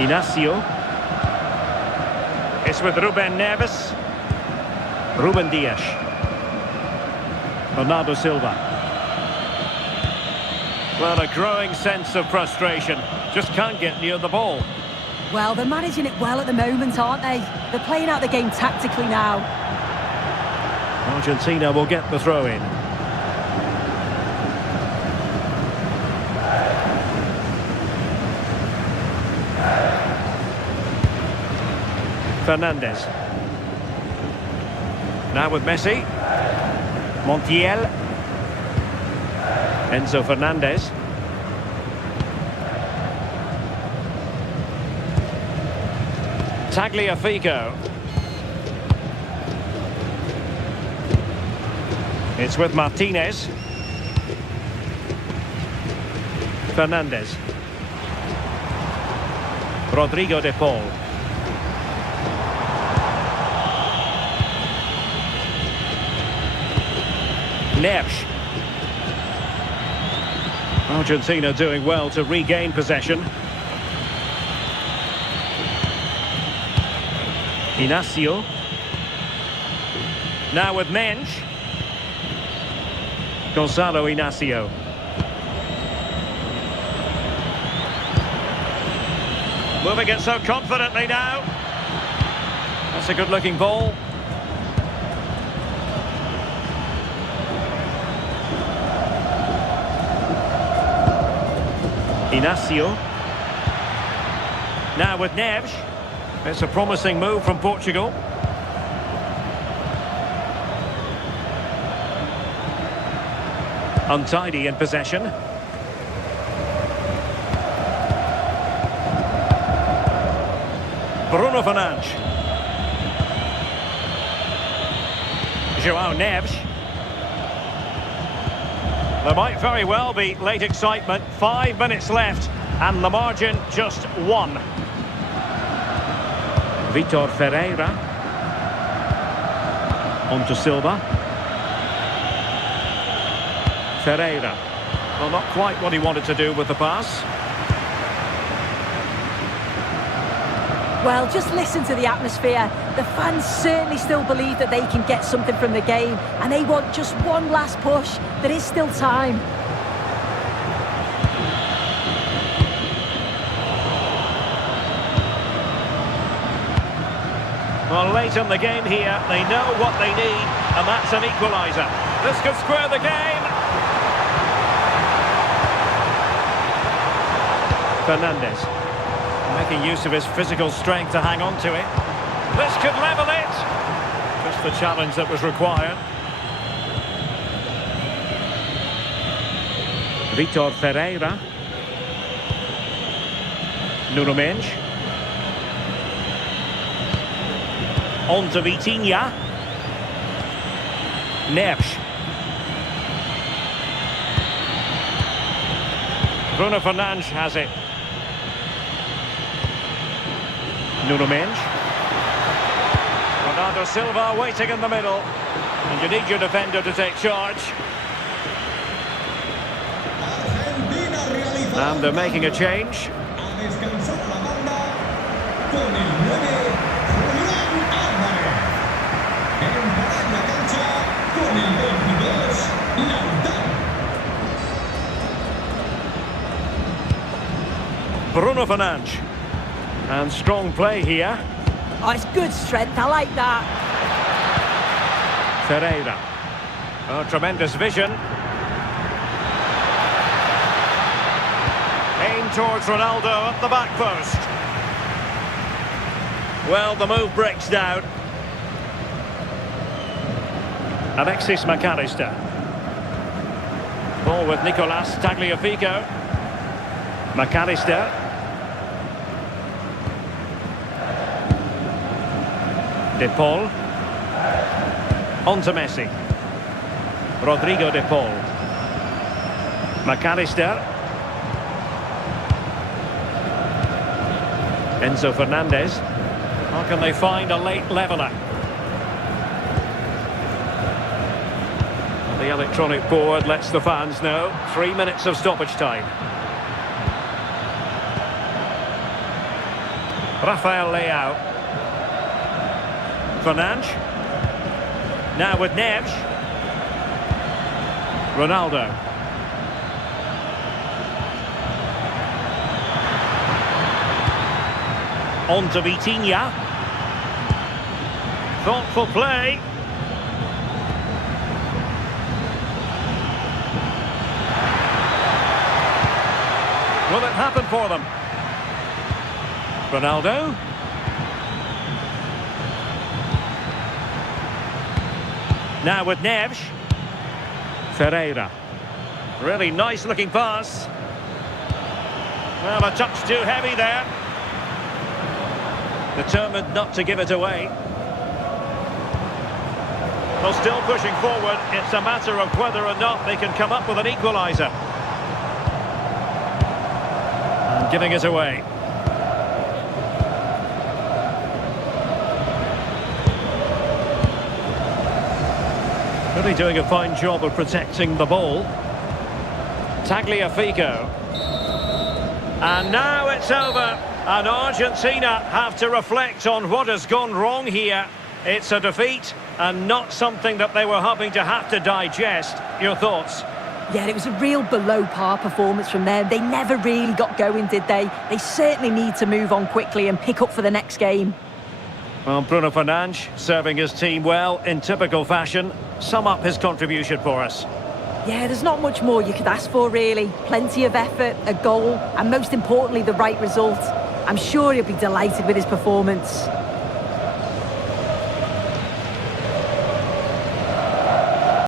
Inacio. It's with Ruben Neves. Ruben Dias. Bernardo Silva. Well, a growing sense of frustration. Just can't get near the ball. Well, they're managing it well at the moment, aren't they? They're playing out the game tactically now. Argentina will get the throw in. Fernandez. Now with Messi. Montiel. Enzo Fernandez. Tagliafico. It's with Martinez. Fernandez. Rodrigo de Paul. Neves. Argentina doing well to regain possession. Inacio. Now with Mensch. Gonzalo Inacio. Moving it so confidently now. That's a good-looking ball. Inacio. Now with Neves. It's a promising move from Portugal. Untidy in possession. Bruno Fernandes. João Neves. There might very well be late excitement. 5 minutes left and the margin just 1. Vitor Ferreira. On to Silva. Ferreira. Well, not quite what he wanted to do with the pass. Well, just listen to the atmosphere. The fans certainly still believe that they can get something from the game, and they want just one last push. There is still time. Well, late in the game here, they know what they need, and that's an equaliser. This could square the game. Fernandez. Making use of his physical strength to hang on to it. This could level it. Just the challenge that was required. Vitor Ferreira. Nuno Mendes. On to Vitinha. Neves. Bruno Fernandes has it. Nuno Mendes. Bernardo Silva waiting in the middle. And you need your defender to take charge. And they're making a change. Bruno Fernandes. And strong play here. Oh, it's good strength. I like that. Ferreira. Oh, tremendous vision. Aim towards Ronaldo at the back post. Well, the move breaks down. Alexis McAllister. Ball with Nicolas Tagliafico. McAllister. De Paul. On to Messi. Rodrigo De Paul. McAllister. Enzo Fernandez. How can they find a late leveller? The electronic board lets the fans know. 3 minutes of stoppage time. Rafael Leao. Fernandes. Now with Neves. Ronaldo. On to Vitinha. Thoughtful play. Will it happen for them? Ronaldo. Now with Neves. Ferreira. Really nice looking pass. Well, a touch too heavy there. Determined not to give it away. Well, still pushing forward. It's a matter of whether or not they can come up with an equaliser. And giving it away. Really doing a fine job of protecting the ball. Tagliafico. And now it's over. And Argentina have to reflect on what has gone wrong here. It's a defeat and not something that they were hoping to have to digest. Your thoughts? Yeah, it was a real below-par performance from them. They never really got going, did they? They certainly need to move on quickly and pick up for the next game. Well, Bruno Fernandes serving his team well in typical fashion. Sum up his contribution for us. Yeah, there's not much more you could ask for, really. Plenty of effort, a goal, and most importantly, the right result. I'm sure he'll be delighted with his performance.